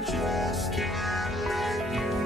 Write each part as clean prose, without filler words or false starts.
just can't let you.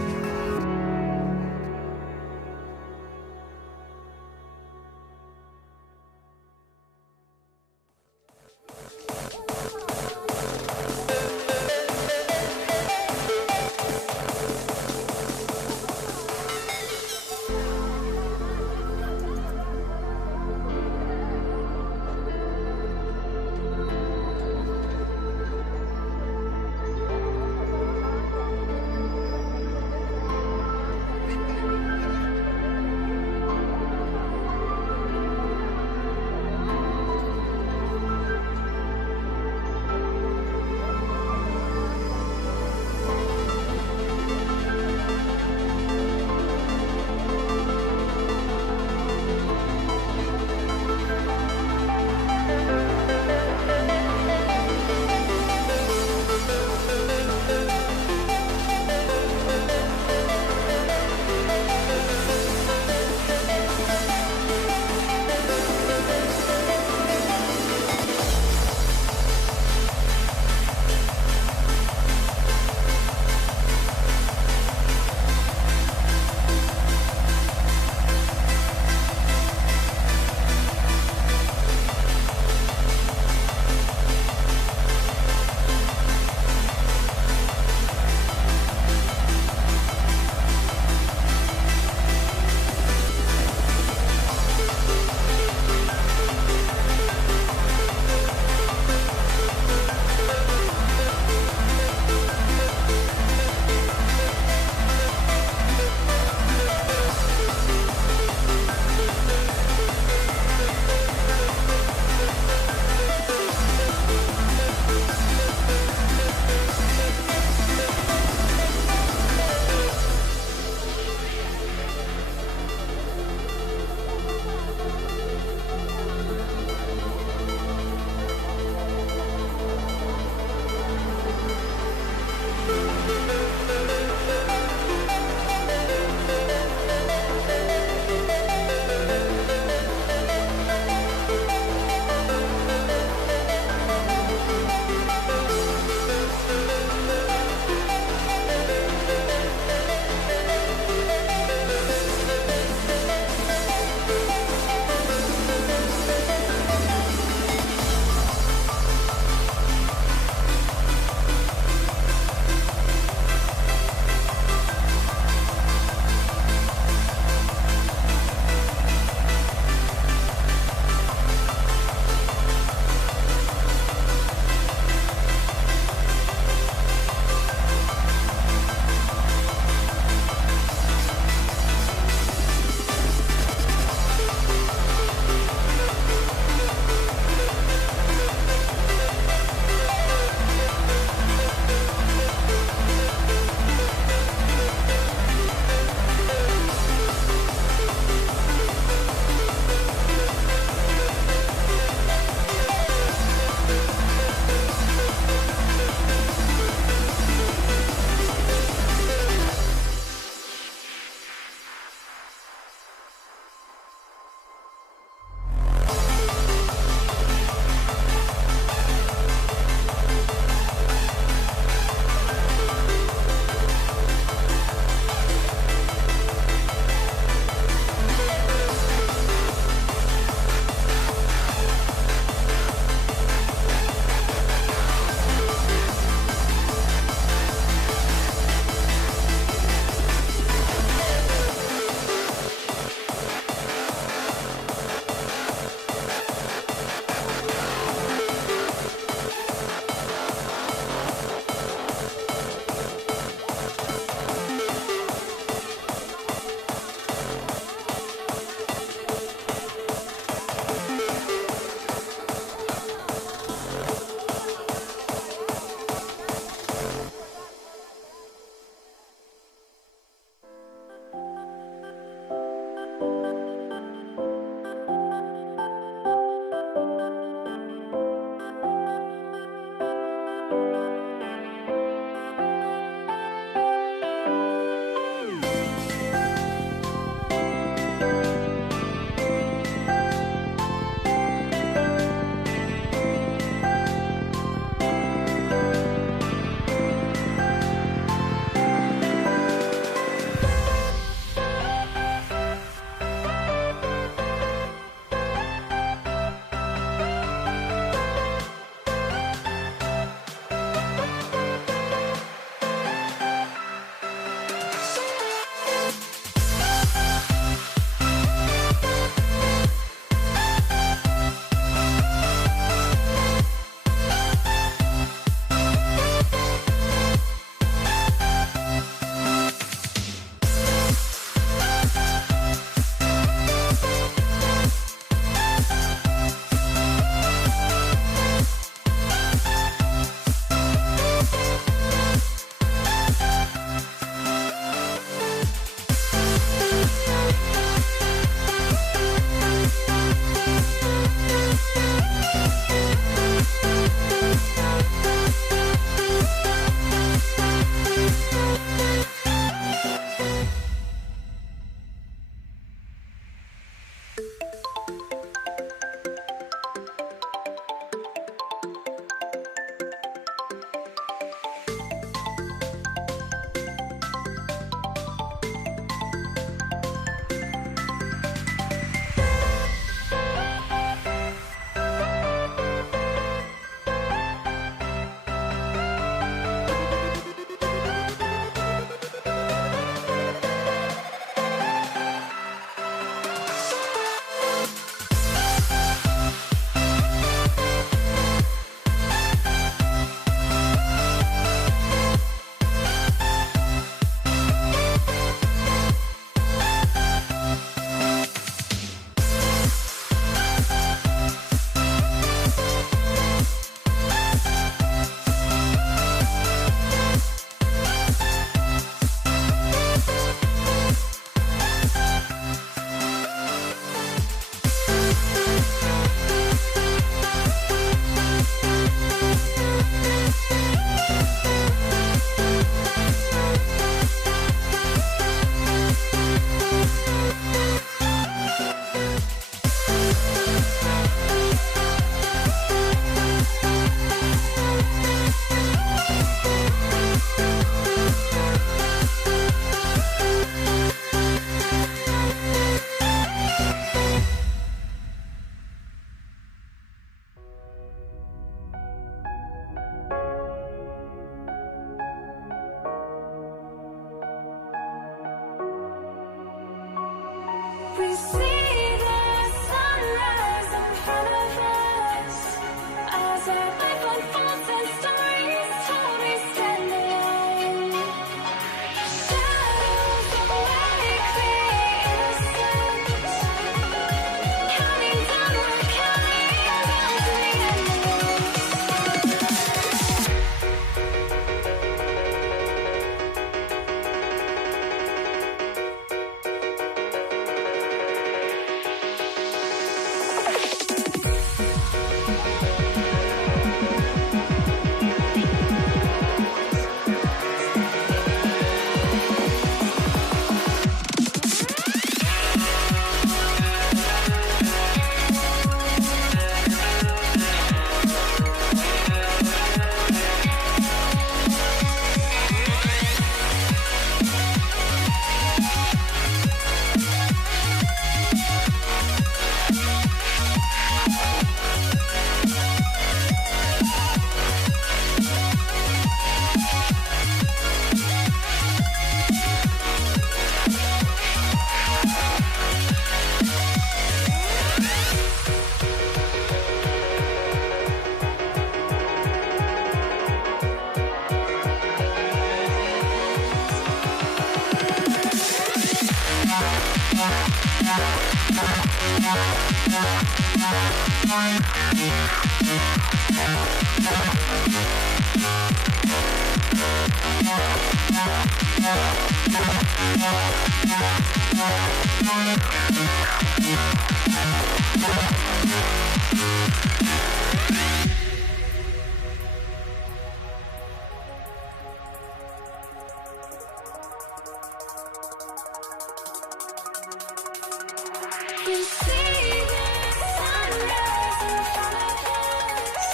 You see the sunrise in front of us.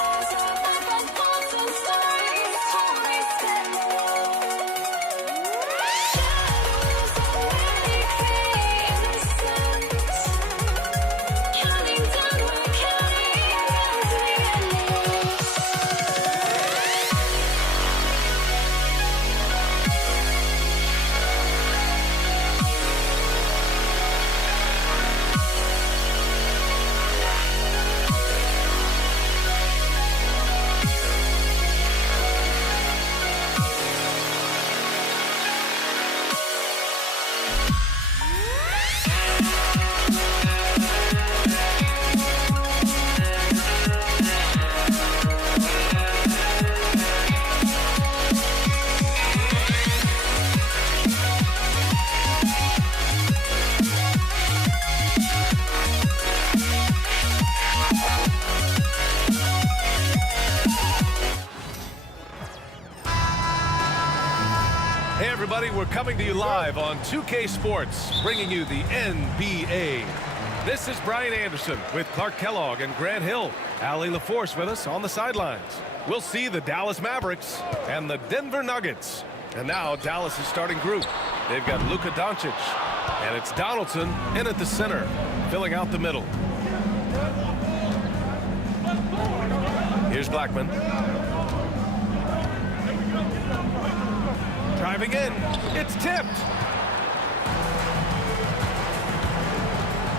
Eyes are like a thousand stories told me stand alone. Shadows already fade in the suns. Counting down, we're counting as we get lost. Hey everybody, we're coming to you live on 2K Sports, bringing you the NBA. This is Brian Anderson with Clark Kellogg and Grant Hill. Allie LaForce with us on the sidelines. We'll see the Dallas Mavericks and the Denver Nuggets. And now Dallas' starting group. They've got Luka Doncic, and it's Donaldson in at the center, filling out the middle. Here's Blackman. Driving in, it's tipped.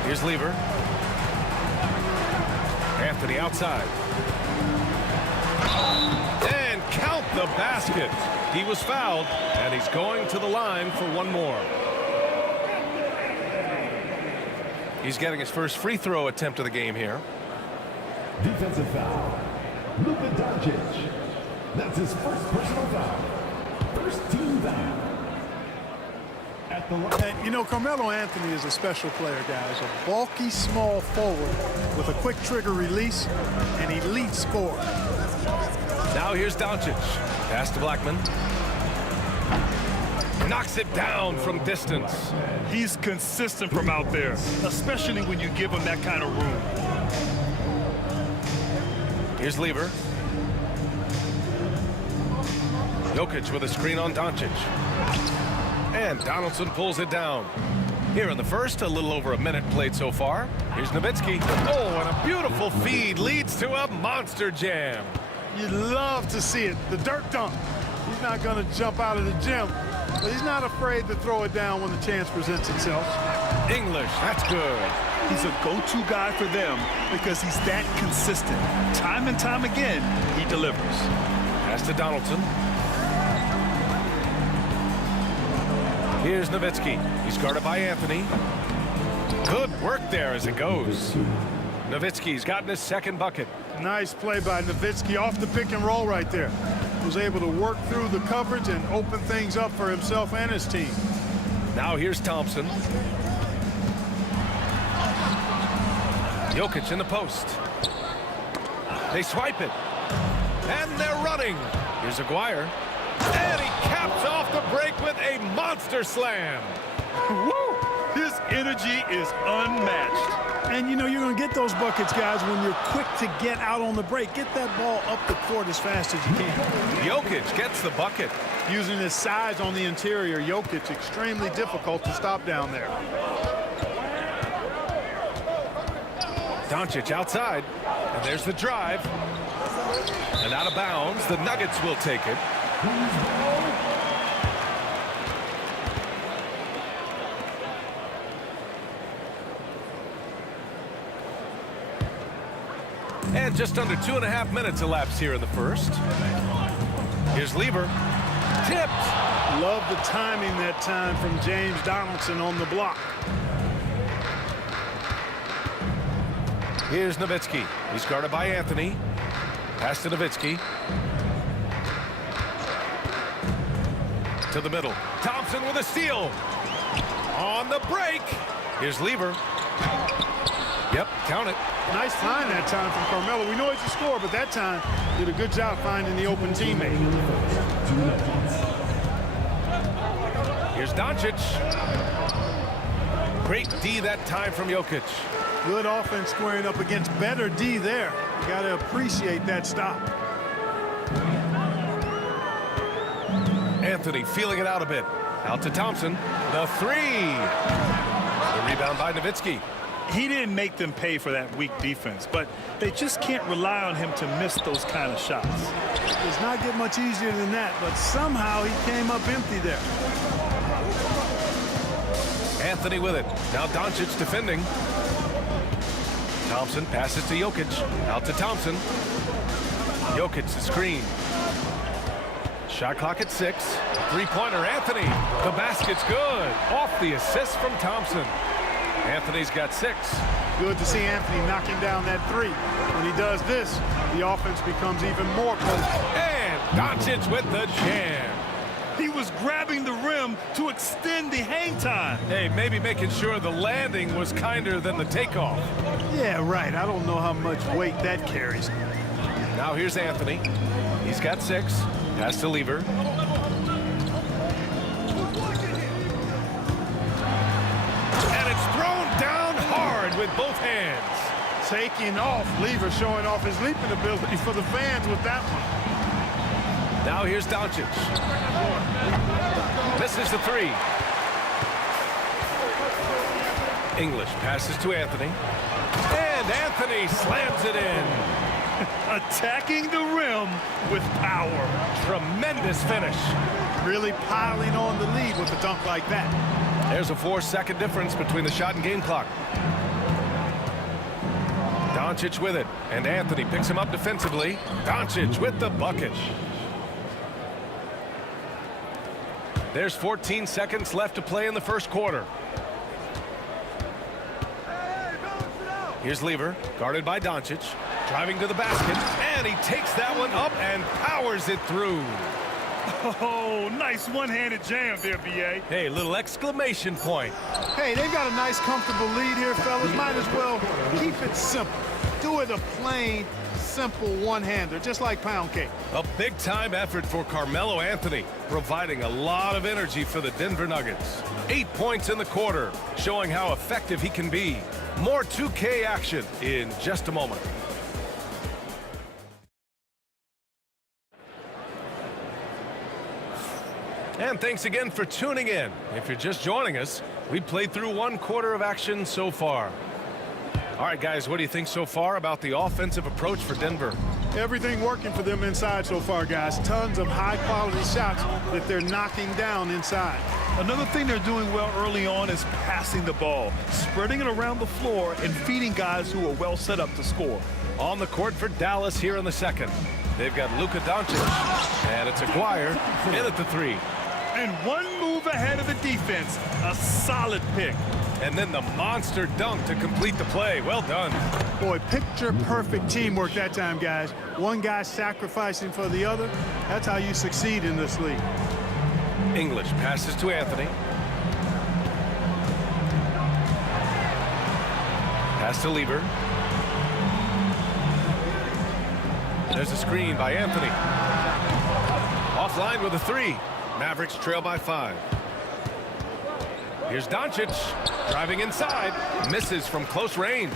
Here's Lever. Anthony outside. And count the basket. He was fouled, and he's going to the line for one more. He's getting his first free throw attempt of the game here. Defensive foul. Luka Doncic. That's his first personal foul. First team foul. At the line. And, you know, Carmelo Anthony is a special player, guys. A bulky, small forward with a quick trigger release, an elite scorer. Now here's Doncic. Pass to Blackman. Knocks it down from distance. He's consistent from out there, especially when you give him that kind of room. Here's Lever. Jokic with a screen on Doncic. And Donaldson pulls it down. Here in the first, a little over a minute played so far. Here's Nowitzki. Oh, and a beautiful feed leads to a monster jam. You'd love to see it. The dirt dunk. He's not going to jump out of the gym, but he's not afraid to throw it down when the chance presents itself. English, that's good. He's a go-to guy for them because he's that consistent. Time and time again, he delivers. Pass to Donaldson. Here's Nowitzki. He's guarded by Anthony. Good work there as it goes. Nowitzki's gotten his second bucket. Nice play by Nowitzki off the pick and roll right there. Was able to work through the coverage and open things up for himself and his team. Now here's Thompson. Jokic in the post. They swipe it. And they're running. Here's Aguirre. And he caps off the break with a monster slam. Woo! His energy is unmatched. And, you know, you're going to get those buckets, guys, when you're quick to get out on the break. Get that ball up the court as fast as you can. Jokic gets the bucket. Using his size on the interior, Jokic extremely difficult to stop down there. Doncic outside. And there's the drive. And out of bounds, the Nuggets will take it. And just under 2.5 minutes elapsed here in the first. Here's Lever. Tipped. Love the timing that time from James Donaldson on the block. Here's Nowitzki. He's guarded by Anthony. Pass to Nowitzki. To the middle. Thompson with a steal. On the break. Here's Lever. Yep, count it. Nice find that time from Carmelo. We know he's a scorer, but that time did a good job finding the open teammate. Here's Doncic. Great D that time from Jokic. Good offense squaring up against better D there. You got to appreciate that stop. Anthony feeling it out a bit. Out to Thompson. The three. The rebound by Nowitzki. He didn't make them pay for that weak defense, but they just can't rely on him to miss those kind of shots. It does not get much easier than that, but somehow he came up empty there. Anthony with it. Now Doncic defending. Thompson passes to Jokic. Out to Thompson. Jokic the screen. Shot clock at 6. Three-pointer Anthony. The basket's good. Off the assist from Thompson. Anthony's got 6. Good to see Anthony knocking down that three. When he does this, the offense becomes even more potent. And Doncic with the jam. He was grabbing the rim to extend the hang time. Hey, maybe making sure the landing was kinder than the takeoff. Yeah, right. I don't know how much weight that carries. Now here's Anthony. He's got 6. Pass to Lever. And it's thrown down hard with both hands. Taking off. Lever showing off his leaping ability for the fans with that one. Now here's Doncic. Misses the three. English passes to Anthony. And Anthony slams it in. Attacking the rim with power. Tremendous finish. Really piling on the lead with a dunk like that. There's a 4-second difference between the shot and game clock. Doncic with it. And Anthony picks him up defensively. Doncic with the bucket. There's 14 seconds left to play in the first quarter. Here's Lever, guarded by Doncic, driving to the basket, and he takes that one up and powers it through. Oh, nice one-handed jam there, B.A. Hey, little exclamation point. Hey, they've got a nice, comfortable lead here, fellas. Might as well keep it simple. Do it a plain, simple one-hander, just like pound cake. A big-time effort for Carmelo Anthony, providing a lot of energy for the Denver Nuggets. 8 points in the quarter, showing how effective he can be. More 2K action in just a moment. And thanks again for tuning in. If you're just joining us, we played through 1 quarter of action so far. All right, guys, what do you think so far about the offensive approach for Denver? Everything working for them inside so far, guys. Tons of high-quality shots that they're knocking down inside. Another thing they're doing well early on is passing the ball, spreading it around the floor and feeding guys who are well set up to score. On the court for Dallas here in the second. They've got Luka Doncic, and it's Aguirre in at the 3. And one move ahead of the defense, a solid pick. And then the monster dunk to complete the play. Well done. Boy, picture-perfect teamwork that time, guys. One guy sacrificing for the other. That's how you succeed in this league. English passes to Anthony. Pass to Lever. There's a screen by Anthony. Offline with a 3. Mavericks trail by 5. Here's Doncic, driving inside, misses from close range.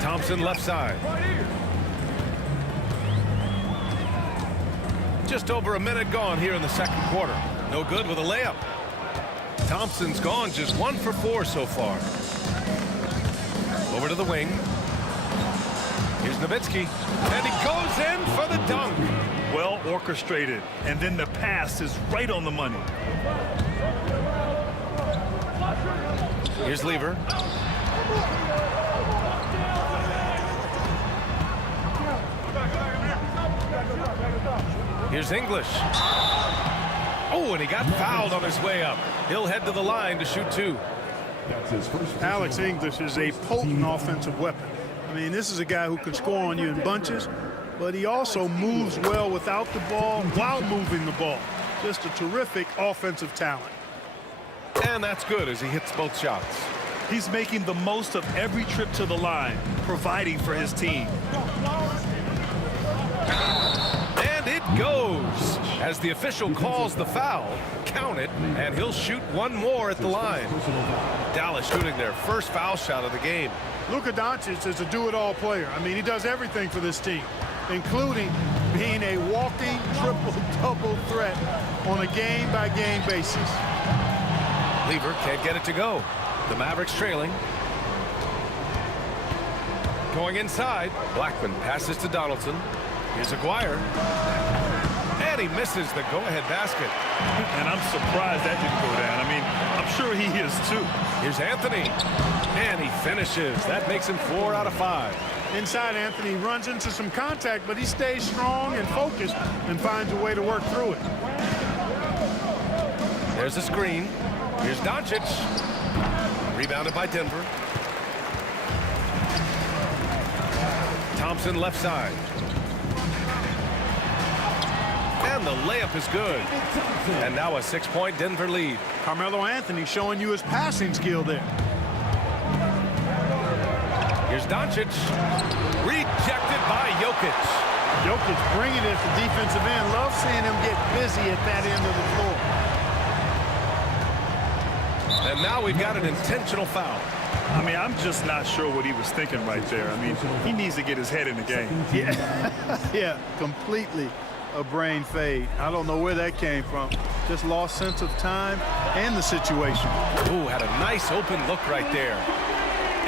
Thompson left side. Just over a minute gone here in the second quarter. No good with a layup. Thompson's gone just 1 for 4 so far. Over to the wing. Here's Nowitzki, and he goes in for the dunk. Well orchestrated, and then the pass is right on the money. Here's Lever. Here's English. Oh, and he got fouled on his way up. He'll head to the line to shoot 2. That's his first. Alex English is a potent offensive weapon. I mean, this is a guy who can score on you in bunches, but he also moves well without the ball while moving the ball. Just a terrific offensive talent. And that's good as he hits both shots. He's making the most of every trip to the line, providing for his team. And it goes. As the official calls the foul, count it, and he'll shoot one more at the line. Dallas shooting their first foul shot of the game. Luka Doncic is a do-it-all player. I mean, he does everything for this team, including being a walking triple-double threat on a game-by-game basis. Lever can't get it to go. The Mavericks trailing. Going inside. Blackman passes to Donaldson. Here's Aguirre. And he misses the go-ahead basket. And I'm surprised that didn't go down. I mean, I'm sure he is too. Here's Anthony. And he finishes. That makes him 4 out of 5. Inside, Anthony runs into some contact, but he stays strong and focused and finds a way to work through it. There's a screen. Here's Doncic. Rebounded by Denver. Thompson left side. And the layup is good. And now a 6-point Denver lead. Carmelo Anthony showing you his passing skill there. Here's Doncic. Rejected by Jokic. Jokic bringing it at the defensive end. Love seeing him get busy at that end of the floor. And now we've got an intentional foul. I mean, I'm just not sure what he was thinking right there. I mean, he needs to get his head in the game. Yeah, completely a brain fade. I don't know where that came from. Just lost sense of time and the situation. Ooh, had a nice open look right there.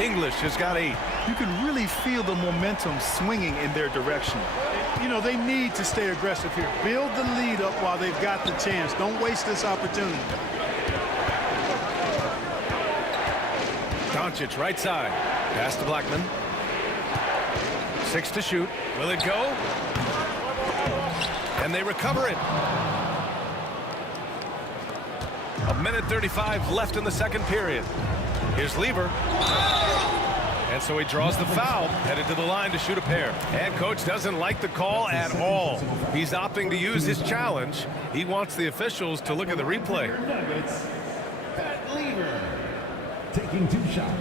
English has got 8. You can really feel the momentum swinging in their direction. You know, they need to stay aggressive here. Build the lead up while they've got the chance. Don't waste this opportunity. Doncic right side. Pass to Blackman. 6 to shoot. Will it go? And they recover it. 1:35 left in the second period. Here's Lever. And so he draws the foul, headed to the line to shoot a pair. And coach doesn't like the call at all. He's opting to use his challenge. He wants the officials to look at the replay. Nuggets, Pat Lever, taking 2 shots.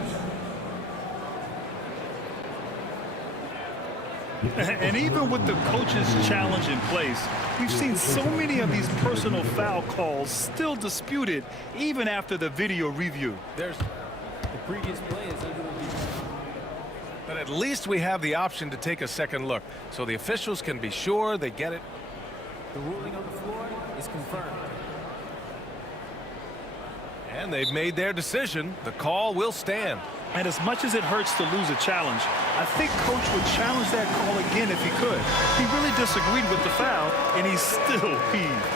And even with the coach's challenge in place, we've seen so many of these personal foul calls still disputed even after the video review. There's the previous play is but at least we have the option to take a second look, so the officials can be sure they get it. The ruling on the floor is confirmed. And they've made their decision. The call will stand. And as much as it hurts to lose a challenge, I think coach would challenge that call again if he could. He really disagreed with the foul, and he's still peeved.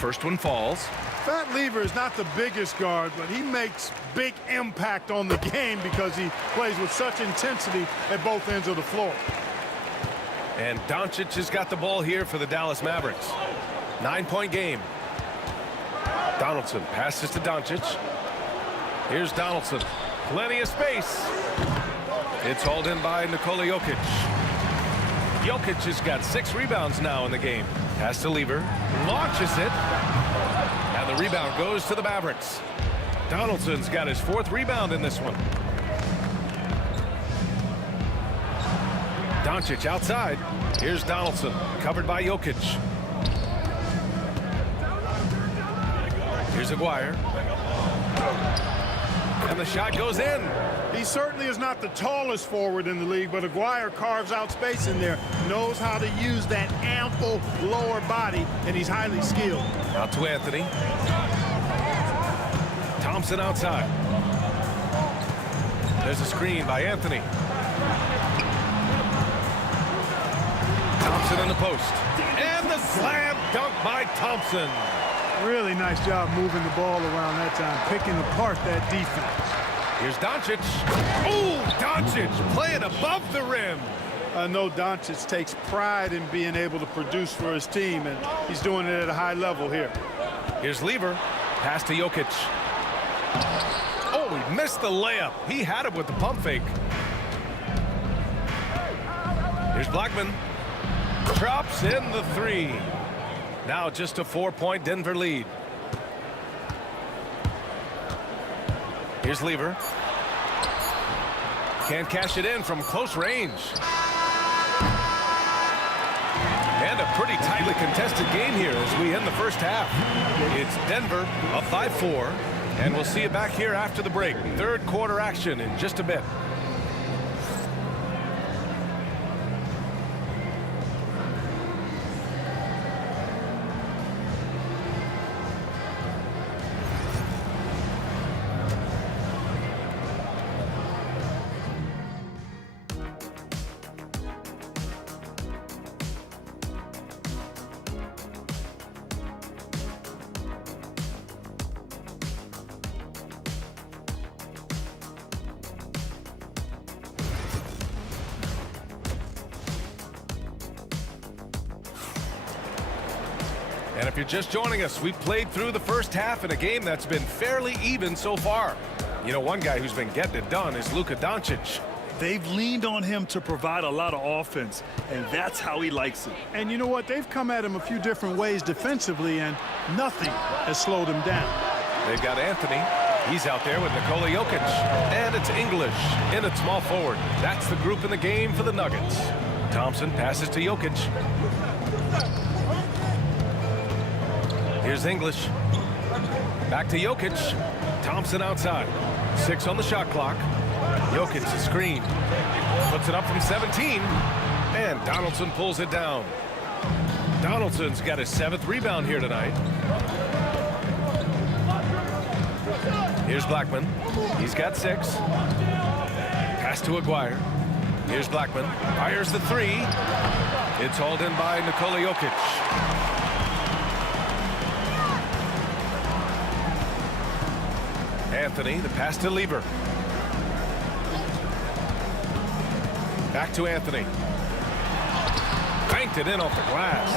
First one falls. Pat Lever is not the biggest guard, but he makes big impact on the game because he plays with such intensity at both ends of the floor. And Doncic has got the ball here for the Dallas Mavericks. 9-point game. Donaldson passes to Doncic. Here's Donaldson. Plenty of space. It's hauled in by Nikola Jokic. Jokic has got 6 rebounds now in the game. Pass to Lever. Launches it. And the rebound goes to the Mavericks. Donaldson's got his 4th rebound in this one. Doncic outside. Here's Donaldson. Covered by Jokic. Here's Aguirre. And the shot goes in. He certainly is not the tallest forward in the league, but Aguirre carves out space in there, knows how to use that ample lower body, and he's highly skilled. Out to Anthony. Thompson outside. There's a screen by Anthony. Thompson in the post. And the slam dunk by Thompson. Really nice job moving the ball around that time, picking apart that defense. Here's Doncic. Oh, Doncic playing above the rim. I know Doncic takes pride in being able to produce for his team, and he's doing it at a high level here. Here's Lever. Pass to Jokic. Oh, he missed the layup. He had it with the pump fake. Here's Blackman. Drops in the three. Now just a 4-point Denver lead. Here's Lever. Can't cash it in from close range. And a pretty tightly contested game here as we end the first half. It's Denver up by 4. And we'll see you back here after the break. Third quarter action in just a bit. And if you're just joining us, we've played through the first half in a game that's been fairly even so far. You know, one guy who's been getting it done is Luka Doncic. They've leaned on him to provide a lot of offense, and that's how he likes it. And you know what? They've come at him a few different ways defensively, and nothing has slowed him down. They've got Anthony. He's out there with Nikola Jokic. And it's English in at small forward. That's the group in the game for the Nuggets. Thompson passes to Jokic. Here's English. Back to Jokic. Thompson outside. 6 on the shot clock. Jokic a screen. Puts it up from 17. And Donaldson pulls it down. Donaldson's got his 7th rebound here tonight. Here's Blackman. He's got 6. Pass to Aguirre. Here's Blackman. Fires the 3. It's hauled in by Nikola Jokic. Anthony, the pass to Lever. Back to Anthony. Banked it in off the glass.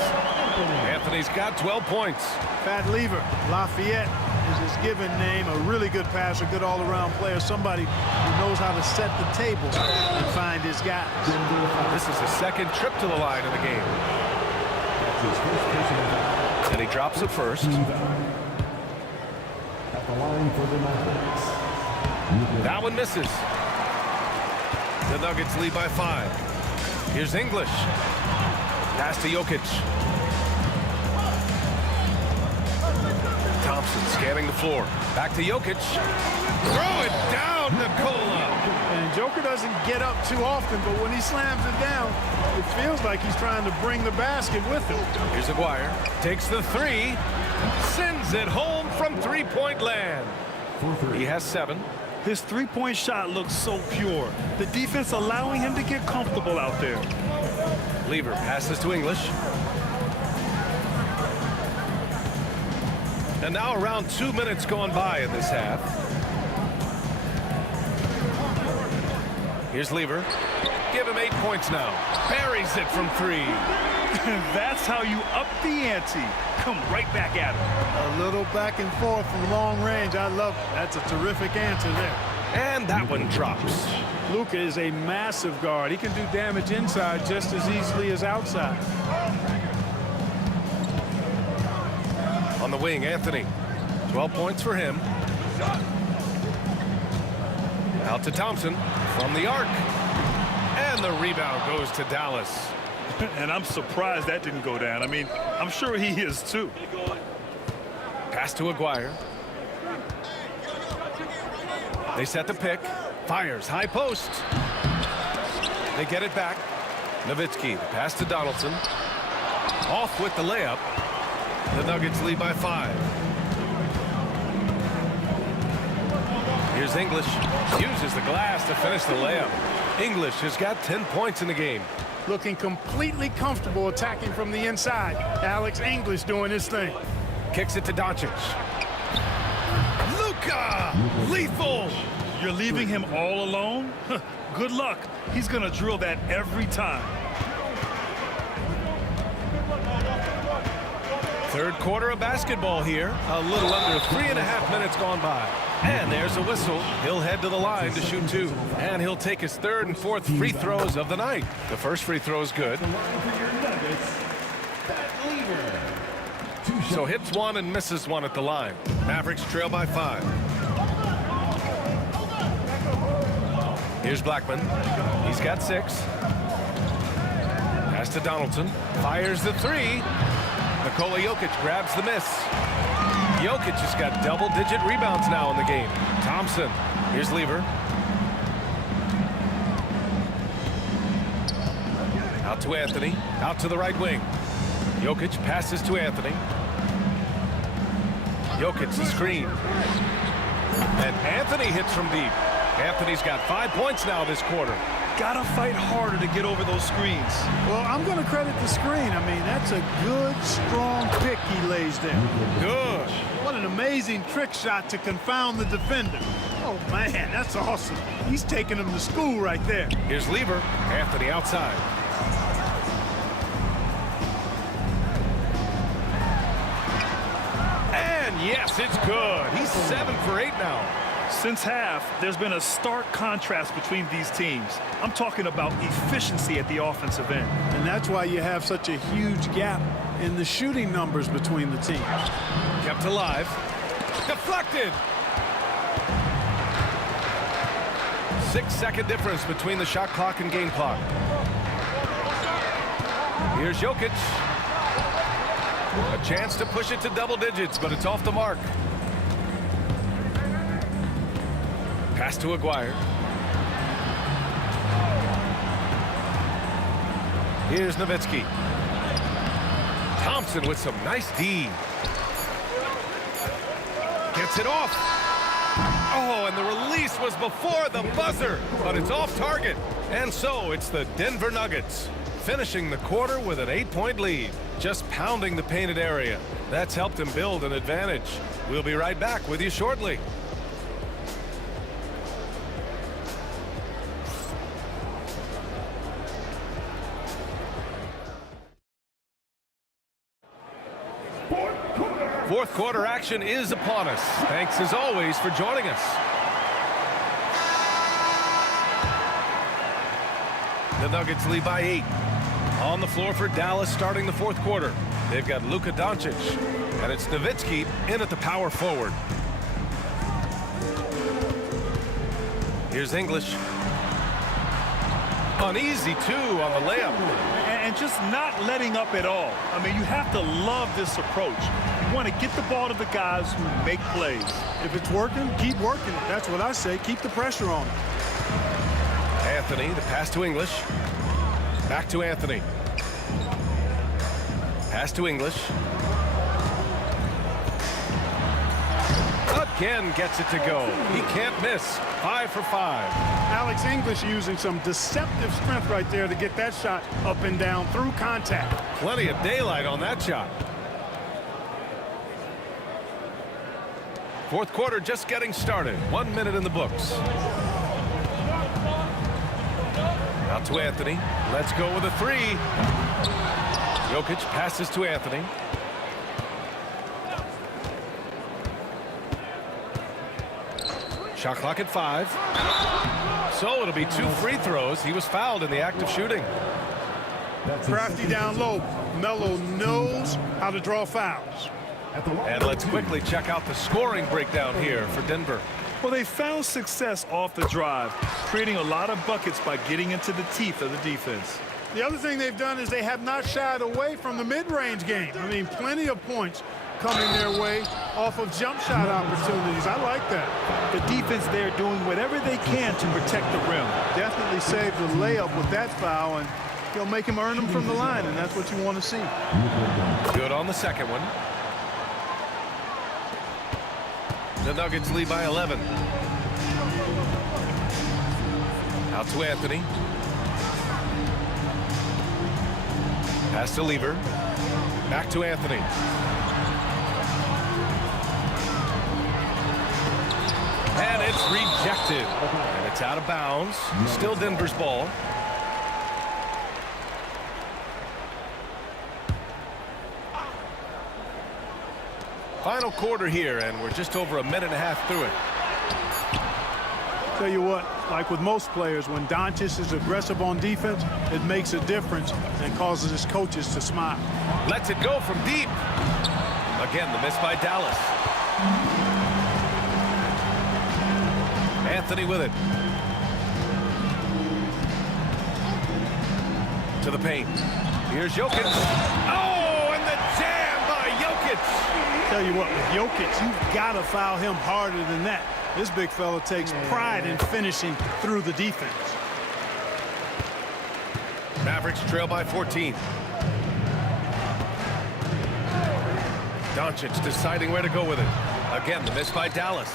Anthony's got 12 points. Pat Lever, Lafayette is his given name. A really good passer, good all-around player. Somebody who knows how to set the table and find his guys. This is his 2nd trip to the line in the game. And he drops it first. That one misses. The Nuggets lead by 5. Here's English. Pass to Jokic. Thompson scanning the floor. Back to Jokic. Throw it down, Nikola. And Joker doesn't get up too often, but when he slams it down, it feels like he's trying to bring the basket with him. Here's Aguirre. Takes the 3. Sends it home from 3-point land. He has 7. His three-point shot looks so pure. The defense allowing him to get comfortable out there. Lever passes to English. And now around 2 minutes gone by in this half. Here's Lever. Give him 8 points now. Buries it from 3. That's how you up the ante. Come right back at him. A little back and forth from long range. I love it. That's a terrific answer there. And that one drops. Luka is a massive guard. He can do damage inside just as easily as outside. On the wing, Anthony. 12 points for him. Out to Thompson from the arc. And the rebound goes to Dallas. And I'm surprised that didn't go down. I mean, I'm sure he is too. Pass to Aguirre. They set the pick. Fires, high post. They get it back. Nowitzki, the pass to Donaldson. Off with the layup. The Nuggets lead by 5. Here's English. Uses the glass to finish the layup. English has got 10 points in the game. Looking completely comfortable attacking from the inside. Alex English doing his thing. Kicks it to Doncic. Luka! Lethal! You're leaving him all alone? Good luck. He's going to drill that every time. Third quarter of basketball here. A little under 3.5 minutes gone by. And there's a whistle. He'll head to the line to shoot 2. And he'll take his 3rd and 4th free throws of the night. The first free throw is good. So hits 1 and misses 1 at the line. Mavericks trail by 5. Here's Blackman. He's got 6. Pass to Donaldson. Fires the 3. Nikola Jokic grabs the miss. Jokic has got double-digit rebounds now in the game. Thompson. Here's Lever. Out to Anthony. Out to the right wing. Jokic passes to Anthony. Jokic the screen. And Anthony hits from deep. Anthony's got 5 points now this quarter. Gotta fight harder to get over those screens. Well, I'm going to credit the screen. I mean, that's a good, strong pick he lays there. Good. What an amazing trick shot to confound the defender. Oh, man, that's awesome. He's taking him to school right there. Here's Lever. Anthony outside. And yes, it's good. He's 7 for 8 now. Since half, there's been a stark contrast between these teams. I'm talking about efficiency at the offensive end. And that's why you have such a huge gap in the shooting numbers between the teams. Kept alive. Deflected. 6-second difference between the shot clock and game clock. Here's Jokic. A chance to push it to double digits, but it's off the mark. Pass to Aguirre. Here's Nowitzki. Thompson with some nice D. Gets it off. Oh, and the release was before the buzzer, but it's off target. And so it's the Denver Nuggets finishing the quarter with an 8-point lead, just pounding the painted area. That's helped him build an advantage. We'll be right back with you shortly. Fourth quarter action is upon us. Thanks as always for joining us. The Nuggets lead by 8. On the floor for Dallas starting the fourth quarter. They've got Luka Doncic, and it's Nowitzki in at the power forward. Here's English. An easy 2 on the layup. And just not letting up at all. I mean, you have to love this approach. You want to get the ball to the guys who make plays. If it's working, keep working it. That's what I say. Keep the pressure on him. Anthony, the pass to English. Back to Anthony. Pass to English. Again gets it to go. He can't miss. 5 for 5. Alex English using some deceptive strength right there to get that shot up and down through contact. Plenty of daylight on that shot. Fourth quarter just getting started. 1 minute in the books. Out to Anthony. Let's go with a 3. Jokic passes to Anthony. Shot clock at 5. So it'll be 2 free throws. He was fouled in the act of shooting. Crafty down low. Melo knows how to draw fouls. And let's quickly check out the scoring breakdown here for Denver. Well, they found success off the drive, creating a lot of buckets by getting into the teeth of the defense. The other thing they've done is they have not shied away from the mid-range game. I mean, plenty of points coming their way off of jump shot opportunities. I like that. The defense there doing whatever they can to protect the rim. Definitely saved the layup with that foul, and he'll make him earn them from the line, and that's what you want to see. Good on the second one. The Nuggets lead by 11. Out to Anthony. Pass to Lever. Back to Anthony. rejected, and it's out of bounds. Still Denver's ball. Final quarter here, and we're just over a minute and a half through it. Tell you what, like with most players, when Doncic is aggressive on defense, it makes a difference and causes his coaches to smile. Lets it go from deep. Again, the miss by Dallas. Anthony with it. To the paint. Here's Jokic. Oh, and the jam by Jokic. Tell you what, with Jokic, you've got to foul him harder than that. This big fella takes pride in finishing through the defense. Mavericks trail by 14. Doncic deciding where to go with it. Again, the miss by Dallas.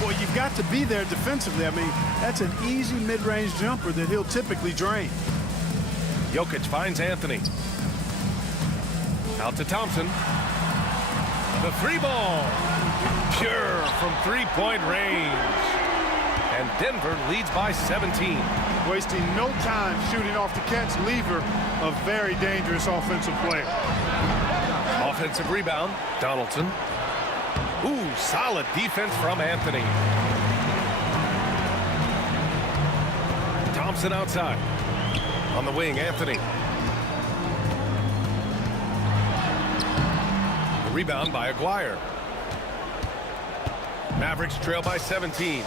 Well, you've got to be there defensively. I mean, that's an easy mid-range jumper that he'll typically drain. Jokic finds Anthony. Out to Thompson. The three ball. Pure from three-point range. And Denver leads by 17. Wasting no time shooting off the catch. Lever, a very dangerous offensive player. Offensive rebound. Donaldson. Ooh, solid defense from Anthony. Thompson outside. On the wing, Anthony. The rebound by Aguirre. Mavericks trail by 17.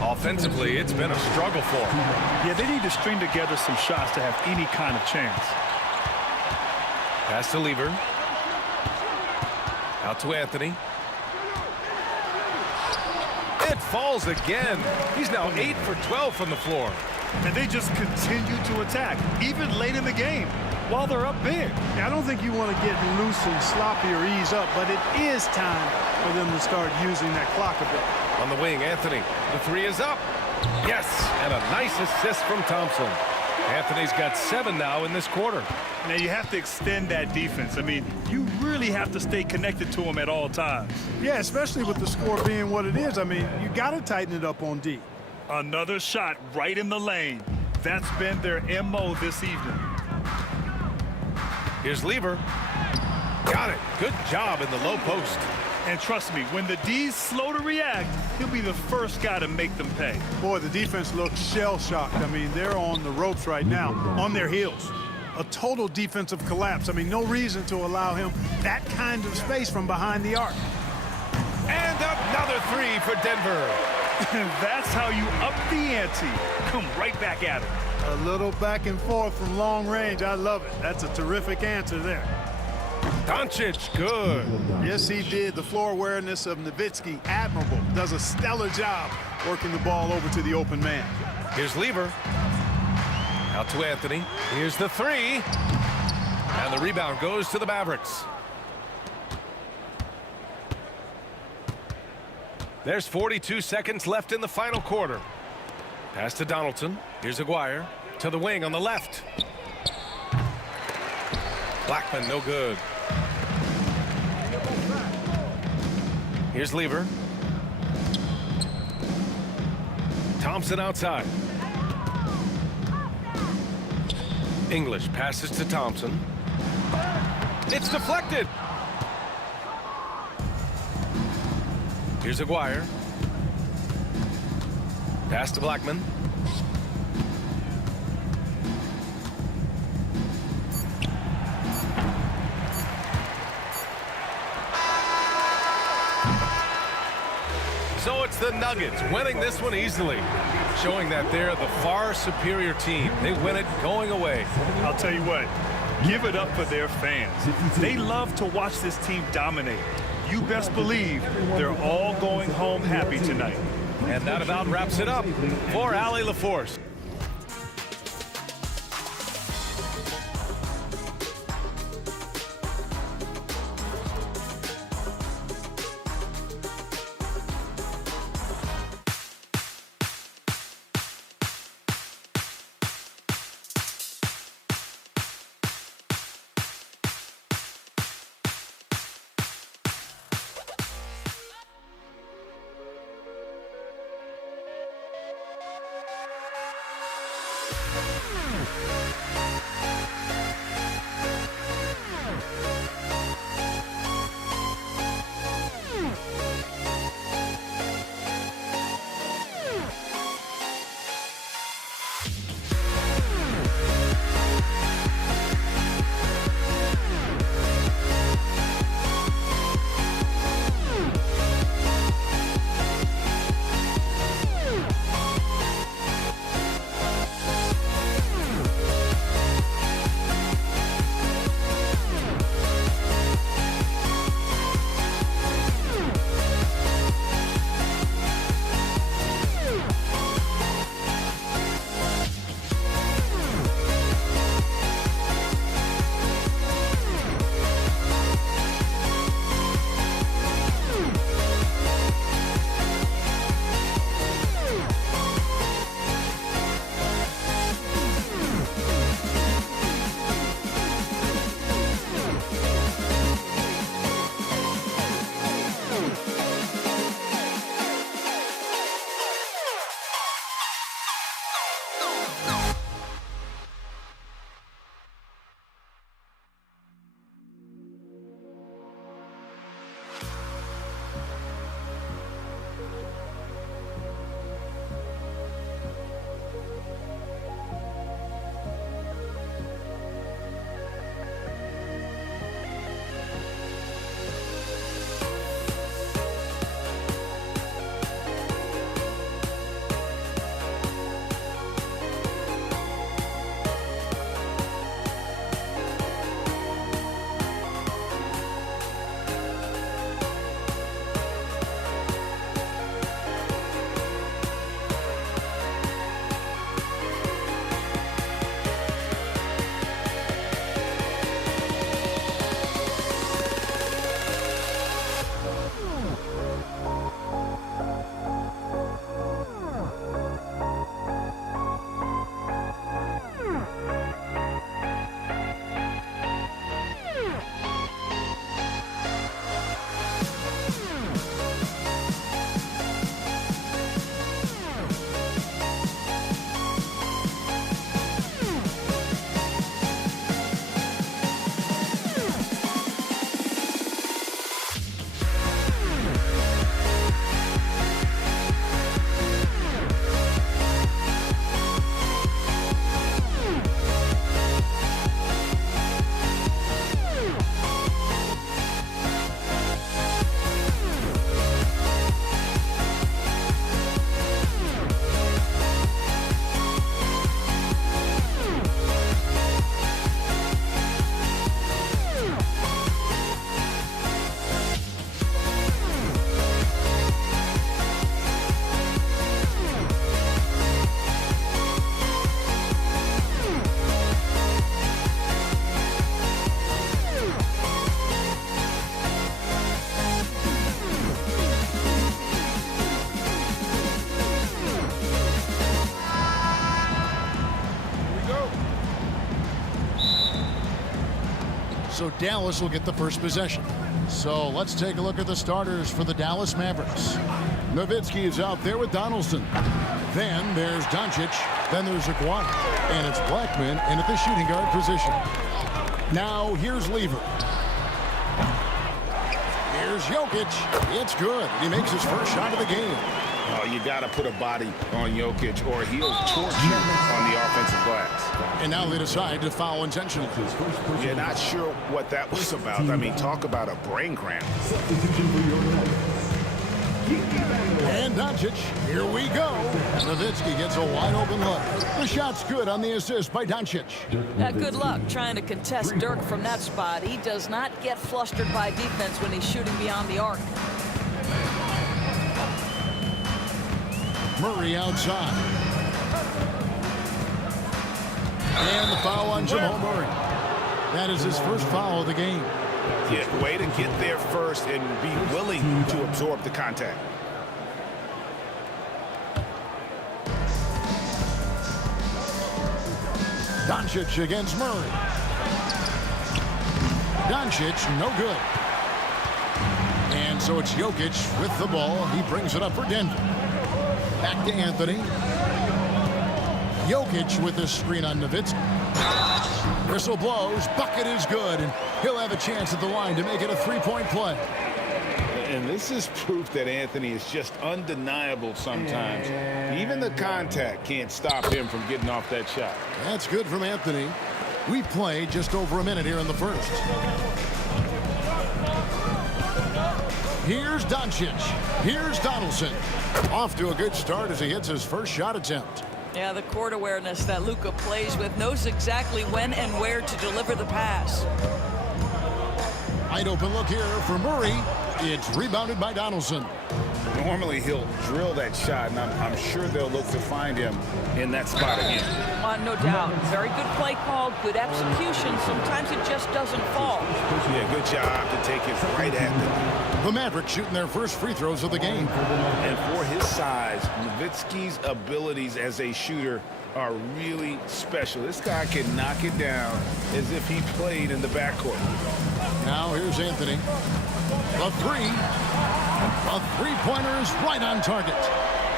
Offensively, it's been a struggle for them. Yeah, they need to string together some shots to have any kind of chance. Pass to Lever. Out to Anthony. It falls again. He's now 8 for 12 from the floor. And they just continue to attack, even late in the game, while they're up big. I don't think you want to get loose and sloppy or ease up, but it is time for them to start using that clock a bit. On the wing, Anthony. The three is up. Yes, and a nice assist from Thompson. Anthony's got 7 now in this quarter. Now, you have to extend that defense. I mean, you really have to stay connected to him at all times. Yeah, especially with the score being what it is. I mean, you got to tighten it up on D. Another shot right in the lane. That's been their MO this evening. Here's Lever. Got it. Good job in the low post. And trust me, when the D's slow to react, he'll be the first guy to make them pay. Boy, the defense looks shell-shocked. I mean, they're on the ropes right now, on their heels. A total defensive collapse. I mean, no reason to allow him that kind of space from behind the arc. And another three for Denver. That's how you up the ante. Come right back at it. A little back and forth from long range. I love it. That's a terrific answer there. Doncic, good. Yes, he did. The floor awareness of Nowitzki, admirable. Does a stellar job working the ball over to the open man. Here's Lever. Out to Anthony. Here's the three. And the rebound goes to the Mavericks. There's 42 seconds left in the final quarter. Pass to Donaldson. Here's Aguirre. To the wing on the left. Blackman, no good. Here's Lever. Thompson outside. English passes to Thompson. It's deflected. Here's Aguirre. Pass to Blackman. So it's the Nuggets winning this one easily, showing that they're the far superior team. They win it going away. I'll tell you what, give it up for their fans. They love to watch this team dominate. You best believe they're all going home happy tonight. And that about wraps it up for Allie LaForce. So Dallas will get the first possession. So let's take a look at the starters for the Dallas Mavericks. Nowitzki is out there with Donaldson. Then there's Doncic. Then there's Iguana. And it's Blackman in at the shooting guard position. Now here's Lever. Here's Jokic. It's good. He makes his first shot of the game. Oh, you got to put a body on Jokic or he'll torch you on the offensive glass. And now they decide to foul intentionally. You're not sure what that was about. I mean, talk about a brain cramp. And Doncic, here we go. Nowitzki gets a wide open look. The shot's good on the assist by Doncic. Good luck trying to contest Dirk from that spot. He does not get flustered by defense when he's shooting beyond the arc. Murray outside. And the foul on Jamal Murray. That is his first foul of the game. Yeah, way to get there first and be willing to absorb the contact. Doncic against Murray. Doncic, no good. And so it's Jokic with the ball. He brings it up for Denver. Back to Anthony. Jokic with this screen on Nowitzki. Whistle blows, bucket is good, and he'll have a chance at the line to make it a three-point play. And this is proof that Anthony is just undeniable sometimes. Even the contact can't stop him from getting off that shot. That's good from Anthony. We played just over a minute here in the first. Here's Doncic. Here's Donaldson. Off to a good start as he hits his first shot attempt. Yeah, the court awareness that Luka plays with, knows exactly when and where to deliver the pass. Wide open look here for Murray. It's rebounded by Donaldson. Normally he'll drill that shot, and I'm sure they'll look to find him in that spot again. No doubt. Very good play call, good execution. Sometimes it just doesn't fall. Yeah, good job to take it right at them. The Mavericks shooting their first free throws of the game. And for his size, Nowitzki's abilities as a shooter are really special. This guy can knock it down as if he played in the backcourt. Now here's Anthony. The three. A three-pointer is right on target.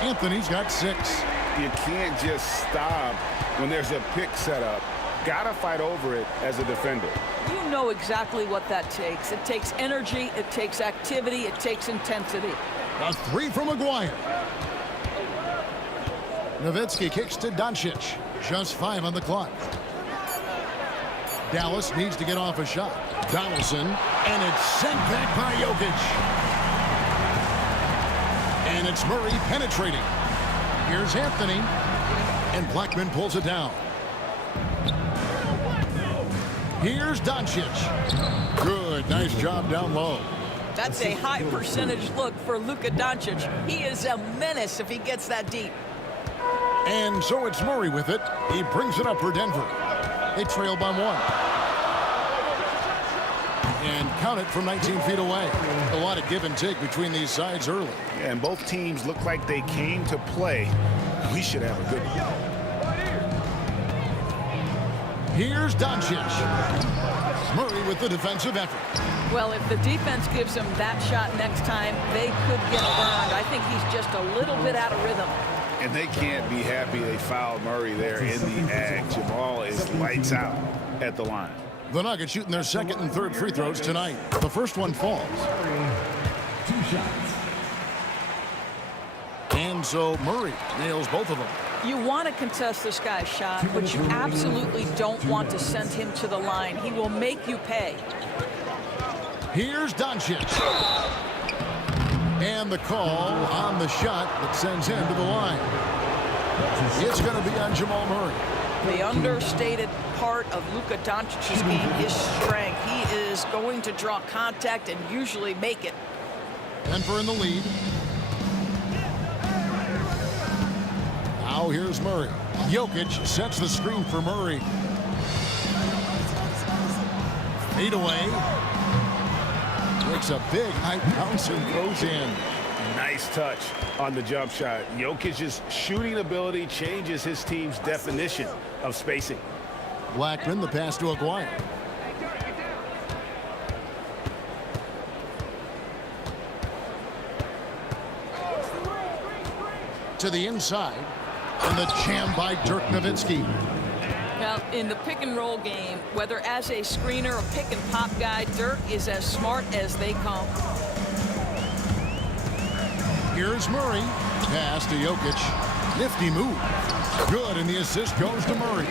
Anthony's got 6. You can't just stop when there's a pick set up. Gotta fight over it as a defender. You know exactly what that takes. It takes energy, it takes activity, it takes intensity. A 3 from Maguire. Nowitzki kicks to Doncic. Just 5 on the clock. Dallas needs to get off a shot. Donaldson, and it's sent back by Jokic. And it's Murray penetrating. Here's Anthony, and Blackman pulls it down. Here's Doncic. Good, nice job down low. That's a high percentage look for Luka Doncic. He is a menace if he gets that deep. And so it's Murray with it. He brings it up for Denver. They trail by 1. And count it from 19 feet away. A lot of give and take between these sides early. Yeah, and both teams look like they came to play. We should have a good one. Here's Doncic. Murray with the defensive effort. Well, if the defense gives him that shot next time, they could get burned. I think he's just a little bit out of rhythm. And they can't be happy they fouled Murray there in the ag. Jamal is lights out at the line. The Nuggets shooting their second and third free throws tonight. The first one falls. 2 shots. And so Murray nails both of them. You want to contest this guy's shot, but you absolutely don't want to send him to the line. He will make you pay. Here's Doncic. And the call on the shot that sends him to the line. It's going to be on Jamal Murray. The understated part of Luka Doncic's game is strength. He is going to draw contact and usually make it. Denver in the lead. Now here's Murray. Jokic sets the screen for Murray. Fade away. Takes a big high bounce and goes in. Nice touch on the jump shot. Jokic's shooting ability changes his team's definition of spacing. Blackman, the pass to Aguirre. To the inside. And the jam by Dirk Nowitzki. Now, in the pick and roll game, whether as a screener or pick and pop guy, Dirk is as smart as they come. Here's Murray. Pass to Jokic. Nifty move. Good, and the assist goes to Murray.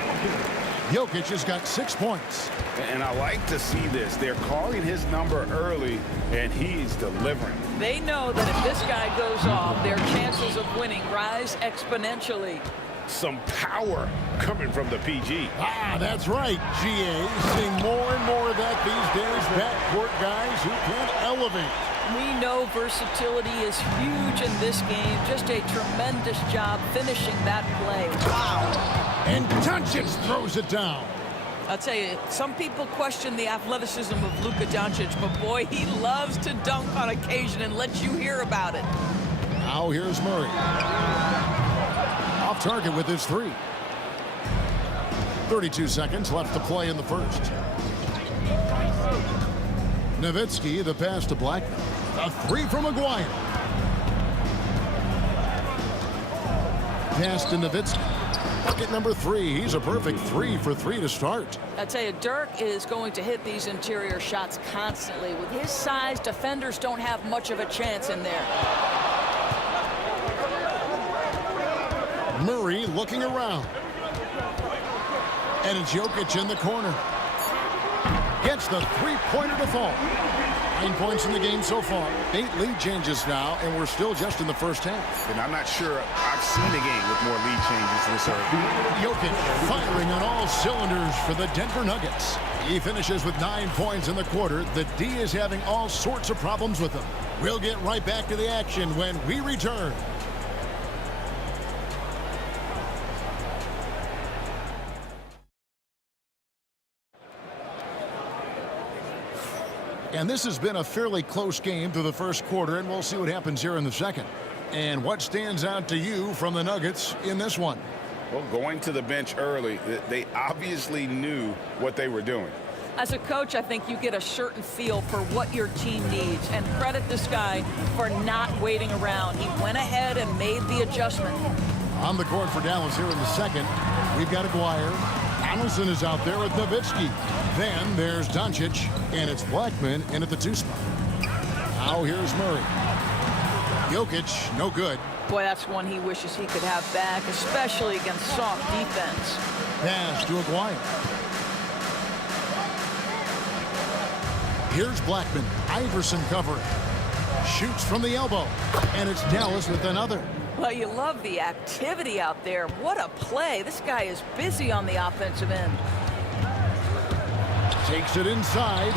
Jokic has got 6 points. And I like to see this. They're calling his number early, and he's delivering. They know that if this guy goes off, their chances of winning rise exponentially. Some power coming from the PG. Ah, that's right, GA. Seeing more and more of that these days. Backcourt guys who can elevate. We know versatility is huge in this game. Just a tremendous job finishing that play. Wow. And Doncic throws it down. I'll tell you, some people question the athleticism of Luka Doncic, but boy, he loves to dunk on occasion and let you hear about it. Now here's Murray. Off target with his 3. 32 seconds left to play in the first. Nowitzki, the pass to Blackman. A 3 from Aguirre. Pass to Nowitzki. Bucket number 3. He's a perfect 3 for 3 to start. I tell you, Dirk is going to hit these interior shots constantly. With his size, defenders don't have much of a chance in there. Murray looking around. And it's Jokic in the corner. Gets the three-pointer to fall. 9 points in the game so far. 8 lead changes now, and we're still just in the first half. And I'm not sure I've seen a game with more lead changes this early. Jokic firing on all cylinders for the Denver Nuggets. He finishes with 9 points in the quarter. The D is having all sorts of problems with him. We'll get right back to the action when we return. And this has been a fairly close game through the first quarter, and we'll see what happens here in the second. And what stands out to you from the Nuggets in this one? Well, going to the bench early, they obviously knew what they were doing. As a coach, I think you get a certain feel for what your team needs, and credit this guy for not waiting around. He went ahead and made the adjustment. On the court for Dallas here in the second, we've got Aguirre. Donaldson is out there with Nowitzki. Then there's Doncic, and it's Blackman in at the 2 spot. Now here's Murray. Jokic, no good. Boy, that's one he wishes he could have back, especially against soft defense. Pass to Aguirre. Here's Blackman. Iverson covering. Shoots from the elbow. And it's Dallas with another. Well, you love the activity out there. What a play. This guy is busy on the offensive end. Takes it inside.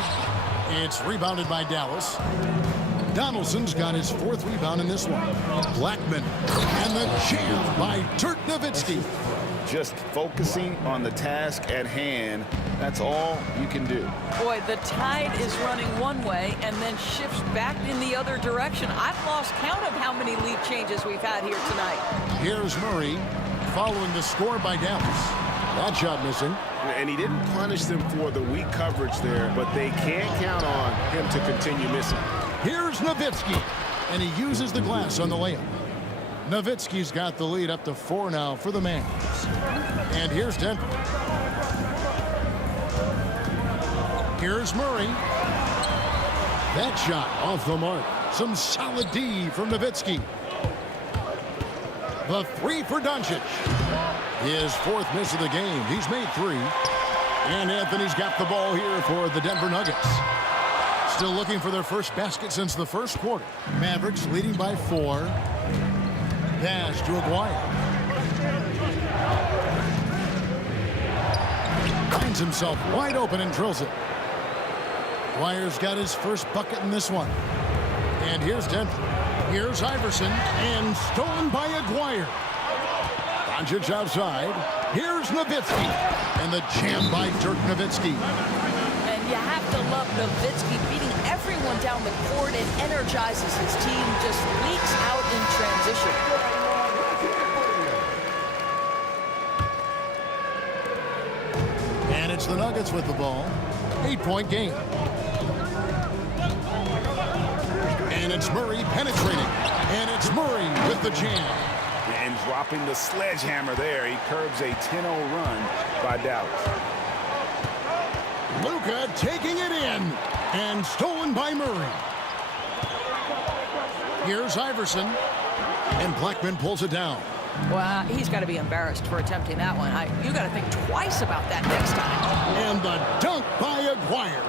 It's rebounded by Dallas. Donaldson's got his 4th rebound in this one. Blackman. And the jam by Dirk Nowitzki. Just focusing on the task at hand, that's all you can do. Boy, the tide is running one way and then shifts back in the other direction. I've lost count of how many lead changes we've had here tonight. Here's Murray following the score by Dallas. That shot missing. And he didn't punish them for the weak coverage there, but they can't count on him to continue missing. Here's Nowitzki, and he uses the glass on the layup. Nowitzki's got the lead up to 4 now for the Mavs. And here's Denver. Here's Murray. That shot off the mark. Some solid D from Nowitzki. The 3 for Doncic. His 4th miss of the game. He's made 3. And Anthony's got the ball here for the Denver Nuggets. Still looking for their first basket since the first quarter. Mavericks leading by 4. Pass to Aguirre. Finds himself wide open and drills it. Aguirre's got his first bucket in this one. And here's Denver. Here's Iverson, and stolen by Aguirre. Doncic outside. Here's Nowitzki, and the jam by Dirk Nowitzki. And you have to love Nowitzki beating everyone down the court and energizes his team, just leaks out in transition. And it's the Nuggets with the ball. 8-point game. And it's Murray penetrating. And it's Murray with the jam. And dropping the sledgehammer there, he curbs a 10-0 run by Dallas. Luka taking it in. And stolen by Murray. Here's Iverson. And Blackman pulls it down. Well, he's got to be embarrassed for attempting that one. You got to think twice about that next time. And the dunk by Aguirre.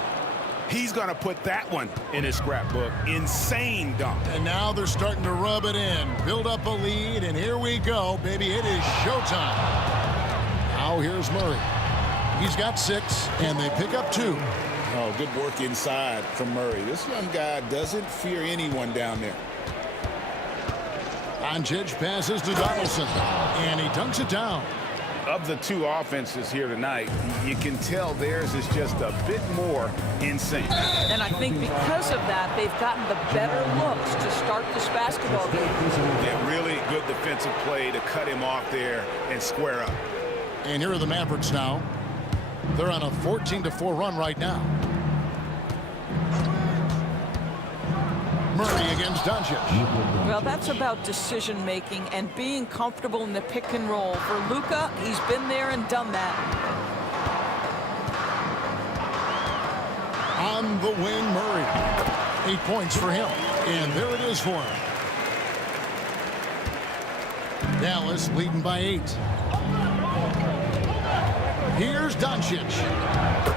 He's going to put that one in his scrapbook. Insane dunk. And now they're starting to rub it in. Build up a lead, and here we go, baby. It is showtime. Now here's Murray. He's got 6, and they pick up 2. Oh, good work inside from Murray. This young guy doesn't fear anyone down there. Doncic passes to Donaldson, and he dunks it down. Of the 2 offenses here tonight, you can tell theirs is just a bit more in sync. And I think because of that, they've gotten the better looks to start this basketball game. Yeah, really good defensive play to cut him off there and square up. And here are the Mavericks now. They're on a 14-4 run right now. Murray against Doncic. Well, that's about decision-making and being comfortable in the pick and roll. For Luka, he's been there and done that. On the wing, Murray. 8 points for him. And there it is for him. Dallas leading by 8. Here's Doncic.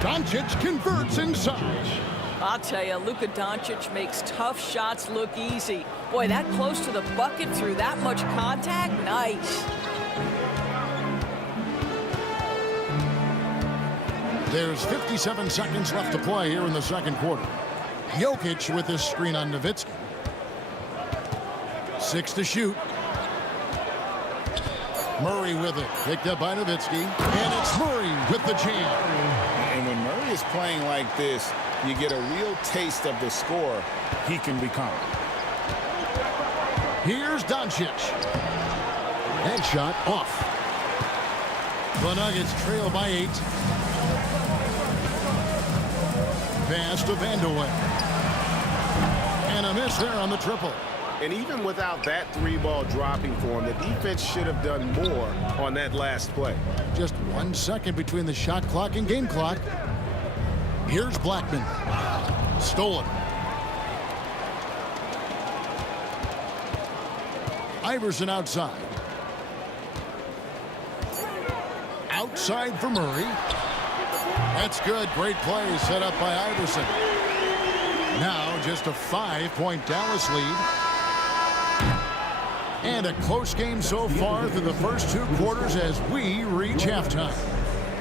Doncic converts inside. I'll tell you, Luka Doncic makes tough shots look easy. Boy, that close to the bucket through that much contact, nice. There's 57 seconds left to play here in the second quarter. Jokic with this screen on Nowitzki. 6 to shoot. Murray with it. Picked up by Nowitzki. And it's Murray with the jam. And when Murray is playing like this, you get a real taste of the score he can become. Here's Doncic. Headshot off. The Nuggets trail by 8. Pass to Vandeweghe. And a miss there on the triple. And even without that 3-ball dropping for him, the defense should have done more on that last play. Just 1 second between the shot clock and game clock. Here's Blackman. Stolen. Iverson outside. Outside for Murray. That's good. Great play set up by Iverson. Now just a 5-point Dallas lead. And a close game so far through the first 2 quarters as we reach halftime.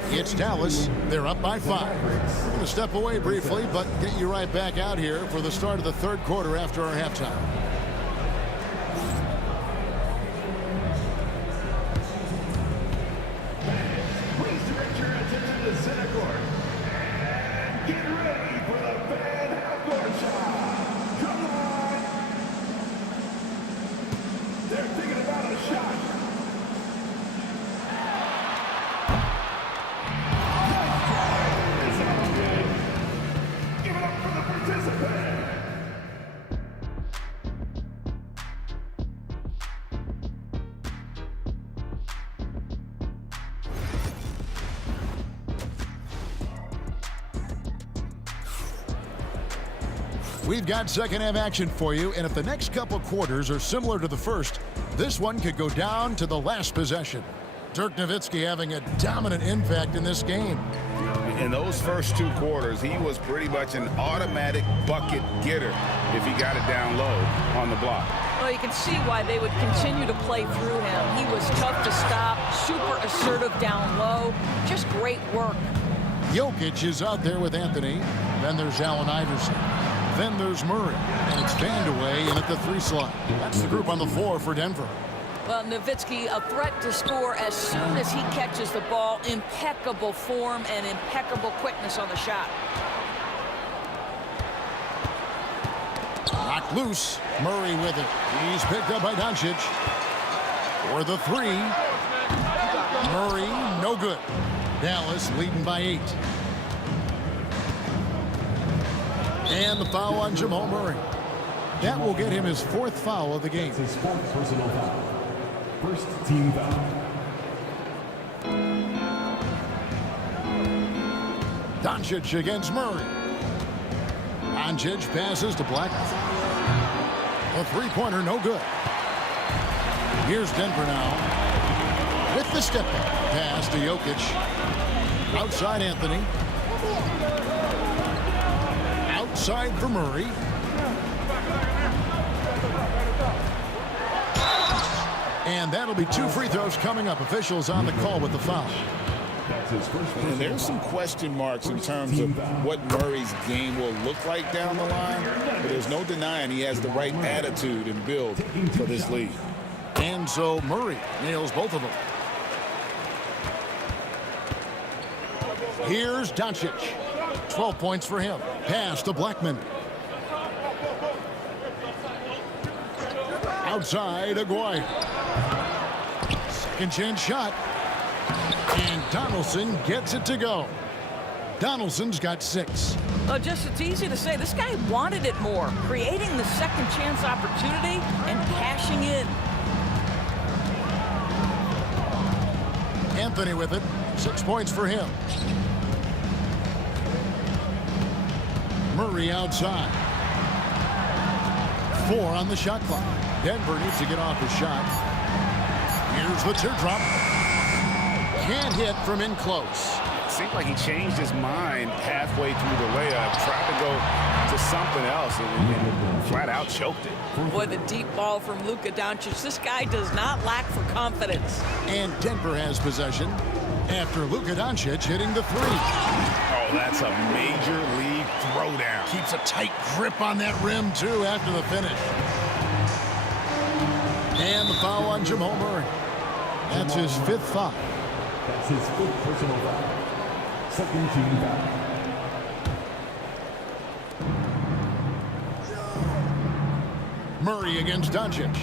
It's Dallas. They're up by 5. We're going to step away briefly, but get you right back out here for the start of the third quarter after our halftime. Please direct your attention to center court. And get ready for the fan half-court shot. Come on. They're thinking about a shot. It's all good. Give it up for the participant. We've got second half action for you, and if the next couple quarters are similar to the first, this one could go down to the last possession. Dirk Nowitzki having a dominant impact in this game. In those first 2 quarters, he was pretty much an automatic bucket getter if he got it down low on the block. Well, you can see why they would continue to play through him. He was tough to stop, super assertive down low. Just great work. Jokic is out there with Anthony. Then there's Allen Iverson. Then there's Murray. And it's Vandeweghe in at the 3 slot. That's the group on the floor for Denver. Well, Nowitzki, a threat to score as soon as he catches the ball. Impeccable form and impeccable quickness on the shot. Knocked loose. Murray with it. He's picked up by Doncic. For the 3. Murray, no good. Dallas leading by 8. And the foul on Jamal Murray. That will get him his 4th foul of the game. His 4th personal foul. First team foul. Doncic against Murray. Doncic passes to Black. A 3-pointer, no good. Here's Denver now. With the step back. Pass to Jokic. Outside Anthony. Outside for Murray. And that'll be 2 free throws coming up. Officials on the call with the foul. And there's some question marks in terms of what Murray's game will look like down the line, but there's no denying he has the right attitude and build for this league. And so Murray nails both of them. Here's Doncic. 12 points for him. Pass to Blackman. Outside, Aguirre. Second chance shot. And Donaldson gets it to go. Donaldson's got 6. Well, just it's easy to say. This guy wanted it more, creating the second chance opportunity and cashing in. Anthony with it. 6 points for him. Murray outside. 4 on the shot clock. Denver needs to get off his shot. Here's the teardrop. Can't hit from in close. Seemed like he changed his mind halfway through the layup, tried to go to something else, and flat out choked it. Boy, the deep ball from Luka Doncic. This guy does not lack for confidence. And Denver has possession after Luka Doncic hitting the 3. Oh, that's a major league throwdown. Keeps a tight grip on that rim, too, after the finish. And the foul on Jamal Murray. That's his 5th foul. That's his 5th personal foul. Second team foul. Murray against Doncic.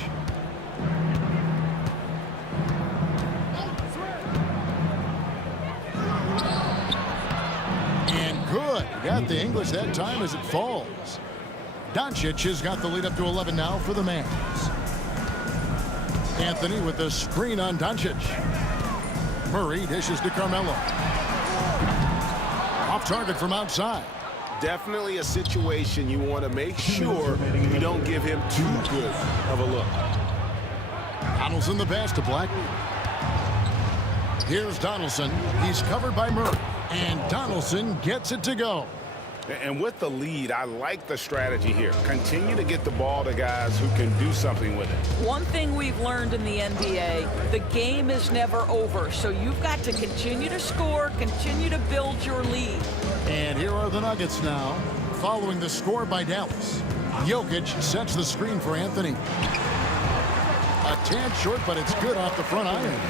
And good. Got the English that time as it falls. Doncic has got the lead up to 11 now for the Mavs. Anthony with the screen on Doncic. Murray dishes to Carmelo. Off target from outside. Definitely a situation you want to make sure you don't give him too good of a look. Donaldson the pass to Black. Here's Donaldson. He's covered by Murray. And Donaldson gets it to go. And with the lead, I like the strategy here. Continue to get the ball to guys who can do something with it. One thing we've learned in the NBA, the game is never over. So you've got to continue to score, continue to build your lead. And here are the Nuggets now, following the score by Dallas. Jokic sets the screen for Anthony. A tad short, but it's good off the front iron.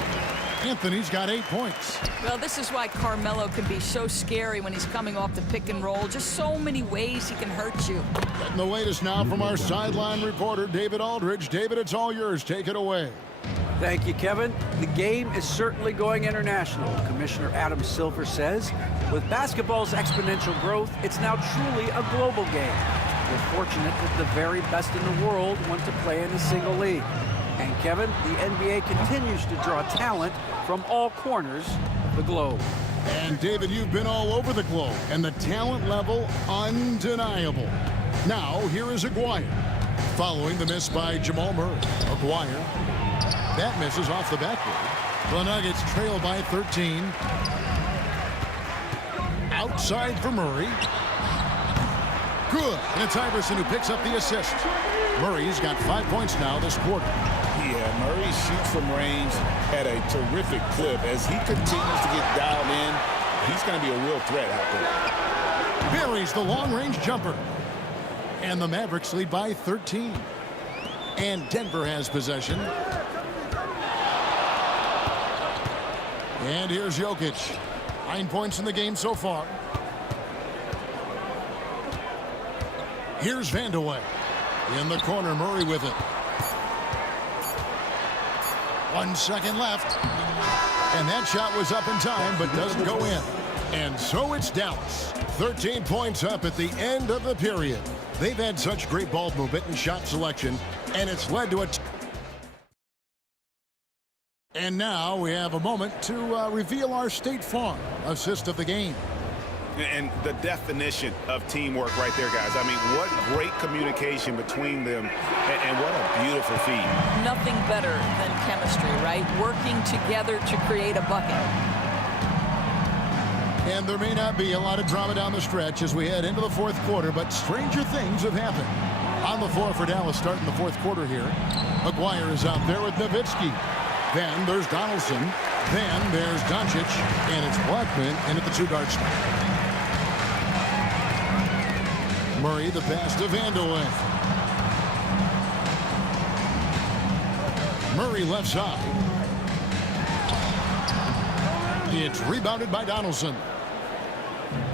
Anthony's got 8 points. Well, this is why Carmelo can be so scary when he's coming off the pick and roll. Just so many ways he can hurt you. Getting the latest now from our sideline reporter, David Aldridge. David, it's all yours. Take it away. Thank you, Kevin. The game is certainly going international. Commissioner Adam Silver says, with basketball's exponential growth, it's now truly a global game. We're fortunate that the very best in the world want to play in a single league. And Kevin, the NBA continues to draw talent from all corners of the globe. And David, you've been all over the globe, and the talent level undeniable. Now, here is Aguirre. Following the miss by Jamal Murray. Aguirre. That misses off the backboard. The Nuggets trail by 13. Outside for Murray. Good. And it's Iverson who picks up the assist. Murray's got 5 points now this quarter. Yeah, Murray shoots from range at a terrific clip. As he continues to get dialed in, he's going to be a real threat out there. Buries the long-range jumper. And the Mavericks lead by 13. And Denver has possession. And here's Jokic. 9 points in the game so far. Here's Vandeweghe. In the corner, Murray with it. 1 second left. And that shot was up in time, but doesn't go in. And so it's Dallas. 13 points up at the end of the period. They've had such great ball movement and shot selection, and it's led to a... And now we have a moment to reveal our State Farm assist of the game. And the definition of teamwork right there, guys. I mean, what great communication between them, and what a beautiful feed. Nothing better than chemistry, right? Working together to create a bucket. And there may not be a lot of drama down the stretch as we head into the fourth quarter, but stranger things have happened. On the floor for Dallas starting the fourth quarter here. Aguirre is out there with Nowitzki. Then there's Donaldson. Then there's Doncic. And it's Blackman in at the two-guard spot. Murray, the pass to Vandeweghe. Murray left side. It's rebounded by Donaldson.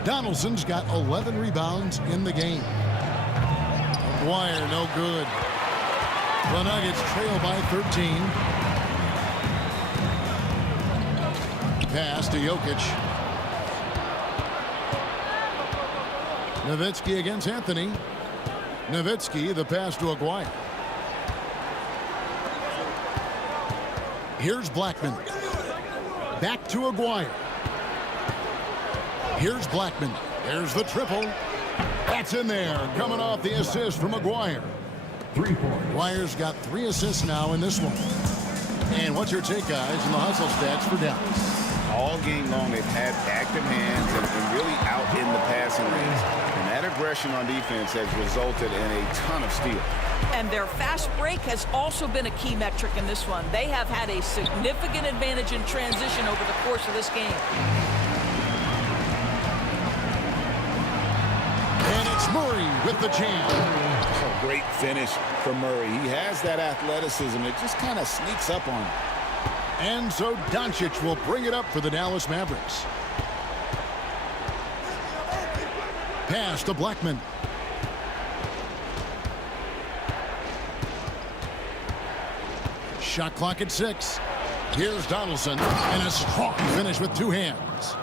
Donaldson's got 11 rebounds in the game. Aguirre, no good. The Nuggets trail by 13. Pass to Jokic. Nowitzki against Anthony. Nowitzki, the pass to Aguirre. Here's Blackman. Back to Aguirre. Here's Blackman. There's the triple. That's in there. Coming off the assist from Aguirre. Aguirre's got 3 assists now in this one. And what's your take, guys, in the hustle stats for Dallas? All game long, they've had active hands and really out in the passing lanes. And that aggression on defense has resulted in a ton of steals. And their fast break has also been a key metric in this one. They have had a significant advantage in transition over the course of this game. And it's Murray with the jam. Oh, great finish for Murray. He has that athleticism. It just kind of sneaks up on him. And so Doncic will bring it up for the Dallas Mavericks. Pass to Blackman. Shot clock at 6. Here's Donaldson, and a strong finish with 2 hands.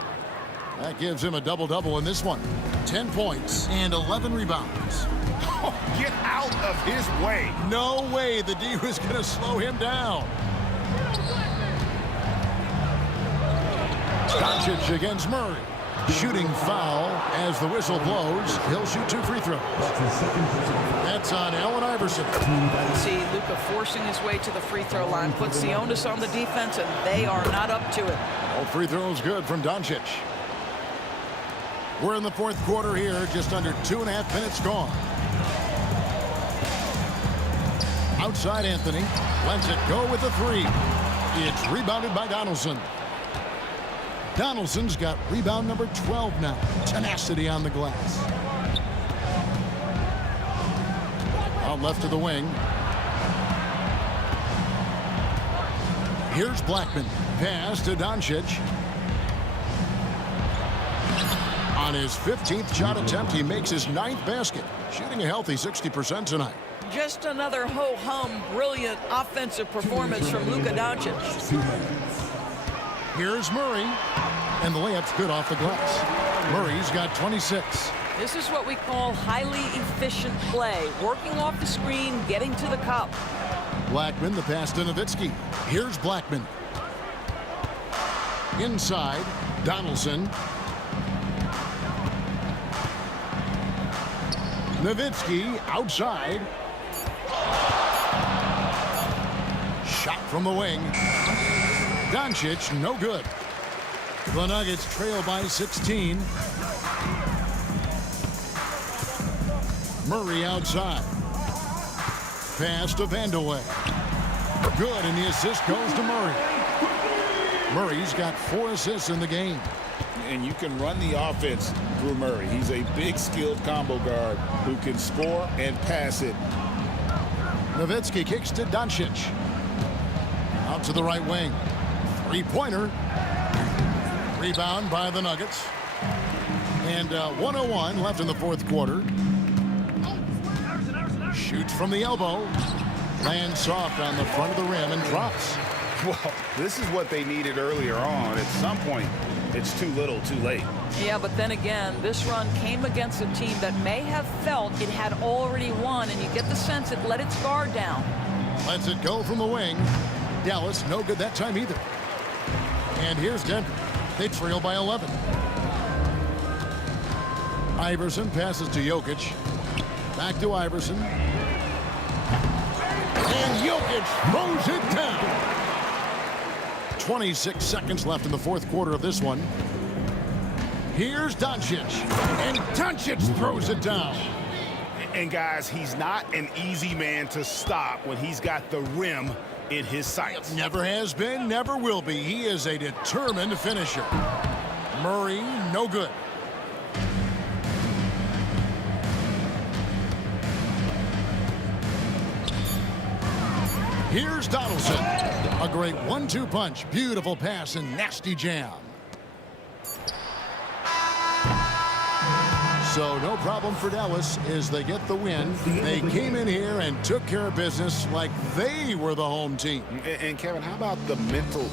That gives him a double-double in this one. 10 points and 11 rebounds. Oh, get out of his way. No way the D was going to slow him down. Doncic against Murray. Shooting foul as the whistle blows. He'll shoot 2 free throws. That's on Allen Iverson. See Luka forcing his way to the free throw line, puts the onus on the defense, and they are not up to it. All free throws good from Doncic. We're in the 4th quarter here, just under 2.5 minutes gone. Outside Anthony, lets it go with the 3. It's rebounded by Donaldson. Donaldson's got rebound number 12 now. Tenacity on the glass. Out left to the wing. Here's Blackman. Pass to Doncic. On his 15th shot attempt, he makes his 9th basket. Shooting a healthy 60% tonight. Just another ho-hum, brilliant offensive performance from Luka Doncic. Here's Murray, and the layup's good off the glass. Murray's got 26. This is what we call highly efficient play. Working off the screen, getting to the cup. Blackman, the pass to Nowitzki. Here's Blackman. Inside, Donaldson. Nowitzki outside. Shot from the wing. Doncic, no good. The Nuggets trail by 16. Murray outside. Pass to Vandeweghe. Good, and the assist goes to Murray. Murray's got 4 assists in the game. And you can run the offense through Murray. He's a big, skilled combo guard who can score and pass it. Nowitzki kicks to Doncic. Out to the right wing. 3-pointer. Rebound by the Nuggets. And 1:01 left in the 4th quarter. Shoots from the elbow. Lands soft on the front of the rim and drops. Well, this is what they needed earlier on. At some point, it's too little, too late. Yeah, but then again, this run came against a team that may have felt it had already won, and you get the sense it let its guard down. Lets it go from the wing. Dallas, no good that time either. And here's Denver. They trail by 11. Iverson passes to Jokic. Back to Iverson. And Jokic throws it down. 26 seconds left in the 4th quarter of this one. Here's Doncic. And Doncic throws it down. And guys, he's not an easy man to stop when he's got the rim in his sights. Never has been, never will be. He is a determined finisher. Murray, no good. Here's Donaldson. A great 1-2 punch. Beautiful pass and nasty jam. So no problem for Dallas as they get the win. They came in here and took care of business like they were the home team. And Kevin, how about the mental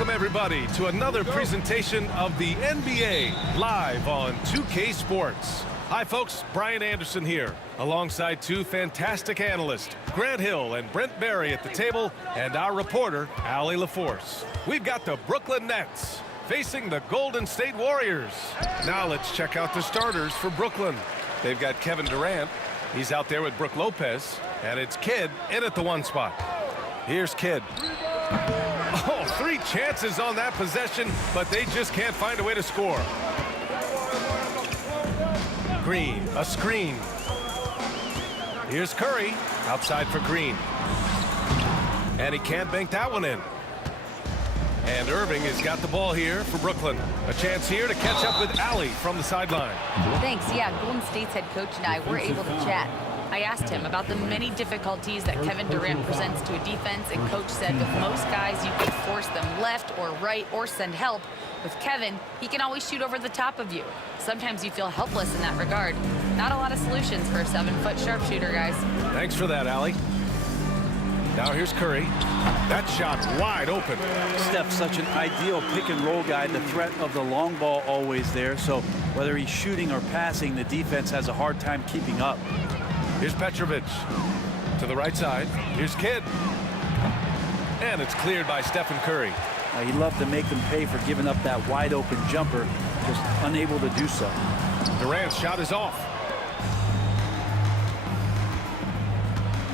Welcome, everybody, to another presentation of the NBA live on 2K Sports. Hi, folks. Brian Anderson here, alongside two fantastic analysts, Grant Hill and Brent Barry at the table, and our reporter, Allie LaForce. We've got the Brooklyn Nets facing the Golden State Warriors. Now let's check out the starters for Brooklyn. They've got Kevin Durant. He's out there with Brook Lopez, and it's Kidd in at the 1 spot. Here's Kidd. Oh, 3 chances on that possession, but they just can't find a way to score. Green, a screen. Here's Curry, outside for Green. And he can't bank that one in. And Irving has got the ball here for Brooklyn. A chance here to catch up with Allie from the sideline. Thanks. Yeah, Golden State's head coach and I were able to chat. I asked him about the many difficulties that Kevin Durant presents to a defense, and coach said with most guys you can force them left or right or send help. With Kevin, he can always shoot over the top of you. Sometimes you feel helpless in that regard. Not a lot of solutions for a 7-foot sharpshooter, guys. Thanks for that, Allie. Now here's Curry. That shot wide open. Steph's such an ideal pick-and-roll guy. The threat of the long ball always there. So whether he's shooting or passing, the defense has a hard time keeping up. Here's Petrovic to the right side. Here's Kidd. And it's cleared by Stephen Curry. He'd love to make them pay for giving up that wide-open jumper, just unable to do so. Durant's shot is off.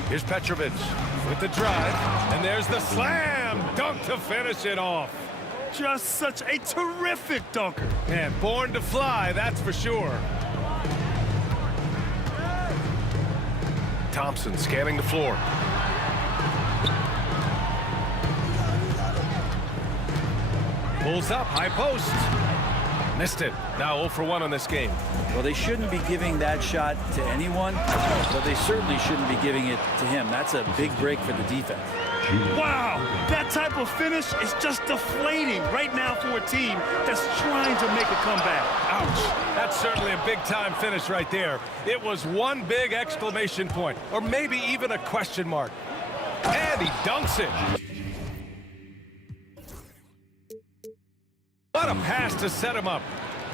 Here's Petrovic with the drive, and there's the slam dunk to finish it off. Just such a terrific dunker. And born to fly, that's for sure. Thompson scanning the floor. Pulls up, high post. Missed it. Now 0 for 1 on this game. Well, they shouldn't be giving that shot to anyone, but they certainly shouldn't be giving it to him. That's a big break for the defense. Wow, that type of finish is just deflating right now for a team that's trying to make a comeback. Ouch. That's certainly a big-time finish right there. It was one big exclamation point, or maybe even a question mark. And he dunks it. What a pass to set him up.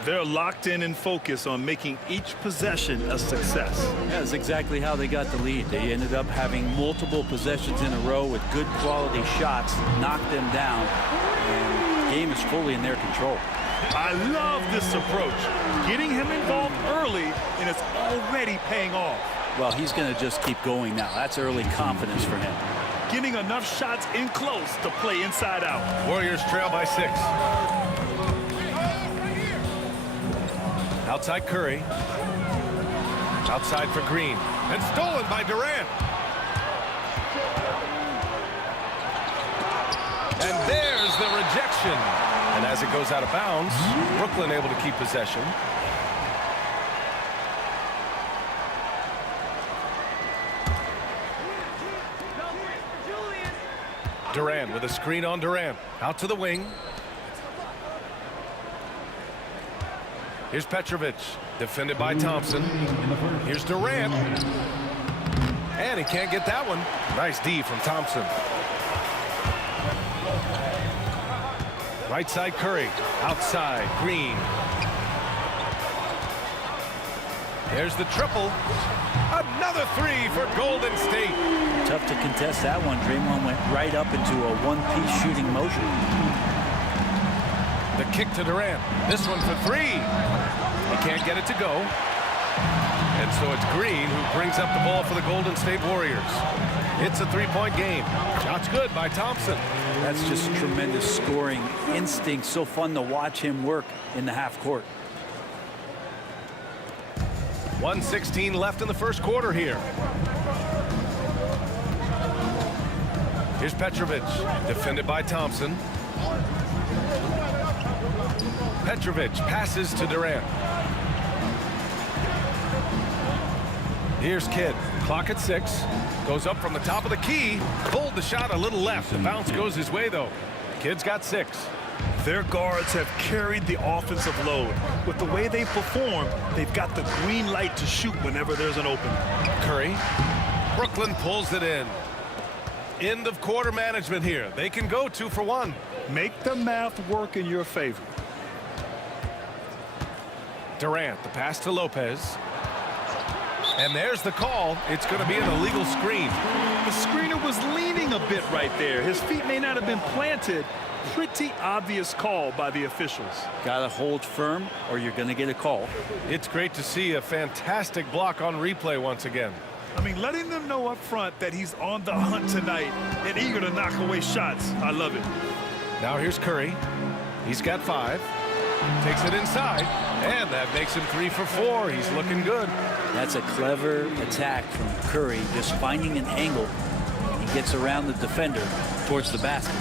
They're locked in and focused on making each possession a success. Yeah, that's exactly how they got the lead. They ended up having multiple possessions in a row with good quality shots, knocked them down, and the game is fully in their control. I love this approach. Getting him involved early, and it's already paying off. Well, he's going to just keep going now. That's early confidence for him. Getting enough shots in close to play inside out. Warriors trail by 6. Outside Curry. Outside for Green. And stolen by Durant. And there's the rejection. And as it goes out of bounds, Brooklyn able to keep possession. Durant with a screen on Durant. Out to the wing. Here's Petrovic, defended by Thompson. Here's Durant. And he can't get that one. Nice D from Thompson. Right side Curry. Outside Green. There's the triple. Another 3 for Golden State. Tough to contest that one. Draymond went right up into a one-piece shooting motion. The kick to Durant. This one for 3. He can't get it to go. And so it's Green who brings up the ball for the Golden State Warriors. It's a 3-point game. Shot's good by Thompson. That's just tremendous scoring instinct. So fun to watch him work in the half court. 1:16 left in the first quarter here. Here's Petrovic, defended by Thompson. Petrovic passes to Durant. Here's Kidd. Clock at 6. Goes up from the top of the key. Pulled the shot a little left. The bounce goes his way, though. Kidd's got 6. Their guards have carried the offensive load. With the way they perform, they've got the green light to shoot whenever there's an opening. Curry. Brooklyn pulls it in. End of quarter management here. They can go 2 for 1. Make the math work in your favor. Durant, the pass to Lopez. And there's the call. It's going to be an illegal screen. The screener was leaning a bit right there. His feet may not have been planted. Pretty obvious call by the officials. Got to hold firm or you're going to get a call. It's great to see a fantastic block on replay once again. I mean, letting them know up front that he's on the hunt tonight and eager to knock away shots. I love it. Now here's Curry. He's got 5. Takes it inside, and that makes him 3 for 4. He's looking good. That's a clever attack from Curry, just finding an angle. He gets around the defender towards the basket.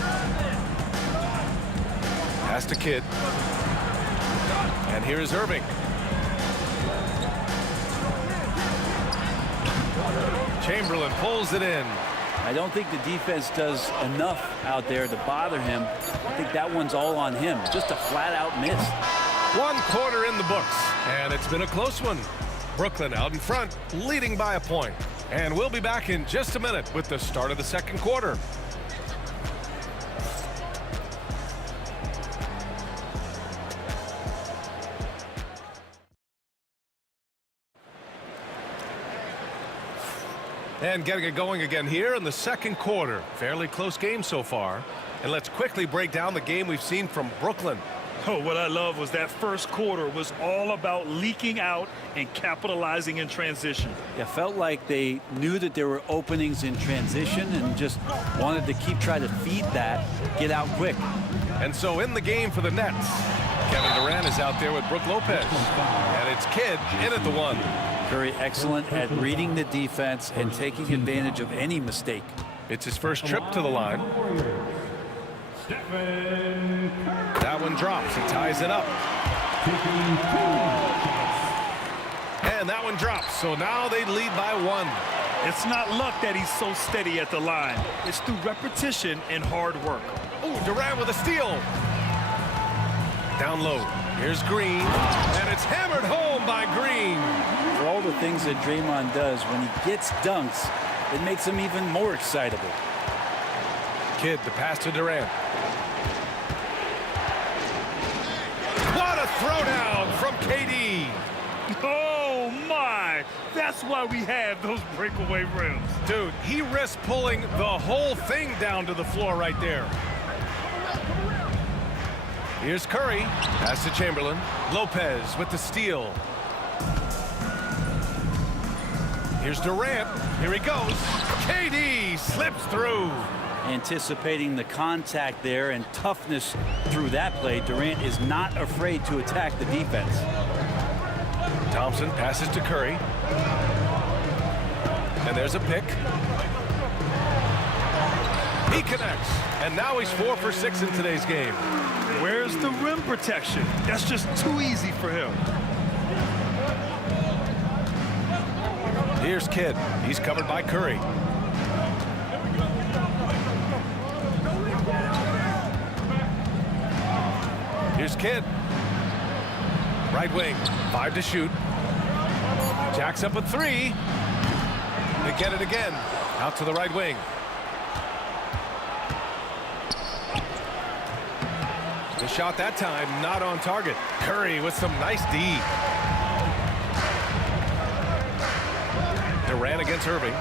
Pass to Kidd. And here is Irving. Chamberlain pulls it in. I don't think the defense does enough out there to bother him. I think that one's all on him. Just a flat-out miss. 1 quarter in the books, and it's been a close one. Brooklyn out in front, leading by a point. And we'll be back in just a minute with the start of the second quarter. And getting it going again here in the second quarter. Fairly close game so far. And let's quickly break down the game we've seen from Brooklyn. Oh, what I love was that first quarter was all about leaking out and capitalizing in transition. It felt like they knew that there were openings in transition and just wanted to keep trying to feed that, get out quick. And so in the game for the Nets, Kevin Durant is out there with Brook Lopez. And it's Kidd in at the 1. Curry excellent at reading the defense and taking advantage of any mistake. It's his first trip to the line. That one drops. He ties it up. And that one drops. So now they lead by 1. It's not luck that he's so steady at the line. It's through repetition and hard work. Oh, Durant with a steal. Down low. Here's Green. And it's hammered home by Green. For all the things that Draymond does, when he gets dunks, it makes him even more excitable. Kidd, the pass to Durant. What a throwdown from KD. Oh, my. That's why we have those breakaway rims. Dude, he risked pulling the whole thing down to the floor right there. Here's Curry. Pass to Chamberlain. Lopez with the steal. Here's Durant. Here he goes. KD slips through. Anticipating the contact there and toughness through that play, Durant is not afraid to attack the defense. Thompson passes to Curry. And there's a pick. He connects. And now he's 4 for 6 in today's game. Where's the rim protection? That's just too easy for him. Here's Kidd. He's covered by Curry. Here's Kidd. Right wing. 5 to shoot. Jacks up a 3. They get it again. Out to the right wing. The shot that time not on target. Curry with some nice D. Durant against Irving.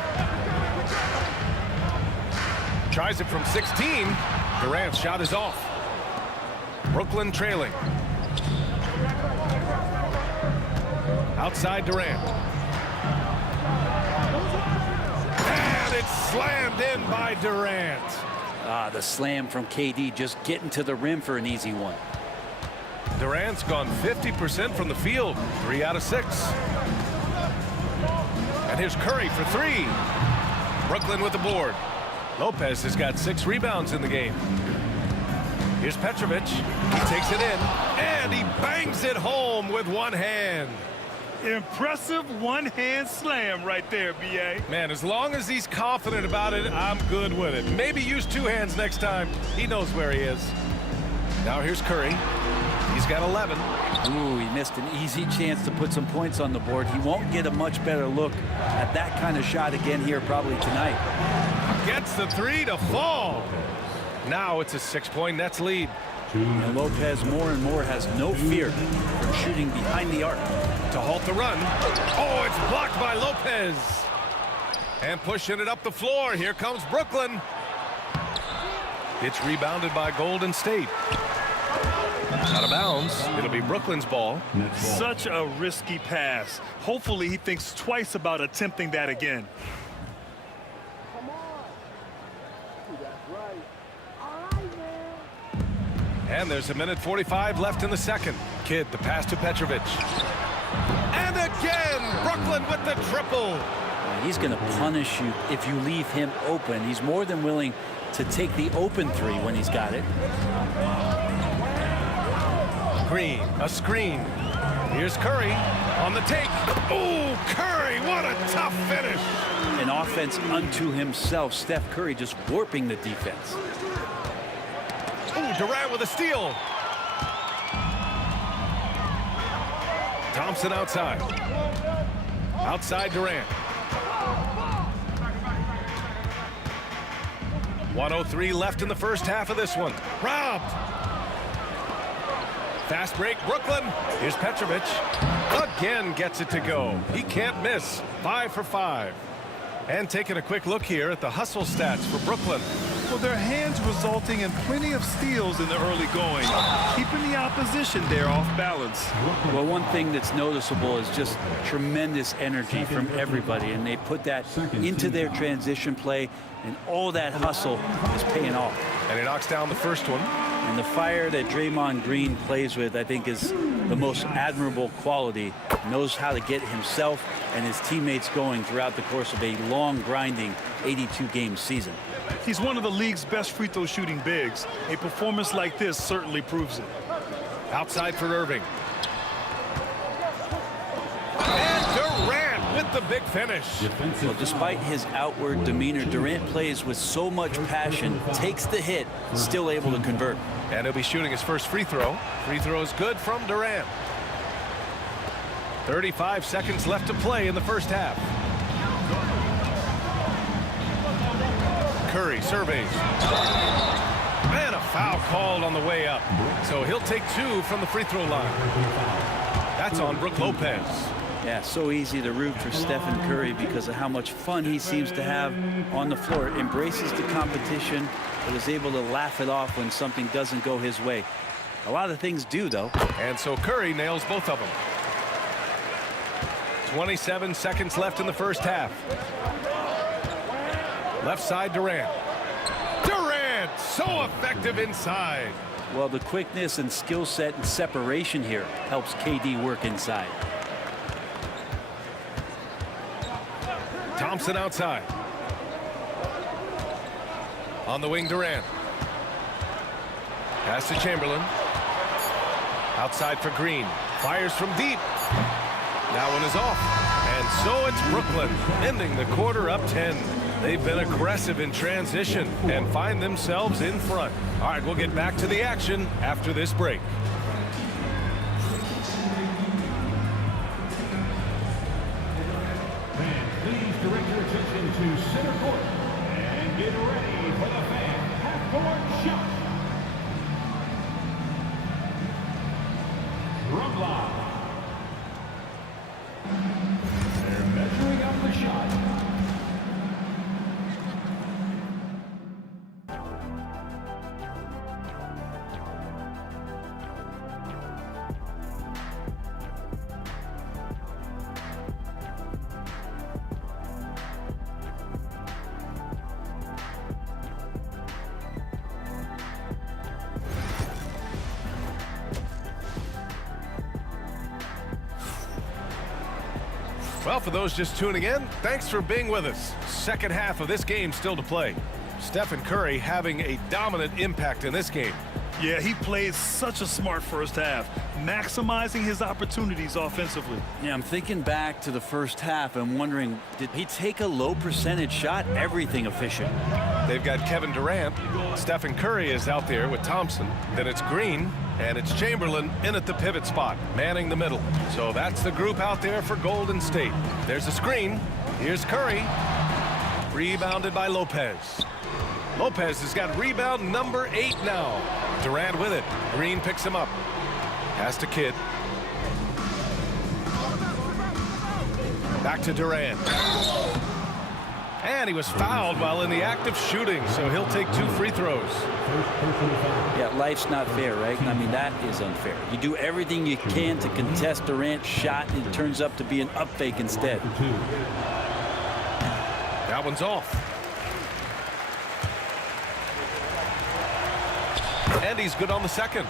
Tries it from 16. Durant's shot is off. Brooklyn trailing. Outside Durant. And it's slammed in by Durant. The slam from KD, just getting to the rim for an easy one. Durant's gone 50% from the field. 3 out of 6. And here's Curry for 3. Brooklyn with the board. Lopez has got 6 rebounds in the game. Here's Petrovic. He takes it in, and he bangs it home with one hand. Impressive one-hand slam right there, B.A. Man, as long as he's confident about it, I'm good with it. Maybe use 2 hands next time. He knows where he is. Now here's Curry. He's got 11. Ooh, he missed an easy chance to put some points on the board. He won't get a much better look at that kind of shot again here probably tonight. Gets the 3 to fall. Now it's a 6-point Nets lead. And Lopez more and more has no fear from shooting behind the arc. To halt the run. Oh, it's blocked by Lopez. And pushing it up the floor. Here comes Brooklyn. It's rebounded by Golden State. Out of bounds. It'll be Brooklyn's ball. Such a risky pass. Hopefully he thinks twice about attempting that again. And there's a minute 45 left in the second. Kidd, the pass to Petrovic. And again, Brooklyn with the triple. He's going to punish you if you leave him open. He's more than willing to take the open three when he's got it. Green, a screen. Here's Curry on the take. Oh, Curry, what a tough finish. An offense unto himself. Steph Curry just warping the defense. Ooh, Durant with a steal. Thompson outside. Outside Durant. 1:03 left in the first half of this one. Robbed. Fast break, Brooklyn. Here's Petrovic. Again gets it to go. He can't miss. 5 for 5. And taking a quick look here at the hustle stats for Brooklyn. Well, their hands resulting in plenty of steals in the early going, keeping the opposition there off balance. Well, one thing that's noticeable is just tremendous energy from everybody, and they put that into their transition play, and all that hustle is paying off. And he knocks down the first one. And the fire that Draymond Green plays with, I think, is the most admirable quality. Knows how to get himself and his teammates going throughout the course of a long, grinding 82-game season. He's one of the league's best free throw shooting bigs. A performance like this certainly proves it. Outside for Irving. And Durant with the big finish. Well, despite his outward demeanor, Durant plays with so much passion, takes the hit, still able to convert. And he'll be shooting his first free throw. Free throw is good from Durant. 35 seconds left to play in the first half. Curry surveys. And a foul called on the way up. So he'll take 2 from the free throw line. That's on Brook Lopez. Yeah, so easy to root for Stephen Curry because of how much fun he seems to have on the floor. Embraces the competition, but is able to laugh it off when something doesn't go his way. A lot of things do, though. And so Curry nails both of them. 27 seconds left in the first half. Left side, Durant. Durant, so effective inside. Well, the quickness and skill set and separation here helps KD work inside. Thompson outside. On the wing, Durant. Pass to Chamberlain. Outside for Green. Fires from deep. That one is off. And so it's Brooklyn, ending the quarter up 10. They've been aggressive in transition and find themselves in front. All right, we'll get back to the action after this break. Please direct your attention to center court and get ready for the fan half-court shot. Drum line. They're measuring up the shot. Well, for those just tuning in, thanks for being with us. Second half of this game still to play. Stephen Curry having a dominant impact in this game. Yeah, he played such a smart first half, maximizing his opportunities offensively. Yeah, I'm thinking back to the first half and wondering, did he take a low percentage shot? Everything efficient. They've got Kevin Durant. Stephen Curry is out there with Thompson. Then it's Green, and it's Chamberlain in at the pivot spot, manning the middle. So that's the group out there for Golden State. There's a screen. Here's Curry. Rebounded by Lopez. Lopez has got rebound number 8 now. Durant with it. Green picks him up. Pass to Kidd. Back to Durant. And he was fouled while in the act of shooting, so he'll take 2 free throws. Yeah, life's not fair, right? I mean, that is unfair. You do everything you can to contest Durant's shot, and it turns up to be an up fake instead. That one's off. And he's good on the second.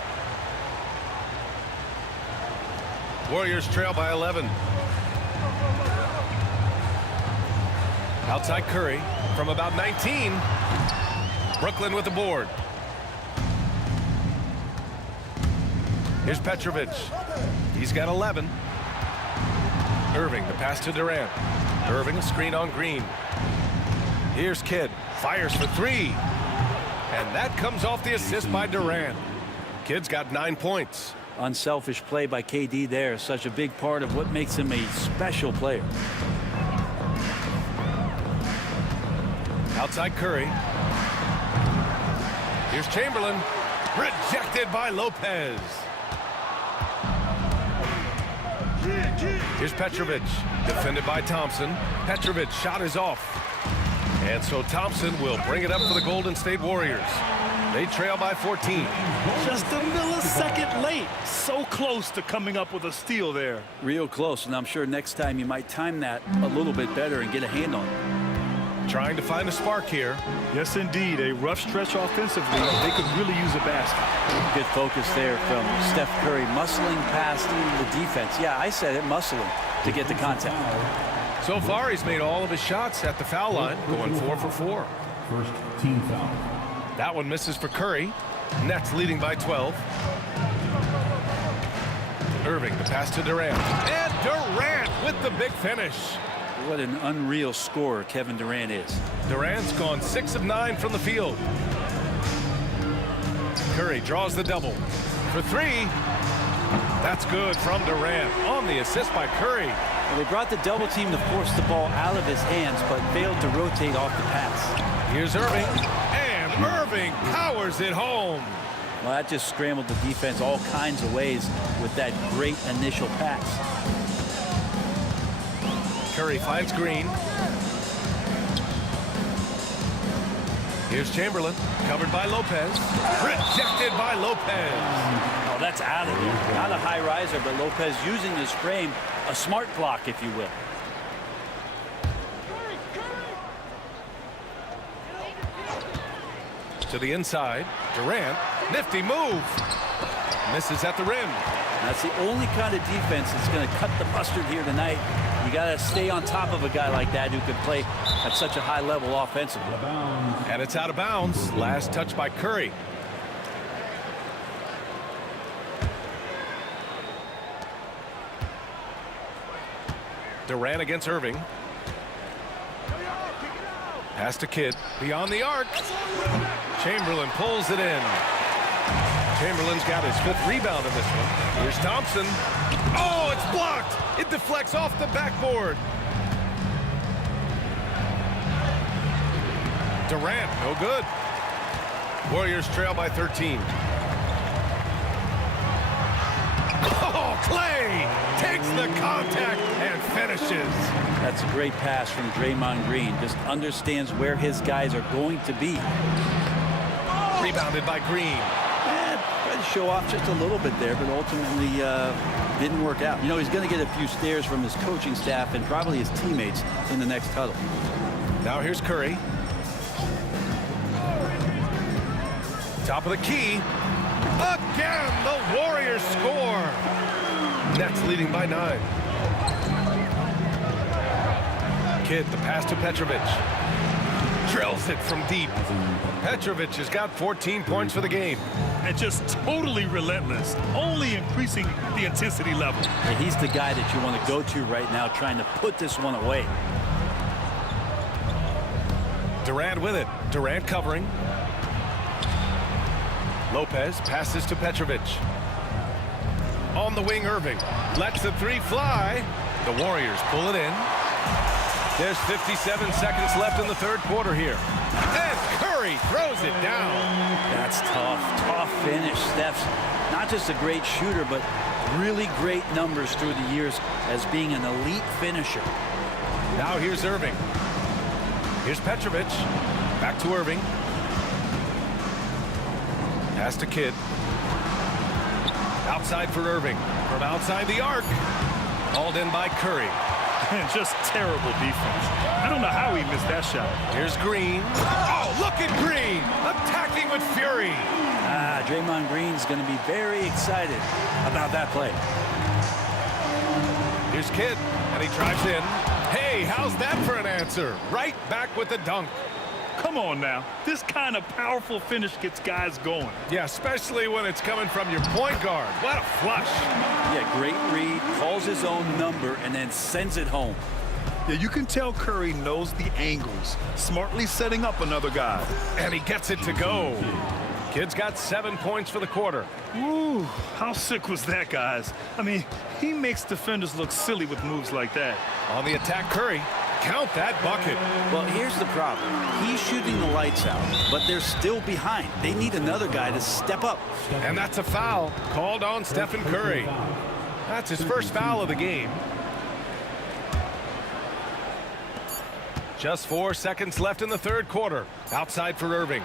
Warriors trail by 11. Outside Curry from about 19. Brooklyn with the board. Here's Petrovic. He's got 11. Irving, the pass to Durant. Irving, a screen on Green. Here's Kidd. Fires for 3. And that comes off the assist by Durant. Kidd's got 9 points. Unselfish play by KD there. Such a big part of what makes him a special player. Outside Curry. Here's Chamberlain. Rejected by Lopez. Here's Petrovic. Defended by Thompson. Petrovic shot is off. And so Thompson will bring it up for the Golden State Warriors. They trail by 14. Just a millisecond late. So close to coming up with a steal there. Real close, and I'm sure next time you might time that a little bit better and get a hand on it. Trying to find a spark here. Yes, indeed. A rough stretch offensively. They could really use a basket. Good focus there from Steph Curry, muscling past the defense. Yeah, I said it, muscling to get the contact. So far, he's made all of his shots at the foul line, going 4 for 4. First team foul. That one misses for Curry. Nets leading by 12. Irving, the pass to Durant. And Durant with the big finish. What an unreal scorer Kevin Durant is. Durant's gone 6 of 9 from the field. Curry draws the double. For 3. That's good from Durant on the assist by Curry. Well, they brought the double team to force the ball out of his hands, but failed to rotate off the pass. Here's Irving. And Irving powers it home. Well, that just scrambled the defense all kinds of ways with that great initial pass. Curry finds Green. Here's Chamberlain, covered by Lopez. Rejected by Lopez. Oh, that's out of there. Not a high riser, but Lopez using his frame, a smart block, if you will. To the inside, Durant, nifty move. Misses at the rim. That's the only kind of defense that's going to cut the mustard here tonight. You got to stay on top of a guy like that who can play at such a high level offensively. And it's out of bounds. Last touch by Curry. Durant against Irving. Pass to Kidd. Beyond the arc. Chamberlain pulls it in. Chamberlain's got his 5th rebound in this one. Here's Thompson. Oh, it's blocked. It deflects off the backboard. Durant, no good. Warriors trail by 13. Oh, Clay takes the contact and finishes. That's a great pass from Draymond Green. Just understands where his guys are going to be. Rebounded by Green. Tried to show off just a little bit there, but ultimately didn't work out. You know, he's going to get a few stares from his coaching staff and probably his teammates in the next huddle. Now here's Curry. Top of the key. Again, the Warriors score. Nets leading by 9. Kidd, the pass to Petrovic. Drills it from deep. Petrovic has got 14 points for the game. And just totally relentless, only increasing the intensity level. And he's the guy that you want to go to right now, trying to put this one away. Durant with it. Durant covering. Lopez passes to Petrovic. On the wing, Irving lets the 3 fly. The Warriors pull it in. There's 57 seconds left in the 3rd quarter here. And Curry throws it down. That's tough finish. Steph's not just a great shooter, but really great numbers through the years as being an elite finisher. Now here's Irving. Here's Petrovic. Back to Irving. Pass to Kidd. Outside for Irving. From outside the arc. Hauled in by Curry. Just terrible defense. I don't know how he missed that shot. Here's Green. Oh, look at Green. Attacking with fury. Draymond Green's going to be very excited about that play. Here's Kidd. And he drives in. Hey, how's that for an answer? Right back with the dunk. Come on now. This kind of powerful finish gets guys going. Yeah, especially when it's coming from your point guard. What a flush. Yeah, great read, calls his own number, and then sends it home. Yeah, you can tell Curry knows the angles, smartly setting up another guy. And he gets it to go. Kidd's got 7 points for the quarter. Ooh, how sick was that, guys? I mean, he makes defenders look silly with moves like that. On the attack, Curry. Count that bucket. Well, here's the problem. He's shooting the lights out, but they're still behind. They need another guy to step up. And that's a foul called on Stephen Curry. That's his first foul of the game. Just 4 seconds left in the third quarter. Outside for Irving.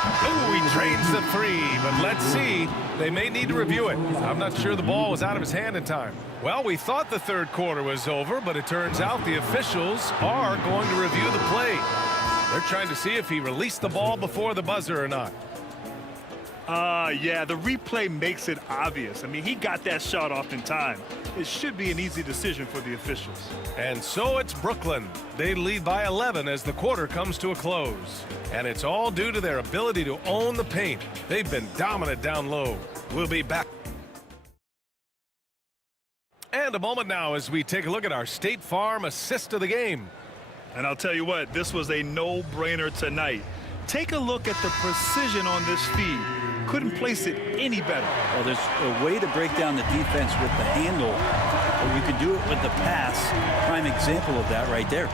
Oh, he drains the three, but let's see. They may need to review it. I'm not sure the ball was out of his hand in time. Well, we thought the third quarter was over, but it turns out the officials are going to review the play. They're trying to see if he released the ball before the buzzer or not. Yeah, the replay makes it obvious. I mean, he got that shot off in time. It should be an easy decision for the officials. And so it's Brooklyn. They lead by 11 as the quarter comes to a close. And it's all due to their ability to own the paint. They've been dominant down low. We'll be back. And a moment now as we take a look at our State Farm assist of the game. And I'll tell you what, this was a no-brainer tonight. Take a look at the precision on this feed. Couldn't place it any better. Well, there's a way to break down the defense with the handle, or you can do it with the pass. Prime example of that right there.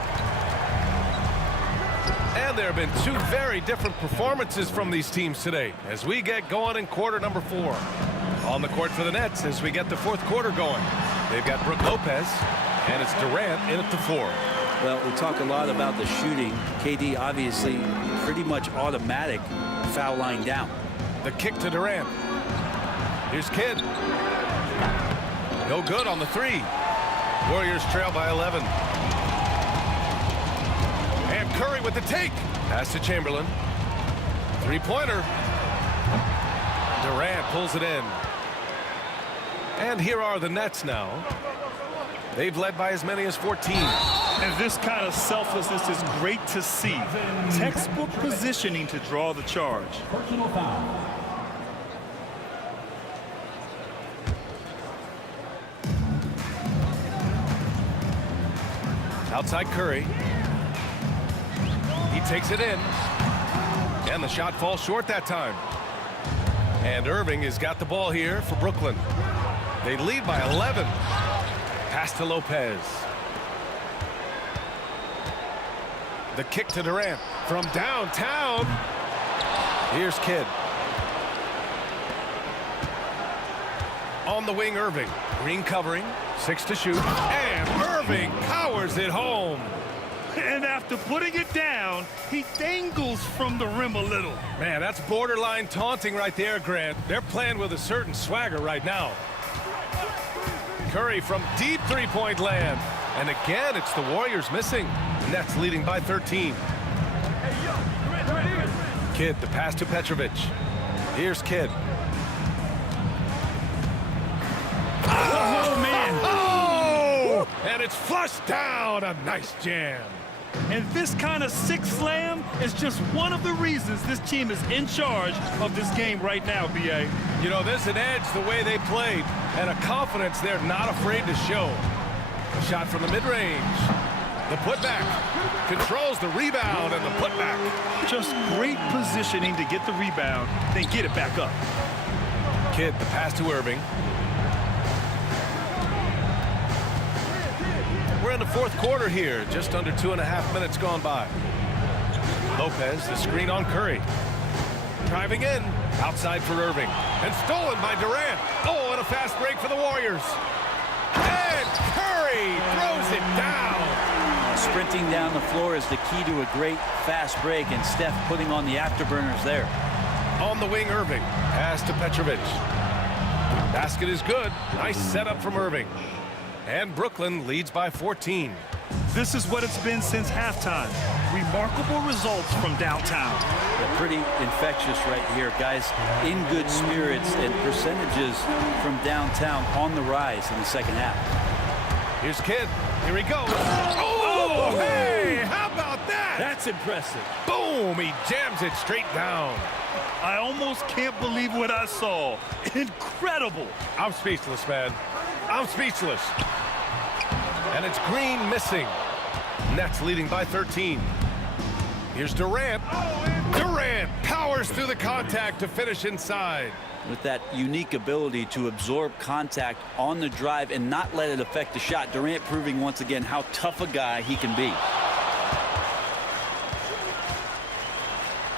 And there have been 2 very different performances from these teams today as we get going in quarter number 4. On the court for the Nets as we get the fourth quarter going. They've got Brook Lopez, and it's Durant in at the 4. Well, we talk a lot about the shooting. KD obviously pretty much automatic foul line down. The kick to Durant. Here's Kidd. No good on the 3. Warriors trail by 11. And Curry with the take. Pass to Chamberlain. 3-pointer. Durant pulls it in. And here are the Nets now. They've led by as many as 14. And this kind of selflessness is great to see. Textbook positioning to draw the charge. Personal foul. Outside Curry. He takes it in. And the shot falls short that time. And Irving has got the ball here for Brooklyn. They lead by 11. Pass to Lopez. The kick to Durant from downtown. Here's Kidd. On the wing, Irving. Green covering. 6 to shoot. And Irving powers it home. And after putting it down, he dangles from the rim a little. Man, that's borderline taunting right there, Grant. They're playing with a certain swagger right now. Curry from deep three-point land. And again, it's the Warriors missing. Nets leading by 13. Kidd, the pass to Petrovic. Here's Kidd. Oh, man. Oh! And it's flushed down. A nice jam. And this kind of sick slam is just one of the reasons this team is in charge of this game right now, B.A. You know, there's an edge the way they played and a confidence they're not afraid to show. A shot from the mid-range. The putback. Controls the rebound and the putback. Just great positioning to get the rebound, then get it back up. Kidd, the pass to Irving. We're in the fourth quarter here, just under 2.5 minutes gone by. Lopez, the screen on Curry. Driving in, outside for Irving. And stolen by Durant. Oh, and a fast break for the Warriors. And Curry throws it down. sprinting down the floor is the key to a great fast break, and Steph putting on the afterburners there. On the wing, Irving. Pass to Petrovic. Basket is good. Nice setup from Irving. And Brooklyn leads by 14. This is what it's been since halftime. Remarkable results from downtown. Yeah, pretty infectious right here, guys. In good spirits, and percentages from downtown on the rise in the second half. Here's Kidd. Here he goes. Oh, hey, how about that? That's impressive. Boom, he jams it straight down. I almost can't believe what I saw. Incredible. I'm speechless, man. I'm speechless. And it's Green missing. Nets leading by 13. Here's Durant. Durant powers through the contact to finish inside. With that unique ability to absorb contact on the drive and not let it affect the shot, Durant proving once again how tough a guy he can be.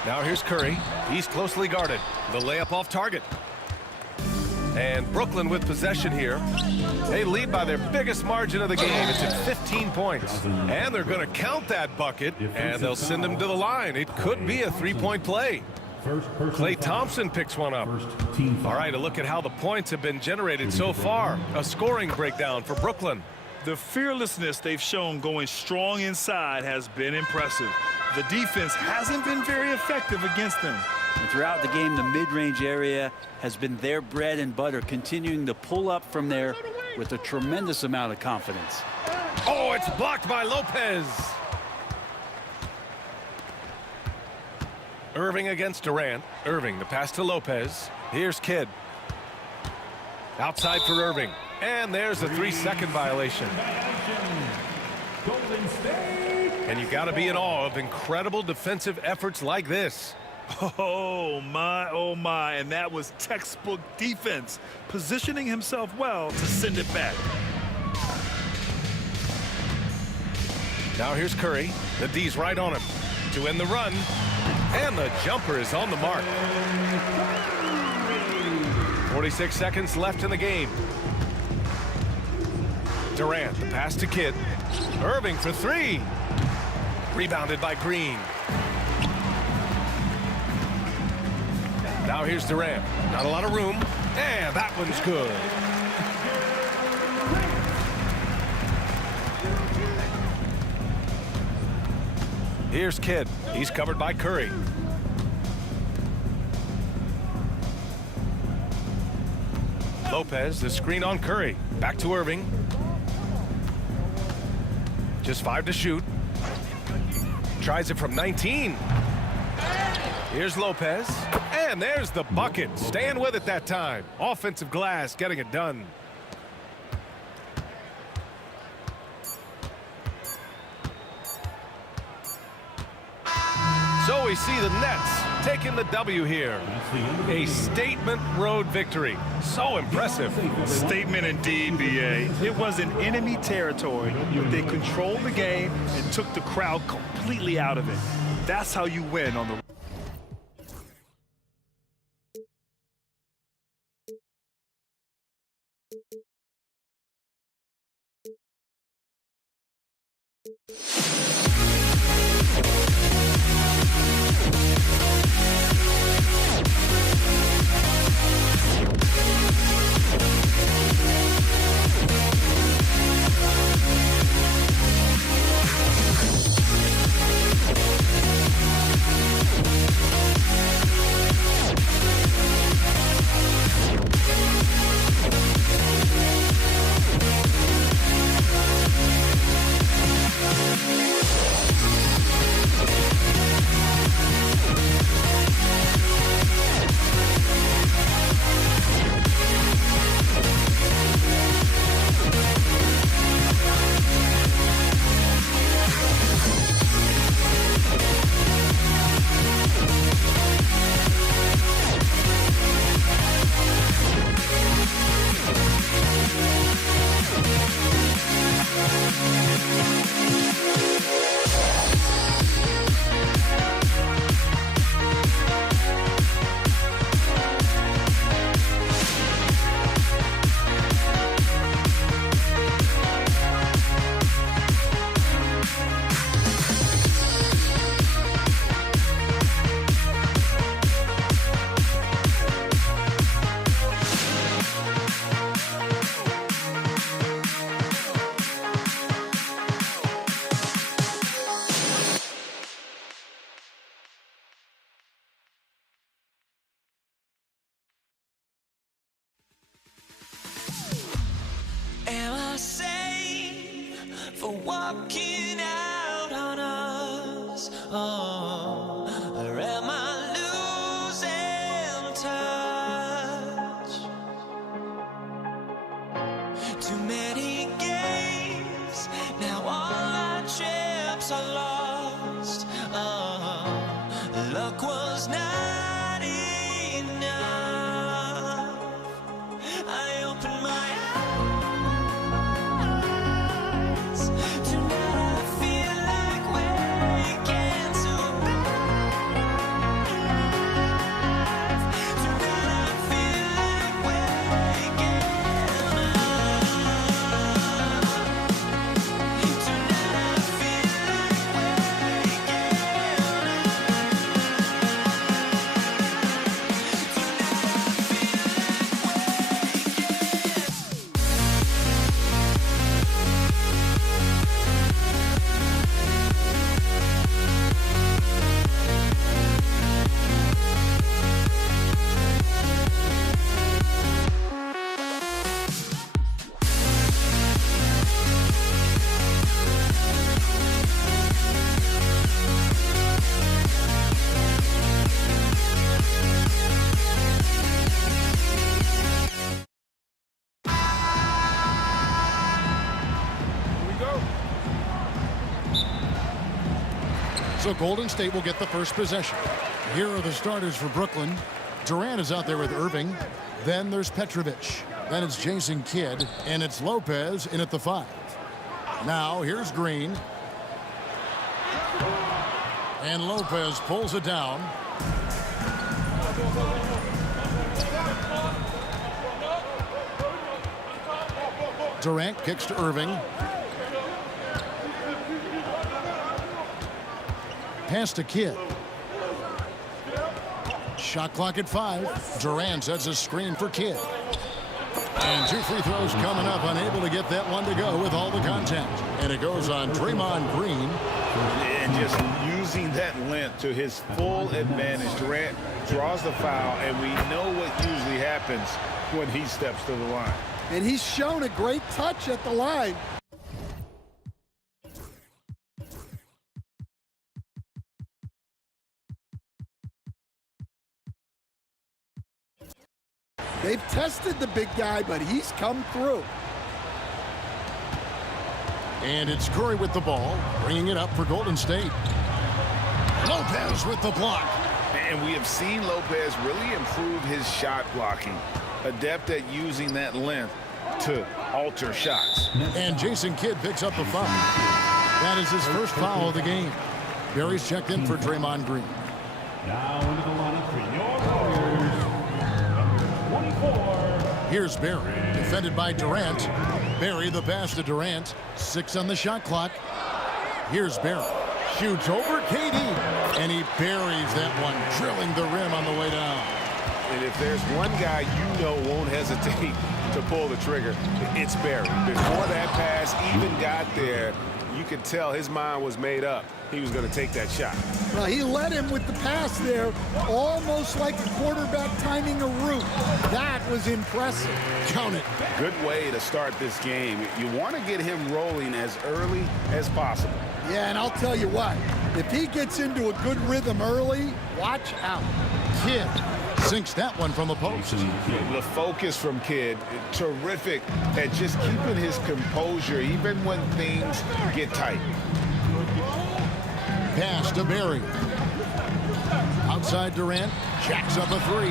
Now here's Curry. He's closely guarded. The layup off target. And Brooklyn with possession here. They lead by their biggest margin of the game. It's at 15 points. And they're going to count that bucket, and they'll send him to the line. It could be a three-point play. Klay Thompson picks one up. All right, a look at how the points have been generated so far. A scoring breakdown for Brooklyn. The fearlessness they've shown going strong inside has been impressive. The defense hasn't been very effective against them. And throughout the game, the mid-range area has been their bread and butter, continuing to pull up from there with a tremendous amount of confidence. Oh, it's blocked by Lopez. Irving against Durant. Irving, the pass to Lopez. Here's Kidd. Outside for Irving. And there's a 3-second violation. And you got to be in awe of incredible defensive efforts like this. Oh my, and that was textbook defense, positioning himself well to send it back. Now here's Curry. The D's right on him to end the run, and the jumper is on the mark. 46 seconds left in the game. Durant, the pass to Kidd. Irving for three. Rebounded by Green. Now here's Durant. Not a lot of room. And that one's good. Here's Kidd. He's covered by Curry. Lopez, the screen on Curry. Back to Irving. Just 5 to shoot. Tries it from 19. Here's Lopez. And there's the bucket. Staying with it that time. Offensive glass getting it done. So we see the Nets taking the W here. A statement road victory. So impressive. Statement indeed, BA. It wasn't enemy territory, but they controlled the game and took the crowd completely out of it. That's how you win on the walking out on us? Oh, or am I losing touch? Too many games, now all our chips are lost. Oh, luck was not enough. I opened my eyes. Tonight I feel like waking to a better life. Tonight I feel like waking up. Tonight I feel like waking So Golden State will get the first possession. Here are the starters for Brooklyn. Durant is out there with Irving. Then there's Petrovic. Then it's Jason Kidd. And it's Lopez in at the 5. Now here's Green. And Lopez pulls it down. Durant kicks to Irving. Pass to Kidd. Shot clock at 5. Durant sets a screen for Kidd. And 2 free throws coming up, unable to get that one to go with all the contact. And it goes on Draymond Green. And just using that length to his full advantage. Durant draws the foul, and we know what usually happens when he steps to the line. And he's shown a great touch at the line. They've tested the big guy, but he's come through. And it's Curry with the ball, bringing it up for Golden State. Lopez with the block. And we have seen Lopez really improve his shot blocking. Adept at using that length to alter shots. And Jason Kidd picks up the foul. That is his first foul of the game. Barry's checked in for Draymond Green. Now into the line for your Warriors, number 24. Here's Barry, defended by Durant. Barry the pass to Durant. 6 on the shot clock. Here's Barry. Shoots over KD. And he buries that one, drilling the rim on the way down. And if there's one guy you know won't hesitate to pull the trigger, it's Barry. Before that pass even got there, you could tell his mind was made up. He was going to take that shot. Well, he led him with the pass there, almost like a quarterback timing a route. That was impressive. Count it. Good way to start this game. You want to get him rolling as early as possible. Yeah, and I'll tell you what, if he gets into a good rhythm early, watch out. Kidd sinks that one from the post. The focus from Kidd, terrific at just keeping his composure even when things get tight. Pass to Barry. Outside Durant, jacks up a 3.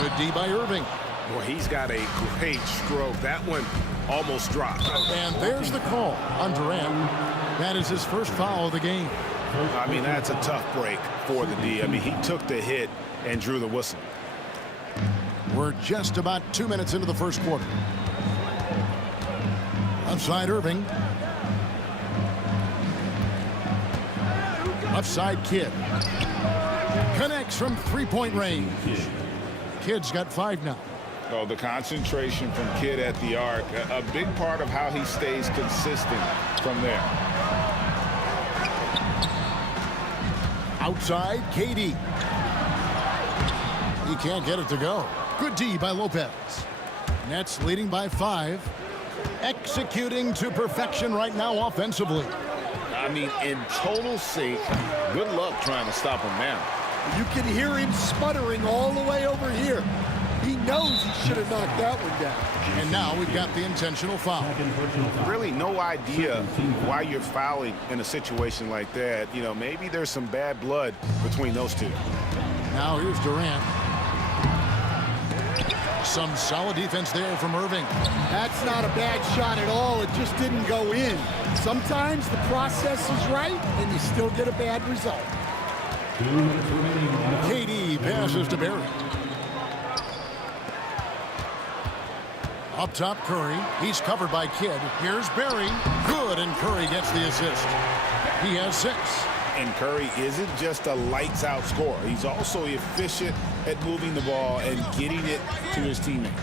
Good D by Irving. Boy, he's got a great stroke. That one almost dropped. And there's the call on Durant. That is his first foul of the game. I mean, that's a tough break for the D. I mean, he took the hit and drew the whistle. We're just about 2 minutes into the first quarter. Outside Irving. Left side Kidd. Connects from 3-point range. Kidd's got 5 now. Oh, the concentration from Kidd at the arc, a big part of how he stays consistent from there. Outside KD. He can't get it to go. Good D by Lopez. Nets leading by 5. executing to perfection right now offensively. I mean, in total sync. Good luck trying to stop him now. You can hear him sputtering all the way over here. He knows he should have knocked that one down. And now we've got the intentional foul. Really no idea why you're fouling in a situation like that. You know, maybe there's some bad blood between those two. Now here's Durant. Some solid defense there from Irving. That's not a bad shot at all. It just didn't go in. Sometimes the process is right, and you still get a bad result. KD passes to Barry. Up top, Curry. He's covered by Kidd. Here's Barry. Good, and Curry gets the assist. He has 6. And Curry isn't just a lights-out scorer. He's also efficient at moving the ball and getting it to his teammates.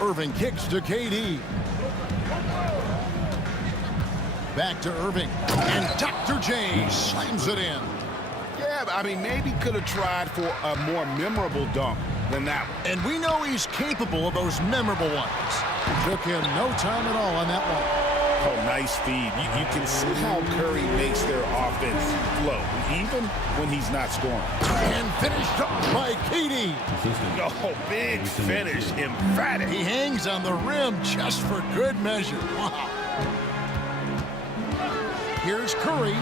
Irving kicks to KD. Back to Irving. And Dr. J slams it in. Yeah, I mean, maybe could have tried for a more memorable dunk than that one. And we know he's capable of those memorable ones. Took him no time at all on that one. Oh, nice feed. You can see how Curry makes their offense flow, even when he's not scoring. And finished up by KD. Oh, big finish, emphatic. He hangs on the rim just for good measure. Wow. Here's Curry.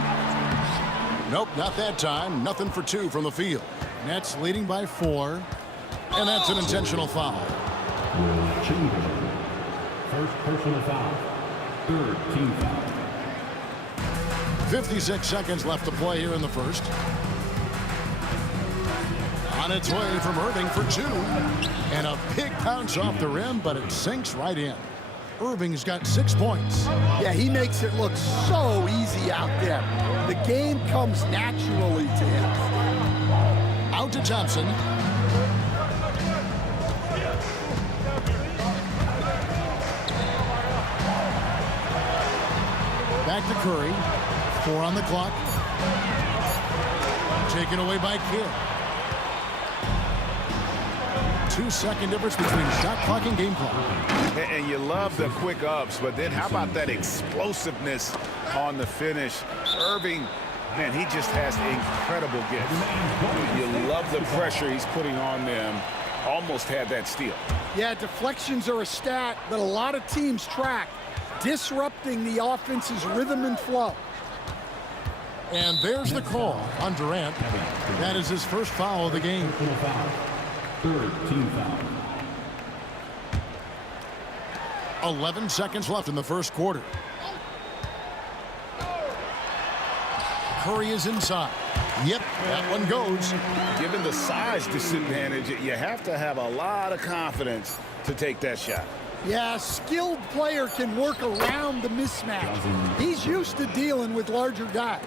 Nope, not that time. Nothing for 2 from the field. Nets leading by 4. And that's an intentional foul. First personal foul. Third team foul. 56 seconds left to play here in the first. On its way from Irving for 2. And a big bounce off the rim, but it sinks right in. Irving's got 6 points. Yeah, he makes it look so easy out there. The game comes naturally to him. Out to Thompson. Back to Curry. 4 on the clock. Taken away by Kidd. 2-second difference between shot clock and game clock. And you love the quick ups, but then how about that explosiveness on the finish? Irving, man, he just has incredible gifts. You love the pressure he's putting on them. Almost had that steal. Yeah, deflections are a stat that a lot of teams track, disrupting the offense's rhythm and flow. And there's the call on Durant. That is his first foul of the game. Third team foul. 11 seconds left in the first quarter. Curry is inside. Yep, that one goes. Given the size disadvantage, you have to have a lot of confidence to take that shot. Yeah, a skilled player can work around the mismatch. He's used to dealing with larger guys.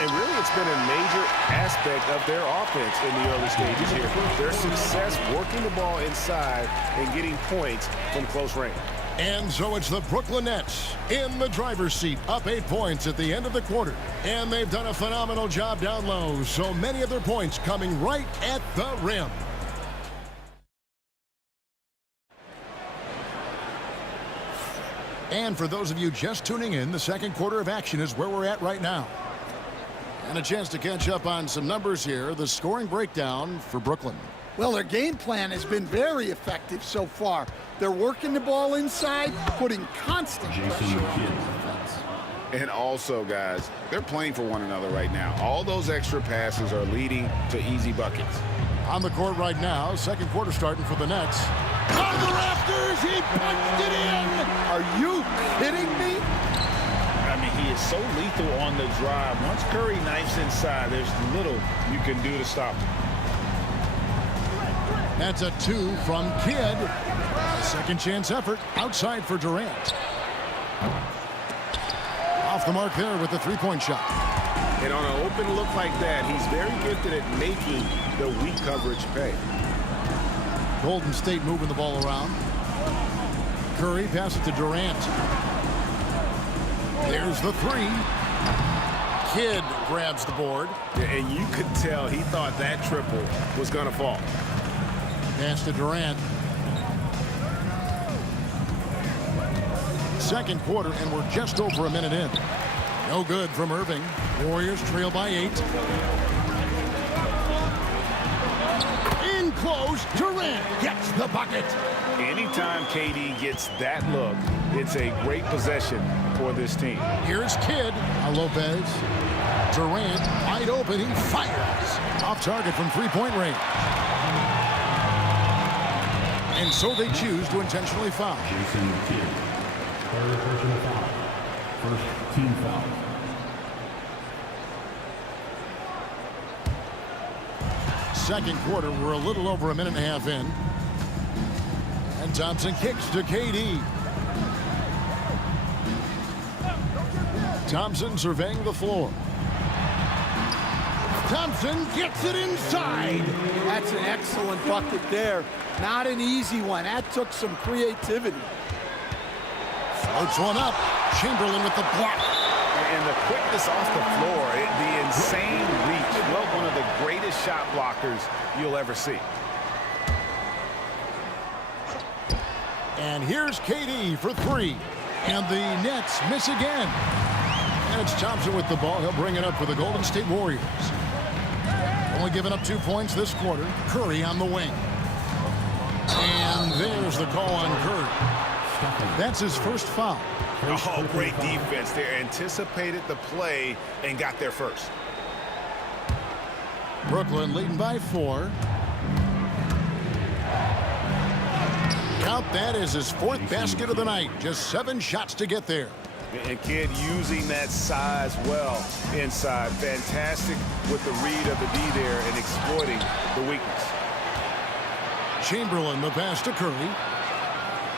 And really, it's been a major aspect of their offense in the early stages here. Their success working the ball inside and getting points from close range. And so it's the Brooklyn Nets in the driver's seat, up 8 points at the end of the quarter. And they've done a phenomenal job down low, so many of their points coming right at the rim. And for those of you just tuning in, the second quarter of action is where we're at right now. And a chance to catch up on some numbers here. The scoring breakdown for Brooklyn. Well, their game plan has been very effective so far. They're working the ball inside, putting constant pressure on the defense. And also, guys, they're playing for one another right now. All those extra passes are leading to easy buckets. On the court right now, second quarter starting for the Nets. On the rafters, he punched it in! Are you kidding me? I mean, he is so lethal on the drive. Once Curry knifes inside, there's little you can do to stop him. That's a 2 from Kidd. Second chance effort outside for Durant. Off the mark there with the three-point shot. And on an open look like that, he's very gifted at making the weak coverage pay. Golden State moving the ball around. Curry passes to Durant. There's the 3. Kidd grabs the board. And you could tell he thought that triple was going to fall. Pass to Durant. Second quarter, and we're just over a minute in. No good from Irving. Warriors trail by 8. In close, Durant gets the bucket. Anytime KD gets that look, it's a great possession for this team. Here's Kidd. Lopez. Durant wide open. He fires. Off target from three-point range. And so they choose to intentionally foul. Jason Kidd. Third personal foul. First team foul. Second quarter, we're a little over a minute and a half in. And Thompson kicks to KD. Thompson surveying the floor. Thompson gets it inside. That's an excellent bucket there. Not an easy one. That took some creativity. Floats one up. Chamberlain with the block. And the quickness off the floor, the insane reach. Well, one of the greatest shot blockers you'll ever see. And here's KD for 3. And the Nets miss again. And it's Thompson with the ball. He'll bring it up for the Golden State Warriors. Only giving up 2 points this quarter. Curry on the wing. And there's the call on Curry. That's his first foul. Oh, great defense there. Anticipated the play and got there first. Brooklyn leading by 4. Count that as his 4th basket of the night. Just 7 shots to get there. And Kidd using that size well inside. Fantastic with the read of the D there and exploiting the weakness. Chamberlain the pass to Curry.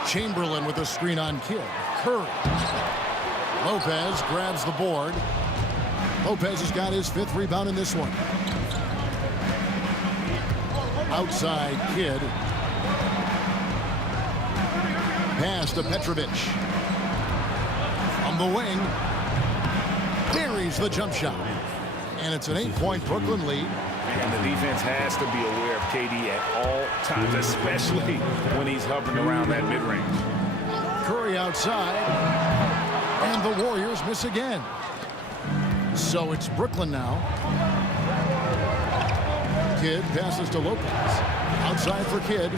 Chamberlain with a screen on Kidd. Curry. Lopez grabs the board. Lopez has got his 5th rebound in this one. Outside Kidd. Pass to Petrovic. From the wing. Buries the jump shot. And it's an 8-point Brooklyn lead. And the defense has to be aware of KD at all times, especially when he's hovering around that mid-range. Curry outside. And the Warriors miss again. So it's Brooklyn now. Kidd passes to Lopez. Outside for Kidd.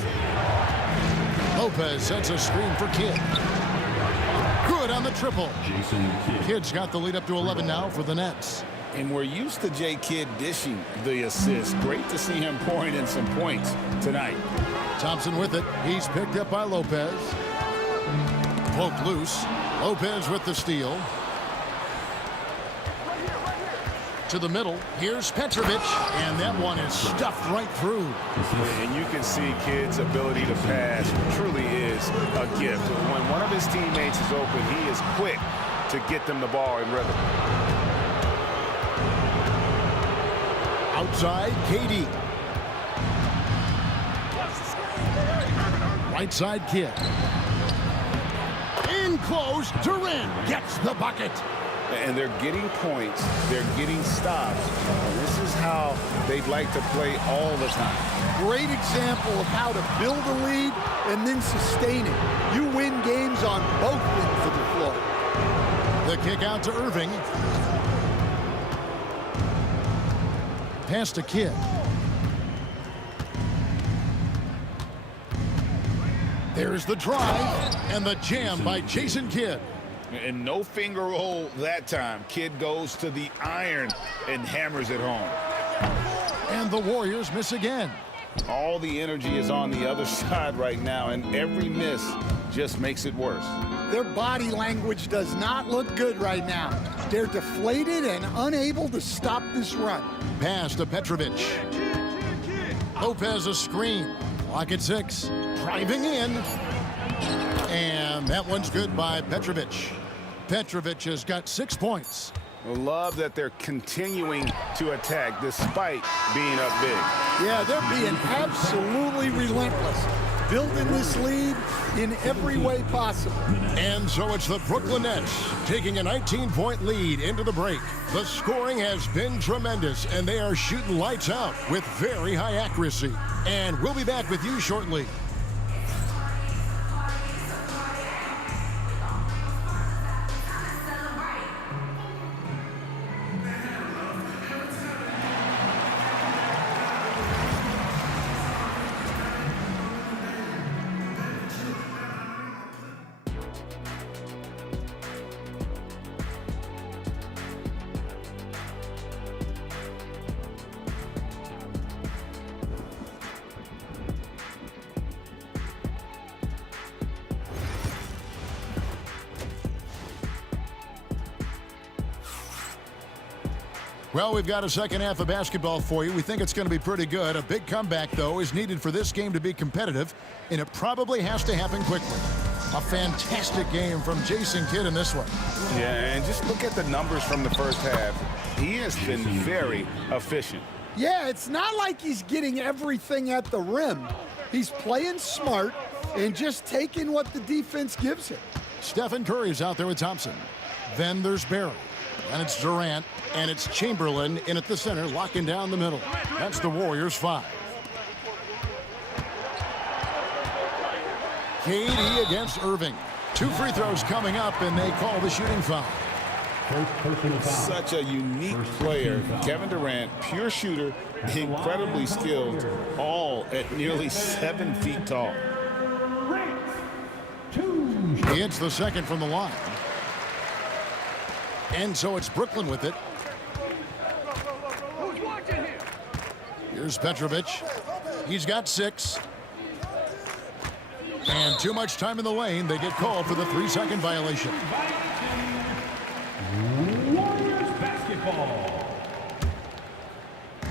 Lopez sets a screen for Kidd. Good on the triple. Jason Kidd. Kidd's got the lead up to 11 now for the Nets. And we're used to J. Kidd dishing the assist. Great to see him pouring in some points tonight. Thompson with it. He's picked up by Lopez. Poked loose. Lopez with the steal. To the middle. Here's Petrovic. And that one is stuffed right through. And you can see Kidd's ability to pass truly is a gift. When one of his teammates is open, he is quick to get them the ball in rhythm. Outside, KD. Right side, Kidd. In close, Durant gets the bucket. And they're getting points. They're getting stops. And this is how they'd like to play all the time. Great example of how to build a lead and then sustain it. You win games on both ends of the floor. The kick out to Irving. Pass to Kidd. There's the drive and the jam by Jason Kidd. And no finger roll that time. Kidd goes to the iron and hammers it home. And the Warriors miss again. All the energy is on the other side right now, and every miss just makes it worse. Their body language does not look good right now. They're deflated and unable to stop this run. Pass to Petrovic. Lopez a screen. Clock at 6. Driving in. And that one's good by Petrovic. Petrovic has got 6 points. Love that they're continuing to attack despite being up big. Yeah, they're being absolutely relentless. Building this lead in every way possible. And so it's the Brooklyn Nets taking a 19-point lead into the break. The scoring has been tremendous, and they are shooting lights out with very high accuracy. And we'll be back with you shortly. Well, we've got a second half of basketball for you. We think it's going to be pretty good. A big comeback, though, is needed for this game to be competitive, and it probably has to happen quickly. A fantastic game from Jason Kidd in this one. Yeah, and just look at the numbers from the first half. He has been very efficient. Yeah, it's not like he's getting everything at the rim. He's playing smart and just taking what the defense gives him. Stephen Curry's out there with Thompson. Then there's Barry. And it's Durant. And it's Chamberlain in at the center, locking down the middle. That's the Warriors 5. KD against Irving. 2 free throws coming up, and they call the shooting foul. Such a unique player. Kevin Durant, pure shooter, incredibly skilled, all at nearly 7 feet tall. He hits the second from the line. And so it's Brooklyn with it. Here's Petrovic. He's got 6. And too much time in the lane. They get called for the 3-second violation. Warriors basketball.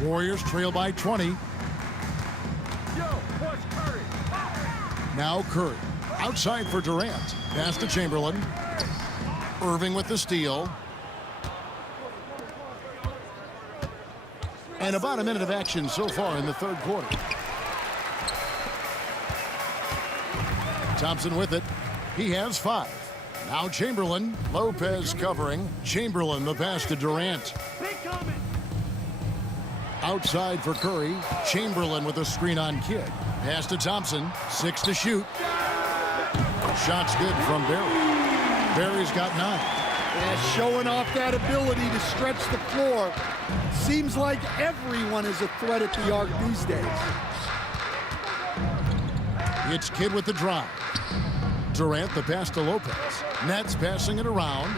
Warriors trail by 20. Now Curry. Outside for Durant. Pass to Chamberlain. Irving with the steal. And about a minute of action so far in the third quarter. Thompson with it. He has 5. Now Chamberlain. Lopez covering. Chamberlain the pass to Durant. Outside for Curry. Chamberlain with a screen on Kidd. Pass to Thompson. 6 to shoot. Shot's good from Barry. Barry's got 9. Yeah, showing off that ability to stretch the floor. Seems like everyone is a threat at the arc these days. It's Kidd with the drive. Durant the pass to Lopez. Nets passing it around.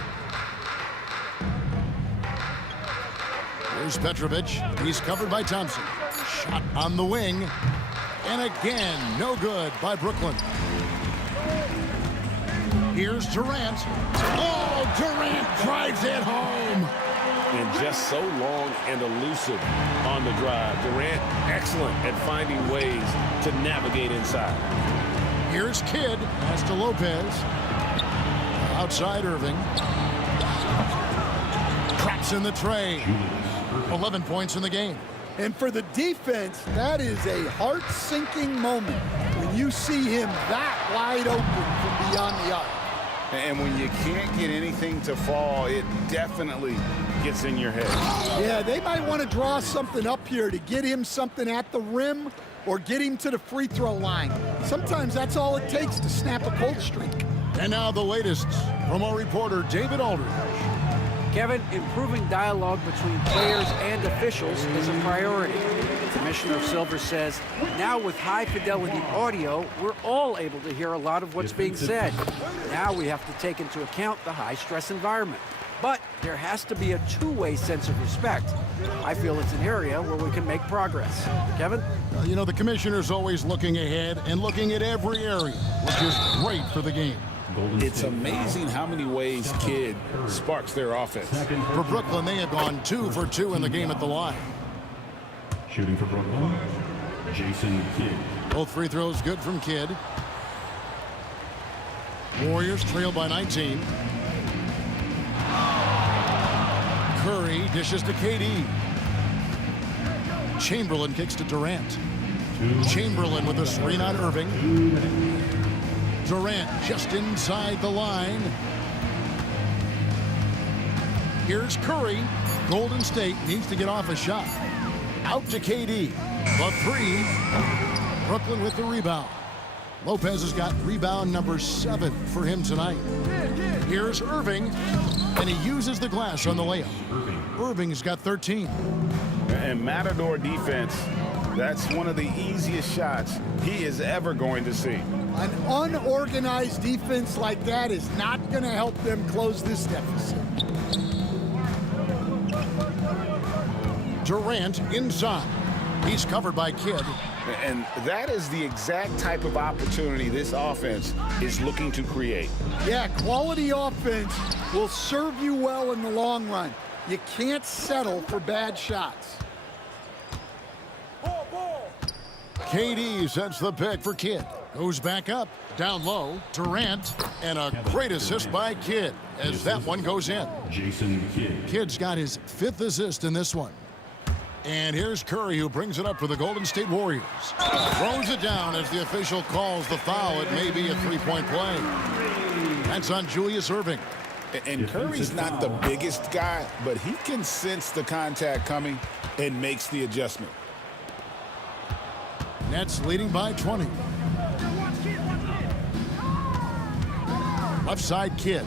Here's Petrovic. He's covered by Thompson. Shot on the wing. And again, no good by Brooklyn. Here's Durant. Oh, Durant drives it home. And just so long and elusive on the drive. Durant, excellent at finding ways to navigate inside. Here's Kidd. Pass to Lopez. Outside Irving. Traps in the tray. 11 points in the game. And for the defense, that is a heart-sinking moment when you see him that wide open from beyond the arc. And when you can't get anything to fall, it definitely gets in your head. Yeah, they might want to draw something up here to get him something at the rim or get him to the free throw line. Sometimes that's all it takes to snap a cold streak. And now the latest from our reporter, David Aldridge. Kevin, improving dialogue between players and officials is a priority. Commissioner Silver says, now with high-fidelity audio, we're all able to hear a lot of what's being said. Now we have to take into account the high-stress environment. But there has to be a two-way sense of respect. I feel it's an area where we can make progress. Kevin? You know, the commissioner's always looking ahead and looking at every area, which is great for the game. It's amazing how many ways Kidd sparks their offense. For Brooklyn, they have gone 2 for 2 in the game at the line. Shooting for Brooklyn, Jason Kidd. Both free throws good from Kidd. Warriors trail by 19. Curry dishes to KD. Chamberlain kicks to Durant. Chamberlain with a screen on Irving. Durant just inside the line. Here's Curry. Golden State needs to get off a shot. Out to KD. The 3. Brooklyn with the rebound. Lopez has got rebound number 7 for him tonight. Here's Irving, and he uses the glass on the layup. Irving's got 13. And Matador defense, that's one of the easiest shots he is ever going to see. An unorganized defense like that is not going to help them close this deficit. Durant inside. He's covered by Kidd. And that is the exact type of opportunity this offense is looking to create. Yeah, quality offense will serve you well in the long run. You can't settle for bad shots. KD sets the pick for Kidd. Goes back up, down low, Durant, and a great assist by Kidd as that one goes in. Jason Kidd. Kidd's got his 5th assist in this one. And here's Curry, who brings it up for the Golden State Warriors. Throws it down as the official calls the foul. It may be a three-point play. That's on Julius Erving. And Curry's not the biggest guy, but he can sense the contact coming and makes the adjustment. Nets leading by 20. Left side, Kidd.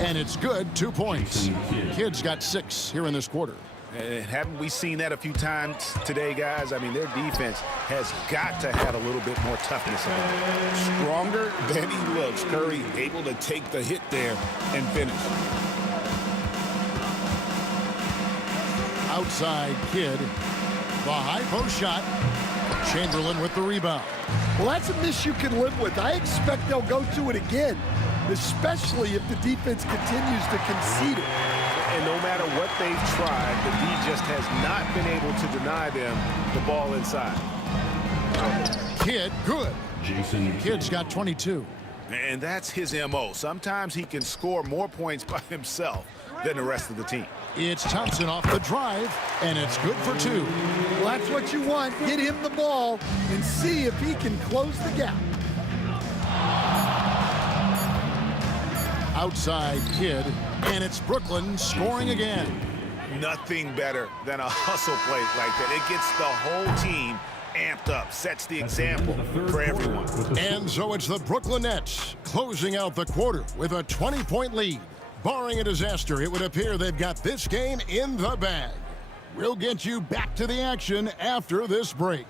And it's good, 2 points. Kidd's got 6 here in this quarter. And haven't we seen that a few times today, guys? I mean, their defense has got to have a little bit more toughness about it. Stronger than he looks. Curry able to take the hit there and finish. Outside, Kidd. The high post shot. Chamberlain with the rebound. Well, that's a miss you can live with. I expect they'll go to it again, especially if the defense continues to concede it. And no matter what they've tried, the D just has not been able to deny them the ball inside. Kidd, good. Jason Kidd's got 22. And that's his MO. Sometimes he can score more points by himself than the rest of the team. It's Thompson off the drive, and it's good for 2. Well, that's what you want. Get him the ball and see if he can close the gap. Outside, Kidd, and it's Brooklyn scoring again. Nothing better than a hustle play like that. It gets the whole team amped up, sets the example for everyone. And so it's the Brooklyn Nets closing out the quarter with a 20-point lead. Barring a disaster, it would appear they've got this game in the bag. We'll get you back to the action after this break.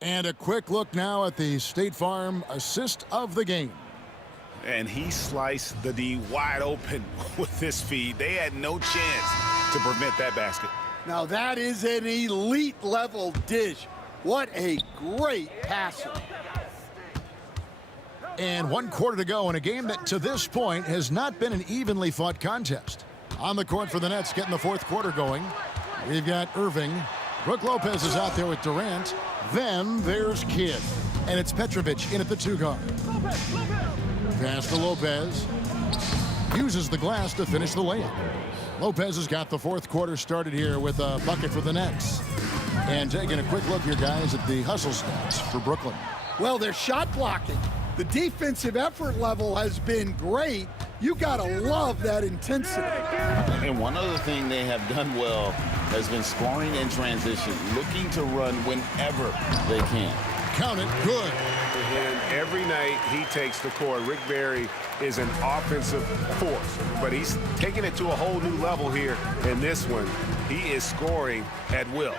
And a quick look now at the State Farm assist of the game. And he sliced the D wide open with this feed. They had no chance to prevent that basket. Now that is an elite level dish. What a great passer. And 1 quarter to go in a game that to this point has not been an evenly fought contest. On the court for the Nets getting the 4th quarter going. We've got Erving. Brook Lopez is out there with Durant. Then there's Kidd. And it's Petrovic in at the 2 guard. Pass to Lopez. Uses the glass to finish the layup. Lopez has got the 4th quarter started here with a bucket for the Nets. And taking a quick look here, guys, at the hustle stats for Brooklyn. Well, they're shot blocking. The defensive effort level has been great. You gotta love that intensity. And one other thing they have done well has been scoring in transition, looking to run whenever they can. Count it, good. And every night he takes the court. Rick Barry is an offensive force, but he's taking it to a whole new level here in this one. He is scoring at will.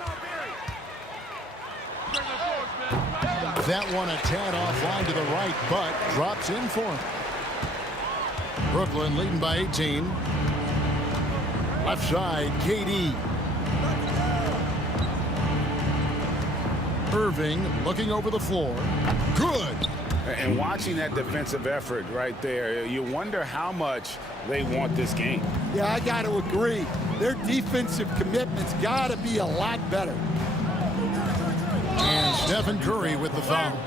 That one a tad offline to the right, but drops in for him. Brooklyn leading by 18. Left side, KD. Erving looking over the floor. Good. And watching that defensive effort right there, you wonder how much they want this game. Yeah, I got to agree. Their defensive commitment's got to be a lot better. And Stephen Curry with the foul.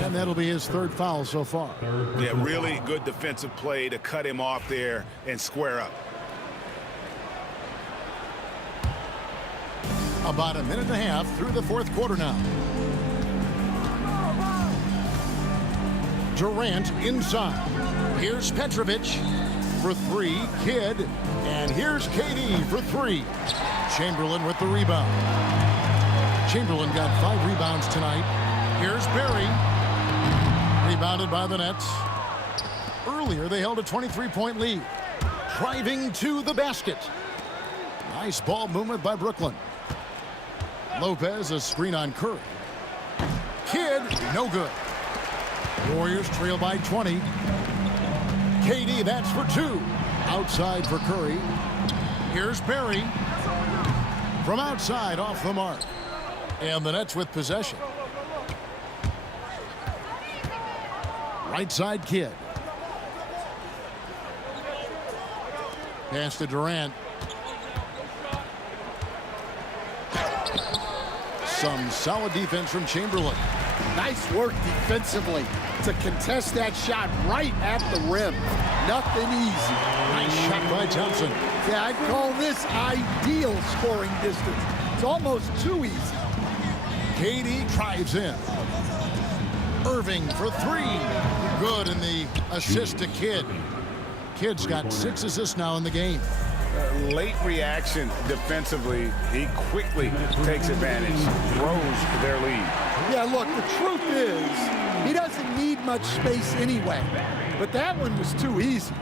And that'll be his 3rd foul so far. Yeah, really good defensive play to cut him off there and square up. About a minute and a half through the 4th quarter now. Durant inside. Here's Petrovic for 3. Kidd. And here's KD for 3. Chamberlain with the rebound. Chamberlain got 5 rebounds tonight. Here's Barry. Rebounded by the Nets. Earlier, they held a 23-point lead. Driving to the basket. Nice ball movement by Brooklyn. Lopez, a screen on Curry. Kidd, no good. Warriors trail by 20. KD, that's for 2. Outside for Curry. Here's Barry. From outside, off the mark. And the Nets with possession. Right side, Kidd. Pass to Durant. Some solid defense from Chamberlain. Nice work defensively to contest that shot right at the rim. Nothing easy. Nice shot by Thompson. Yeah, I'd call this ideal scoring distance. It's almost too easy. KD drives in. Irving for three. Good, and the assist to Kidd. Kidd's got 6 assists now in the game. Late reaction defensively. He quickly takes advantage, grows their lead. Yeah, look, the truth is, he doesn't need much space anyway. But that one was too easy.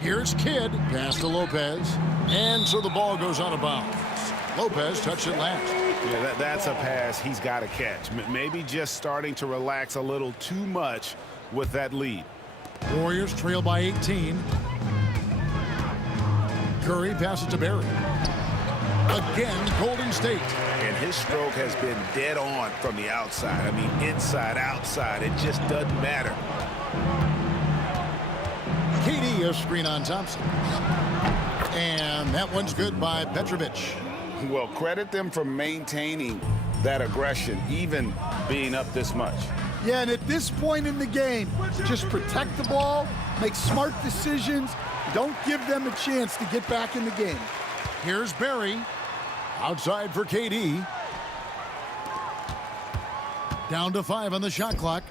Here's Kidd. Pass to Lopez. And so the ball goes out of bounds. Lopez touched it last. Yeah, that's a pass he's got to catch. Maybe just starting to relax a little too much with that lead. Warriors trail by 18. Curry passes to Barry. Again, Golden State. And his stroke has been dead on from the outside. I mean, inside, outside, it just doesn't matter. KD a screen on Thompson. And that one's good by Petrovic. Well, credit them for maintaining that aggression, even being up this much. Yeah, and at this point in the game, just protect the ball, make smart decisions. Don't give them a chance to get back in the game. Here's Barry. Outside for KD. Down to 5 on the shot clock.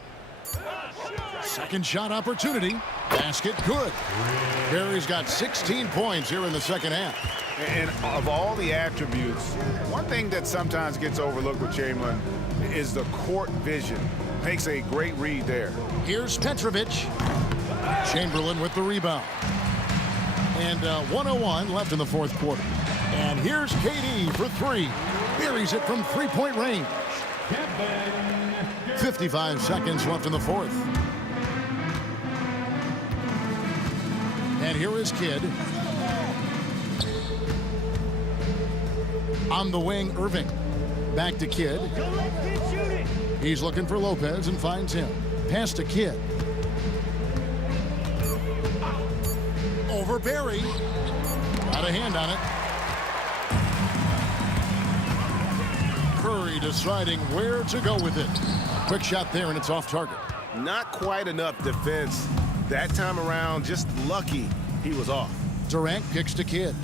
Second shot opportunity. Basket good. Barry's got 16 points here in the second half. And of all the attributes, one thing that sometimes gets overlooked with Chamberlain is the court vision. Makes a great read there. Here's Petrovic. Chamberlain with the rebound. And 1:01 left in the fourth quarter. And here's KD for three. Buries it from three-point range. 55 seconds left in the fourth. And here is Kidd. On the wing, Irving. Back to Kidd. He's looking for Lopez and finds him. Pass to Kidd. Over Barry. Got a hand on it. Curry deciding where to go with it. Quick shot there, and it's off target. Not quite enough defense that time around. Just lucky he was off. Durant kicks to Kidd.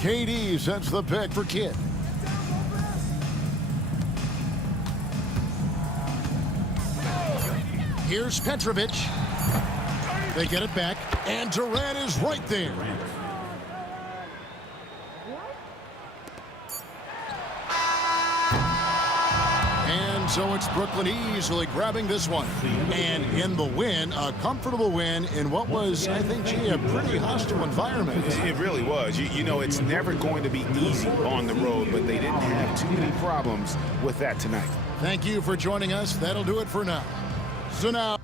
KD sets the pick for Kidd. Here's Petrovic. They get it back, and Durant is right there. And so it's Brooklyn easily grabbing this one. And in the win, a comfortable win in what was, I think, a pretty hostile environment. It really was. You know, it's never going to be easy on the road, but they didn't have too many problems with that tonight. Thank you for joining us. That'll do it for now. So now.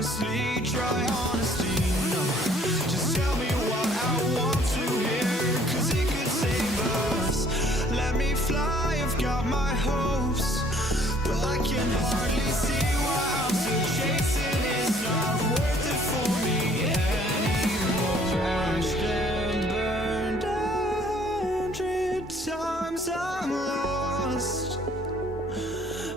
honestly, try honesty. No, just tell me what I want to hear, 'cause it could save us. Let me fly, I've got my hopes, but I can hardly see why I'm still chasing. It's not worth it for me anymore. Crashed and burned 100 times, I'm lost.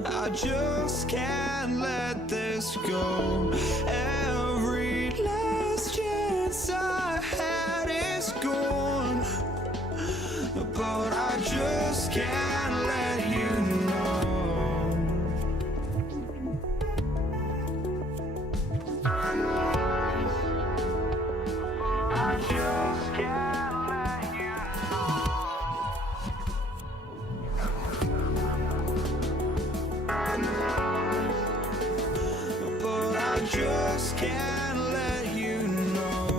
I just can't let this go. Every last chance I had is gone, but I just can't let you know. I just can't let you know. But I just can't let you know.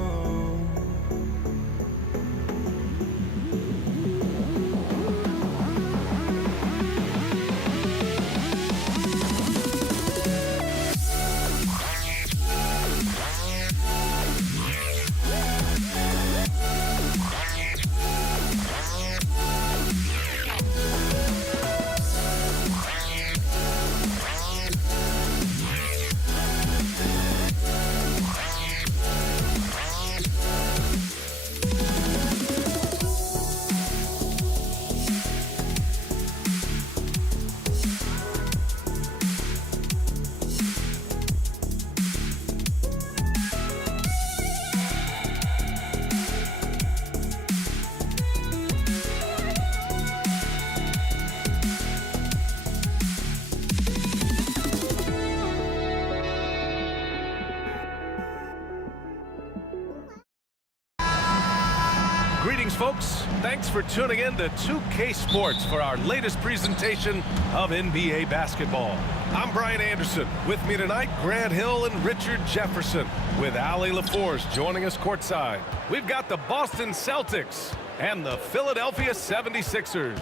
Greetings, folks. Thanks for tuning in to 2K Sports for our latest presentation of NBA basketball. I'm Brian Anderson. With me tonight, Grant Hill and Richard Jefferson, with Allie LaForce joining us courtside. We've got the Boston Celtics and the Philadelphia 76ers.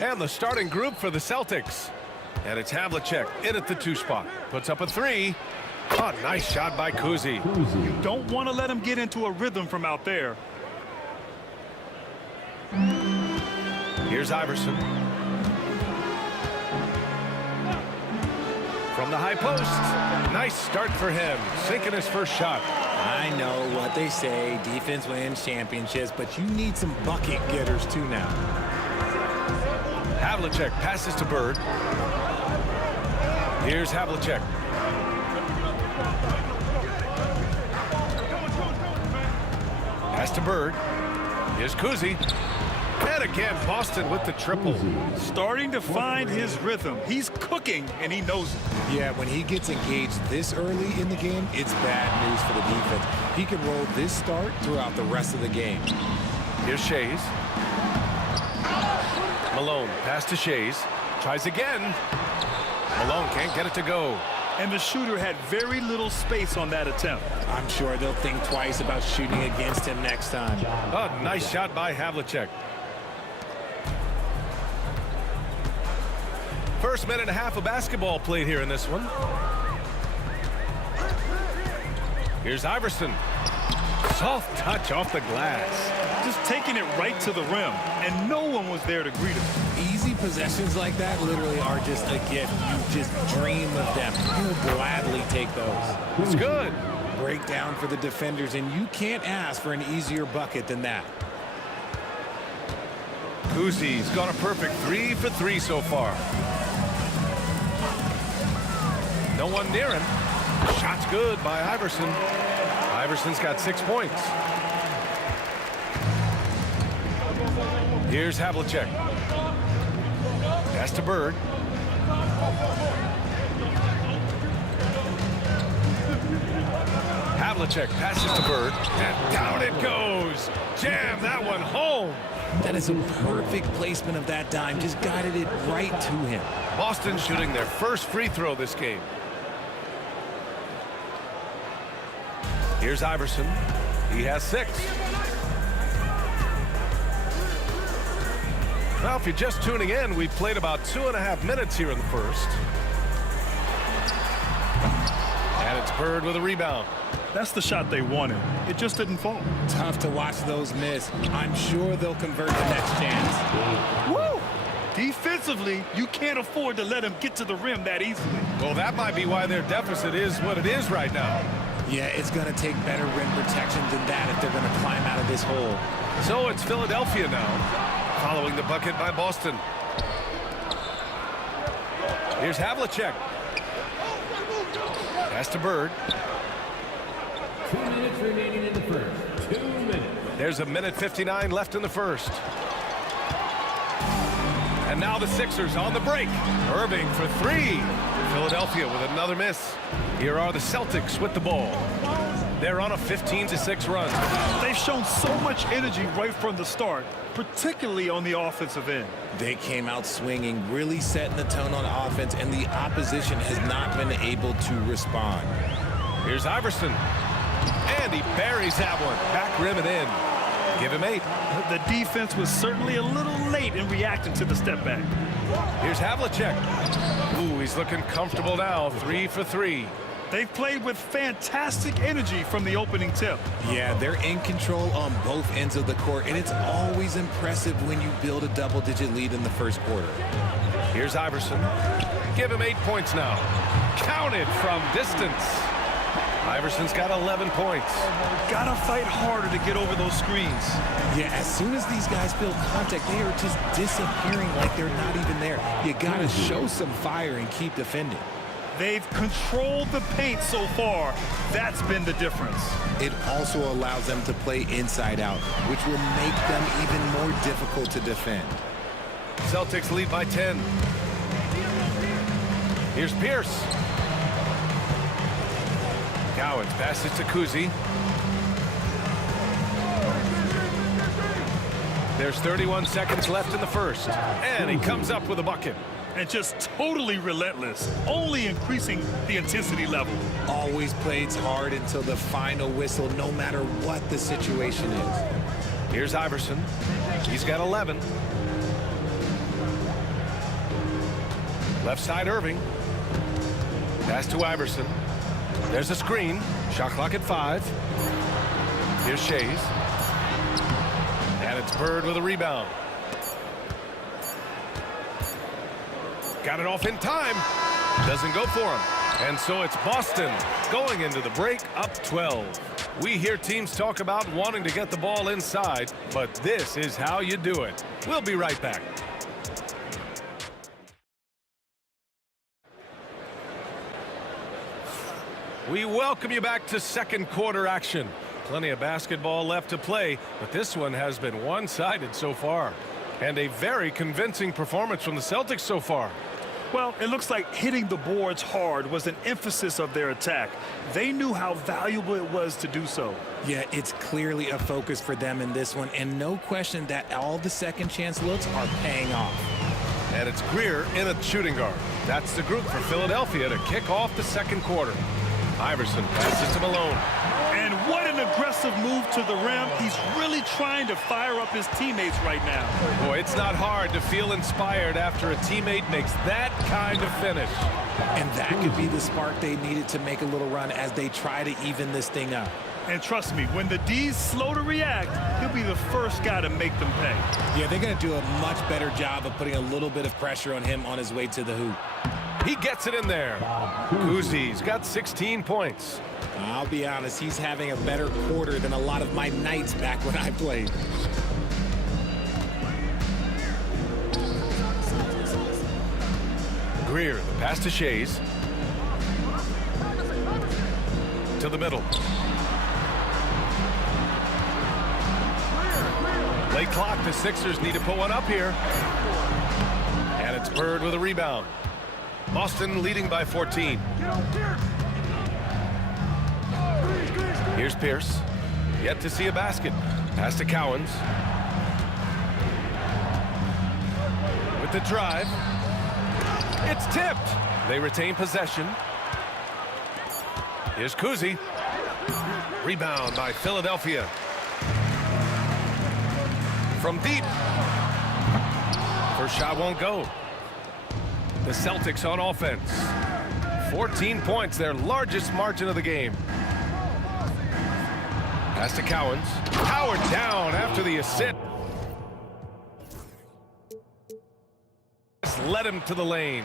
And the starting group for the Celtics. And it's Havlicek in at the 2 spot. Puts up a 3. Oh, nice shot by Kuzi. You don't want to let him get into a rhythm from out there. Here's Iverson. From the high post. Nice start for him. Sinking his first shot. I know what they say, defense wins championships, but you need some bucket getters too now. Havlicek passes to Bird. Here's Havlicek. Pass to Bird. Here's Kuzi. And again, Boston with the triple. Starting to find his rhythm. He's cooking, and he knows it. Yeah, when he gets engaged this early in the game, it's bad news for the defense. He can roll this start throughout the rest of the game. Here's Shays. Malone, pass to Shays. Tries again. Malone can't get it to go. And the shooter had very little space on that attempt. I'm sure they'll think twice about shooting against him next time. Oh, nice shot by Havlicek. First minute and a half of basketball played here in this one. Here's Iverson. Soft touch off the glass. Just taking it right to the rim, and no one was there to greet him. Easy possessions like that literally are just a gift. You just dream of them. You'll gladly take those. It's good. Breakdown for the defenders, and you can't ask for an easier bucket than that. Kuzi's got a perfect 3 for 3 so far. No one near him. Shot's good by Iverson. Iverson's got 6 points. Here's Havlicek. Pass to Bird. Havlicek passes to Bird. And down it goes. Jam that one home. That is a perfect placement of that dime. Just guided it right to him. Boston shooting their first free throw this game. Here's Iverson. He has 6. Now, if you're just tuning in, we've played about 2.5 minutes here in the first. And it's Bird with a rebound. That's the shot they wanted. It just didn't fall. Tough to watch those miss. I'm sure they'll convert the next chance. Woo! Defensively, you can't afford to let him get to the rim that easily. Well, that might be why their deficit is what it is right now. Yeah, it's going to take better rim protection than that if they're going to climb out of this hole. So it's Philadelphia now, following the bucket by Boston. Here's Havlicek. Pass to Bird. 2 minutes remaining in the first. 2 minutes. There's a minute 59 left in the first. And now the Sixers on the break. Irving for three. Philadelphia with another miss. Here are the Celtics with the ball. They're on a 15-6 run. They've shown so much energy right from the start, particularly on the offensive end. They came out swinging, really setting the tone on offense, and the opposition has not been able to respond. Here's Iverson. And he buries that one. Back rim and in. Give him 8. The defense was certainly a little late in reacting to the step back. Here's Havlicek. Ooh, he's looking comfortable now. 3 for 3. They've played with fantastic energy from the opening tip. Yeah, they're in control on both ends of the court, and it's always impressive when you build a double-digit lead in the first quarter. Here's Iverson. Give him 8 points now. Counted from distance. Iverson's got 11 points. Gotta fight harder to get over those screens. Yeah, as soon as these guys feel contact, they are just disappearing like they're not even there. You gotta show some fire and keep defending. They've controlled the paint so far. That's been the difference. It also allows them to play inside out, which will make them even more difficult to defend. Celtics lead by 10. Here's Pierce. Cowens passes to Kuzi. There's 31 seconds left in the first. And he comes up with a bucket. And just totally relentless, only increasing the intensity level. Always plays hard until the final whistle, no matter what the situation is. Here's Iverson. He's got 11. Left side Irving. Pass to Iverson. There's a screen. Shot clock at 5. Here's Shays. And it's Bird with a rebound. Got it off in time. Doesn't go for him. And so it's Boston going into the break up 12. We hear teams talk about wanting to get the ball inside, but this is how you do it. We'll be right back. We welcome you back to second quarter action. Plenty of basketball left to play, but this one has been one-sided so far. And a very convincing performance from the Celtics so far. Well, it looks like hitting the boards hard was an emphasis of their attack. They knew how valuable it was to do so. Yeah, it's clearly a focus for them in this one, and no question that all the second chance looks are paying off. And it's Greer in a shooting guard. That's the group for Philadelphia to kick off the second quarter. Iverson passes to Malone. And what an aggressive move to the rim. He's really trying to fire up his teammates right now. Boy, it's not hard to feel inspired after a teammate makes that kind of finish. And that could be the spark they needed to make a little run as they try to even this thing up. And trust me, when the D's slow to react, he'll be the first guy to make them pay. Yeah, they're going to do a much better job of putting a little bit of pressure on him on his way to the hoop. He gets it in there. Kuzi's got 16 points. I'll be honest, he's having a better quarter than a lot of my nights back when I played. Greer, the pass to Shays. To the middle. Late clock, the Sixers need to put one up here. And it's Bird with a rebound. Boston leading by 14. Here's Pierce. Yet to see a basket. Pass to Cowens. With the drive. It's tipped. They retain possession. Here's Kuzi. Rebound by Philadelphia. From deep. First shot won't go. The Celtics on offense. 14 points, their largest margin of the game. Pass to Cowens. Howard down after the assist. Led him to the lane.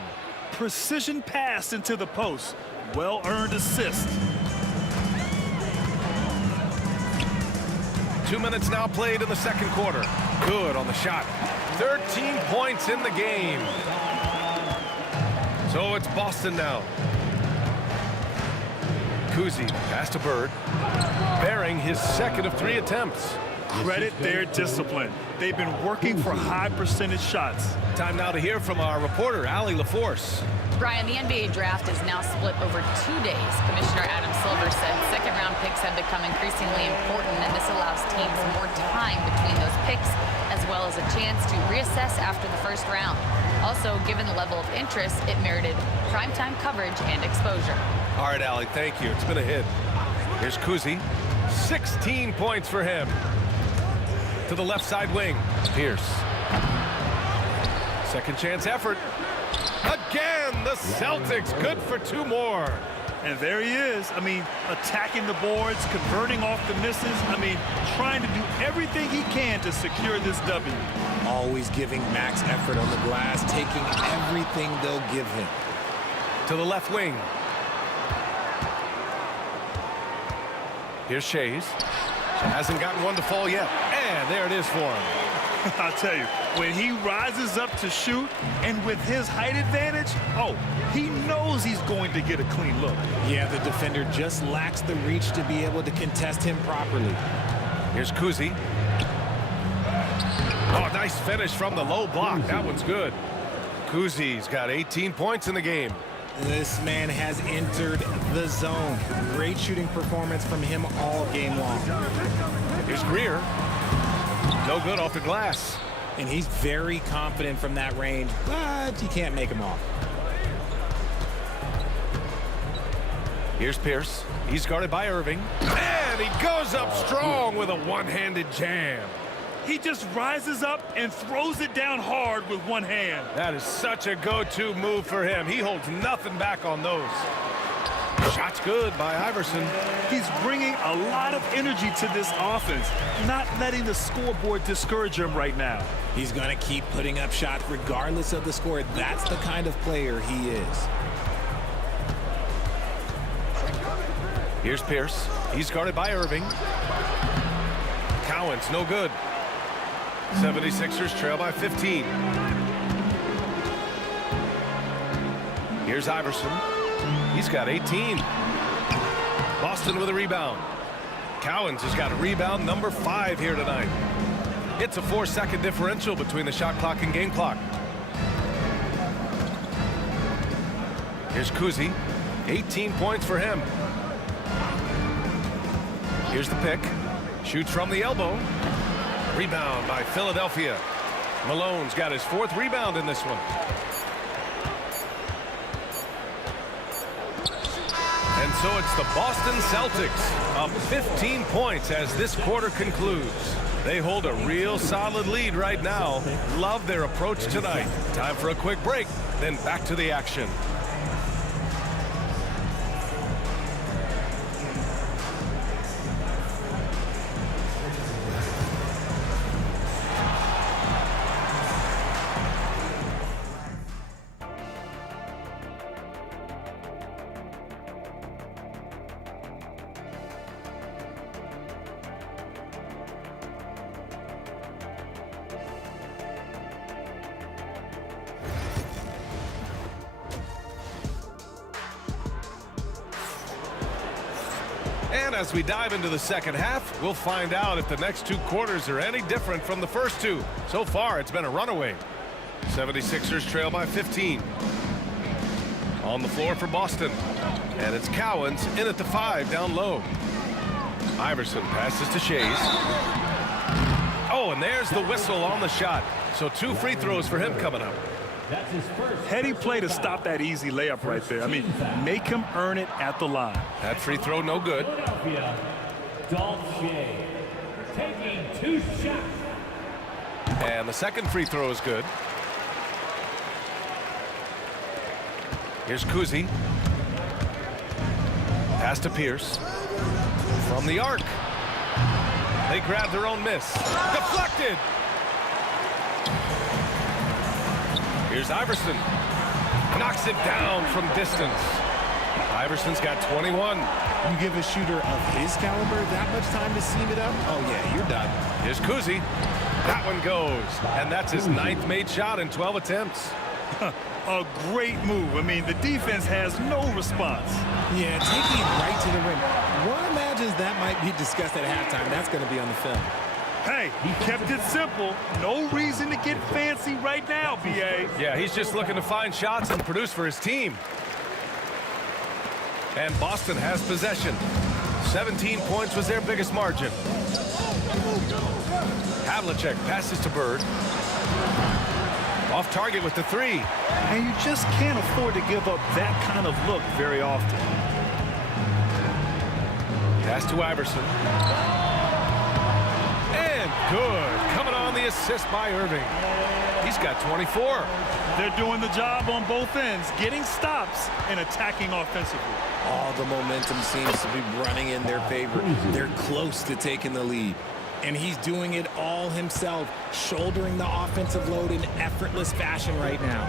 Precision pass into the post. Well-earned assist. 2 minutes now played in the second quarter. Good on the shot. 13 points in the game. So it's Boston now. Kuzi, pass to Bird. Bearing his second of 3 attempts. Credit their discipline. They've been working for high percentage shots. Time now to hear from our reporter, Allie LaForce. Brian, the NBA draft is now split over 2 days. Commissioner Adam Silver said second-round picks have become increasingly important, and this allows teams more time between those picks, as well as a chance to reassess after the first round. Also, given the level of interest, it merited primetime coverage and exposure. All right, Allie, thank you. It's been a hit. Here's Kuzi. 16 points for him. To the left side wing. Pierce. Second chance effort. Again, the Celtics good for 2 more. And there he is. I mean, attacking the boards, converting off the misses. I mean, trying to do everything he can to secure this W. Always giving max effort on the glass, taking everything they'll give him. To the left wing. Here's Shays. Hasn't gotten one to fall yet. And there it is for him. I'll tell you, when he rises up to shoot, and with his height advantage, oh, he knows he's going to get a clean look. Yeah, the defender just lacks the reach to be able to contest him properly. Here's Kuzi. Oh, nice finish from the low block. That one's good. Kuzi's got 18 points in the game. This man has entered the zone. Great shooting performance from him all game long. Here's Greer. No good off the glass. And he's very confident from that range, but you can't make him off. Here's Pierce. He's guarded by Irving. And he goes up strong with a one-handed jam. He just rises up and throws it down hard with one hand. That is such a go-to move for him. He holds nothing back on those. Shot's good by Iverson. He's bringing a lot of energy to this offense, not letting the scoreboard discourage him right now. He's going to keep putting up shots regardless of the score. That's the kind of player he is. Here's Pierce. He's guarded by Irving. Cowens, no good. 76ers trail by 15. Here's Iverson. He's got 18. Boston with a rebound. Cowens has got a rebound number 5 here tonight. It's a 4-second differential between the shot clock and game clock. Here's Kuzi. 18 points for him. Here's the pick. Shoots from the elbow. Rebound by Philadelphia. Malone's got his 4th rebound in this one. And so it's the Boston Celtics up 15 points as this quarter concludes. They hold a real solid lead right now. Love their approach tonight. Time for a quick break, then back to the action. And as we dive into the second half, we'll find out if the next 2 quarters are any different from the first 2. So far, it's been a runaway. 76ers trail by 15. On the floor for Boston. And it's Cowens in at the 5 down low. Iverson passes to Shays. Oh, and there's the whistle on the shot. So 2 free throws for him coming up. That's his first. Heady play to stop that easy layup right there. I mean, make him earn it at the line. That free throw no good. Dolce taking 2 shots. And the second free throw is good. Here's Kuzi. Pass to Pierce. From the arc. They grab their own miss. Deflected. Here's Iverson. Knocks it down from distance. Iverson's got 21. You give a shooter of his caliber that much time to seam it up? Oh, yeah, you're done. Here's Kuzi. That one goes. And that's his 9th made shot in 12 attempts. A great move. I mean, the defense has no response. Yeah, taking it right to the rim. One imagines that might be discussed at halftime. That's going to be on the film. Hey, he kept it simple. No reason to get fancy right now, B.A. Yeah, he's just looking to find shots and produce for his team. And Boston has possession. 17 points was their biggest margin. Havlicek passes to Bird. Off target with the 3. And you just can't afford to give up that kind of look very often. Pass to Iverson. And good. Coming on the assist by Irving. He's got 24. They're doing the job on both ends, getting stops and attacking offensively. All the momentum seems to be running in their favor. They're close to taking the lead. And he's doing it all himself, shouldering the offensive load in effortless fashion right now.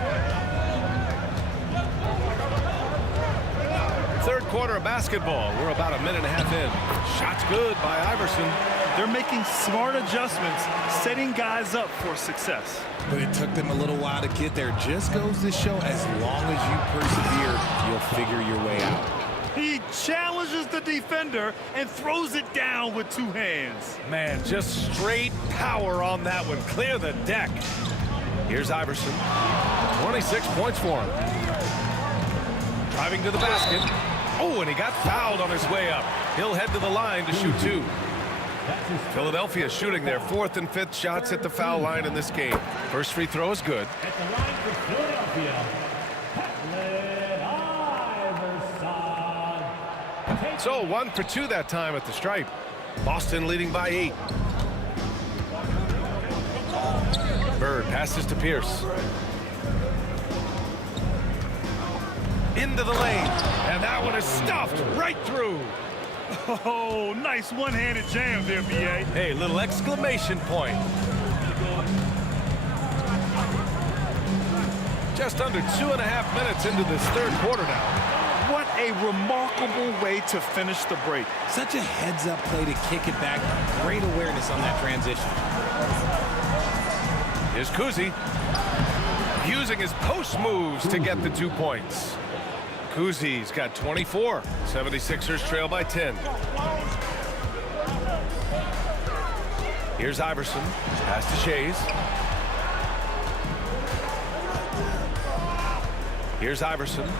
Third quarter of basketball. We're about a minute and a half in. Shots good by Iverson. They're making smart adjustments, setting guys up for success. But it took them a little while to get there. Just goes to show, as long as you persevere, you'll figure your way out. He challenges the defender and throws it down with 2 hands. Man, just straight power on that one. Clear the deck. Here's Iverson. 26 points for him. Driving to the basket. Oh, and he got fouled on his way up. He'll head to the line to shoot 2. Philadelphia shooting their 4th and 5th shots at the foul line in this game. First free throw is good. At the line for Philadelphia, Iverson. So 1 for 2 that time at the stripe. Boston leading by 8. Bird passes to Pierce. Into the lane. And that one is stuffed right through. Oh, nice one-handed jam there, B.A. Hey, little exclamation point. Just under 2.5 minutes into this third quarter now. What a remarkable way to finish the break. Such a heads-up play to kick it back. Great awareness on that transition. Here's Kuzi. Using his post moves to get the 2 points. Kuzi's got 24. 76ers trail by 10. Here's Iverson. Pass to Shays. Here's Iverson.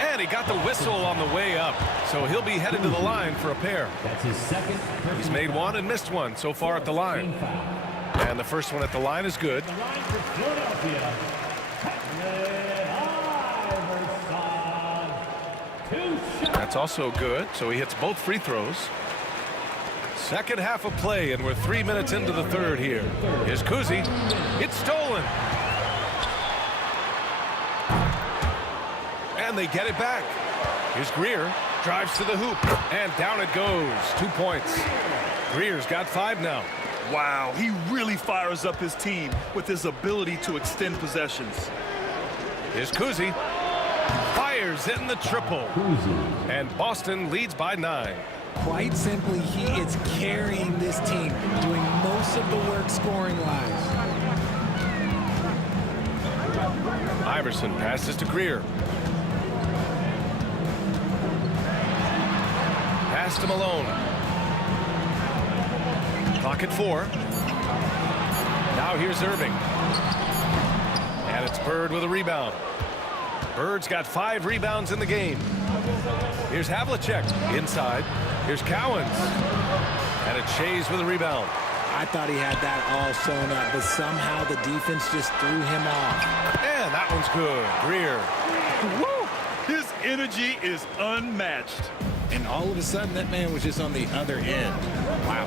And he got the whistle on the way up. So he'll be headed to the line for a pair. That's his 2nd. He's made 1 and missed 1 so far at the line. And the first one at the line is good. The line for Philadelphia, Iverson. 2 shots. That's also good. So he hits both free throws. Second half of play, and we're 3 minutes into the third here. Here's Kuzi. It's stolen. And they get it back. Here's Greer. Drives to the hoop. And down it goes. 2 points. Greer's got 5 now. Wow, he really fires up his team with his ability to extend possessions. Here's Kuzi. Fires in the triple. And Boston leads by 9. Quite simply, he is carrying this team, doing most of the work scoring-wise. Iverson passes to Greer. Pass to Malone. Clock at 4. Now here's Irving. And it's Bird with a rebound. Bird's got 5 rebounds in the game. Here's Havlicek inside. Here's Cowens. And it's Shays with a rebound. I thought he had that all sewn up, but somehow the defense just threw him off. And that one's good. Greer. Woo! His energy is unmatched. And all of a sudden, that man was just on the other end. Wow.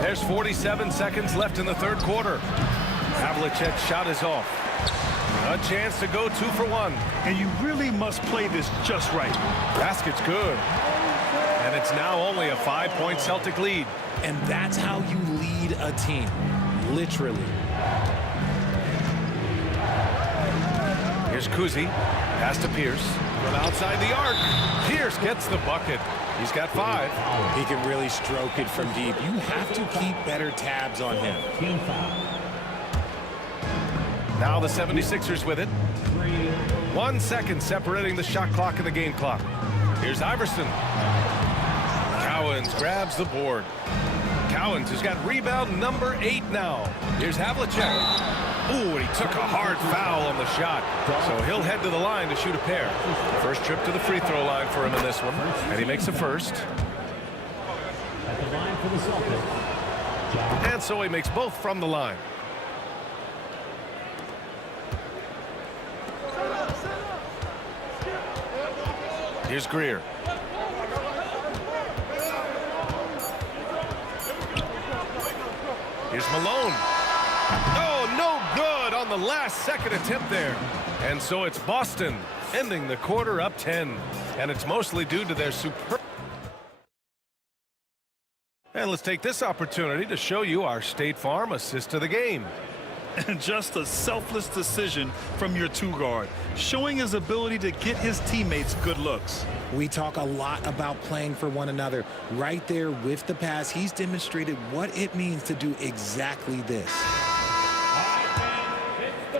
There's 47 seconds left in the third quarter. Havlicek's shot is off. A chance to go 2 for 1. And you really must play this just right. Basket's good. And it's now only a 5-point Celtic lead. And that's how you lead a team. Literally. Here's Kuzi. Pass to Pierce. From outside the arc. Pierce gets the bucket. He's got 5. He can really stroke it from deep. You have to keep better tabs on him. Now the 76ers with it. 1 second separating the shot clock and the game clock. Here's Iverson. Cowens grabs the board. Cowens has got rebound number 8 now. Here's Havlicek. Ooh, and he took a hard foul on the shot. So he'll head to the line to shoot a pair. First trip to the free throw line for him in this one. And he makes a first. At the line for the Celtics. And so he makes both from the line. Here's Greer. Here's Malone. Oh, no good on the last second attempt there. And so it's Boston ending the quarter up 10. And it's mostly due to their superb. And let's take this opportunity to show you our State Farm assist to the game. And just a selfless decision from your 2-guard, showing his ability to get his teammates good looks. We talk a lot about playing for one another. Right there with the pass, he's demonstrated what it means to do exactly this.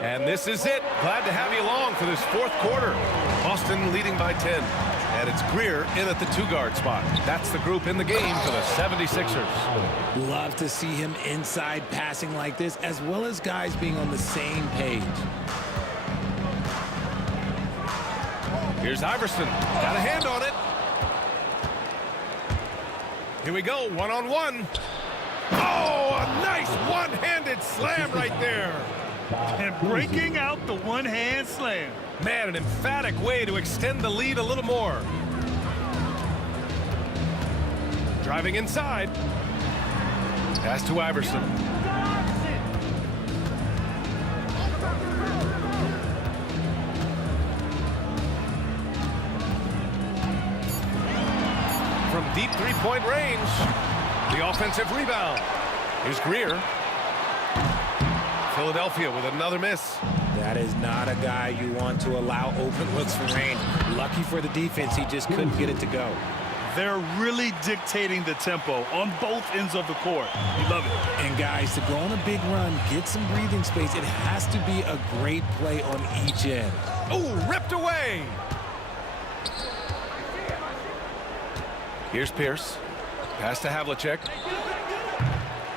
And this is it. Glad to have you along for this 4th quarter. Boston leading by 10. And it's Greer in at the 2-guard spot. That's the group in the game for the 76ers. Love to see him inside passing like this, as well as guys being on the same page. Here's Iverson. Got a hand on it. Here we go. 1-on-1. Oh, a nice one-handed slam right there. And breaking out the one-hand slam. Man, an emphatic way to extend the lead a little more. Driving inside. Pass to Iverson. From deep three-point range, the offensive rebound. Here's Greer. Philadelphia with another miss. That is not a guy you want to allow open looks for range. Lucky for the defense, he just couldn't get it to go. They're really dictating the tempo on both ends of the court. You love it. And guys, to go on a big run, get some breathing space, it has to be a great play on each end. Oh, ripped away. Here's Pierce. Pass to Havlicek.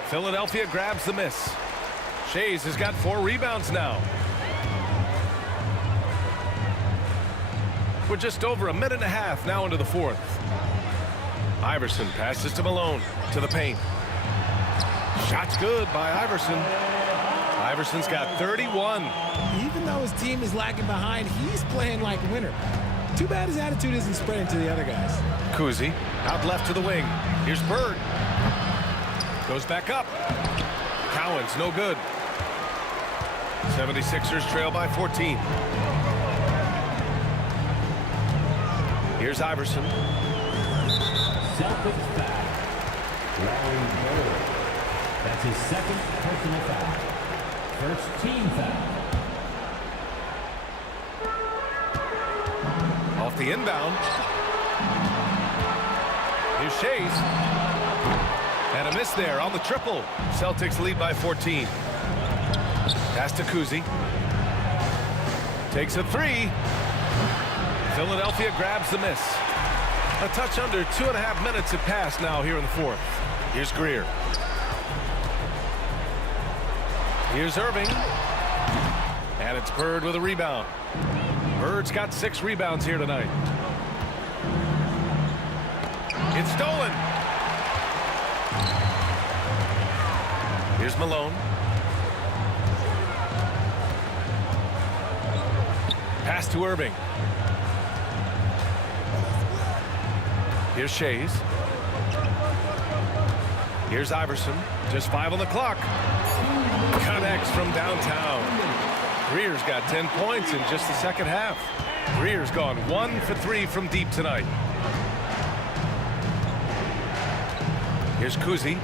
Philadelphia grabs the miss. Shays has got 4 rebounds now. We're just over a minute and a half now into the 4th. Iverson passes to Malone to the paint. Shot's good by Iverson. Iverson's got 31. Even though his team is lagging behind, he's playing like a winner. Too bad his attitude isn't spreading to the other guys. Kuzi out left to the wing. Here's Bird. Goes back up. Cowens no good. 76ers trail by 14. Here's Iverson. Celtics back. Larry Bird. That's his 2nd personal foul. First team foul. Off the inbound. Here's Shays. And a miss there on the triple. Celtics lead by 14. Pass to Kuzi. Takes a 3. Philadelphia grabs the miss. A touch under 2.5 minutes have passed now here in the 4th. Here's Greer. Here's Irving. And it's Bird with a rebound. Bird's got 6 rebounds here tonight. It's stolen. Here's Malone. Pass to Irving. Here's Shays. Here's Iverson. Just 5 on the clock. Connects from downtown. Greer's got 10 points in just the second half. Greer's gone 1 for 3 from deep tonight. Here's Kuzi.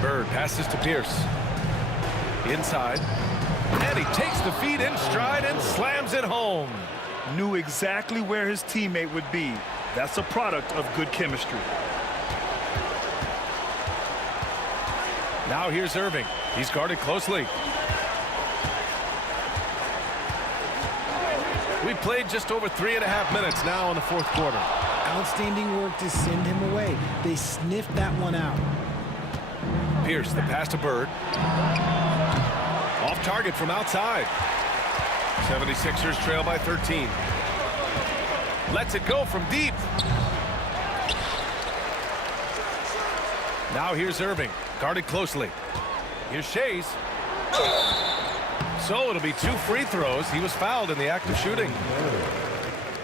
Bird passes to Pierce. Inside. And he takes the feed in stride and slams it home. Knew exactly where his teammate would be. That's a product of good chemistry. Now here's Irving. He's guarded closely. We played just over 3.5 minutes now in the fourth quarter. Outstanding work to send him away. They sniffed that one out. Pierce, the pass to Bird. Off target from outside. 76ers trail by 13. Lets it go from deep. Now here's Irving, guarded closely. Here's Shays. So it'll be 2 free throws. He was fouled in the act of shooting.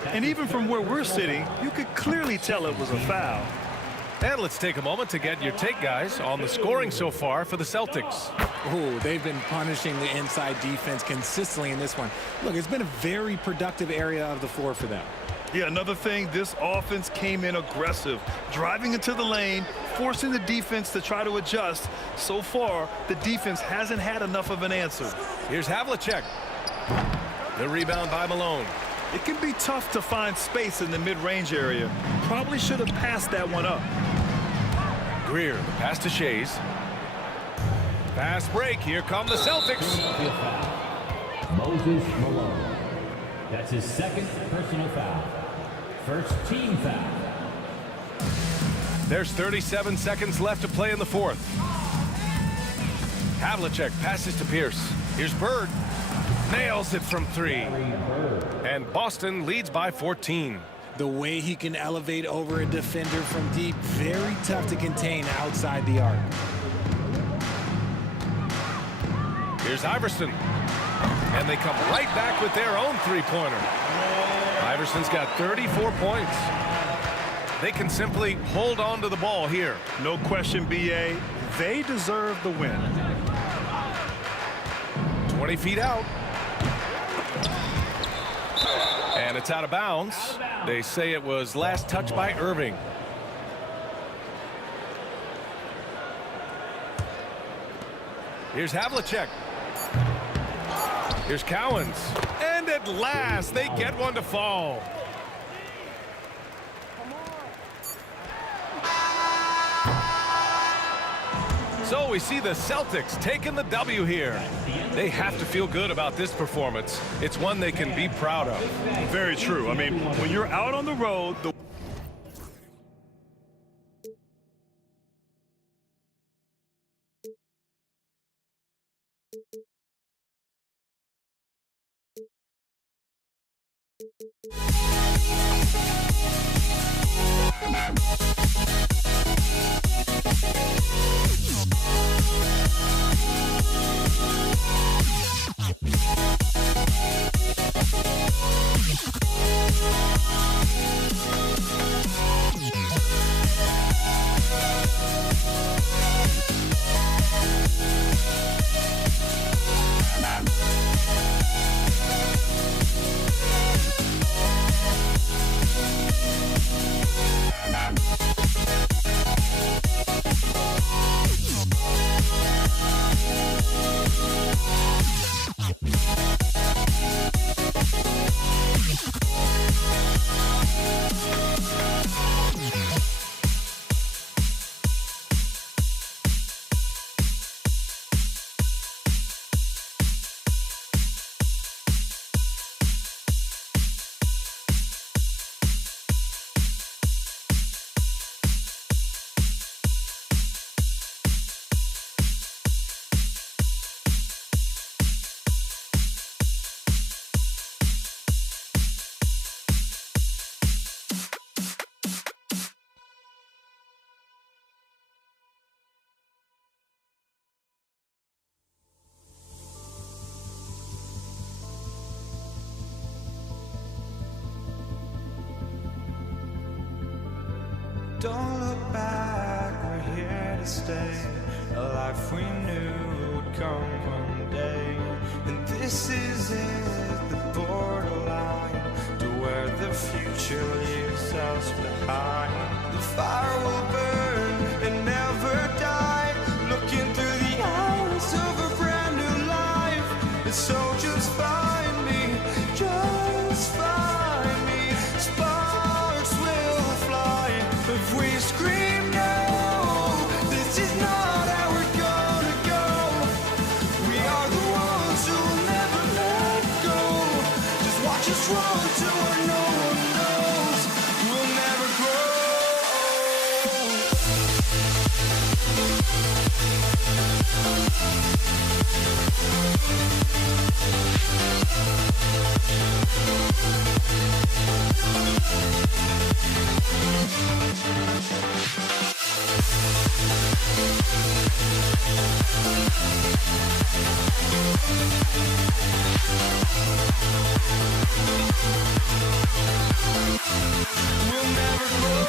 And even from where we're sitting, you could clearly tell it was a foul. And let's take a moment to get your take, guys, on the scoring so far for the Celtics. Oh, they've been punishing the inside defense consistently in this one. Look, it's been a very productive area of the floor for them. Yeah, another thing, this offense came in aggressive, driving into the lane, forcing the defense to try to adjust. So far, the defense hasn't had enough of an answer. Here's Havlicek. The rebound by Malone. It can be tough to find space in the mid-range area. Probably should have passed that one up. Greer, the pass to Shays. Fast break. Here come the Celtics. Moses Malone. That's his second personal foul. First team foul. There's 37 seconds left to play in the fourth. Havlicek passes to Pierce. Here's Bird. Nails it from 3. And Boston leads by 14. The way he can elevate over a defender from deep, very tough to contain outside the arc. Here's Iverson. And they come right back with their own three-pointer. Iverson's got 34 points. They can simply hold on to the ball here. No question, B.A. They deserve the win. 20 feet out. And it's out of bounds. They say it was last touched by Irving. Here's Havlicek. Here's Cowens. And at last, they get one to fall. So we see the Celtics taking the W here. They have to feel good about this performance. It's one they can be proud of. Very true. I mean, when you're out on the road, Don't look back, we're here to stay. A life we knew would come one day. And this is it, the borderline to where the future leaves us behind. The fire will burn and never die, looking through the eyes of a brand new life. And so just find me, just find me. Sparks will fly if we scream no. This is not how we're gonna go. We are the ones who will never let go. Just watch us run to where no one knows. We'll never grow. We'll never grow.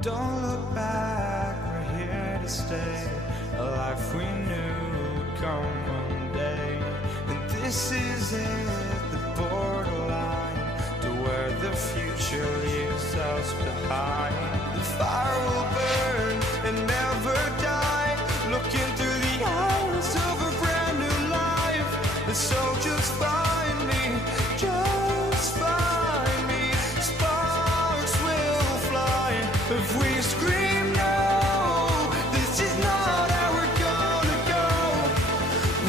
Don't look back, we're here to stay. A life we knew would come one day. And this is it, the borderline to where the future leaves us behind. The fire will burn and never die, looking through the eyes of a brand new life. And so just find me, just find me. Sparks will fly if we scream no. This is not how we're gonna go.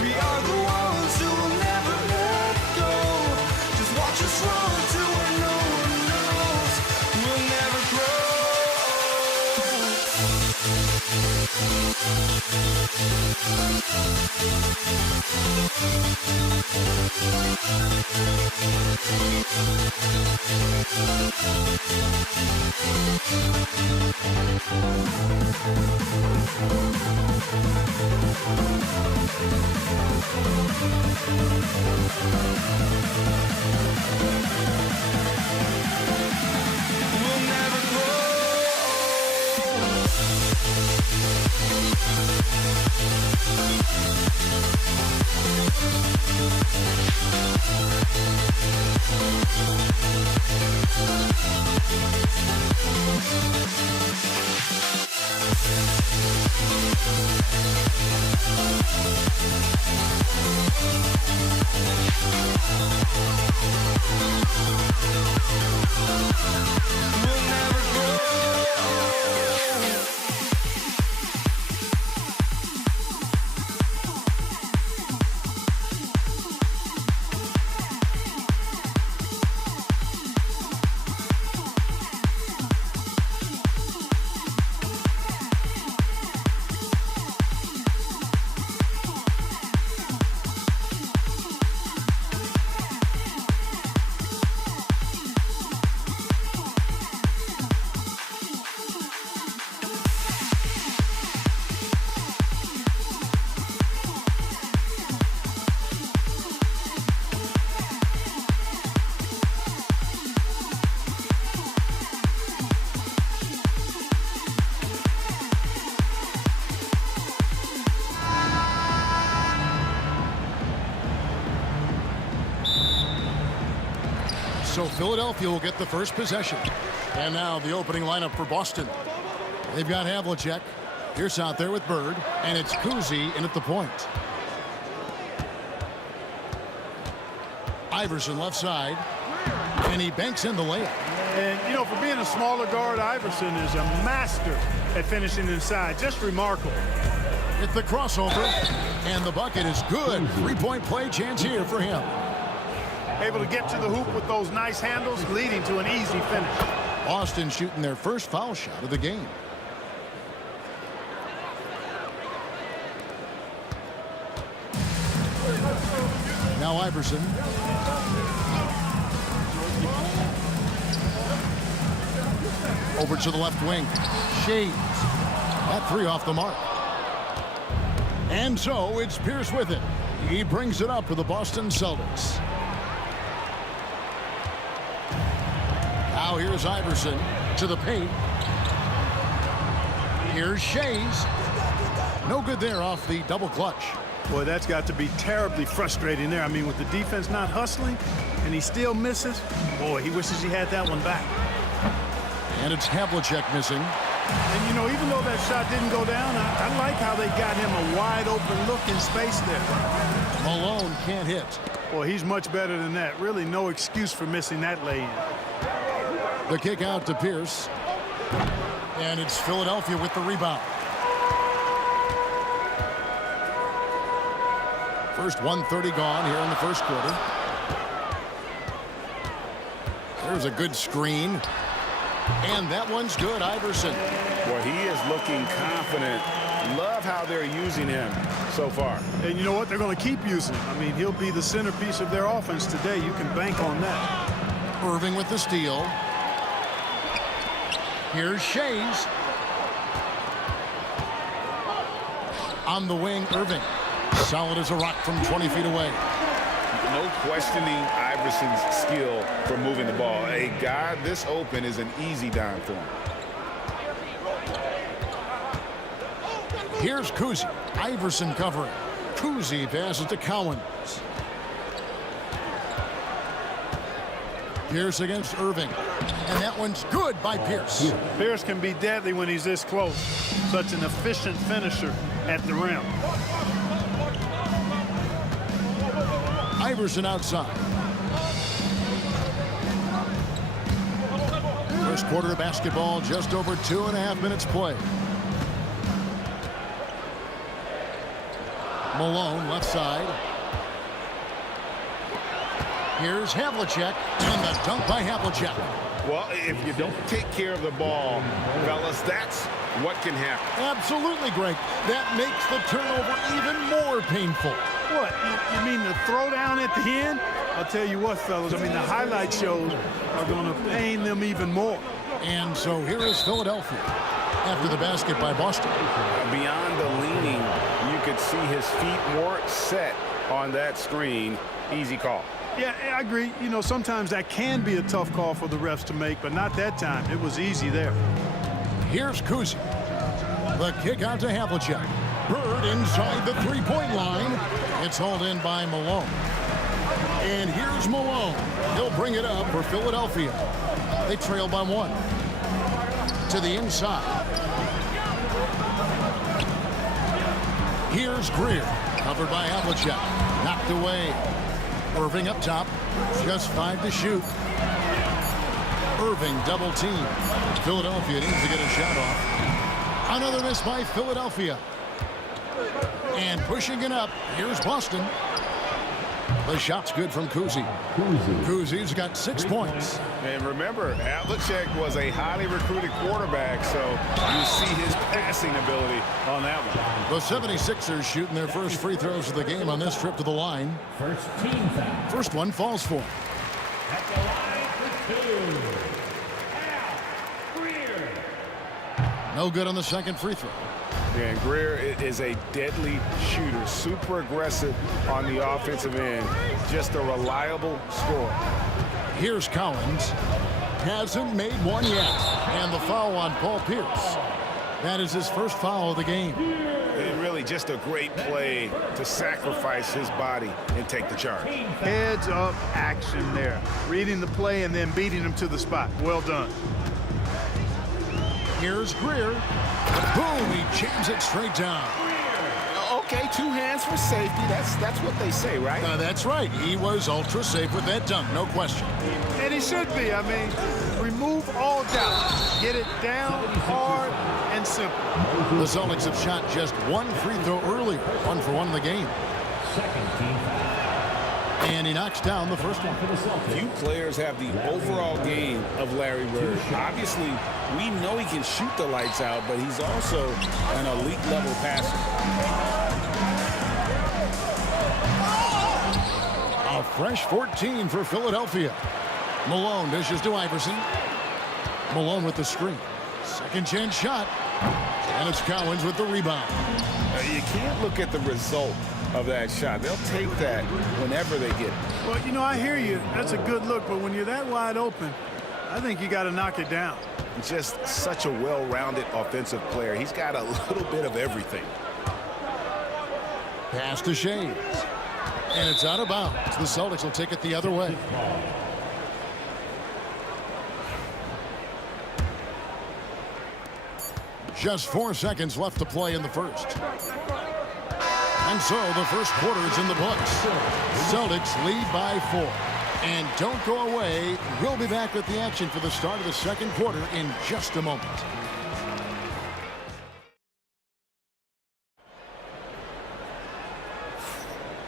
We are the ones who will never let go. Just watch us run to where no one knows. We'll never grow. We'll never grow. We'll never grow. So Philadelphia will get the first possession. And now the opening lineup for Boston. They've got Havlicek. Pierce out there with Bird. And it's Kuzi in at the point. Iverson left side. And he banks in the layup. And, you know, for being a smaller guard, Iverson is a master at finishing inside. Just remarkable. It's the crossover. And the bucket is good. Three-point play chance here for him. Able to get to the hoop with those nice handles, leading to an easy finish. Boston shooting their first foul shot of the game. Now Iverson. Over to the left wing. Shades. That three off the mark. And so it's Pierce with it. He brings it up for the Boston Celtics. Now here's Iverson to the paint. Here's Shays. No good there off the double clutch. Boy, that's got to be terribly frustrating there. I mean, with the defense not hustling and he still misses, boy, he wishes he had that one back. And it's Havlicek missing. And, you know, even though that shot didn't go down, I like how they got him a wide open look in space there. Malone can't hit. Boy, he's much better than that. Really no excuse for missing that lay-in. The kick out to Pierce. And it's Philadelphia with the rebound. First 1:30 gone here in the first quarter. There's a good screen. And that one's good, Iverson. Well, he is looking confident. Love how they're using him so far. And you know what? They're going to keep using him. I mean, he'll be the centerpiece of their offense today. You can bank on that. Irving with the steal. Here's Shays. On the wing, Irving. Solid as a rock from 20 feet away. No questioning Iverson's skill for moving the ball. A guy this open is an easy dime for him. Here's Kuzi. Iverson covering. Kuzi passes to Cowens. Pierce against Irving. And that one's good by Pierce. Pierce can be deadly when he's this close. Such an efficient finisher at the rim. Iverson outside. First quarter of basketball, just over 2.5 minutes play. Malone, left side. Here's Havlicek, and the dunk by Havlicek. Well, if you don't take care of the ball, fellas, that's what can happen. Absolutely, Greg. That makes the turnover even more painful. What? You mean the throwdown at the end? I'll tell you what, fellas. I mean, the highlight shows are going to pain them even more. And so here is Philadelphia after the basket by Boston. Beyond the leaning, you could see his feet more set on that screen. Easy call. Yeah, I agree. You know, sometimes that can be a tough call for the refs to make, but not that time. It was easy there. Here's Kuzi. The kick out to Havlicek. Bird inside the three-point line. It's hauled in by Malone. And here's Malone. He'll bring it up for Philadelphia. They trail by 1. To the inside. Here's Greer. Covered by Havlicek. Knocked away. Irving up top. Just 5 to shoot. Irving double team. Philadelphia needs to get a shot off. Another miss by Philadelphia. And pushing it up, here's Boston. The shot's good from Kuzi. Kuzi's got 6 points. And remember, Havlicek was a highly recruited quarterback, so you see his passing ability on that one. The 76ers shooting their first free throws of the game on this trip to the line. First team foul. First one falls for. At the line for 2. Greer. No good on the second free throw. And Greer is a deadly shooter, super aggressive on the offensive end, just a reliable scorer. Here's Cowens. Hasn't made one yet. And the foul on Paul Pierce. That is his first foul of the game. And really just a great play to sacrifice his body and take the charge. Heads up action there. Reading the play and then beating him to the spot. Well done. Here's Greer. Boom, he jams it straight down. Okay, 2 hands for safety. That's what they say, right? That's right. He was ultra safe with that dunk, no question. And he should be. I mean, remove all doubt. Get it down hard and simple. The Celtics have shot just 1 free throw earlier. 1 for 1 in the game. Second team foul. And he knocks down the first one. Few players have the overall game of Larry Bird. Obviously, we know he can shoot the lights out, but he's also an elite level passer. A fresh 14 for Philadelphia. Malone dishes to Iverson. Malone with the screen. Second chance shot. And it's Cowens with the rebound. You can't look at the result of that shot. They'll take that whenever they get it. Well, you know, I hear you. That's a good look, but when you're that wide open, I think you got to knock it down. Just such a well-rounded offensive player. He's got a little bit of everything. Pass to Shades. And it's out of bounds. The Celtics will take it the other way. Just 4 seconds left to play in the first. And so the first quarter is in the books. Celtics lead by 4. And don't go away. We'll be back with the action for the start of the second quarter in just a moment.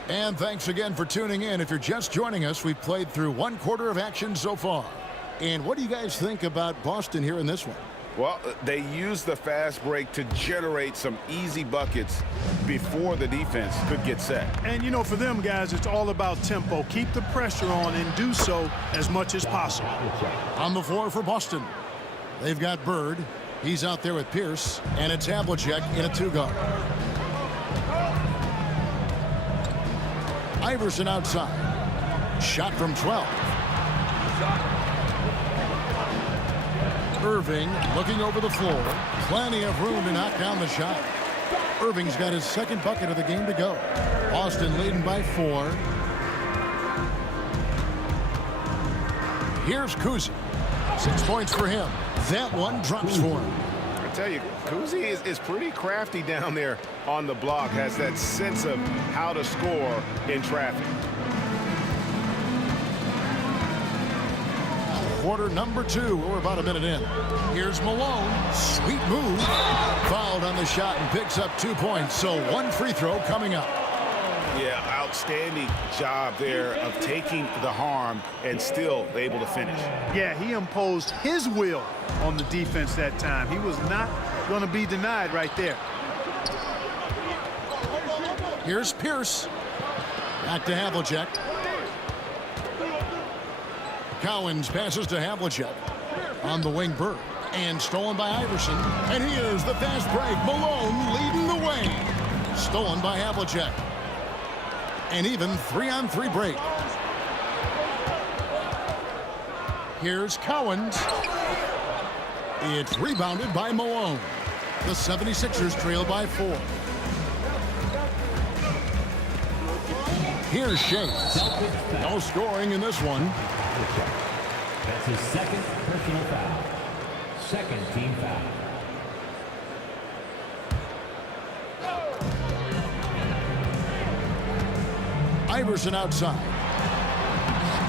And thanks again for tuning in. If you're just joining us, we've played through 1 quarter of action so far. And what do you guys think about Boston here in this one? Well, they used the fast break to generate some easy buckets before the defense could get set. And, you know, for them, guys, it's all about tempo. Keep the pressure on and do so as much as possible. On the floor for Boston, they've got Bird. He's out there with Pierce. And it's Havlicek in a 2-guard. Iverson outside. Shot from 12. Irving looking over the floor. Plenty of room to knock down the shot. Irving's got his second bucket of the game to go. Boston leading by 4. Here's Kuzi. 6 points for him. That one drops for him. I tell you, Kuzi is pretty crafty down there on the block. Has that sense of how to score in traffic. Quarter number 2. We're about a minute in. Here's Malone. Sweet move. Fouled on the shot and picks up 2 points. So 1 free throw coming up. Yeah, outstanding job there of taking the harm and still able to finish. Yeah, he imposed his will on the defense that time. He was not going to be denied right there. Here's Pierce. Back to Havlicek. Cowens passes to Havlicek. On the wing, Bird. And stolen by Iverson. And here's the fast break. Malone leading the way. Stolen by Havlicek. And even 3-on-3 break. Here's Cowens. It's rebounded by Malone. The 76ers trail by 4. Here's Shades. No scoring in this one. That's his second personal foul. Second team foul. Iverson outside.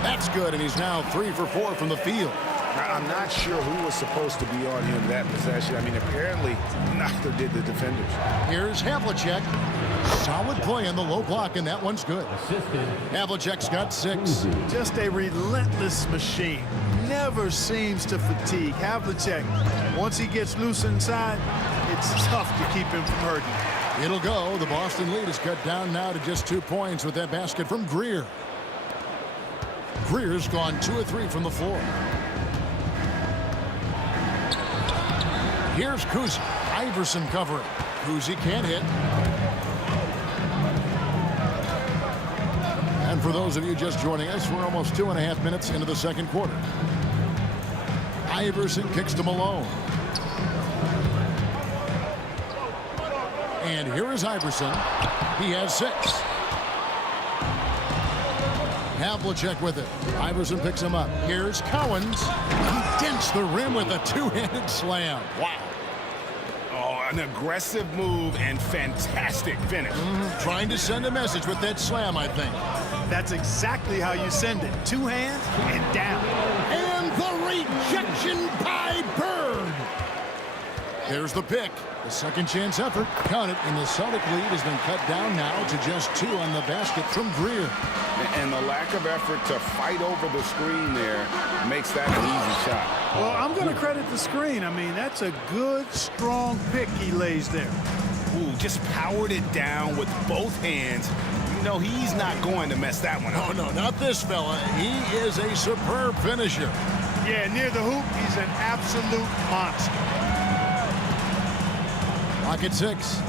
That's good, and he's now 3 for 4 from the field. I'm not sure who was supposed to be on him that possession. I mean, apparently neither did the defenders. Here's Havlicek. Solid play on the low block, and that one's good. Havlicek's got 6. Just a relentless machine. Never seems to fatigue. Havlicek, once he gets loose inside, it's tough to keep him from hurting. It'll go. The Boston lead is cut down now to just 2 points with that basket from Greer. Greer's gone 2 of 3 from the floor. Here's Kuzi. Iverson covering. Kuzi can't hit. And for those of you just joining us, we're almost 2.5 minutes into the second quarter. Iverson kicks to Malone. And here is Iverson. He has 6. Havlicek with it. Iverson picks him up. Here's Cowens. He dents the rim with a 2-handed slam. Wow. Oh, an aggressive move and fantastic finish. Trying to send a message with that slam, I think. That's exactly how you send it. 2 hands and down. And the rejection by Bird. There's the pick. The second chance effort. Count it, and the Celtic lead has been cut down now to just 2 on the basket from Greer. And the lack of effort to fight over the screen there makes that an easy shot. Well, I'm going to credit the screen. I mean, that's a good, strong pick he lays there. Ooh, just powered it down with both hands. You know, he's not going to mess that one up. Oh, no, not this fella. He is a superb finisher. Yeah, near the hoop, he's an absolute monster. Clock at 6.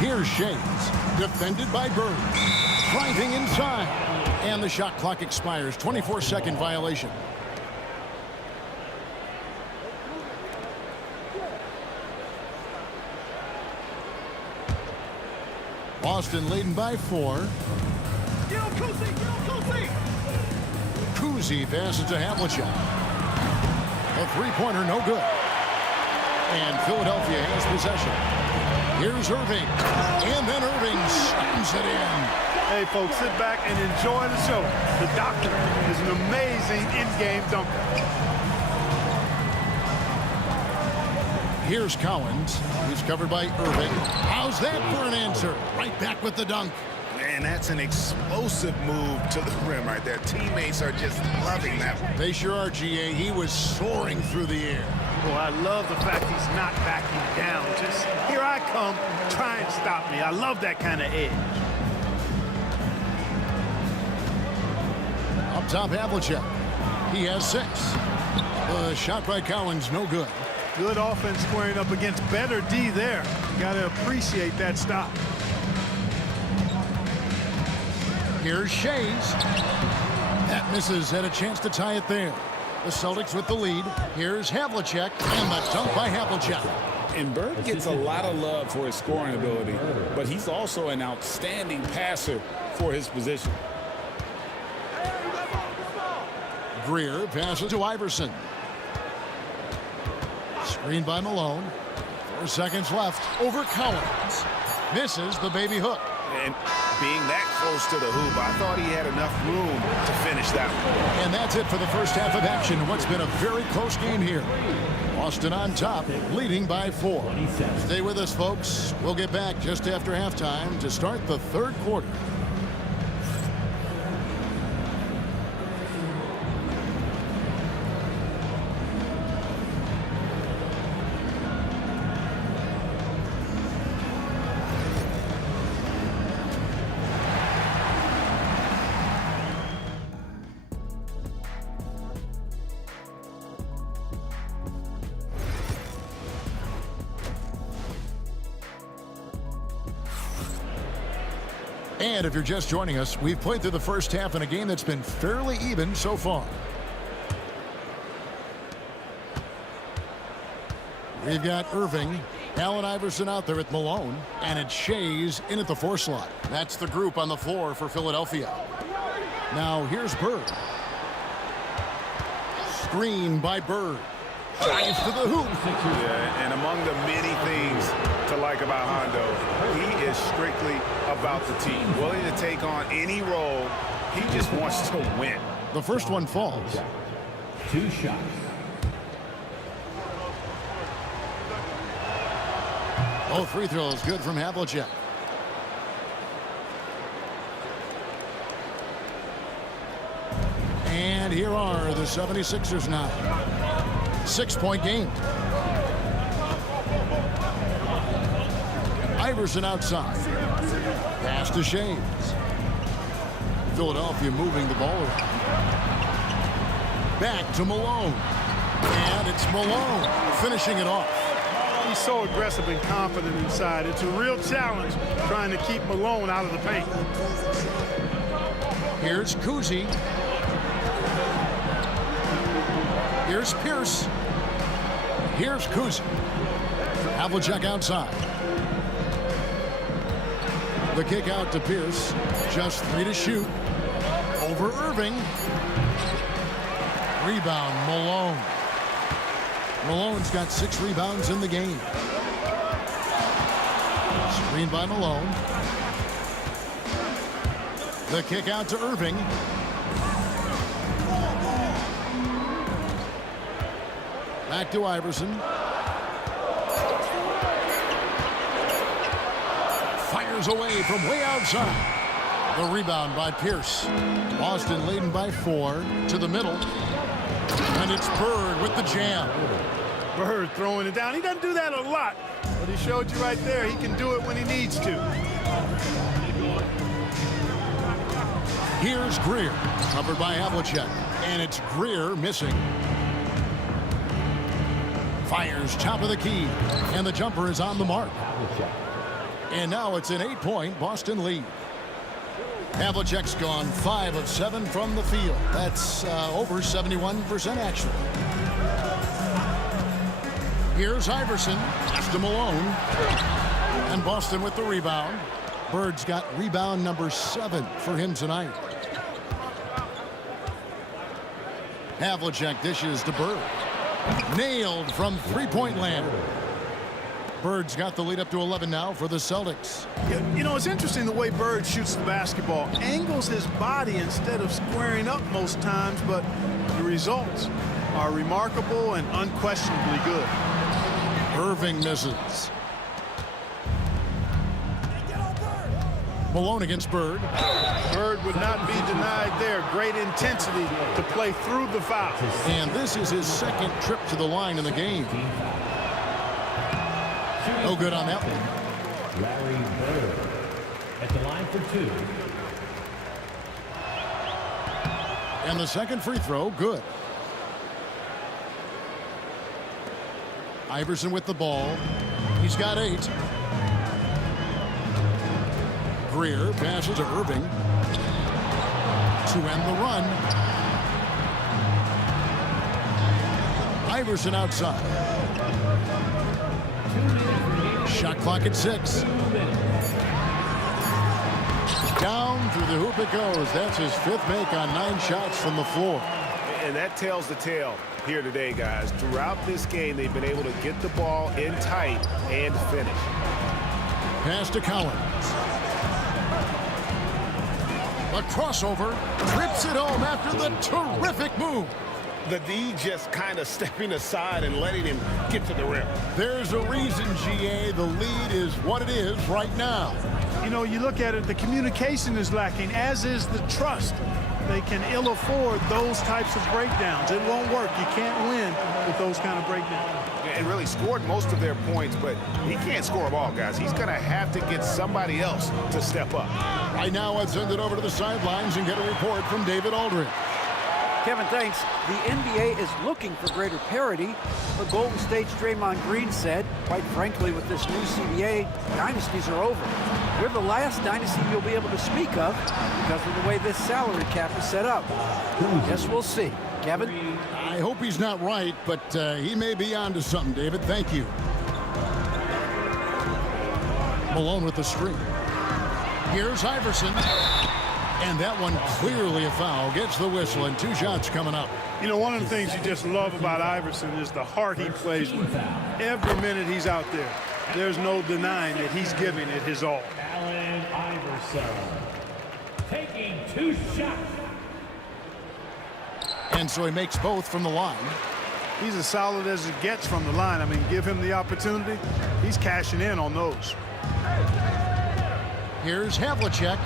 Here's Shays, defended by Bird. Driving inside. And the shot clock expires. 24-second violation. Boston leading by 4. Kuzi passes to Havlicek. A three-pointer, no good. And Philadelphia has possession. Here's Irving. And then Irving slams it in. Hey, folks, sit back and enjoy the show. The doctor is an amazing in-game dunker. Here's Collins. He's covered by Irving. How's that for an answer? Right back with the dunk. Man, that's an explosive move to the rim right there. Teammates are just loving that. They sure are, GA. He was soaring through the air. Well, I love the fact he's not backing down. Just, here I come, try and stop me. I love that kind of edge. Up top, Havlicek. He has 6. The shot by Collins, no good. Good offense squaring up against better D there. You got to appreciate that stop. Here's Shays. That misses. Had a chance to tie it there. The Celtics with the lead. Here's Havlicek, and the dunk by Havlicek. And Bird gets a lot of love for his scoring ability, but he's also an outstanding passer for his position. Greer passes to Iverson. Screen by Malone. 4 seconds left. Over Collins. Misses the baby hook. And being that close to the hoop, I thought he had enough room to finish that one. And that's it for the first half of action. What's been a very close game here. Boston on top, leading by 4. Stay with us, folks. We'll get back just after halftime to start the third quarter. And if you're just joining us, we've played through the first half in a game that's been fairly even so far. We've got Irving, Allen Iverson out there at Malone, and it's Shays in at the 4 slot. That's the group on the floor for Philadelphia. Now here's Bird. Screen by Bird. Drives to the hoop. Yeah, and among the many things to like about Hondo, he is strictly about the team. Willing to take on any role. He just wants to win. The first one falls. 2 shots. Both free throws good from Havlicek. And here are the 76ers now. 6-point game. Iverson outside. Pass to Shays. Philadelphia moving the ball around. Back to Malone. And it's Malone finishing it off. He's so aggressive and confident inside. It's a real challenge trying to keep Malone out of the paint. Here's Kuzi. Here's Pierce. Here's Kuzi. Havlicek outside. The kick out to Pierce. Just 3 to shoot. Over Irving. Rebound, Malone. Malone's got 6 rebounds in the game. Screen by Malone. The kick out to Irving. Back to Iverson. Fires away from way outside. The rebound by Pierce. Boston leading by 4 to the middle. And it's Bird with the jam. Bird throwing it down. He doesn't do that a lot, but he showed you right there he can do it when he needs to. Here's Greer, covered by Havlicek, and it's Greer missing. Fires top of the key, and the jumper is on the mark. And now it's an 8-point Boston lead. Havlicek's gone 5 of 7 from the field. That's over 71% actually. Here's Iverson, pass to Malone, and Boston with the rebound. Bird's got rebound number 7 for him tonight. Havlicek dishes to Bird. Nailed from three-point land. Bird's got the lead up to 11 now for the Celtics. You know, it's interesting the way Bird shoots the basketball. Angles his body instead of squaring up most times, but the results are remarkable and unquestionably good. Irving misses. Malone against Bird. Bird would not be denied there. Great intensity to play through the foul. And this is his second trip to the line in the game. No good on that one. Larry Bird at the line for 2. And the second free throw, good. Iverson with the ball. He's got 8. Greer passes to Irving to end the run. Iverson outside. Shot clock at 6. Down through the hoop it goes. That's his 5th make on 9 shots from the floor. And that tells the tale here today, guys. Throughout this game, they've been able to get the ball in tight and finish. Pass to Collins. A crossover, trips it home after the terrific move. The D just kind of stepping aside and letting him get to the rim. There's a reason, GA, the lead is what it is right now. You know, you look at it, the communication is lacking, as is the trust. They can ill afford those types of breakdowns. It won't work. You can't win with those kind of breakdowns. And really scored most of their points, but he can't score them all, guys. He's going to have to get somebody else to step up. Right now, let's send it over to the sidelines and get a report from David Aldridge. Kevin, thanks. The NBA is looking for greater parity, but Golden State's Draymond Green said, quite frankly, with this new CBA, dynasties are over. We're the last dynasty you'll be able to speak of because of the way this salary cap is set up. Guess we'll see. Kevin? I hope he's not right, but he may be onto something, David. Thank you. Malone with the screen. Here's Iverson. And that one clearly a foul. Gets the whistle, and 2 shots coming up. You know, one of the things you just love about Iverson is the heart he plays with. Every minute he's out there, there's no denying that he's giving it his all. Allen Iverson taking 2 shots. And so he makes both from the line. He's as solid as it gets from the line. I mean, give him the opportunity. He's cashing in on those. Here's Havlicek.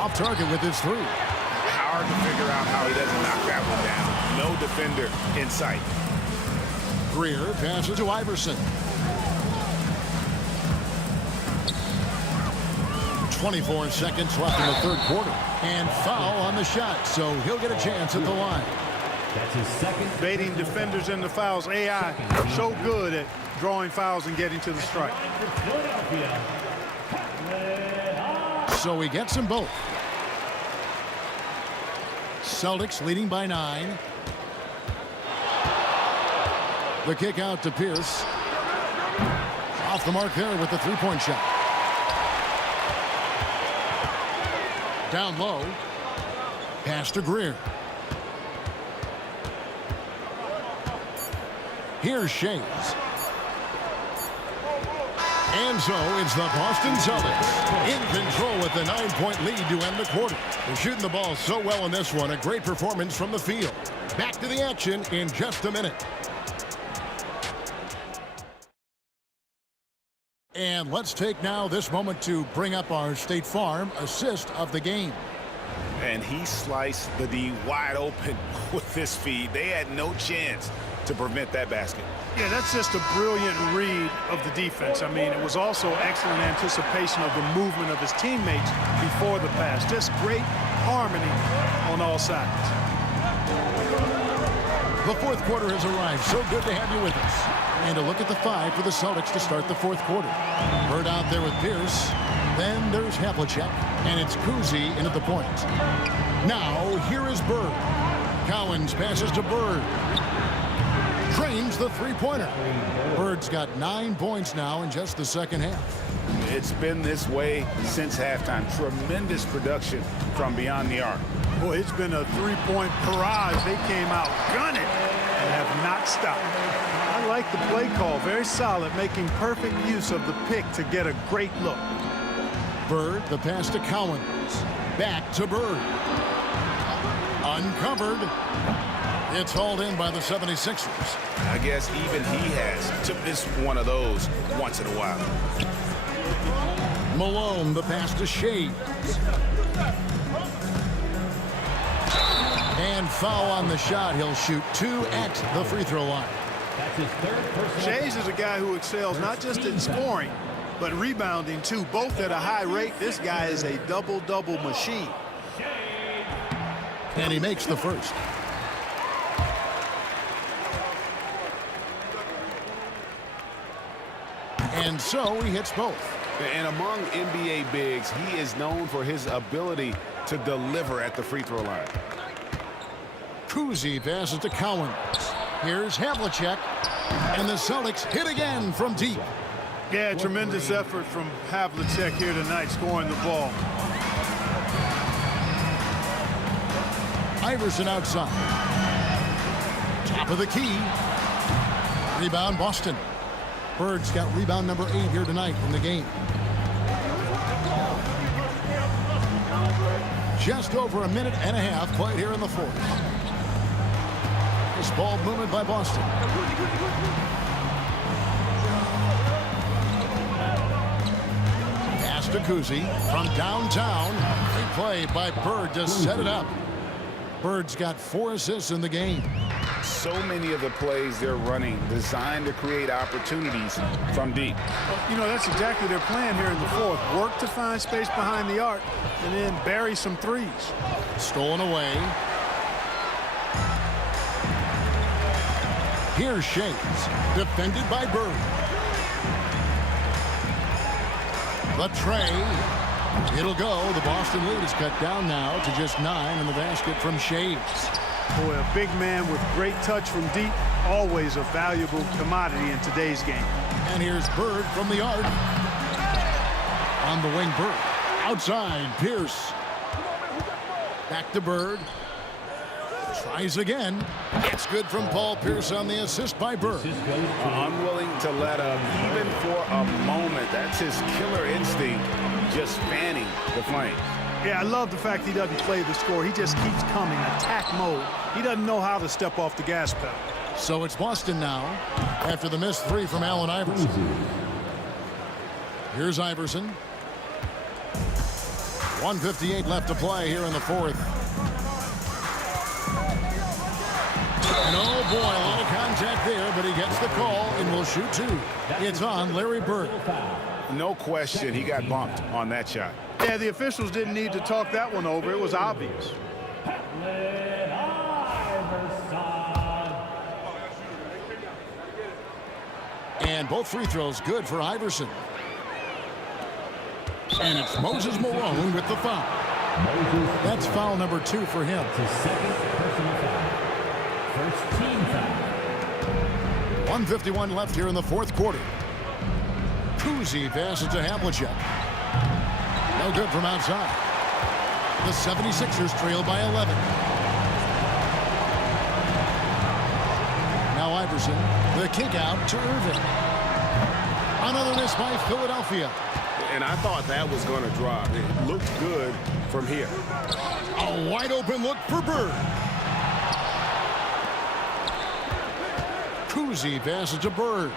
Off target with his 3. Hard to figure out how he doesn't knock that one down. No defender in sight. Greer passes to Iverson. 24 seconds left in the 3rd quarter. And foul on the shot, so he'll get a chance at the line. That's his 2nd. Baiting defenders into fouls. AI so good at drawing fouls and getting to the strike. So he gets them both. Celtics leading by 9. The kick out to Pierce. Off the mark there with the 3-point shot. Down low. Pass to Greer. Here's Shays. And so it's the Boston Celtics in control with the 9-point lead to end the quarter. They're shooting the ball so well in this one. A great performance from the field. Back to the action in just a minute. And let's take now this moment to bring up our State Farm assist of the game. And he sliced the D wide open with this feed. They had no chance to prevent that basket. Yeah, that's just a brilliant read of the defense. I mean, it was also excellent anticipation of the movement of his teammates before the pass. Just great harmony on all sides. The fourth quarter has arrived. So good to have you with us. And a look at the five for the Celtics to start the fourth quarter. Bird out there with Pierce. Then there's Havlicek. And it's Kuzi in at the point. Now, here is Bird. Cowens passes to Bird. Trains the three-pointer. Bird's got 9 points now in just the second half. It's been this way since halftime. Tremendous production from beyond the arc. Boy, it's been a three-point barrage. They came out gunning and have not stopped. I like the play call. Very solid, making perfect use of the pick to get a great look. Bird, the pass to Cowens. Back to Bird. Uncovered. It's hauled in by the 76ers. I guess even he has to miss one of those once in a while. Malone, the pass to Shea. And foul on the shot. He'll shoot 2 at the free throw line. That's his third personal. Shays is a guy who excels not just in scoring, but rebounding too, both at a high rate. This guy is a double-double machine. And he makes the first. And so he hits both. And among NBA bigs, he is known for his ability to deliver at the free throw line. Kuzi passes to Cowens. Here's Havlicek. And the Celtics hit again from deep. Yeah, tremendous effort from Havlicek here tonight, scoring the ball. Iverson outside. Top of the key. Rebound Boston. Bird's got rebound number 8 here tonight in the game. Just over a minute and a half played here in the fourth. This ball movement by Boston. Pass to Kuzi from downtown. Big play by Bird to set it up. Bird's got 4 assists in the game. So many of the plays they're running designed to create opportunities from deep. Well, you know, that's exactly their plan here in the fourth. Work to find space behind the arc and then bury some threes. Stolen away. Here's Shays, defended by Bird. The tray. It'll go. The Boston lead is cut down now to just 9 in the basket from Shays. Boy, a big man with great touch from deep, always a valuable commodity in today's game. And here's Bird from the arc. On the wing, Bird. Outside, Pierce. Back to Bird. Tries again. It's good from Paul Pierce on the assist by Bird. Unwilling to let up, even for a moment. That's his killer instinct, just fanning the flame. Yeah, I love the fact he doesn't play the score. He just keeps coming, attack mode. He doesn't know how to step off the gas pedal. So it's Boston now after the missed 3 from Allen Iverson. Here's Iverson. 1:58 left to play here in the fourth. And oh boy, a lot of contact there, but he gets the call and will shoot 2. It's on Larry Bird. No question, he got bumped on that shot. Yeah, the officials didn't need to talk that one over. It was obvious. And both free throws good for Iverson. And it's Moses Malone with the foul. That's foul number 2 for him. His second personal foul. First team foul. 1:51 left here in the fourth quarter. Kuzi passes to Havlicek. No good from outside. The 76ers trail by 11. Now Iverson, the kick out to Irving. Another miss by Philadelphia. And I thought that was going to drop. It looked good from here. A wide open look for Bird. Kuzi passes to Bird.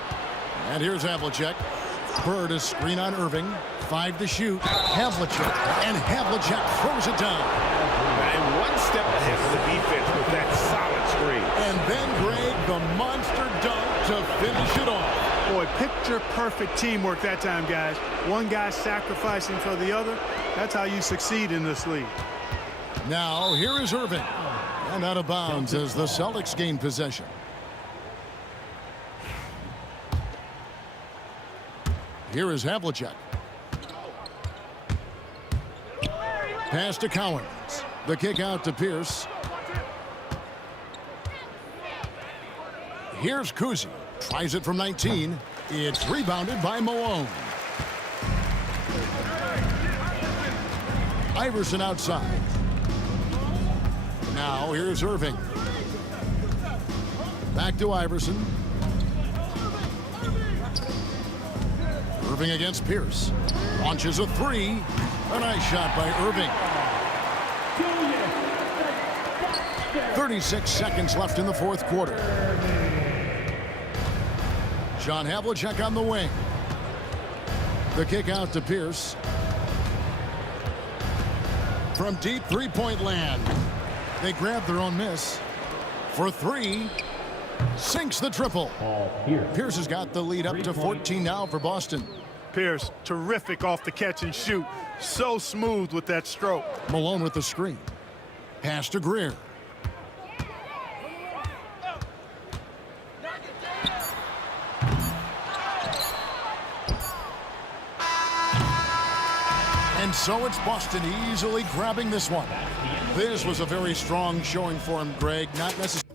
And here's Havlicek. Bird is screen on Irving. 5 to shoot. Havlicek. And Havlicek throws it down. And one step ahead of the defense with that solid screen. And then Greg, the monster dunk to finish it off. Boy, picture-perfect teamwork that time, guys. One guy sacrificing for the other. That's how you succeed in this league. Now, here is Irving. And out of bounds as the Celtics gain possession. Here is Havlicek. Pass to Cowens. The kick out to Pierce. Here's Kuzi. Tries it from 19. It's rebounded by Malone. Iverson outside. Now here's Irving. Back to Iverson. Irving against Pierce. Launches a three. A nice shot by Irving. 36 seconds left in the fourth quarter. John Havlicek on the wing. The kick out to Pierce. From deep three-point land. They grab their own miss. For three. Sinks the triple. Pierce has got the lead up to 14 now for Boston. Pierce, terrific off the catch and shoot. So smooth with that stroke. Malone with the screen. Pass to Greer. And so it's Boston easily grabbing this one. This was a very strong showing for him, Greg. Not necessarily.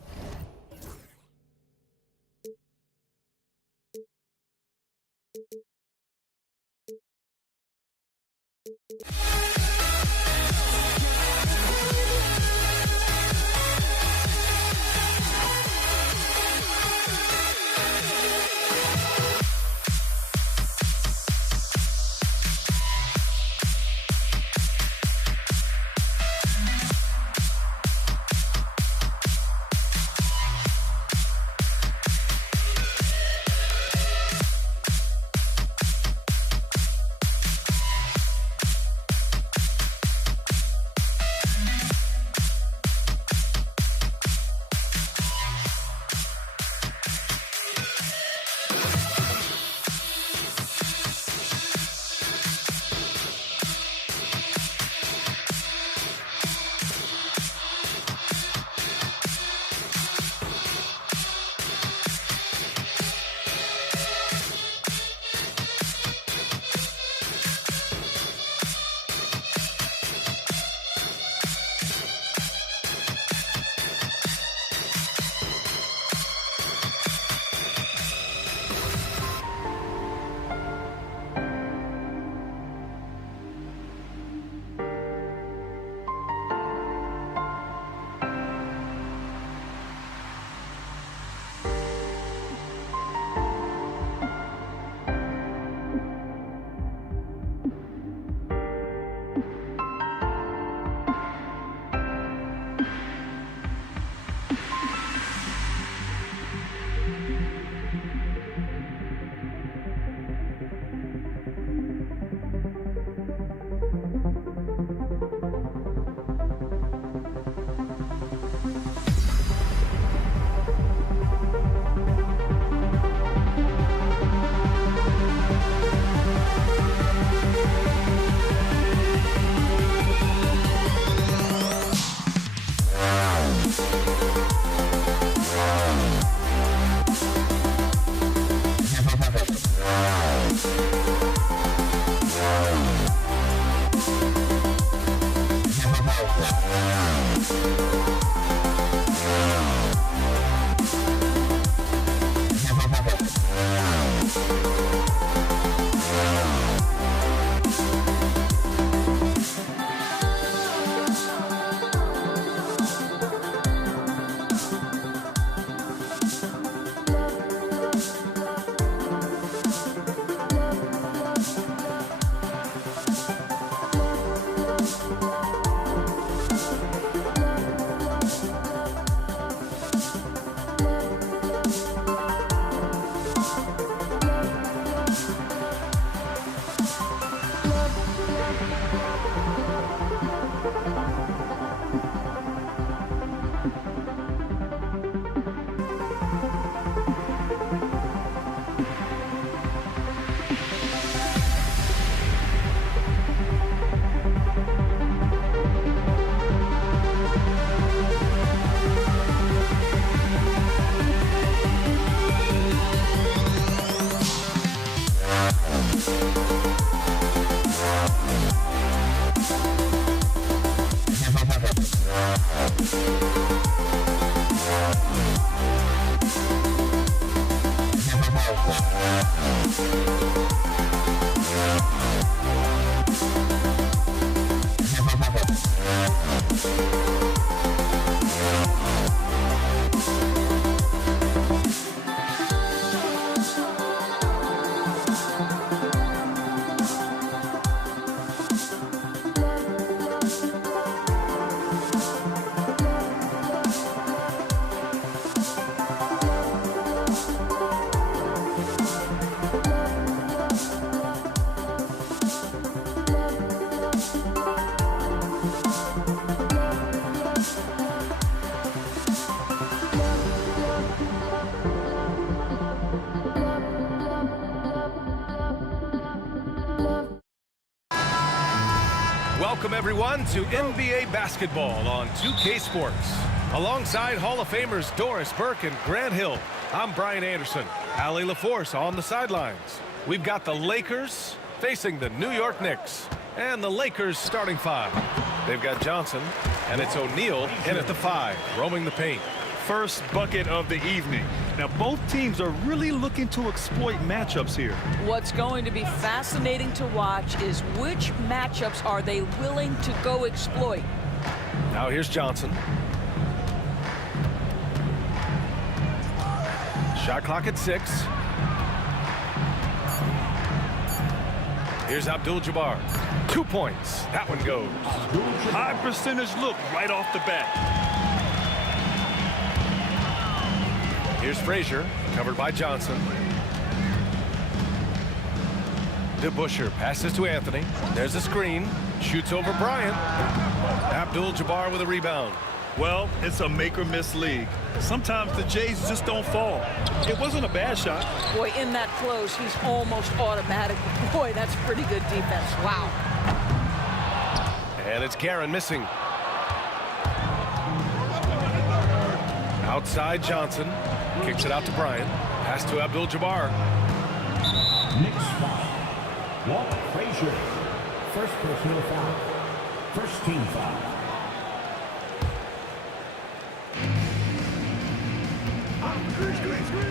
Welcome, everyone, to NBA basketball on 2K Sports. Alongside Hall of Famers Doris Burke and Grant Hill, I'm Brian Anderson. Allie LaForce on the sidelines. We've got the Lakers facing the New York Knicks. And the Lakers starting five. They've got Johnson, and it's O'Neal in at the 5, roaming the paint. First bucket of the evening. Now, both teams are really looking to exploit matchups here. What's going to be fascinating to watch is which matchups are they willing to go exploit. Now here's Johnson. Shot clock at 6. Here's Abdul-Jabbar. 2 points. That one goes. High percentage look right off the bat. Here's Frazier, covered by Johnson. DeBusschere passes to Anthony. There's a screen. Shoots over Bryant. Abdul-Jabbar with a rebound. Well, it's a make-or-miss league. Sometimes the Jays just don't fall. It wasn't a bad shot. Boy, in that close, he's almost automatic. Boy, that's pretty good defense. Wow. And it's Guerin missing. Outside Johnson. Kicks it out to Bryant. Pass to Abdul-Jabbar. Knicks foul. Walt Frazier. First personal foul. First team foul.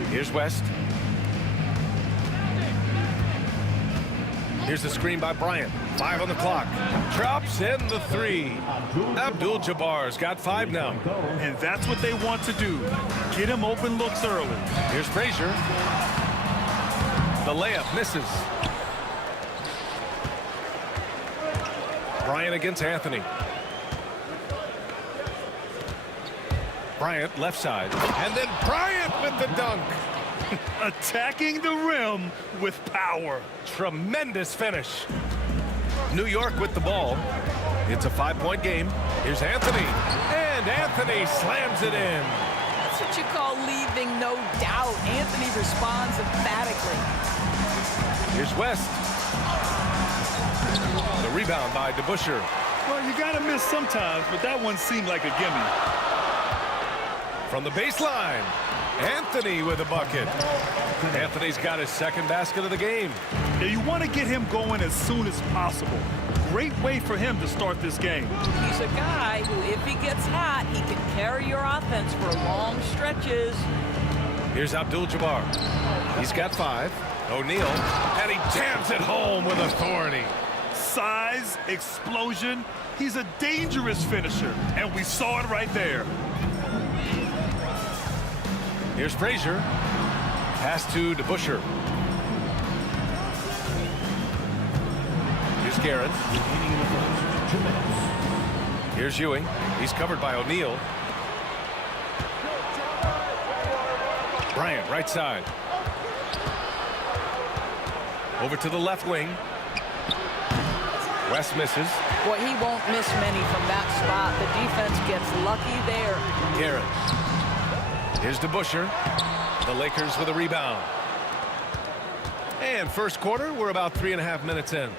Here's West. Here's the screen by Bryant. 5 on the clock. Drops in the 3. Abdul-Jabbar's got 5 now. And that's what they want to do. Get him open looks early. Here's Frazier. The layup misses. Bryant against Anthony. Bryant left side. And then Bryant with the dunk. Attacking the rim with power. Tremendous finish. New York with the ball. It's a 5-point game. Here's Anthony. And Anthony slams it in. That's what you call leaving no doubt. Anthony responds emphatically. Here's West. The rebound by DeBusschere. Well, you got to miss sometimes, but that one seemed like a gimme. From the baseline, Anthony with a bucket. Anthony's got his second basket of the game. Yeah, you want to get him going as soon as possible. Great way for him to start this game. He's a guy who, if he gets hot, he can carry your offense for long stretches. Here's Abdul-Jabbar. He's got 5. O'Neal, and he jams it home with authority. Size, explosion. He's a dangerous finisher, and we saw it right there. Here's Frazier. Pass to DeBusschere. Here's Guerin. Here's Ewing. He's covered by O'Neal. Bryant, right side. Over to the left wing. West misses. Boy, he won't miss many from that spot. The defense gets lucky there. Guerin. Here's DeBusschere. The Lakers with a rebound. And first quarter, we're about 3.5 minutes in.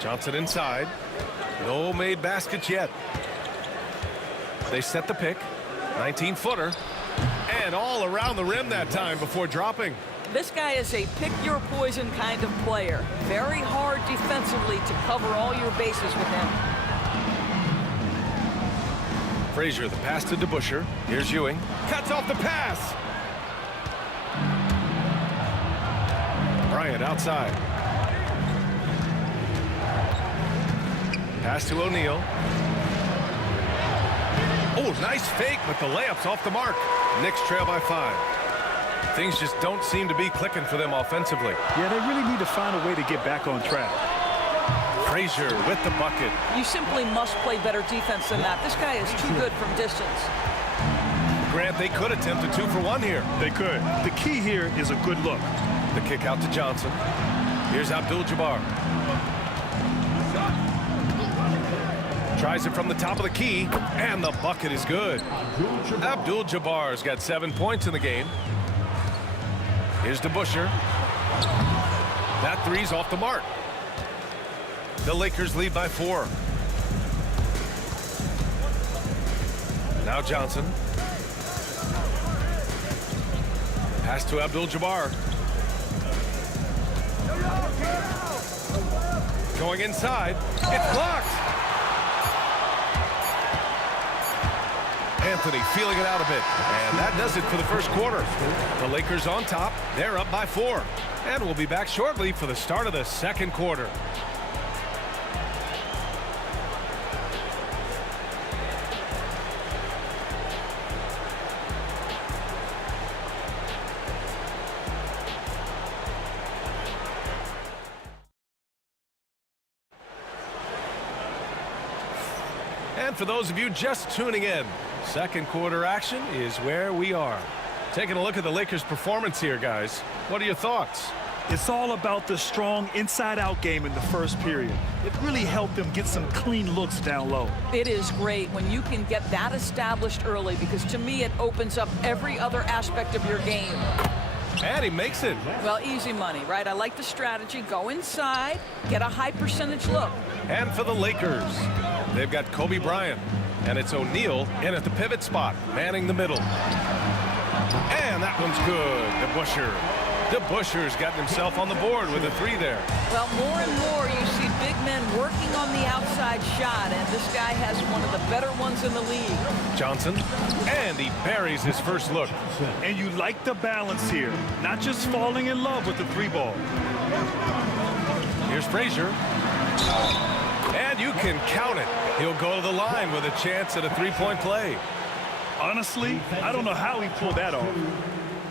Johnson inside. No made baskets yet. They set the pick. 19-footer. And all around the rim that time before dropping. This guy is a pick-your-poison kind of player. Very hard defensively to cover all your bases with him. Frazier, the pass to DeBusschere. Here's Ewing. Cuts off the pass. Bryant outside. Pass to O'Neal. Oh, nice fake, but the layup's off the mark. Knicks trail by 5. Things just don't seem to be clicking for them offensively. Yeah, they really need to find a way to get back on track. Frazier with the bucket. You simply must play better defense than that. This guy is too good from distance. Grant, they could attempt a 2-for-1 here. They could. The key here is a good look. The kick out to Johnson. Here's Abdul-Jabbar. Tries it from the top of the key, and the bucket is good. Abdul-Jabbar's got 7 points in the game. Here's DeBusschere. That three's off the mark. The Lakers lead by 4. Now Johnson. Pass to Abdul-Jabbar. Going inside. It's blocked. Anthony feeling it out a bit. And that does it for the first quarter. The Lakers on top. They're up by 4. And we'll be back shortly for the start of the second quarter. And for those of you just tuning in, second quarter action is where we are. Taking a look at the Lakers' performance here, guys. What are your thoughts? It's all about the strong inside-out game in the first period. It really helped them get some clean looks down low. It is great when you can get that established early, because to me it opens up every other aspect of your game. And he makes it. Well, easy money, right? I like the strategy. Go inside, get a high percentage look. And for the Lakers, they've got Kobe Bryant. And it's O'Neal in at the pivot spot, manning the middle. And that one's good. DeBuscher's gotten himself on the board with a 3 there. Well, more and more you see big men working on the outside shot, and this guy has one of the better ones in the league. Johnson, and he buries his first look. And you like the balance here, not just falling in love with the 3-ball. Here's Frazier. And you can count it. He'll go to the line with a chance at a 3-point play. Honestly, I don't know how he pulled that off.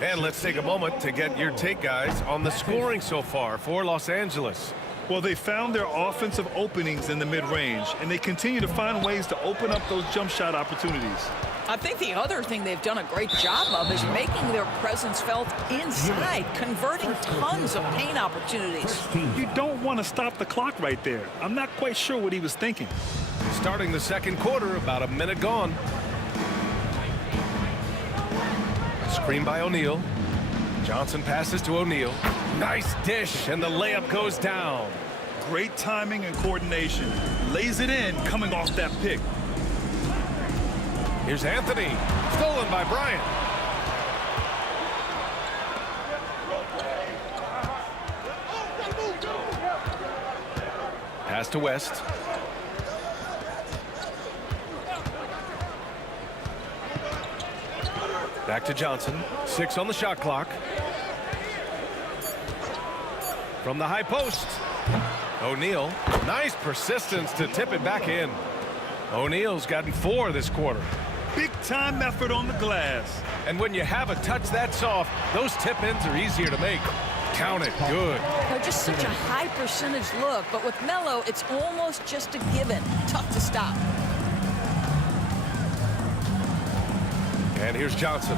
And let's take a moment to get your take, guys, on the scoring so far for Los Angeles. Well, they found their offensive openings in the mid-range, and they continue to find ways to open up those jump shot opportunities. I think the other thing they've done a great job of is making their presence felt inside, converting tons of paint opportunities. You don't want to stop the clock right there. I'm not quite sure what he was thinking. Starting the second quarter, about a minute gone. Screen by O'Neal. Johnson passes to O'Neal. Nice dish, and the layup goes down. Great timing and coordination. Lays it in, coming off that pick. Here's Anthony. Stolen by Bryant. Pass to West. Back to Johnson. 6 on the shot clock. From the high post. O'Neal. Nice persistence to tip it back in. O'Neal's gotten 4 this quarter. Big time effort on the glass. And when you have a touch that soft, those tip-ins are easier to make. Count it. Good. They're just such a high percentage look, but with Melo, it's almost just a given. Tough to stop. And here's Johnson.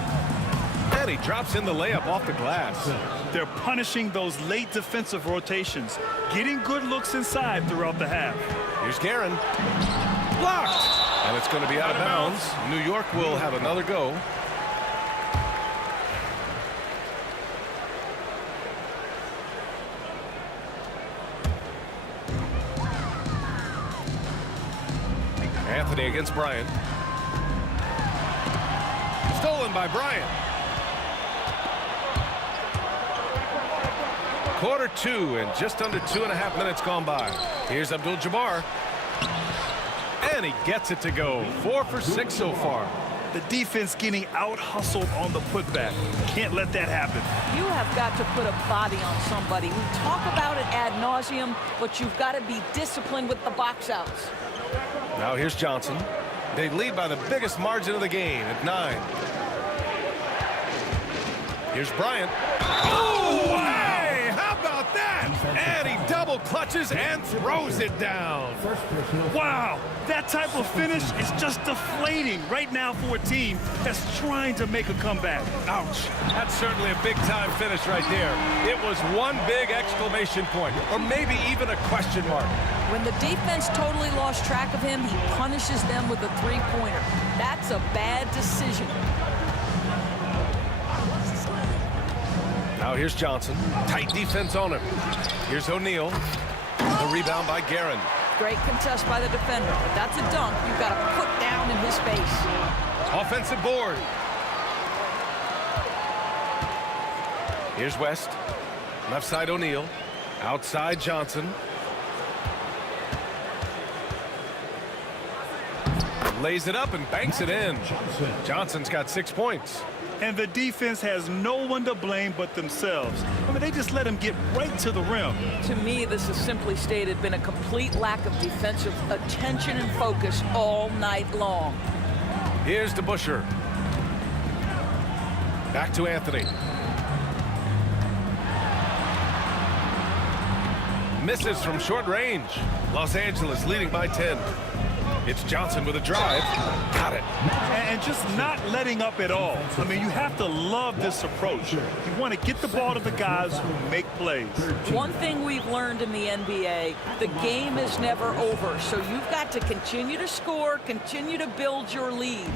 And he drops in the layup off the glass. They're punishing those late defensive rotations, getting good looks inside throughout the half. Here's Guerin. Blocked. And it's going to be out of bounds. New York will have another go. Anthony against Bryant. Stolen by Bryant. Quarter 2 and just under 2.5 minutes gone by. Here's Abdul-Jabbar. And he gets it to go. 4 for 6 so far. The defense getting out-hustled on the putback. Can't let that happen. You have got to put a body on somebody. We talk about it ad nauseum, but you've got to be disciplined with the box outs. Now here's Johnson. They lead by the biggest margin of the game at 9. Here's Bryant. Oh, hey! How about that? And he double clutches and throws it down. Wow, that type of finish is just deflating right now for a team that's trying to make a comeback. Ouch. That's certainly a big-time finish right there. It was one big exclamation point, or maybe even a question mark. When the defense totally lost track of him, he punishes them with a three-pointer. That's a bad decision. Now here's Johnson. Tight defense on him. Here's O'Neal. The rebound by Guerin. Great contest by the defender, but that's a dunk you've got to put down in his face. Offensive board. Here's West. Left side O'Neal. Outside Johnson. Lays it up and banks it in. Johnson's got 6 points. And the defense has no one to blame but themselves. I mean, they just let him get right to the rim. To me, this has simply stated been a complete lack of defensive attention and focus all night long. Here's DeBusschere. Back to Anthony. Misses from short range. Los Angeles leading by 10. It's Johnson with a drive. Got it. And just not letting up at all. I mean, you have to love this approach. You want to get the ball to the guys who make plays. One thing we've learned in the NBA, the game is never over. So you've got to continue to score, continue to build your lead.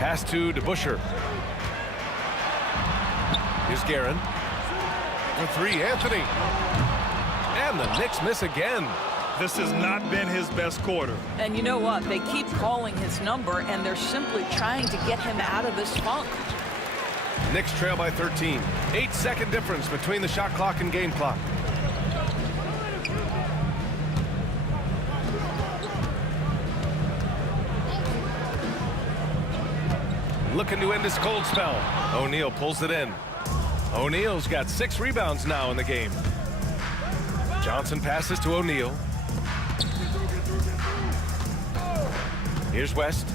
Pass to DeBusschere. Here's Guerin. For three, Anthony. And the Knicks miss again. This has not been his best quarter. And you know what? They keep calling his number, and they're simply trying to get him out of this funk. Knicks trail by 13. 8-second difference between the shot clock and game clock. Looking to end this cold spell. O'Neal pulls it in. O'Neal's got 6 rebounds now in the game. Johnson passes to O'Neal. Here's West.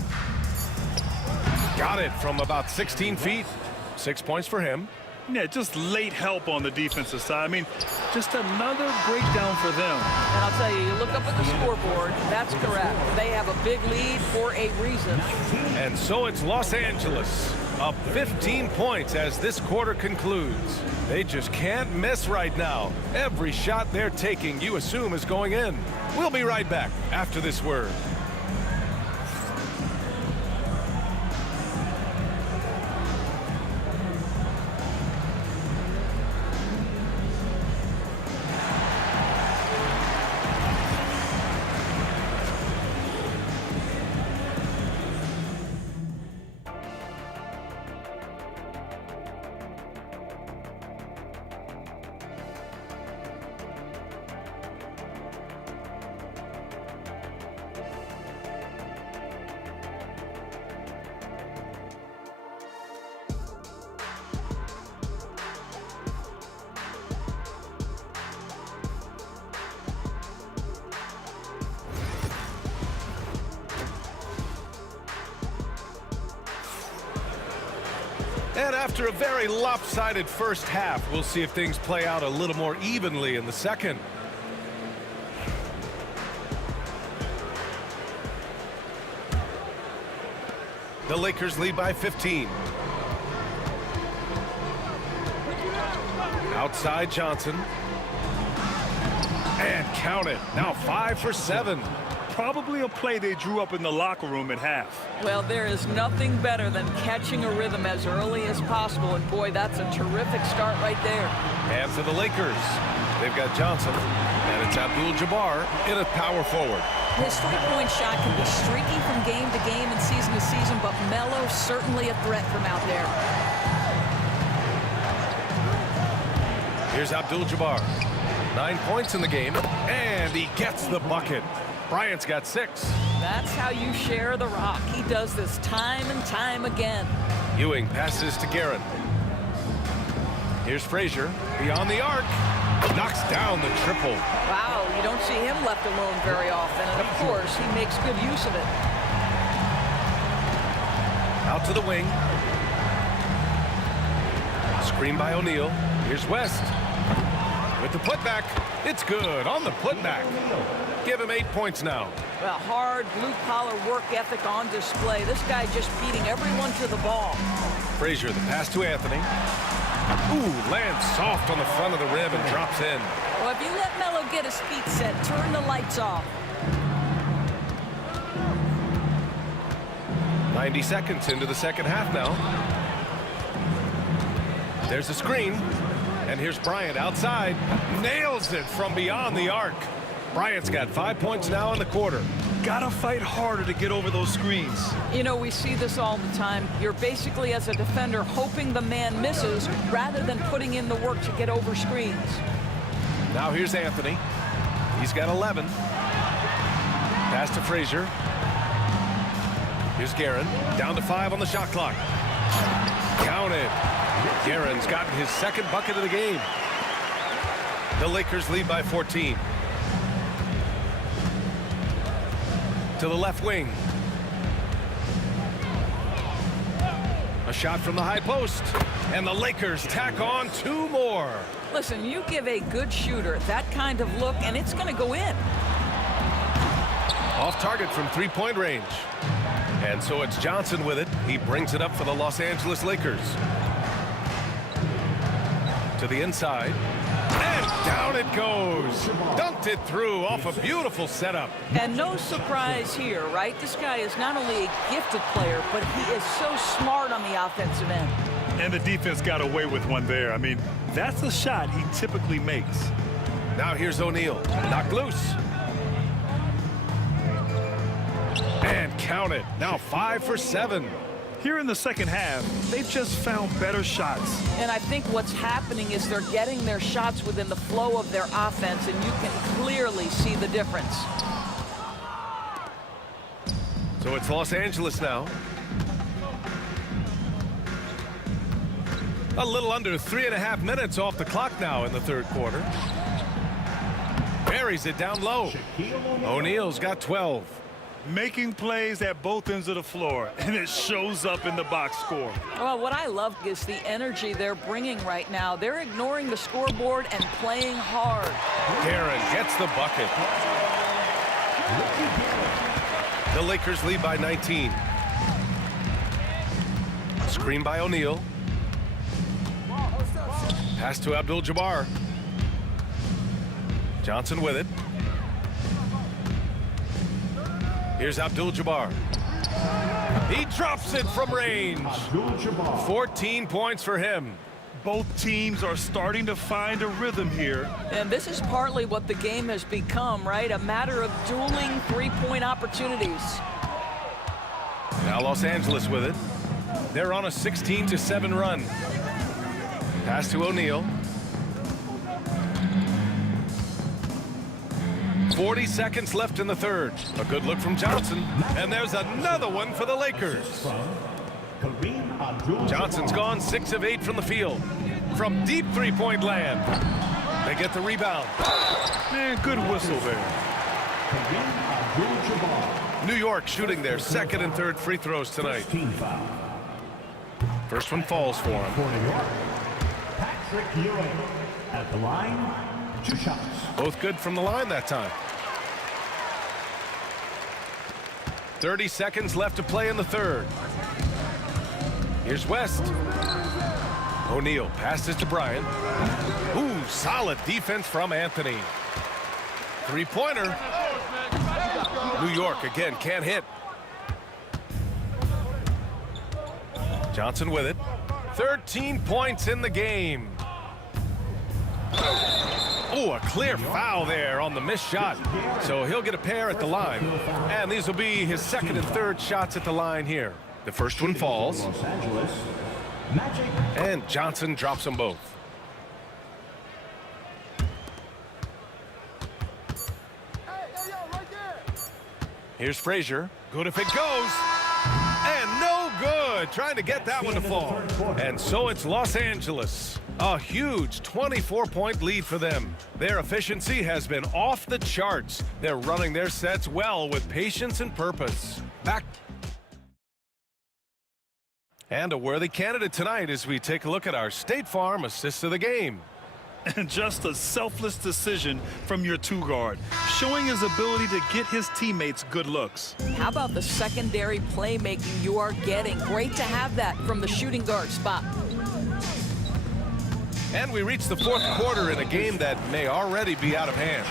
Got it from about 16 feet. 6 points for him. Yeah, just late help on the defensive side. I mean, just another breakdown for them. And I'll tell you, you look up at the scoreboard, that's correct. They have a big lead for a reason. And so it's Los Angeles up 15 points as this quarter concludes. They just can't miss right now. Every shot they're taking, you assume, is going in. We'll be right back after this word. And after a very lopsided first half, we'll see if things play out a little more evenly in the second. The Lakers lead by 15. Outside Johnson. And count it. Now 5 for 7. Probably a play they drew up in the locker room at half. Well, there is nothing better than catching a rhythm as early as possible. And boy, that's a terrific start right there. And for the Lakers, they've got Johnson. And it's Abdul-Jabbar in a power forward. His three-point shot can be streaky from game to game and season to season, but Melo certainly a threat from out there. Here's Abdul-Jabbar. 9 points in the game, and he gets the bucket. Bryant's got 6. That's how you share the rock. He does this time and time again. Ewing passes to Guerin. Here's Frazier, beyond the arc. Knocks down the triple. Wow, you don't see him left alone very often, and of course, he makes good use of it. Out to the wing. Screen by O'Neal. Here's West. With the putback, it's good on the putback. Give him 8 points now. Well, hard blue-collar work ethic on display. This guy just beating everyone to the ball. Frazier, the pass to Anthony. Ooh, lands soft on the front of the rim and drops in. Well, if you let Melo get his feet set, turn the lights off. 90 seconds into the second half now. There's a screen. And here's Bryant outside. Nails it from beyond the arc. Bryant's got 5 points now in the quarter. Gotta fight harder to get over those screens. You know, we see this all the time. You're basically, as a defender, hoping the man misses rather than putting in the work to get over screens. Now here's Anthony. He's got 11. Pass to Frazier. Here's Guerin. Down to 5 on the shot clock. Counted. Guerin's gotten his second bucket of the game. The Lakers lead by 14. To the left wing. A shot from the high post. And the Lakers tack on 2 more. Listen, you give a good shooter that kind of look, and it's going to go in. Off target from 3-point range. And so it's Johnson with it. He brings it up for the Los Angeles Lakers. To the inside. And down it goes. Dunked it through off a beautiful setup. And no surprise here, right? This guy is not only a gifted player, but he is so smart on the offensive end. And the defense got away with one there. I mean, that's a shot he typically makes. Now here's O'Neal. Knocked loose. And count it. Now 5 for 7. Here in the second half, they've just found better shots. And I think what's happening is they're getting their shots within the flow of their offense, and you can clearly see the difference. So it's Los Angeles now. A little under 3.5 minutes off the clock now in the third quarter. Buries it down low. O'Neal's got 12. Making plays at both ends of the floor, and it shows up in the box score. Well, what I love is the energy they're bringing right now. They're ignoring the scoreboard and playing hard. Guerin gets the bucket. The Lakers lead by 19. Screen by O'Neal. Pass to Abdul-Jabbar. Johnson with it. Here's Abdul-Jabbar. He drops it from range. 14 points for him. Both teams are starting to find a rhythm here. And this is partly what the game has become, right? A matter of dueling three-point opportunities. Now Los Angeles with it. They're on a 16-7 run. Pass to O'Neal. 40 seconds left in the third. A good look from Johnson. And there's another one for the Lakers. Johnson's gone 6 of 8 from the field. From deep three-point land. They get the rebound. Man, good whistle there. New York shooting their second and third free throws tonight. First one falls for him. Patrick Ewing at the line, 2 shots. Both good from the line that time. 30 seconds left to play in the third. Here's West. O'Neal passes to Bryant. Ooh, solid defense from Anthony. Three-pointer. New York again can't hit. Johnson with it. 13 points in the game. Oh, a clear foul there on the missed shot. So he'll get a pair at the line. And these will be his second and third shots at the line here. The first one falls. And Johnson drops them both. Here's Frazier. Good if it goes. And no good. Trying to get that one to fall. And so it's Los Angeles. A huge 24-point lead for them. Their efficiency has been off the charts. They're running their sets well with patience and purpose. Back. And a worthy candidate tonight as we take a look at our State Farm assist of the game. And just a selfless decision from your two-guard, showing his ability to get his teammates good looks. How about the secondary playmaking you are getting? Great to have that from the shooting guard spot. And we reach the fourth quarter in a game that may already be out of hand.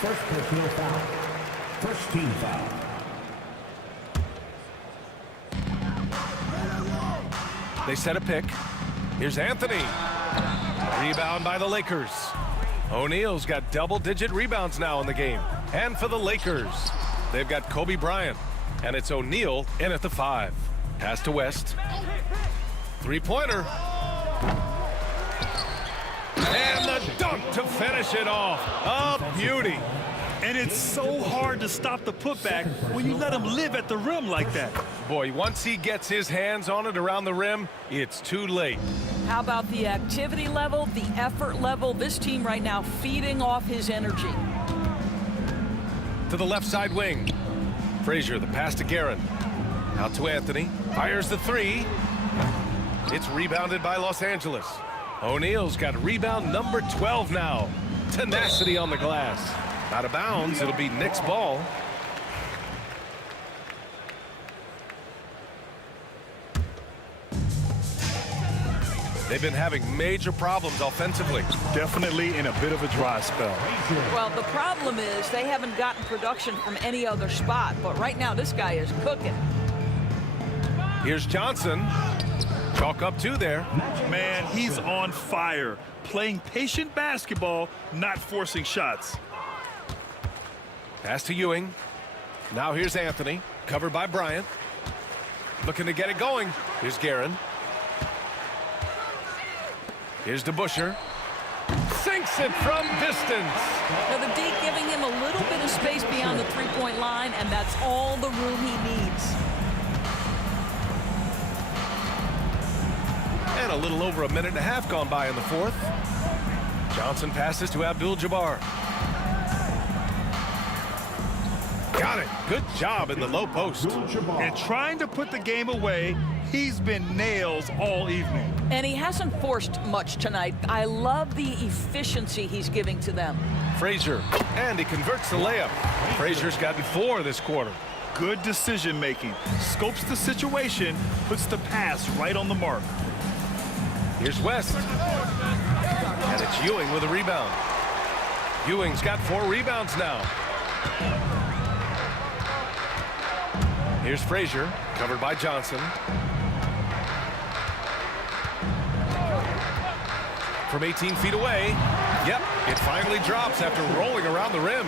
First personal foul. First team foul. They set a pick. Here's Anthony. Rebound by the Lakers. O'Neal's got double-digit rebounds now in the game. And for the Lakers, they've got Kobe Bryant. And it's O'Neal in at the 5. Pass to West. Three-pointer. And the dunk to finish it off. A beauty. And it's so hard to stop the putback when you let him live at the rim like that. Boy, once he gets his hands on it around the rim, it's too late. How about the activity level, the effort level? This team right now feeding off his energy. To the left side wing. Frazier, the pass to Guerin. Out to Anthony. Fires the 3. It's rebounded by Los Angeles. O'Neal's got rebound number 12 now. Tenacity on the glass. Out of bounds, it'll be Knicks ball. They've been having major problems offensively. Definitely in a bit of a dry spell. Well, the problem is they haven't gotten production from any other spot, but right now this guy is cooking. Here's Johnson. Chalk up 2 there. Man, he's on fire. Playing patient basketball, not forcing shots. Pass to Ewing. Now here's Anthony. Covered by Bryant. Looking to get it going. Here's Guerin. Here's DeBusschere. Sinks it from distance. Now the D giving him a little bit of space beyond the three-point line, and that's all the room he needs. And a little over a minute and a half gone by in the 4th. Johnson passes to Abdul-Jabbar. Got it. Good job in the low post. And trying to put the game away, he's been nails all evening. And he hasn't forced much tonight. I love the efficiency he's giving to them. Frazier, and he converts the layup. Frazier's gotten 4 this quarter. Good decision making. Scopes the situation, puts the pass right on the mark. Here's West. And it's Ewing with a rebound. Ewing's got 4 rebounds now. Here's Frazier, covered by Johnson. From 18 feet away. Yep, it finally drops after rolling around the rim.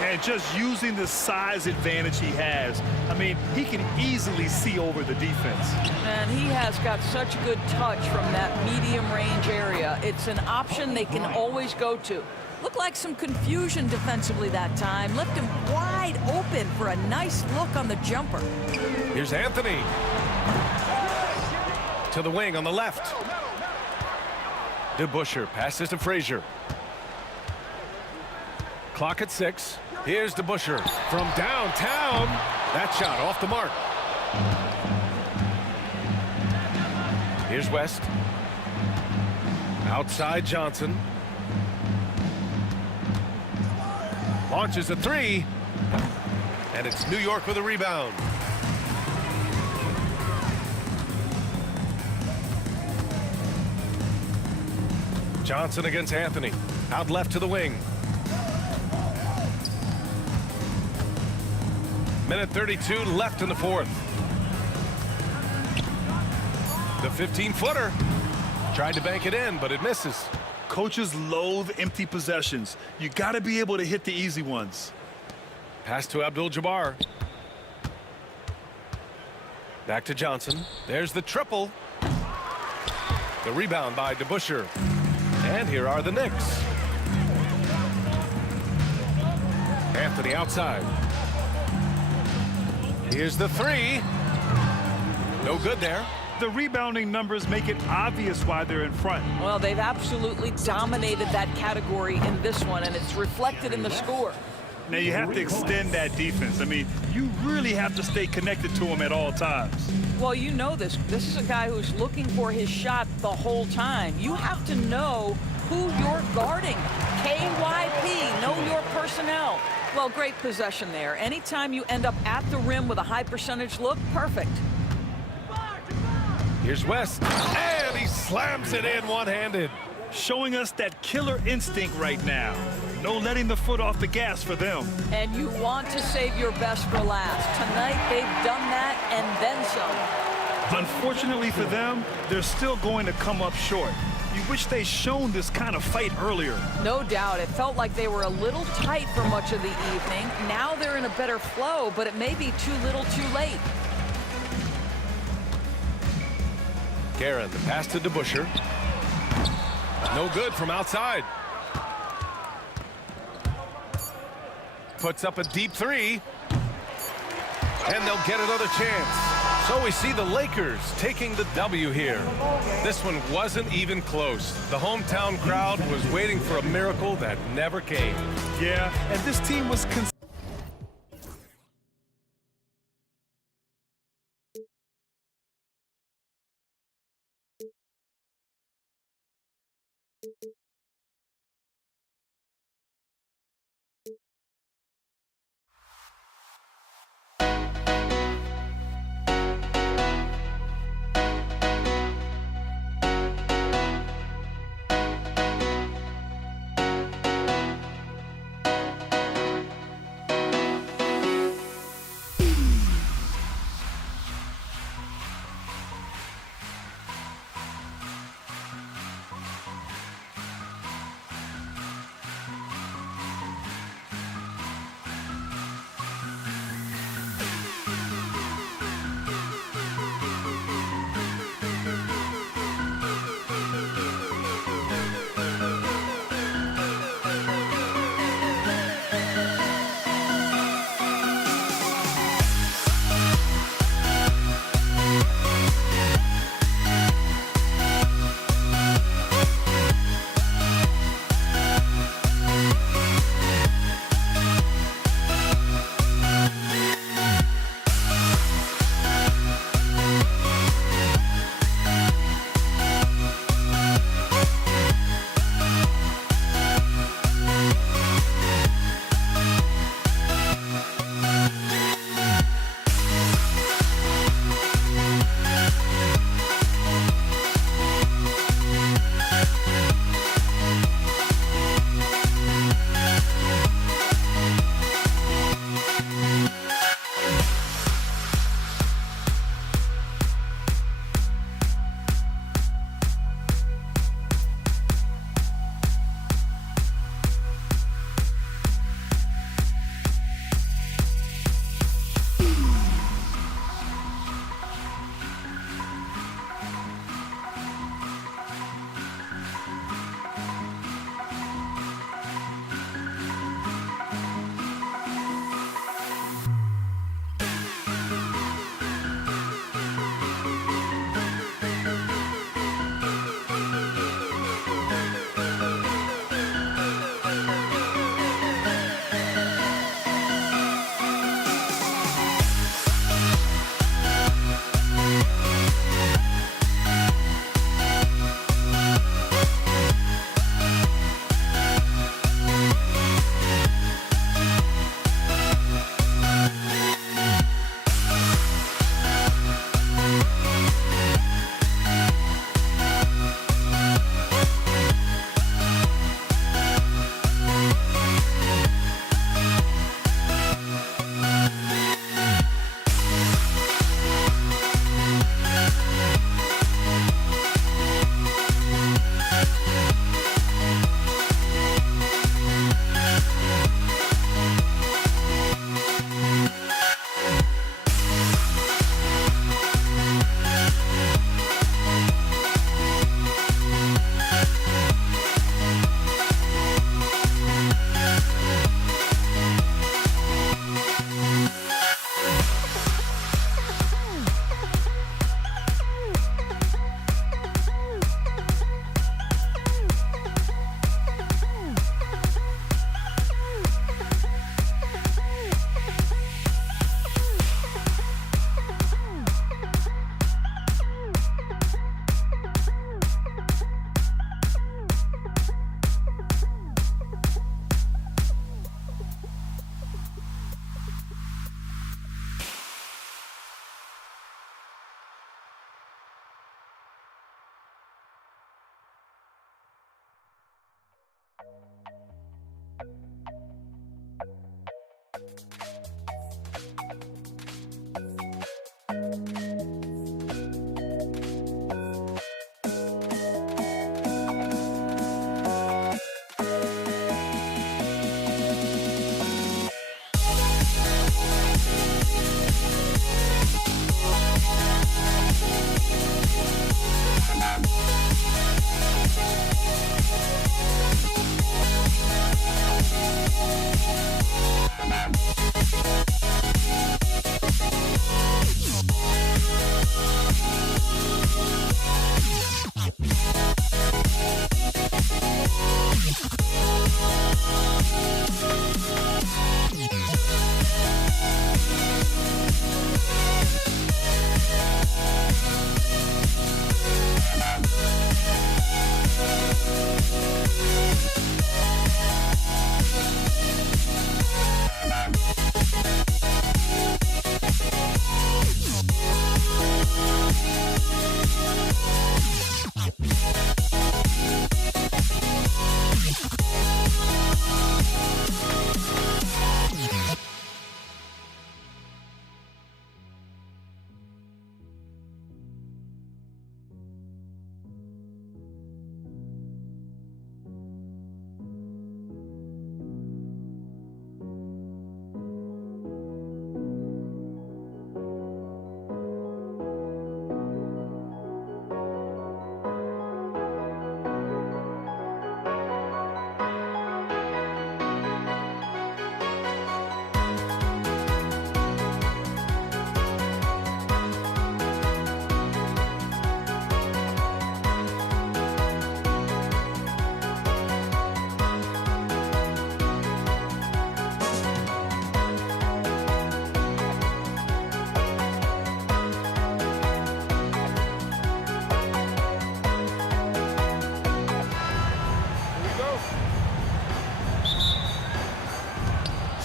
And just using the size advantage he has. I mean, he can easily see over the defense. And he has got such good touch from that medium range area. It's an option they can always go to. Looked like some confusion defensively that time. Left him wide open for a nice look on the jumper. Here's Anthony. To the wing on the left. DeBusschere passes to Frazier. Clock at 6. Here's DeBusschere from downtown. That shot off the mark. Here's West. Outside Johnson. Launches a 3. And it's New York with a rebound. Johnson against Anthony. Out left to the wing. Minute 32 left in the 4th. The 15-footer. Tried to bank it in, but it misses. Coaches loathe empty possessions. You got to be able to hit the easy ones. Pass to Abdul-Jabbar. Back to Johnson. There's the triple. The rebound by DeBusschere. And here are the Knicks. Anthony outside. Here's the 3. No good there. The rebounding numbers make it obvious why they're in front. Well, they've absolutely dominated that category in this one, and it's reflected in the score. Now you have to extend that defense. I mean, you really have to stay connected to him at all times. Well, you know this. This is a guy who's looking for his shot the whole time. You have to know who you're guarding. KYP, know your personnel. Well, great possession there. Anytime you end up at the rim with a high percentage look, perfect. Here's West, and he slams it in one-handed. Showing us that killer instinct right now. No letting the foot off the gas for them. And you want to save your best for last. Tonight, they've done that and then some. Unfortunately for them, they're still going to come up short. You wish they'd shown this kind of fight earlier. No doubt. It felt like they were a little tight for much of the evening. Now they're in a better flow, but it may be too little too late. Guerin, the pass to DeBuscher. No good from outside. Puts up a deep three. And they'll get another chance. So we see the Lakers taking the W here. This one wasn't even close. The hometown crowd was waiting for a miracle that never came. Yeah, and this team was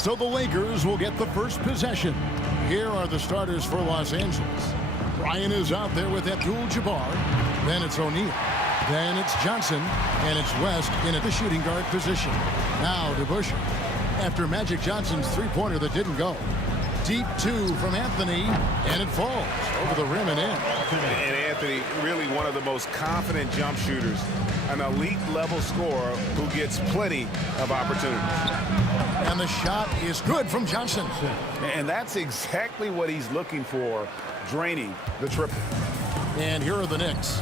So the Lakers will get the first possession. Here are the starters for Los Angeles. Bryant is out there with Abdul-Jabbar. Then it's O'Neal. Then it's Johnson. And it's West in at the shooting guard position. Now to Busher. After Magic Johnson's three-pointer that didn't go. Deep two from Anthony. And it falls over the rim and in. And Anthony, really one of the most confident jump shooters. An elite level scorer who gets plenty of opportunities. And the shot is good from Johnson. And that's exactly what he's looking for, draining the triple. And here are the Knicks.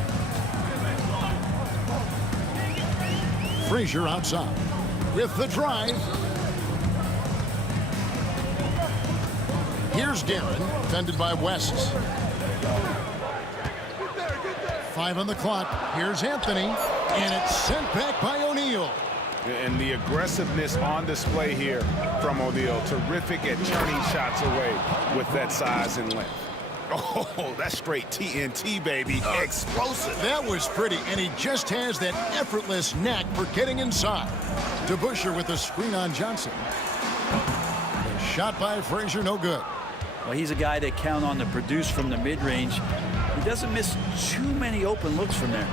Frazier outside with the drive. Here's Guerin, defended by West. 5 on the clock. Here's Anthony, and it's sent back by O'Neal. And the aggressiveness on display here from O'Neal. Terrific at turning shots away with that size and length. Oh, that's straight TNT, baby. Explosive. That was pretty, and he just has that effortless knack for getting inside. To Busher with the screen on Johnson. The shot by Frazier, no good. Well, he's a guy that count on to produce from the mid-range. He doesn't miss too many open looks from there.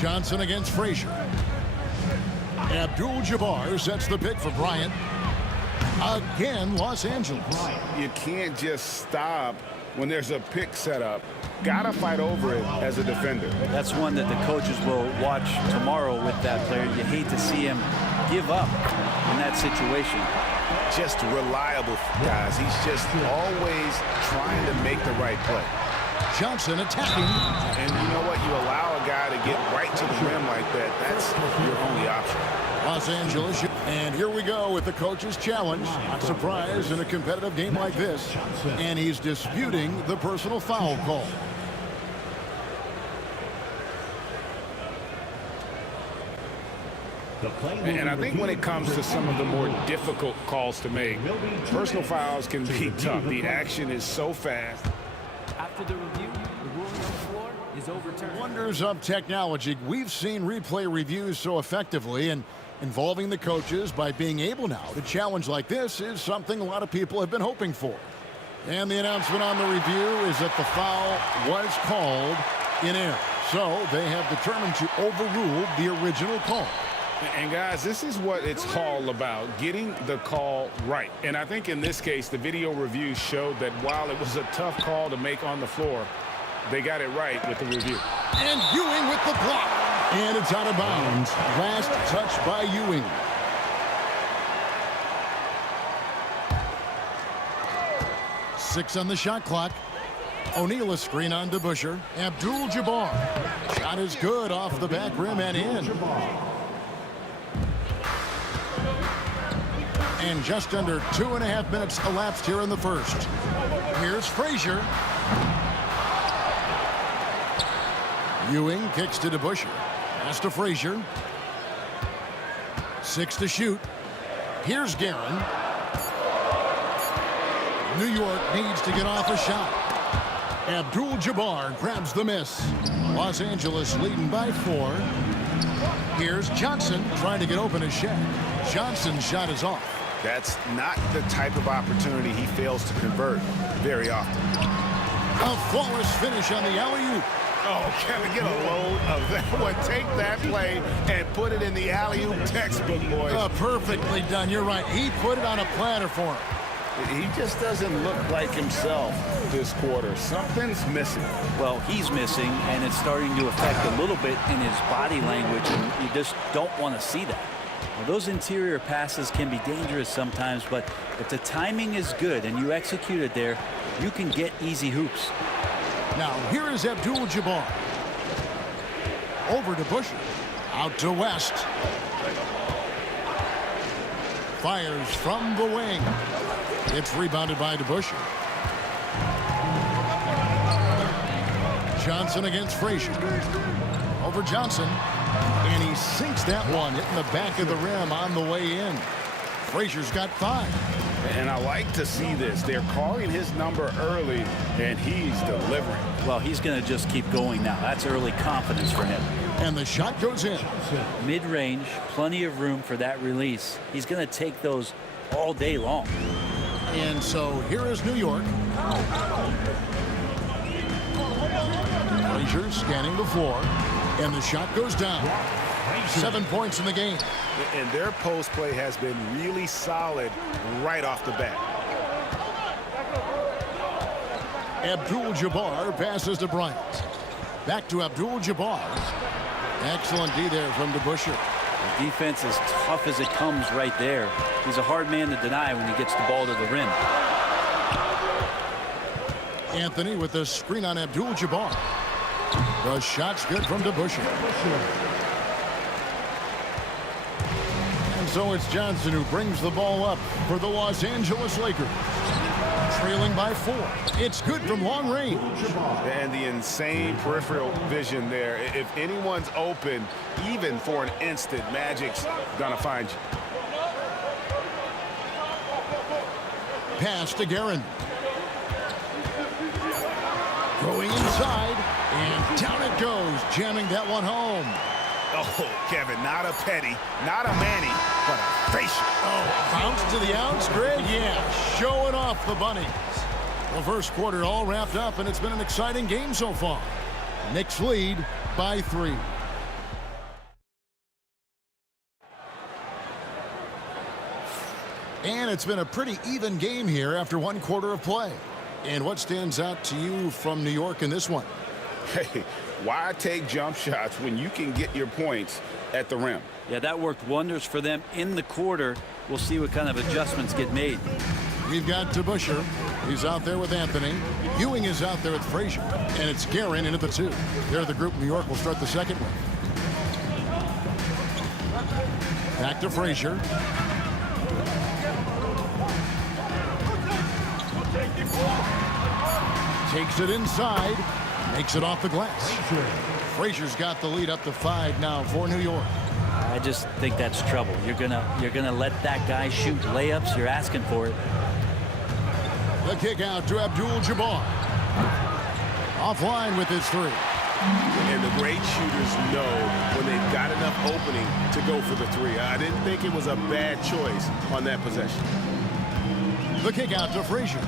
Johnson against Frazier. Abdul-Jabbar sets the pick for Bryant. Again, Los Angeles. You can't just stop when there's a pick set up. Gotta fight over it as a defender. That's one that the coaches will watch tomorrow with that player. You hate to see him give up in that situation. Just reliable, guys. He's just always trying to make the right play. Johnson attacking. And you know what? You allow a guy to get right to the rim like that. That's your only option. Los Angeles. And here we go with the coach's challenge. Not surprised in a competitive game like this. And he's disputing the personal foul call. And I think when it comes to some of the more difficult calls to make, personal fouls can be tough. The action is so fast. After the review, the ruling on the floor is overturned. Wonders of technology. We've seen replay reviews so effectively, and involving the coaches by being able now to challenge like this is something a lot of people have been hoping for. And the announcement on the review is that the foul was called in error. So they have determined to overrule the original call. And guys, this is what it's all about, getting the call right. And I think in this case, the video review showed that while it was a tough call to make on the floor, they got it right with the review. And Ewing with the block. And it's out of bounds. Last touch by Ewing. Six on the shot clock. O'Neal a screen on to Busher. Abdul-Jabbar. Shot is good off the back rim and in. And just under 2.5 minutes elapsed here in the first. Here's Frazier. Ewing kicks to Busher. Pass to Frazier. 6 to shoot. Here's Guerin. New York needs to get off a shot. Abdul-Jabbar grabs the miss. Los Angeles leading by 4. Here's Johnson trying to get open his shot. Johnson's shot is off. That's not the type of opportunity he fails to convert very often. A flawless finish on the alley-oop. Oh, Kevin, get a load of that one. Take that play and put it in the alley-oop textbook, boys. Perfectly done. You're right. He put it on a platter for him. He just doesn't look like himself this quarter. Something's missing. Well, he's missing, and it's starting to affect a little bit in his body language, and you just don't want to see that. Well, those interior passes can be dangerous sometimes, but if the timing is good and you execute it there, you can get easy hoops. Now, here is Abdul-Jabbar. Over to Busher. Out to West. Fires from the wing. It's rebounded by Busher. Johnson against Frazier. Over Johnson. And he sinks that one, hitting the back of the rim on the way in. Frazier's got 5. And I like to see this. They're calling his number early, and he's delivering. Well, he's going to just keep going now. That's early confidence for him. And the shot goes in. Mid-range, plenty of room for that release. He's going to take those all day long. And so here is New York. Frazier scanning the floor. And the shot goes down. 7 points in the game. And their post play has been really solid right off the bat. Abdul-Jabbar passes to Bryant. Back to Abdul-Jabbar. Excellent D there from DeBusschere. The defense is tough as it comes right there. He's a hard man to deny when he gets the ball to the rim. Anthony with the screen on Abdul-Jabbar. The shot's good from DeBusschere. And so it's Johnson who brings the ball up for the Los Angeles Lakers. Trailing by 4. It's good from long range. And the insane peripheral vision there. If anyone's open, even for an instant, Magic's gonna find you. Pass to Guerin. Going inside, and down it goes, jamming that one home. Oh, Kevin, not a Petty, not a Manny, but a facial. Oh, bounce to the outs, Greg? Yeah, showing off the Bunnies. The first quarter all wrapped up, and it's been an exciting game so far. Knicks lead by 3. And it's been a pretty even game here after 1 quarter of play. And what stands out to you from New York in this one? Hey, why take jump shots when you can get your points at the rim? Yeah, that worked wonders for them in the quarter. We'll see what kind of adjustments get made. We've got DeBusschere. He's out there with Anthony. Ewing is out there with Frazier. And it's Guerin in at the 2. They're the group New York will start the second one. Back to Frazier. Takes it inside. Makes it off the glass. Frazier's got the lead up to 5 now for New York. I just think that's trouble. You're gonna let that guy shoot layups. You're asking for it. The kick out to Abdul-Jabbar. Offline with his 3. And the great shooters know when they've got enough opening to go for the 3. I didn't think it was a bad choice on that possession. The kick out to Frazier.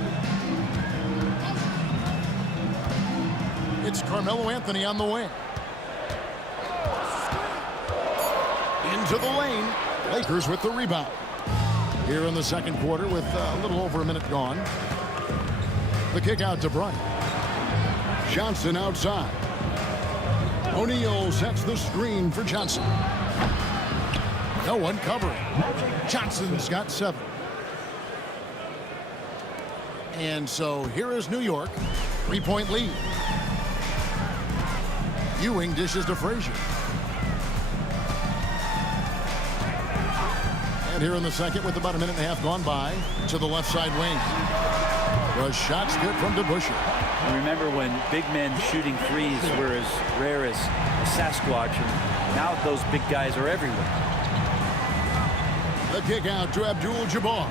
It's Carmelo Anthony on the wing. Into the lane. Lakers with the rebound. Here in the second quarter with a little over a minute gone. The kick out to Bryant. Johnson outside. O'Neal sets the screen for Johnson. No one covering. Johnson's got 7. And so here is New York. 3-point lead. Ewing dishes to Frazier. And here in the second with about a minute and a half gone by to the left side wing. The shot's good from DeBusschere. And remember when big men shooting threes were as rare as a Sasquatch, and now those big guys are everywhere. The kick out to Abdul-Jabbar.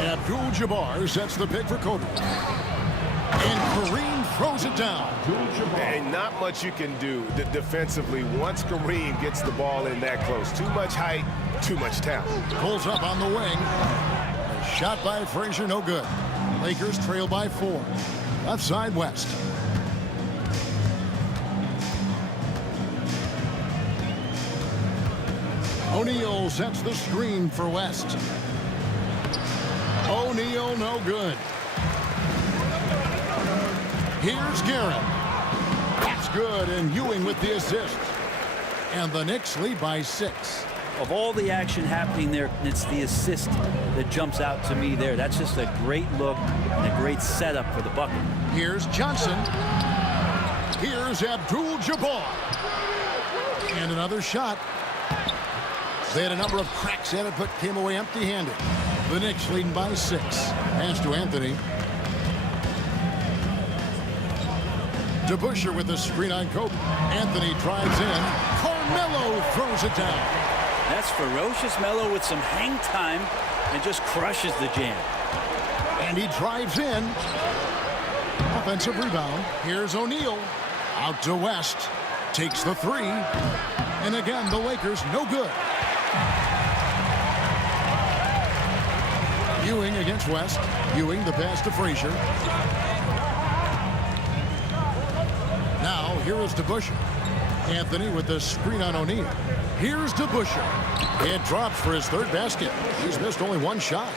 Abdul-Jabbar sets the pick for Kobe. And Kareem throws it down. And not much you can do defensively once Kareem gets the ball in that close. Too much height, too much talent. Pulls up on the wing. A shot by Frazier, no good. Lakers trail by 4. Left side West. O'Neal sets the screen for West. O'Neal, no good. Here's Guerin. That's good, and Ewing with the assist. And the Knicks lead by 6. Of all the action happening there, it's the assist that jumps out to me there. That's just a great look and a great setup for the bucket. Here's Johnson. Here's Abdul-Jabbar. And another shot. They had a number of cracks at it, but came away empty-handed. The Knicks leading by 6. Pass to Anthony. DeBusschere with the screen on Kobe. Anthony drives in. Carmelo throws it down. That's ferocious Melo with some hang time. and just crushes the jam. And he drives in. Offensive rebound. Here's O'Neal. Out to West. Takes the three. And again, the Lakers no good. Ewing against West. Ewing the pass to Frazier. Now here is DeBusschere. Anthony with the screen on O'Neal. Here's DeBusschere. It drops for his third basket. He's missed only one shot.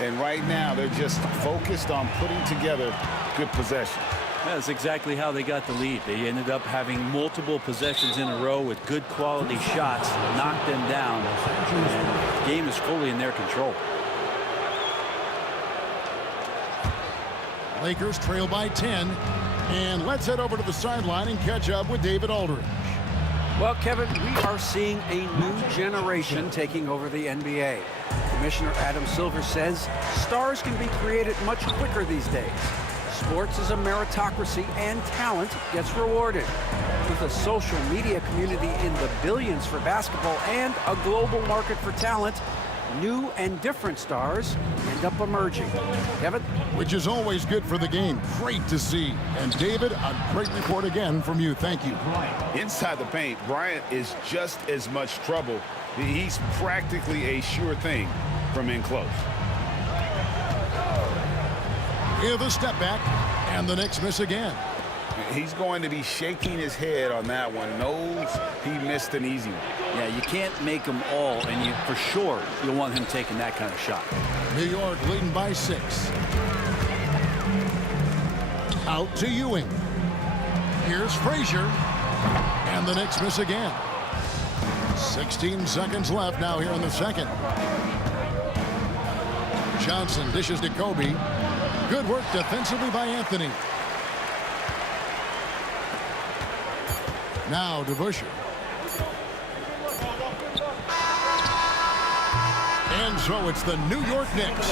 And right now they're just focused on putting together good possession. That's exactly how they got the lead. They ended up having multiple possessions in a row with good quality shots, knocked them down, and the game is fully in their control. Lakers trail by 10. And let's head over to the sideline and catch up with David Aldridge. Well, Kevin, we are seeing a new generation taking over the NBA. Commissioner Adam Silver says stars can be created much quicker these days. Sports is a meritocracy and talent gets rewarded. With a social media community in the billions for basketball and a global market for talent, new and different stars end up emerging. Kevin? Which is always good for the game. Great to see. And David, a great report again from you. Thank you. Inside the paint, Bryant is just as much trouble. He's practically a sure thing from in close. Here the step back, and the Knicks miss again. He's going to be shaking his head on that one. Knows he missed an easy one. Yeah, you can't make them all, and you for sure you'll want him taking that kind of shot. New York leading by 6. Out to Ewing. Here's Frazier, and the Knicks miss again. 16 seconds left now here in the second. Johnson dishes to Kobe. Good work defensively by Anthony. Now DeBusschere. And so it's the New York Knicks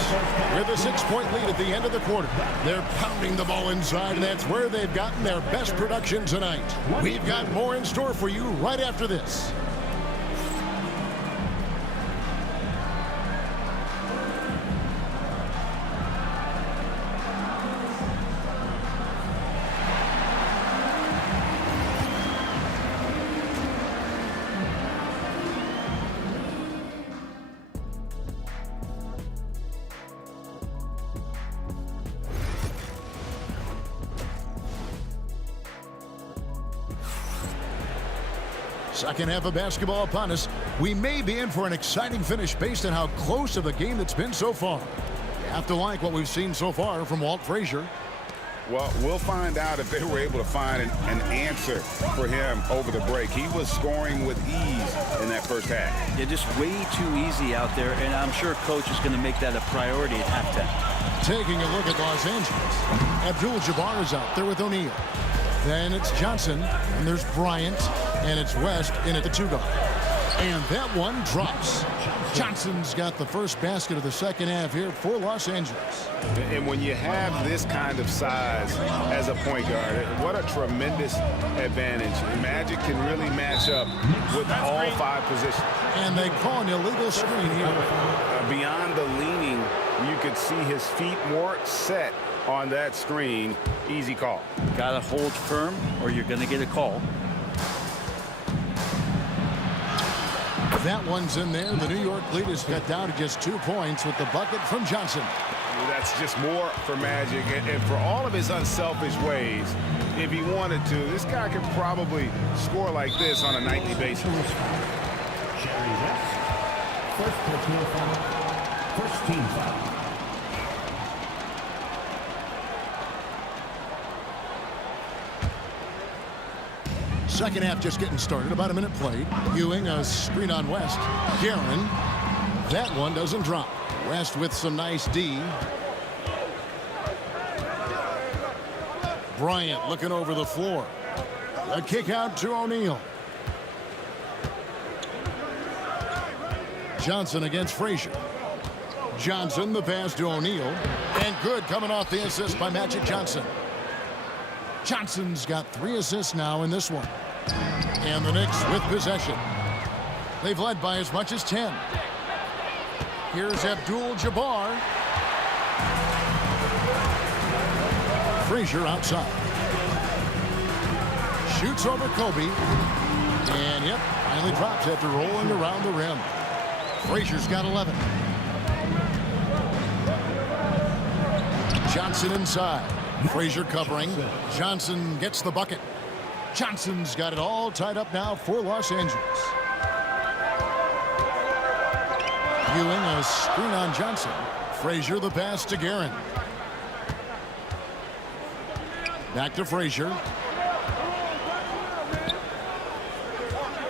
with a 6-point lead at the end of the quarter. They're pounding the ball inside, and that's where they've gotten their best production tonight. We've got more in store for you right after this. Second half of basketball upon us. We may be in for an exciting finish based on how close of a game it's been so far. You have to like what we've seen so far from Walt Frazier. Well, we'll find out if they were able to find an answer for him over the break. He was scoring with ease in that first half. Yeah, just way too easy out there, and I'm sure coach is going to make that a priority at halftime. Taking a look at Los Angeles. Abdul-Jabbar is out there with O'Neal. Then it's Johnson, and there's Bryant, and it's West in at the 2-guard. And that one drops. Johnson's got the first basket of the second half here for Los Angeles. And when you have this kind of size as a point guard, what a tremendous advantage. Magic can really match up with all 5 positions. And they call an illegal screen here. Beyond the leaning, you could see his feet more set on that screen. Easy call. Gotta hold firm or you're gonna get a call. That one's in there. The New York lead is cut down to just 2 points with the bucket from Johnson. That's just more for Magic, and for all of his unselfish ways, if he wanted to, this guy could probably score like this on a nightly basis. First personal foul. First team foul. Second half just getting started. About a minute played. Ewing, a screen on West. Guerin. That one doesn't drop. West with some nice D. Bryant looking over the floor. A kick out to O'Neal. Johnson against Frazier. Johnson, the pass to O'Neal. And good coming off the assist by Magic Johnson. Johnson's got 3 assists now in this one. And the Knicks with possession. They've led by as much as 10. Here's Abdul-Jabbar. Frazier outside. Shoots over Kobe. And, yep, finally drops after rolling around the rim. Frazier's got 11. Johnson inside. Frazier covering. Johnson gets the bucket. Johnson's got it all tied up now for Los Angeles. Ewing, a screen on Johnson. Frazier the pass to Guerin. Back to Frazier.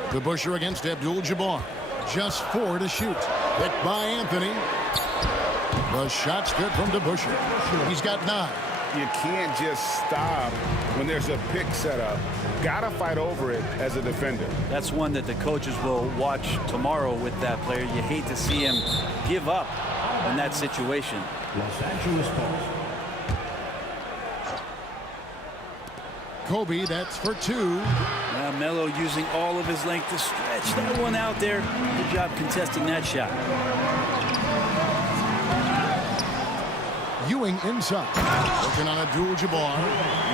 DeBusschere against Abdul-Jabbar. Just 4 to shoot. Picked by Anthony. The shot's good from DeBusschere. He's got 9. You can't just stop when there's a pick set up. Gotta fight over it as a defender. That's one that the coaches will watch tomorrow with that player. You hate to see him give up in that situation. Los Angeles Falls. Kobe, that's for 2. Now Melo using all of his length to stretch that one out there. Good job contesting that shot. Ewing inside. Looking on Abdul-Jabbar.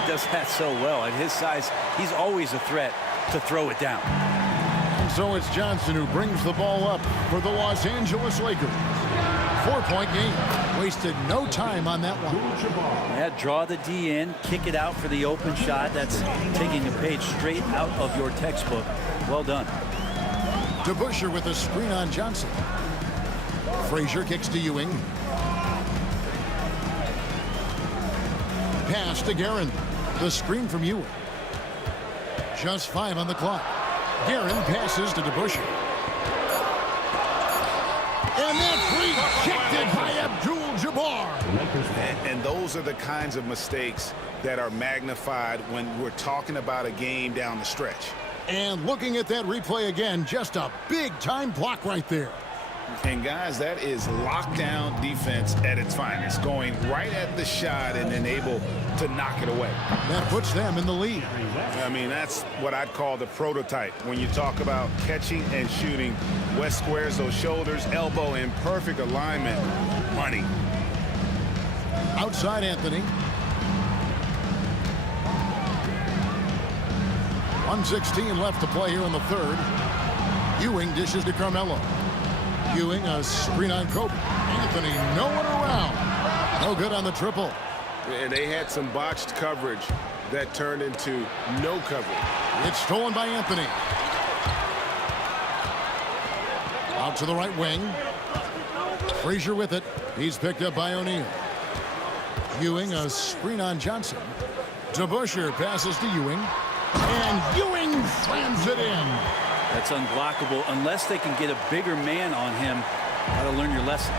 He does that so well. At his size, he's always a threat to throw it down. And so it's Johnson who brings the ball up for the Los Angeles Lakers. 4-point game. Wasted no time on that one. Yeah, draw the D in, kick it out for the open shot. That's taking a page straight out of your textbook. Well done. DeBusschere with a screen on Johnson. Frazier kicks to Ewing. Pass to Guerin. The screen from Ewing. Just 5 on the clock. Guerin passes to DeBusschere. And that's rejected by Abdul-Jabbar. And those are the kinds of mistakes that are magnified when we're talking about a game down the stretch. And looking at that replay again, just a big-time block right there. And guys, that is lockdown defense at its finest, going right at the shot and then able to knock it away. That puts them in the lead. I mean, that's what I'd call the prototype. When you talk about catching and shooting, West squares those shoulders, elbow in perfect alignment. Money. Outside Anthony. 1:16 left to play here in the third. Ewing dishes to Carmelo. Ewing, a screen on Kobe. Anthony nowhere around. No good on the triple. And they had some botched coverage that turned into no coverage. It's stolen by Anthony. Out to the right wing. Frazier with it. He's picked up by O'Neal. Ewing, a screen on Johnson. DeBusschere passes to Ewing. And Ewing slams it in. That's unblockable unless they can get a bigger man on him. Gotta learn your lesson.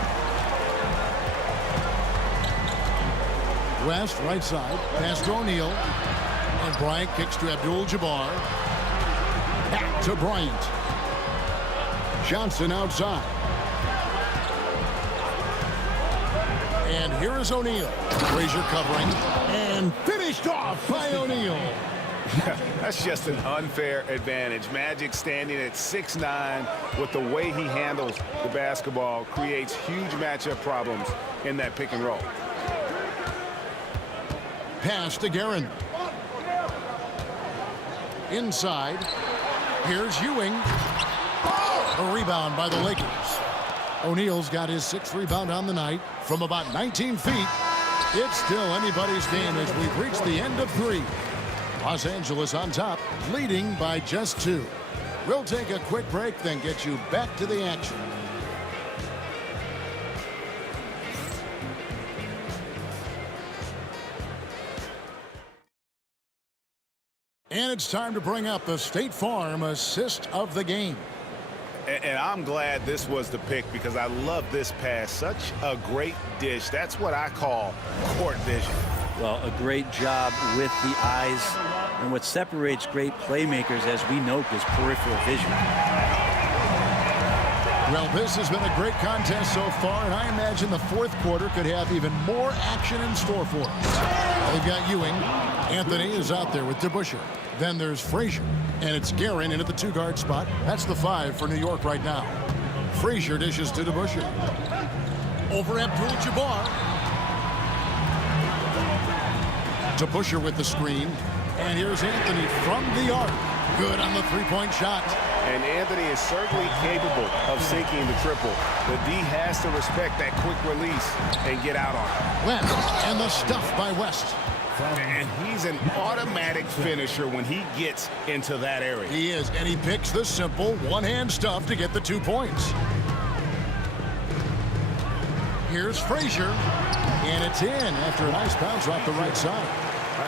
West, right side, pass to O'Neal. And Bryant kicks to Abdul-Jabbar. Back to Bryant. Johnson outside. And here is O'Neal. Frazier covering. And finished off by O'Neal. That's just an unfair advantage. Magic standing at 6'9", with the way he handles the basketball creates huge matchup problems in that pick and roll. Pass to Guerin. Inside. Here's Ewing. A rebound by the Lakers. O'Neal's got his 6th rebound on the night from about 19 feet. It's still anybody's game as we've reached the end of 3. Los Angeles on top, leading by just 2. We'll take a quick break, then get you back to the action. And it's time to bring up the State Farm assist of the game. And I'm glad this was the pick because I love this pass. Such a great dish. That's what I call court vision. Well, a great job with the eyes. And what separates great playmakers, as we note, is peripheral vision. Well, this has been a great contest so far, and I imagine the 4th quarter could have even more action in store for us. They've got Ewing. Anthony is out there with DeBusschere. Then there's Frazier, and it's Guerin in at the 2-guard spot. That's the 5 for New York right now. Frazier dishes to DeBusschere. Over Abdul-Jabbar. DeBusschere with the screen. And here's Anthony from the arc. Good on the three-point shot. And Anthony is certainly capable of sinking the triple. The D has to respect that quick release and get out on it. West, and the stuff by West. And he's an automatic finisher when he gets into that area. He is, and he picks the simple one-hand stuff to get the 2 points. Here's Frazier, and it's in after a nice bounce off the right side.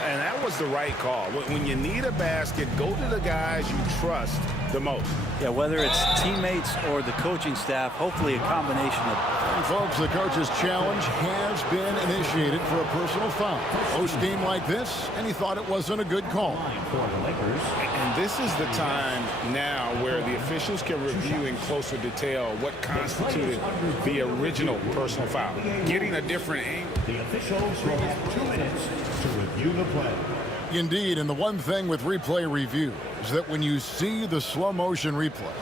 And that was the right call. When you need a basket, go to the guys you trust the most. Yeah, whether it's teammates or the coaching staff, hopefully a combination of. And folks, the coach's challenge has been initiated for a personal foul. Post-game like this, and he thought it wasn't a good call. And this is the time now where the officials can review in closer detail what constituted the original personal foul. Getting a different angle. The officials will have 2 minutes to review the play. Indeed, and the one thing with replay review is that when you see the slow motion replay,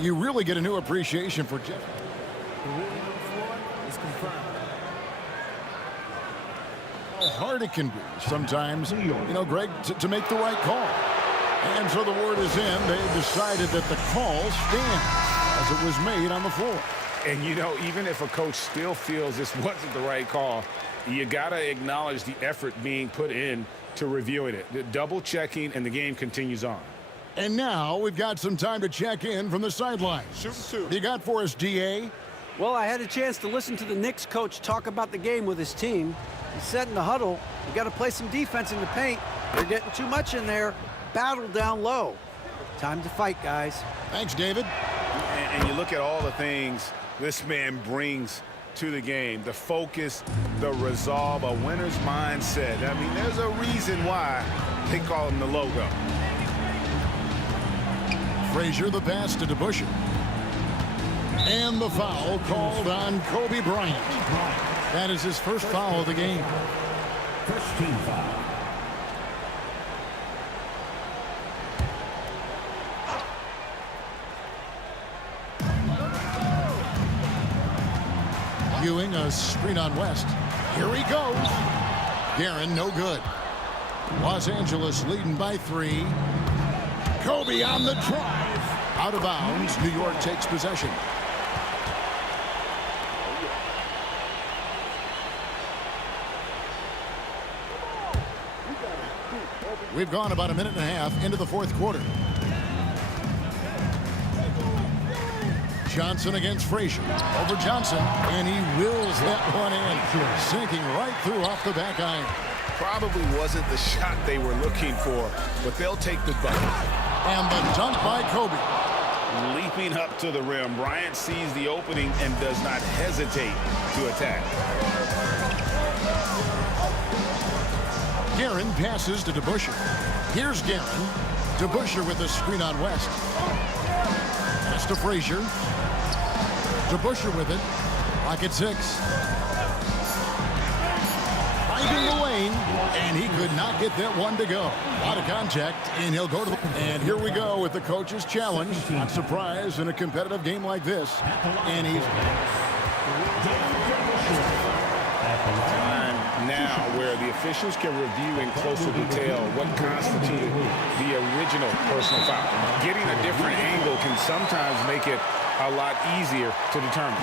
you really get a new appreciation for Jeff. The ruling on the floor is confirmed. How hard it can be sometimes, Greg, to make the right call. And so the word is in. They decided that the call stands as it was made on the floor. And, even if a coach still feels this wasn't the right call, you got to acknowledge the effort being put in to reviewing it. The double checking, and the game continues on. And now we've got some time to check in from the sidelines. What do you got for us, DA? Well, I had a chance to listen to the Knicks coach talk about the game with his team. He said in the huddle, we got to play some defense in the paint. They're getting too much in there. Battle down low. Time to fight, guys. Thanks, David. And you look at all the things this man brings to the game. The focus, the resolve, a winner's mindset. I mean, there's a reason why they call him the logo. Frazier the pass to DeBusschere. And the foul called on Kobe Bryant. That is his first foul of the game. First team foul. Ewing, a screen on West. Here he goes. Guerin, no good. Los Angeles leading by 3. Kobe on the drive. Out of bounds. New York takes possession. We've gone about a minute and a half into the fourth quarter. Johnson against Frazier. Over Johnson, and he wills that one in. Sinking right through off the back iron. Probably wasn't the shot they were looking for, but they'll take the bucket. And the dunk by Kobe. Leaping up to the rim, Bryant sees the opening and does not hesitate to attack. Guerin passes to DeBusschere. Here's Guerin. DeBusschere with the screen on West. Pass to Frazier. DeBusschere with it. Pocket 6. Finding the lane, and he could not get that one to go. Out of contact, and he'll go to the... And here we go with the coach's challenge. Not surprised in a competitive game like this. And he's... Time now where the officials can review in closer detail what constituted the original personal foul. Getting a different angle can sometimes make it a lot easier to determine.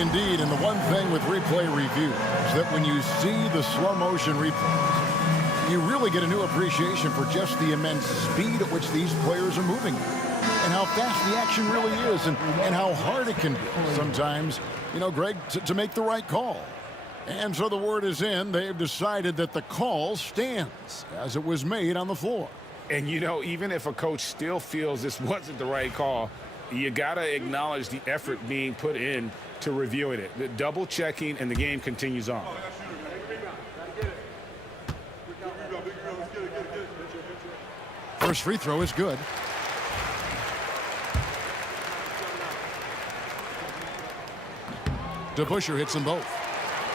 Indeed, and the one thing with replay review is that when you see the slow motion replays, you really get a new appreciation for just the immense speed at which these players are moving and how fast the action really is and how hard it can be sometimes, Greg, to make the right call. And so the word is in. They've decided that the call stands as it was made on the floor. And, even if a coach still feels this wasn't the right call, you got to acknowledge the effort being put in to reviewing it. The double checking, and the game continues on. First free throw is good. DeBusschere hits them both.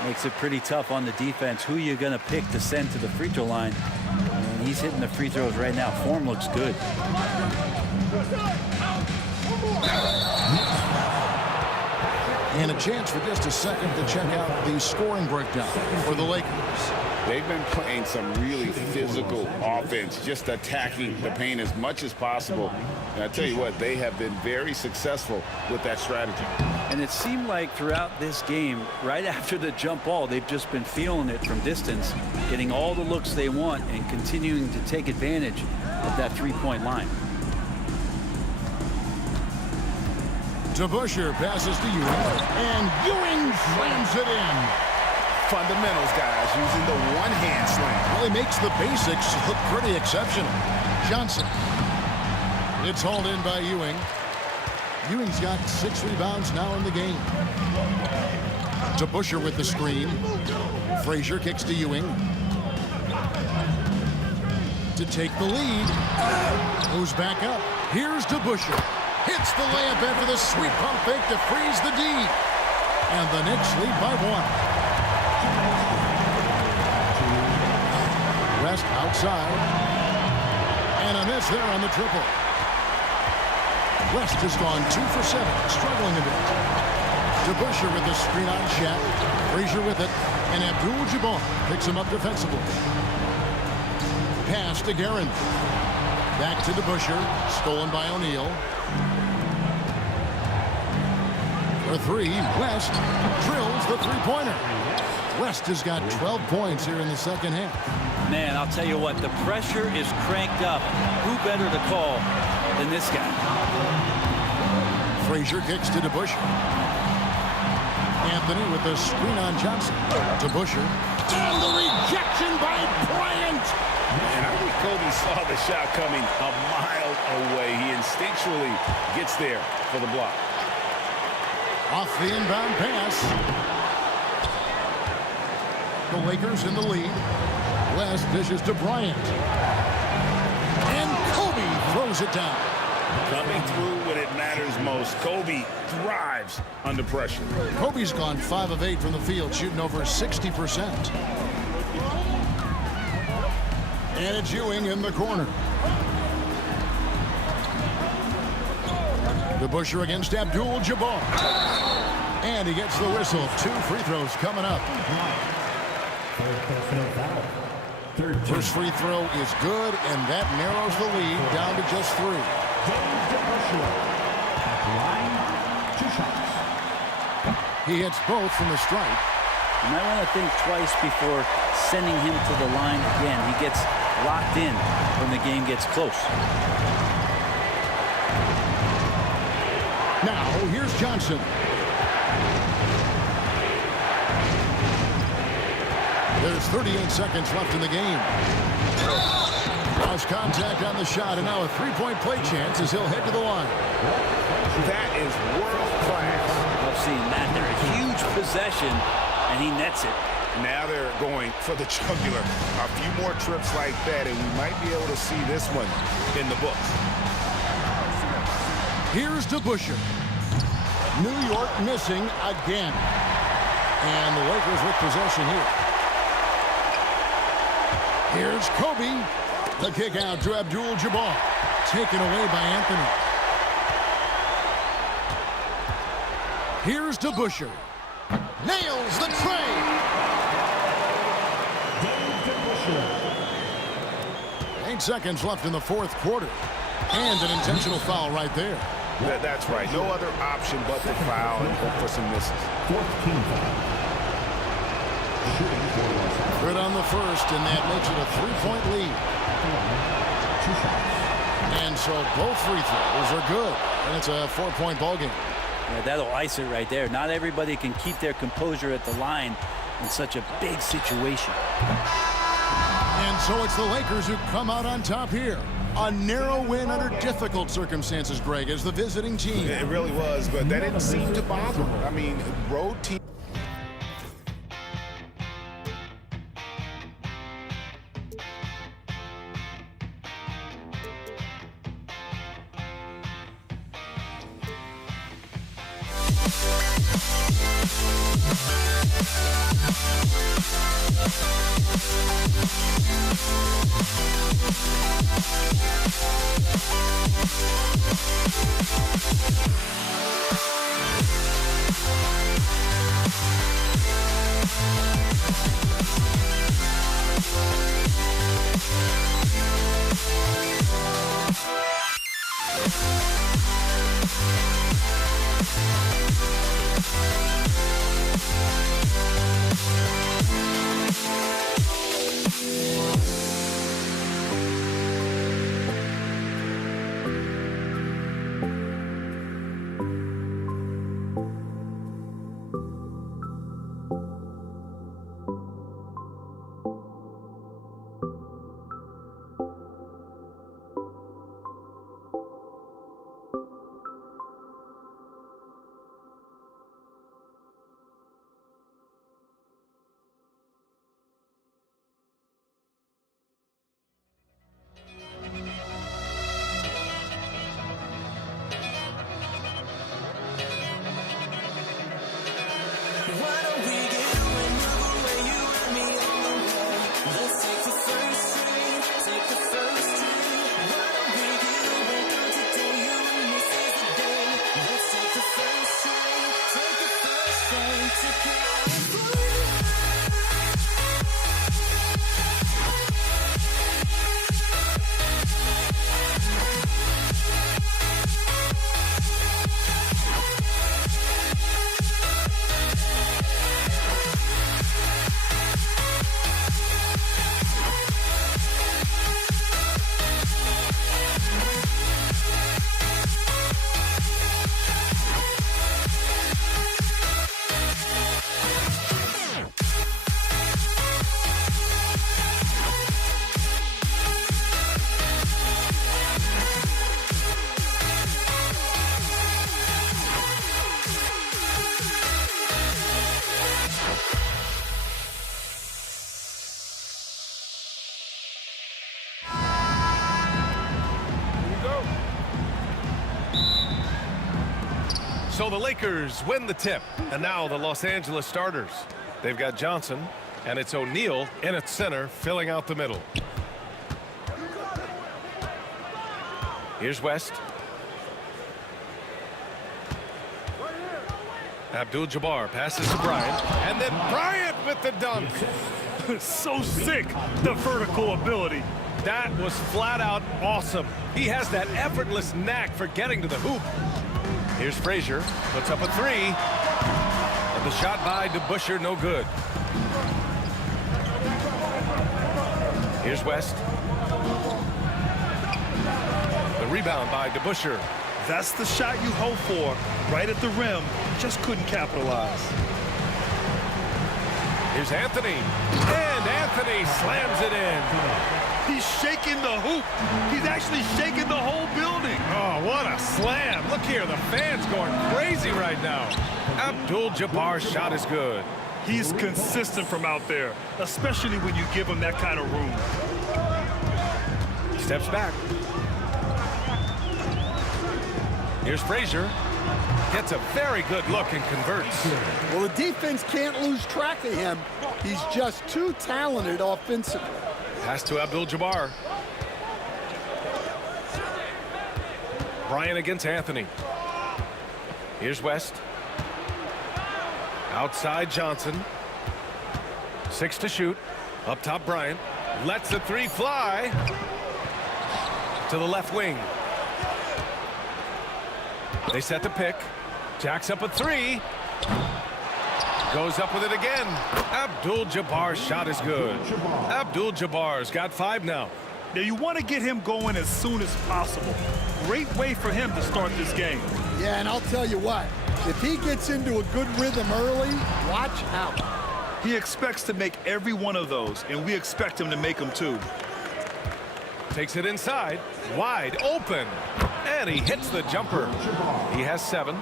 Makes it pretty tough on the defense. Who you're going to pick to send to the free throw line. And he's hitting the free throws right now. Form looks good. And a chance for just a second to check out the scoring breakdown for the Lakers. They've been playing some really physical offense, just attacking the paint as much as possible. And I tell you what, they have been very successful with that strategy. And it seemed like throughout this game, right after the jump ball, they've just been feeling it from distance, getting all the looks they want and continuing to take advantage of that three-point line. DeBusschere passes to Ewing, and Ewing slams it in. Fundamentals, guys, using the one-hand slam. Well, he makes the basics look pretty exceptional. Johnson. It's hauled in by Ewing. Ewing's got 6 rebounds now in the game. DeBusschere with the screen. Frazier kicks to Ewing. To take the lead. Goes back up. Here's DeBusschere. Hits the layup after the sweet pump fake to freeze the D. And the Knicks lead by 1. West outside. And a miss there on the triple. West has gone 2 for 7, struggling a bit. DeBusschere with the screen on Shaq. Frazier with it. And Abdul-Jabbar picks him up defensively. Pass to Guerin. Back to DeBusschere. Stolen by O'Neal. For 3, West drills the three-pointer. West has got 12 points here in the second half. Man, I'll tell you what, the pressure is cranked up. Who better to call than this guy? Frazier kicks to DeBusschere. Anthony with the screen on Johnson. DeBusschere. And the rejection by Bryant. And I think Kobe saw the shot coming a mile away. He instinctually gets there for the block. Off the inbound pass. The Lakers in the lead. West dishes to Bryant. And Kobe throws it down. Coming through when it matters most. Kobe thrives under pressure. Kobe's gone 5 of 8 from the field, shooting over 60%. And it's Ewing in the corner. DeBusschere against Abdul-Jabbar. And he gets the whistle. 2 free throws coming up. First free throw is good, and that narrows the lead down to just 3. He hits both from the stripe. You might want to think twice before sending him to the line again. He gets locked in when the game gets close. Now, here's Johnson. There's 38 seconds left in the game. Lost contact on the shot, and now a three-point play chance as he'll head to the line. That is world class. I've seen that there. A huge possession, and he nets it. Now they're going for the jugular. A few more trips like that, and we might be able to see this one in the books. Here's DeBusschere. New York missing again. And the Lakers with possession here. Here's Kobe. The kick out to Abdul-Jabbar. Taken away by Anthony. Here's DeBusschere. Nails the tray. 8 seconds left in the fourth quarter. And an intentional foul right there. That's right. No other option but the foul and hope for some misses. Good on the first, and that makes it a 3-point lead. And so both free throws are good, and it's a 4-point ball game. Yeah, that'll ice it right there. Not everybody can keep their composure at the line in such a big situation. And so it's the Lakers who come out on top here. A narrow win under difficult circumstances, Greg, as the visiting team. It really was, but that didn't seem to bother them. I mean, road team. So the Lakers win the tip. And now the Los Angeles starters. They've got Johnson, and it's O'Neal in at center, filling out the middle. Here's West. Abdul-Jabbar passes to Bryant, and then Bryant with the dunk. So sick, the vertical ability. That was flat out awesome. He has that effortless knack for getting to the hoop. Here's Frazier, puts up a three. And the shot by DeBusschere, no good. Here's West. The rebound by DeBusschere. That's the shot you hope for, right at the rim. Just couldn't capitalize. Here's Anthony, and Anthony slams it in. He's shaking the hoop. He's actually shaking the whole building. Oh, what a slam. Look here, the fans going crazy right now. Abdul-Jabbar's shot is good. He's consistent from out there, especially when you give him that kind of room. Steps back. Here's Frazier. Gets a very good look and converts. Well, the defense can't lose track of him. He's just too talented offensively. Pass to Abdul-Jabbar. Bryant against Anthony. Here's West. Outside Johnson. 6 to shoot. Up top Bryant. Lets the three fly. To the left wing. They set the pick. Jacks up a three. Goes up with it again. Abdul-Jabbar's shot is good. Abdul-Jabbar's got 5 now. Now you want to get him going as soon as possible. Great way for him to start this game. Yeah, and I'll tell you what, if he gets into a good rhythm early, watch out. He expects to make every one of those, and we expect him to make them too. Takes it inside, wide open, and he hits the jumper. He has 7.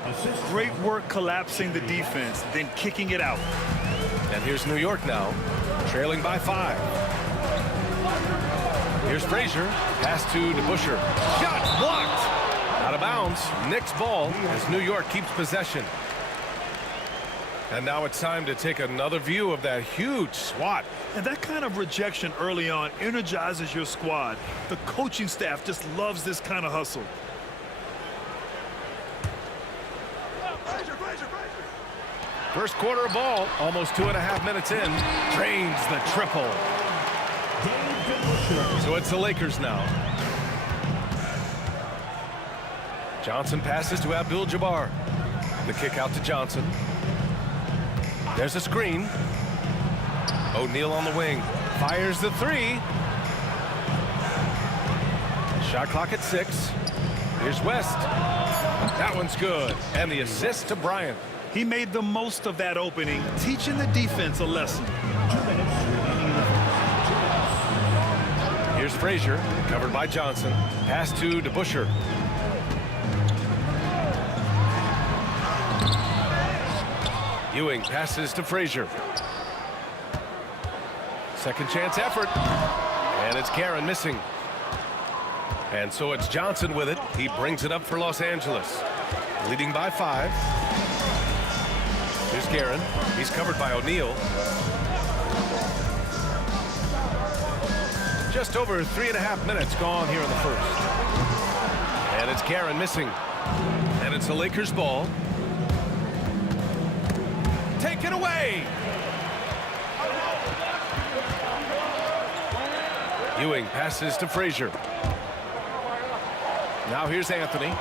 Great work collapsing the defense, then kicking it out. And here's New York now, trailing by 5. Here's Frazier, pass to DeBusschere. Shot blocked! Out of bounds, Knicks ball as New York keeps possession. And now it's time to take another view of that huge swat. And that kind of rejection early on energizes your squad. The coaching staff just loves this kind of hustle. First quarter of ball, almost 2.5 minutes in. Drains the triple. So it's the Lakers now. Johnson passes to Abdul-Jabbar. The kick out to Johnson. There's a screen. O'Neal on the wing. Fires the three. Shot clock at 6. Here's West. That one's good. And the assist to Bryant. He made the most of that opening, teaching the defense a lesson. Here's Frazier, covered by Johnson. Pass to DeBusschere. Ewing passes to Frazier. Second chance effort. And it's Karen missing. And so it's Johnson with it. He brings it up for Los Angeles. Leading by 5. Here's Guerin. He's covered by O'Neal. Just over 3.5 minutes gone here in the first. And it's Guerin missing. And it's the Lakers ball. Taken away. Ewing passes to Frazier. Now here's Anthony.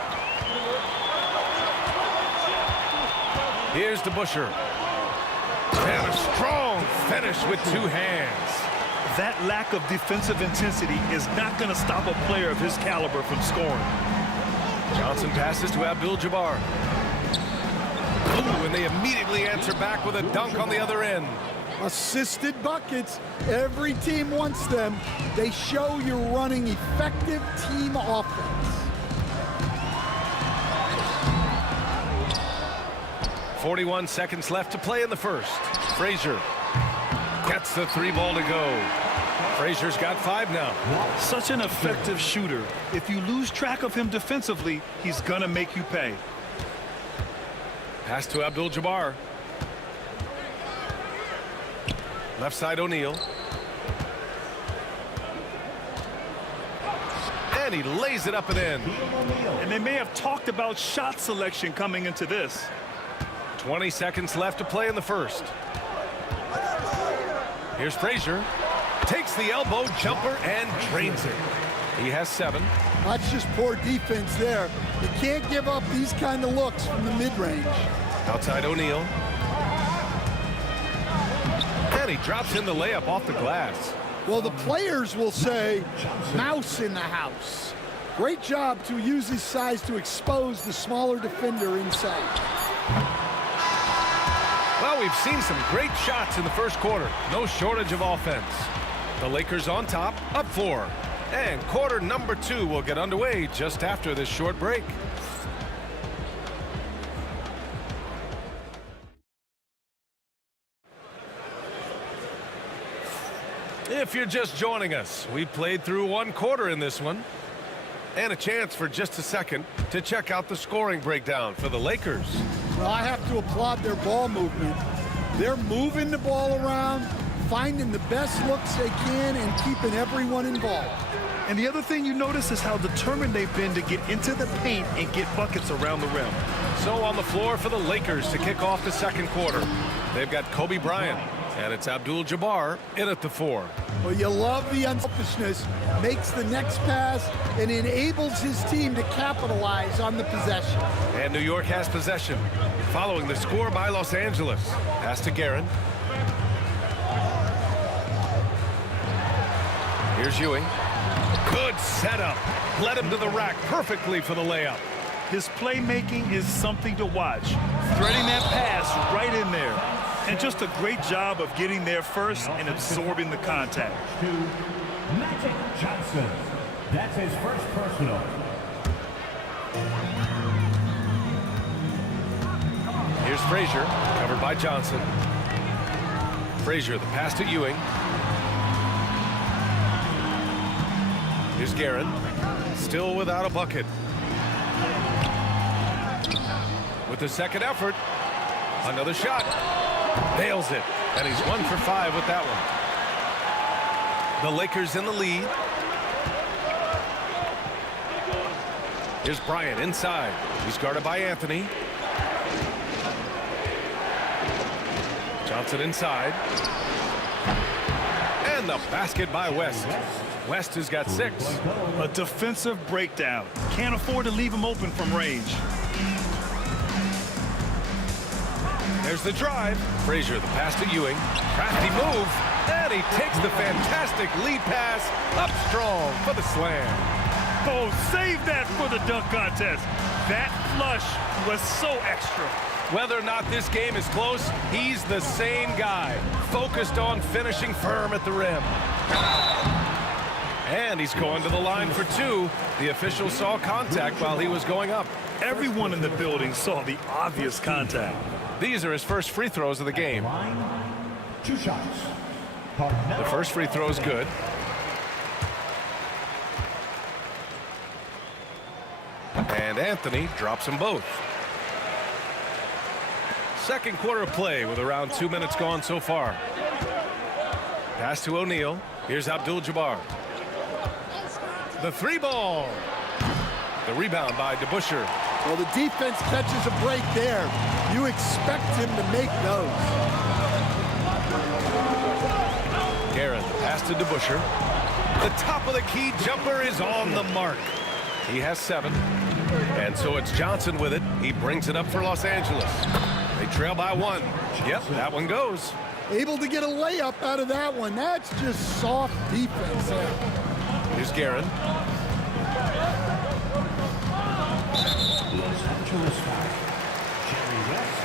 Here's DeBusschere. And a strong finish with 2 hands. That lack of defensive intensity is not going to stop a player of his caliber from scoring. Johnson passes to Abdul-Jabbar. Ooh, and they immediately answer back with a dunk on the other end. Assisted buckets. Every team wants them. They show you're running effective team offense. 41 seconds left to play in the first. Frazier gets the 3 ball to go. Frazier's got 5 now. Such an effective shooter. If you lose track of him defensively, he's gonna make you pay. Pass to Abdul-Jabbar. Left side O'Neal. And he lays it up and in. And they may have talked about shot selection coming into this. 20 seconds left to play in the first. Here's Frazier. Takes the elbow jumper and drains it. He has 7. That's just poor defense there. You can't give up these kind of looks from the mid-range. Outside O'Neal. And he drops in the layup off the glass. Well, the players will say, mouse in the house. Great job to use his size to expose the smaller defender inside. Well, we've seen some great shots in the first quarter. No shortage of offense. The Lakers on top, up 4. And quarter number 2 will get underway just after this short break. If you're just joining us, we played through 1 quarter in this one. And a chance for just a second to check out the scoring breakdown for the Lakers. Well, I have to applaud their ball movement. They're moving the ball around, finding the best looks they can, and keeping everyone involved. And the other thing you notice is how determined they've been to get into the paint and get buckets around the rim. So on the floor for the Lakers to kick off the second quarter, they've got Kobe Bryant, and it's Abdul-Jabbar in at the 4. Well, you love the unselfishness, makes the next pass, and enables his team to capitalize on the possession. And New York has possession, following the score by Los Angeles. Pass to Guerin. Here's Ewing. Good setup. Led him to the rack perfectly for the layup. His playmaking is something to watch. Threading that pass right in there. And just a great job of getting there first and absorbing the contact. To Magic Johnson. That's his first personal. Here's Frazier, covered by Johnson. Frazier, the pass to Ewing. Here's Guerin, still without a bucket. With the second effort, another shot. Nails it, and he's 1 for 5 with that one. The Lakers in the lead. Here's Bryant inside. He's guarded by Anthony. Johnson inside. And the basket by West. West has got 6. A defensive breakdown. Can't afford to leave him open from range. There's the drive. Frazier, the pass to Ewing. Crafty move. And he takes the fantastic lead pass up strong for the slam. Oh, save that for the dunk contest. That flush was so extra. Whether or not this game is close, he's the same guy. Focused on finishing firm at the rim. And he's going to the line for 2. The official saw contact while he was going up. Everyone in the building saw the obvious contact. These are his first free throws of the game. 2 shots. The first free throw is good. And Anthony drops them both. Second quarter of play with around 2 minutes gone so far. Pass to O'Neal. Here's Abdul-Jabbar. The 3 ball. The rebound by DeBusschere. Well, the defense catches a break there. You expect him to make those. Guerin, pass to DeBusschere. The top of the key jumper is on the mark. He has 7. And so it's Johnson with it. He brings it up for Los Angeles. They trail by 1. Yep, that one goes. Able to get a layup out of that one. That's just soft defense there. Here's Guerin. Los Angeles foul. Jerry West.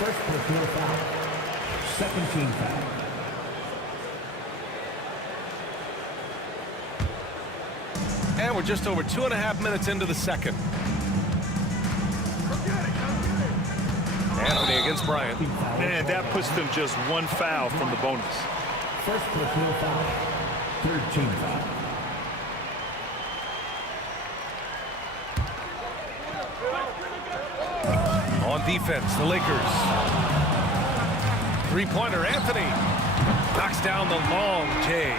First personal foul. Second team foul. And we're just over 2.5 minutes into the second. Anthony against Bryant. Man, that puts them just 1 foul from the bonus. First personal foul. Third team foul. On On defense, the Lakers. Three-pointer, Anthony. Knocks down the long J.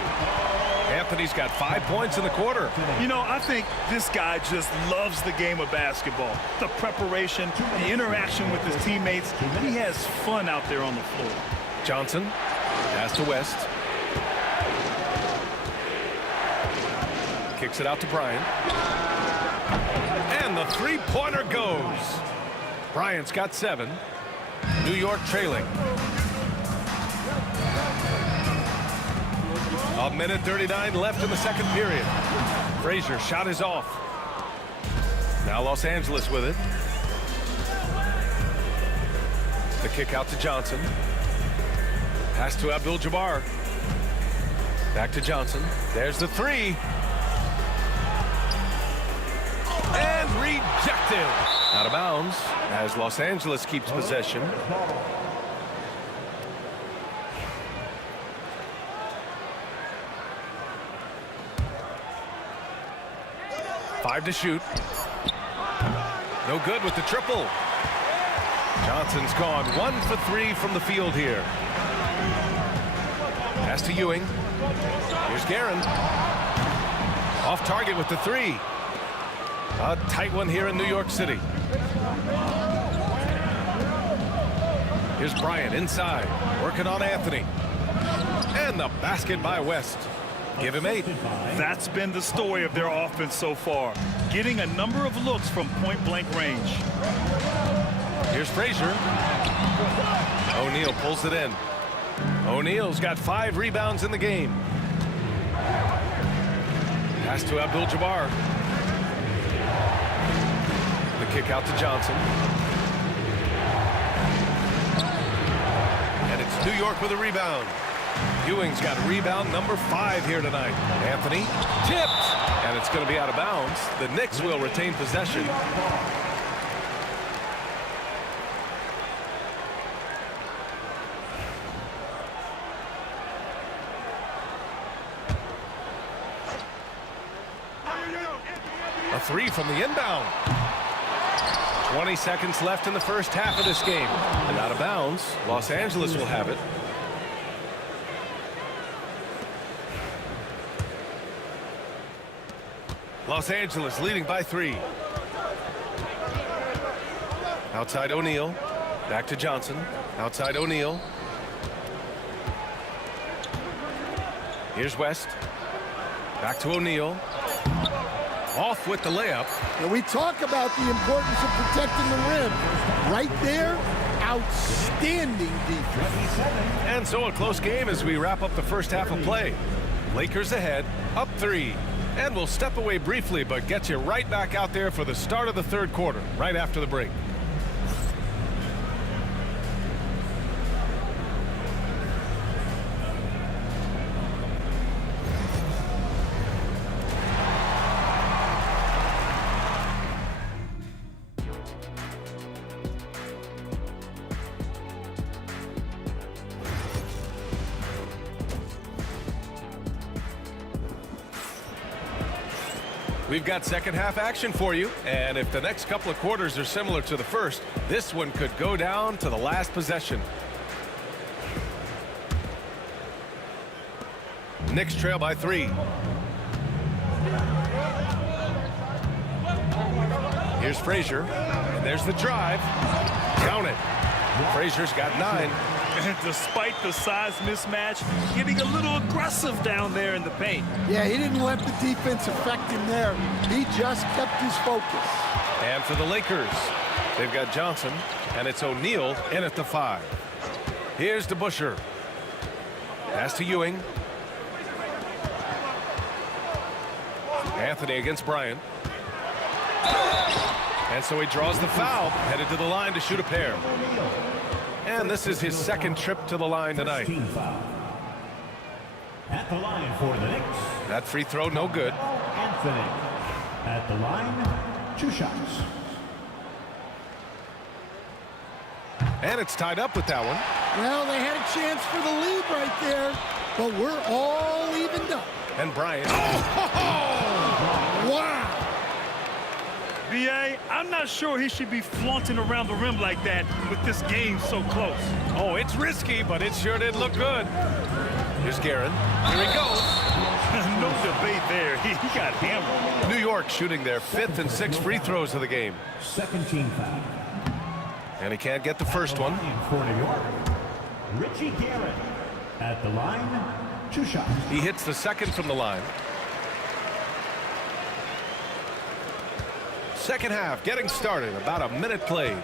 Anthony's got 5 points in the quarter. You know, I think this guy just loves the game of basketball. The preparation, the interaction with his teammates. He has fun out there on the floor. Johnson, pass to West. Kicks it out to Bryant. And the three-pointer goes. Bryant's got 7. New York trailing. A minute 39 left in the second period. Frazier shot is off. Now Los Angeles with it. The kick out to Johnson. Pass to Abdul-Jabbar. Back to Johnson. There's the three. And rejected. Out of bounds as Los Angeles keeps possession. Five to shoot. No good with the triple. Johnson's gone 1 for 3 from the field here. Pass to Ewing. Here's Guerin. Off target with the three. A tight one here in New York City. Here's Bryant inside, working on Anthony. And the basket by West. Give him 8. That's been the story of their offense so far, getting a number of looks from point-blank range. Here's Frazier. O'Neal pulls it in. O'Neal's got 5 rebounds in the game. Pass to Abdul-Jabbar. The kick out to Johnson. And it's New York with a rebound. Ewing's got rebound number 5 here tonight. Anthony tipped, and it's going to be out of bounds. The Knicks will retain possession. A three from the inbound. 20 seconds left in the first half of this game. And out of bounds, Los Angeles will have it. Los Angeles leading by 3. Outside O'Neal. Back to Johnson. Outside O'Neal. Here's West. Back to O'Neal. Off with the layup. And we talk about the importance of protecting the rim. Right there, outstanding defense. And so a close game as we wrap up the first half of play. Lakers ahead, up 3. And we'll step away briefly, but get you right back out there for the start of the third quarter, right after the break. We've got second half action for you, and if the next couple of quarters are similar to the first, this one could go down to the last possession. Knicks trail by 3. Here's Frazier, and there's the drive. Count it. Frazier's got 9. And despite the size mismatch, getting a little aggressive down there in the paint. Yeah, he didn't let the defense affect him there. He just kept his focus. And for the Lakers, they've got Johnson, and it's O'Neal in at the 5. Here's DeBusschere. Pass to Ewing. Anthony against Bryant. And so he draws the foul, headed to the line to shoot a pair. And this is his second trip to the line tonight. At the line for the Knicks. That free throw, no good. Anthony. At the line, 2 shots. And it's tied up with that one. Well, they had a chance for the lead right there, but we're all evened up. And Bryant. Wow! VA, I I'm not sure he should be flaunting around the rim like that with this game so close. Oh, it's risky, but it sure did look good. Here's Guerin. Here he goes. No debate there. He got hammered. New York shooting their 5th and 6th free throws of the game. Second team foul. And he can't get the first one. For New York, Richie Garrett at the line, 2 shots. He hits the second from the line. Second half getting started. About a minute played.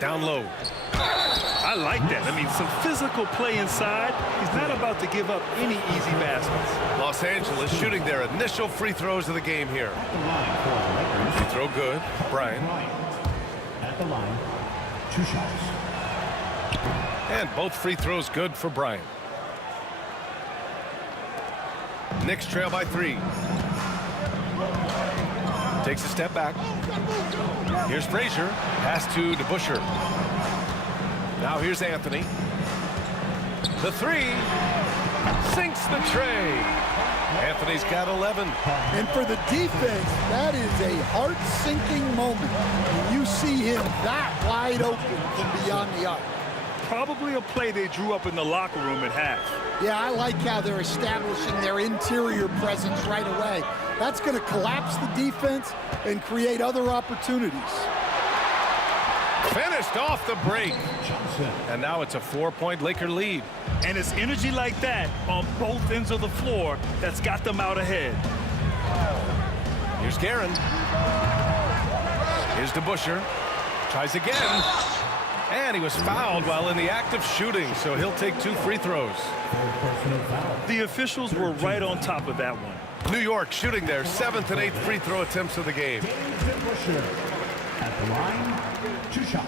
Down low. I like that. I mean, some physical play inside. He's not about to give up any easy baskets. Los Angeles shooting their initial free throws of the game here. Free throw good. Bryant. At the line, 2 shots. And both free throws good for Bryant. Knicks trail by 3. Takes a step back. Here's Frazier. Pass to DeBusschere. Now here's Anthony. The 3. Sinks the tray. Anthony's got 11. And for the defense, that is a heart-sinking moment. You see him that wide open from beyond the arc. Probably a play they drew up in the locker room at half. Yeah, I like how they're establishing their interior presence right away. That's going to collapse the defense and create other opportunities. Finished off the break. And now it's a 4-point Laker lead. And it's energy like that on both ends of the floor that's got them out ahead. Here's Guerin. Here's DeBusschere. Tries again. And he was fouled while in the act of shooting, so he'll take 2 free throws. The officials were right on top of that one. New York shooting their 7th and 8th free throw attempts of the game. At the line, 2 shots.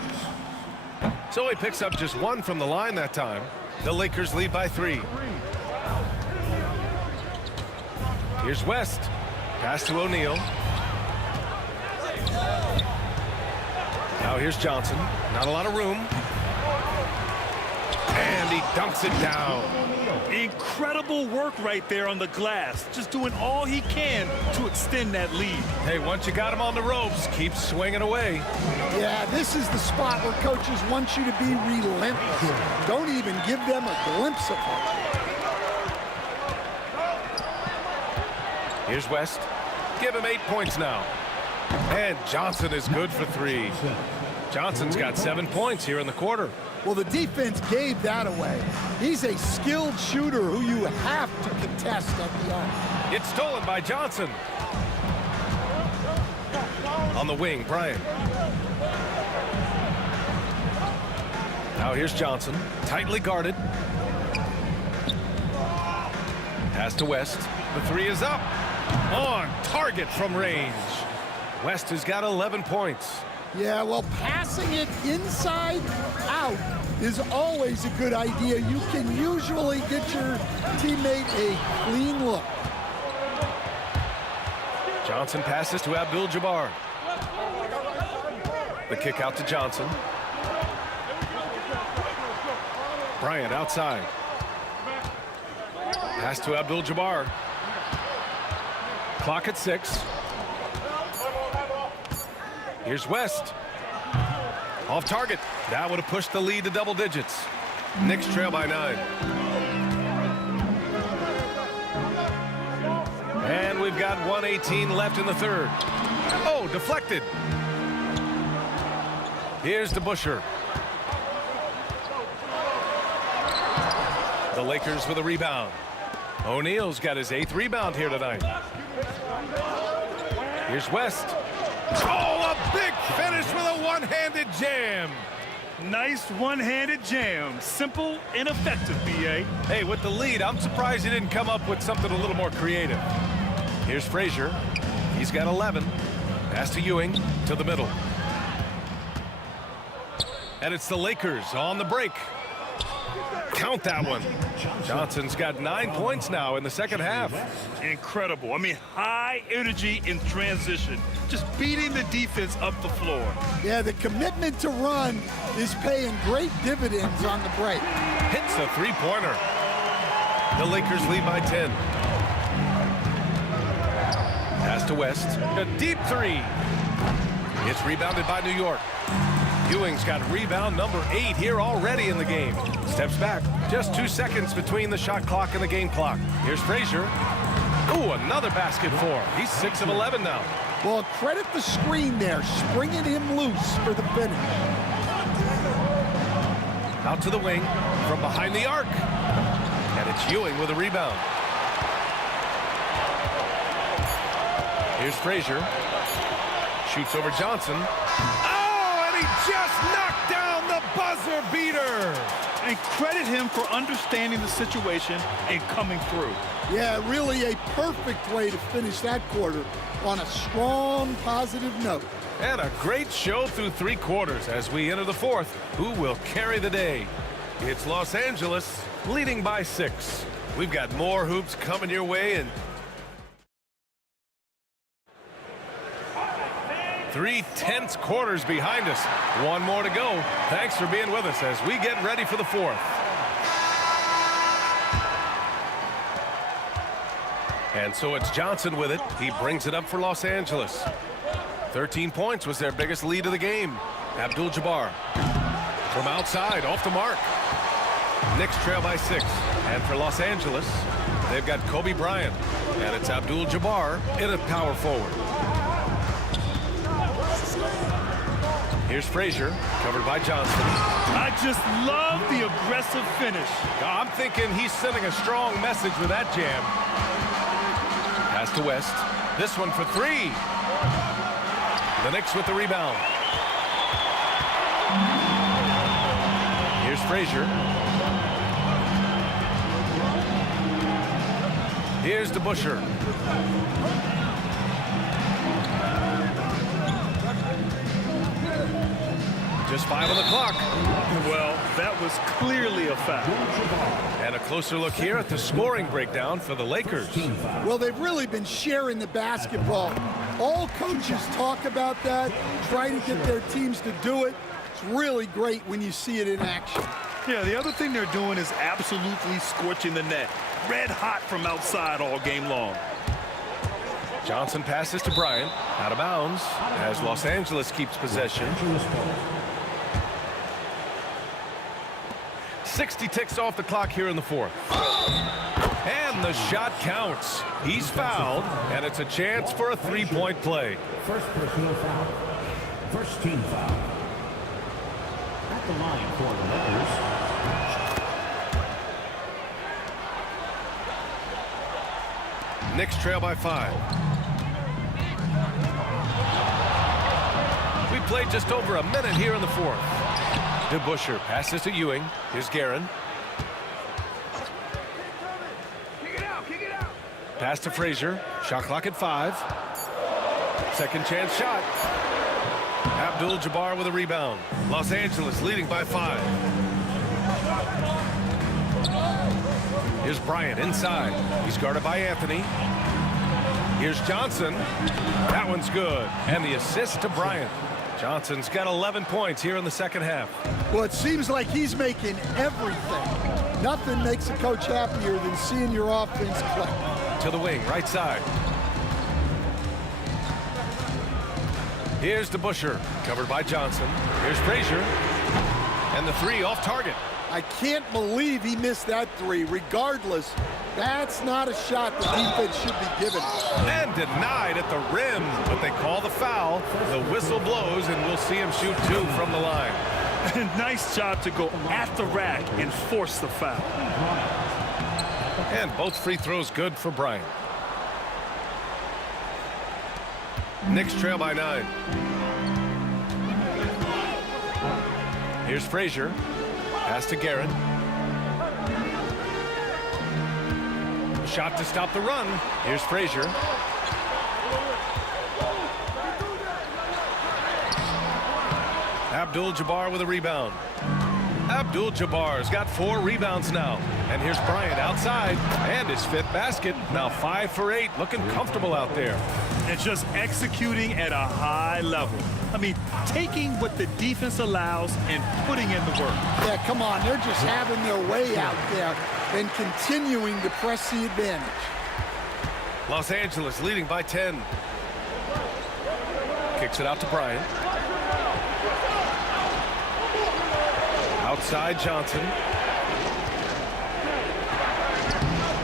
So he picks up just 1 from the line that time. The Lakers lead by 3. Here's West. Pass to O'Neal. Now here's Johnson. Not a lot of room. And he dunks it down. Incredible work right there on the glass. Just doing all he can to extend that lead. Hey, once you got him on the ropes, keep swinging away. Yeah, this is the spot where coaches want you to be relentless. Don't even give them a glimpse of it. Here's West. Give him 8 points now. And Johnson is good for 3. Johnson's got 7 points here in the quarter. Well, the defense gave that away. He's a skilled shooter who you have to contest at the arc. It's stolen by Johnson. On the wing, Bryant. Now here's Johnson, tightly guarded. Pass to West. The 3 is up. On target from range. West has got 11 points. Yeah, well, passing it inside out is always a good idea. You can usually get your teammate a clean look. Johnson passes to Abdul-Jabbar. The kick out to Johnson. Bryant outside. Pass to Abdul-Jabbar. Clock at 6. Here's West. Off target. That would have pushed the lead to double digits. Knicks trail by 9. And we've got 1:18 left in the 3rd. Oh, deflected. Here's DeBusschere. The Lakers with a rebound. O'Neal's got his 8th rebound here tonight. Here's West. Oh, a big finish with a one-handed jam. Nice one-handed jam. Simple and effective, B.A. Hey, with the lead, I'm surprised he didn't come up with something a little more creative. Here's Frazier. He's got 11. Pass to Ewing to the middle. And it's the Lakers on the break. Count that one. Johnson's got 9 points now in the second half. Incredible. I mean, high energy in transition. Just beating the defense up the floor. Yeah, the commitment to run is paying great dividends on the break. Hits a three-pointer. The Lakers lead by 10. Pass to West. A deep 3. It's rebounded by New York. Ewing's got rebound number 8 here already in the game. Steps back. Just 2 seconds between the shot clock and the game clock. Here's Frazier. Ooh, another basket for him. He's 6 of 11 now. Well, credit the screen there, springing him loose for the finish. Out to the wing from behind the arc. And it's Ewing with a rebound. Here's Frazier. Shoots over Johnson. Oh, and he just knocked down the buzzer beater. And credit him for understanding the situation and coming through. Yeah, really a perfect way to finish that quarter on a strong, positive note. And a great show through 3 quarters as we enter the 4th. Who will carry the day? It's Los Angeles leading by 6. We've got more hoops coming your way, and 3 tense quarters behind us. 1 more to go. Thanks for being with us as we get ready for the 4th. And so it's Johnson with it. He brings it up for Los Angeles. 13 points was their biggest lead of the game. Abdul-Jabbar from outside, off the mark. Knicks trail by 6. And for Los Angeles, they've got Kobe Bryant. And it's Abdul-Jabbar in a power forward. Here's Frazier, covered by Johnson. I just love the aggressive finish. I'm thinking he's sending a strong message with that jam. Pass to West. This one for 3. The Knicks with the rebound. Here's Frazier. Here's DeBusschere. Just 5 on the clock. Well, that was clearly a foul. And a closer look here at the scoring breakdown for the Lakers. Well, they've really been sharing the basketball. All coaches talk about that, try to get their teams to do it. It's really great when you see it in action. Yeah, the other thing they're doing is absolutely scorching the net. Red hot from outside all game long. Johnson passes to Bryant, out of bounds, as Los Angeles keeps possession. 60 ticks off the clock here in the 4th. And the shot counts. He's fouled, and it's a chance for a 3-point play. First personal foul. First team foul. At the line for the Lakers. Knicks trail by 5. We played just over a minute here in the 4th. DeBusschere passes to Ewing. Here's Guerin. Pass to Frazier. Shot clock at 5. Second chance shot. Abdul-Jabbar with a rebound. Los Angeles leading by 5. Here's Bryant inside. He's guarded by Anthony. Here's Johnson. That one's good. And the assist to Bryant. Johnson's got 11 points here in the second half. Well, it seems like he's making everything. Nothing makes a coach happier than seeing your offense play. To the wing, right side. Here's DeBusschere, covered by Johnson. Here's Frazier. And the 3 off target. I can't believe he missed that 3. Regardless, that's not a shot the defense should be given. And denied at the rim, but they call the foul. The whistle blows, and we'll see him shoot 2 from the line. Nice job to go at the rack and force the foul. And both free throws good for Bryant. Knicks trail by 9. Here's Frazier. Pass to Guerin. Shot to stop the run. Here's Frazier. Abdul-Jabbar with a rebound. Abdul-Jabbar's got 4 rebounds now. And here's Bryant outside. And his 5th basket. Now 5 for 8. Looking comfortable out there. And just executing at a high level. I mean, taking what the defense allows and putting in the work. Yeah, come on. They're just having their way out there and continuing to press the advantage. Los Angeles leading by 10. Kicks it out to Bryant. Outside Johnson.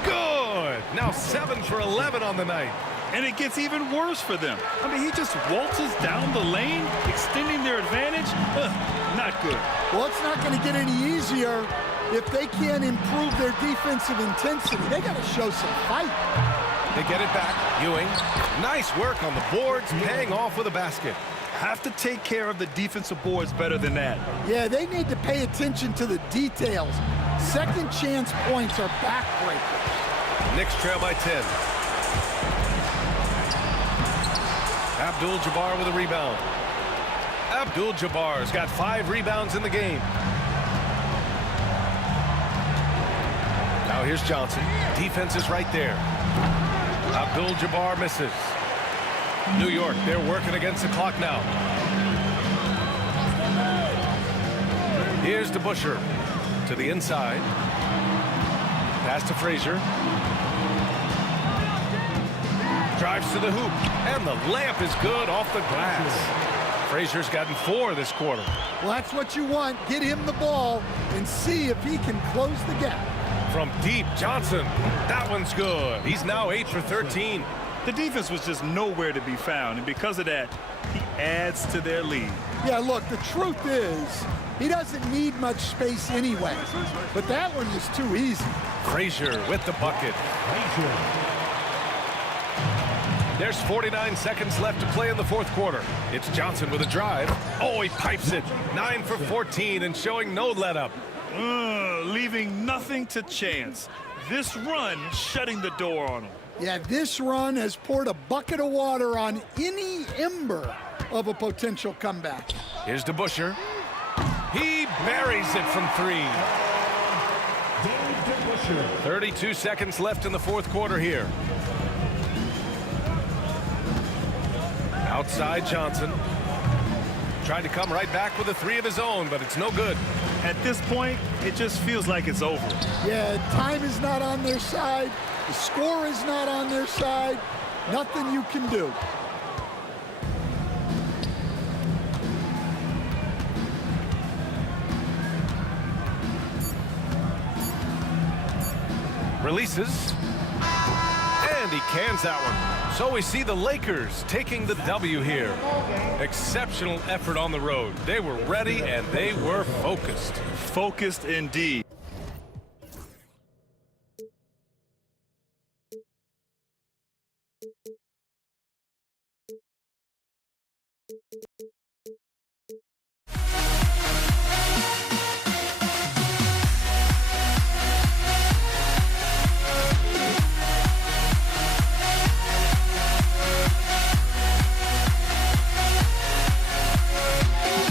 Good. Now 7 for 11 on the night. And it gets even worse for them. I mean, he just waltzes down the lane, extending their advantage. Not good. Well, it's not going to get any easier if they can't improve their defensive intensity. They got to show some fight. They get it back. Ewing. Nice work on the boards, paying off with a basket. Have to take care of the defensive boards better than that. Yeah, they need to pay attention to the details. Second chance points are backbreakers. Knicks trail by 10. Abdul-Jabbar with a rebound. Abdul-Jabbar's got 5 rebounds in the game. Now here's Johnson. Defense is right there. Abdul-Jabbar misses. New York, they're working against the clock now. Here's DeBusschere to the inside. Pass to Frazier. Drives to the hoop, and the layup is good off the glass. Frazier's gotten 4 this quarter. Well, that's what you want. Get him the ball and see if he can close the gap. From deep, Johnson. That one's good. He's now 8 for 13. The defense was just nowhere to be found, and because of that, he adds to their lead. Yeah, look, the truth is, he doesn't need much space anyway. But that one was too easy. Frazier with the bucket. There's 49 seconds left to play in the fourth quarter. It's Johnson with a drive. Oh, he pipes it. 9 for 14 and showing no let-up. Leaving nothing to chance. This run shutting the door on him. Yeah, this run has poured a bucket of water on any ember of a potential comeback. Here's DeBusschere. He buries it from 3. 32 seconds left in the fourth quarter here. Outside Johnson. Tried to come right back with a 3 of his own, but it's no good. At this point, it just feels like it's over. Yeah, time is not on their side. The score is not on their side. Nothing you can do. Releases. And he cans that one. So we see the Lakers taking the W here. Exceptional effort on the road. They were ready and they were focused. Focused indeed.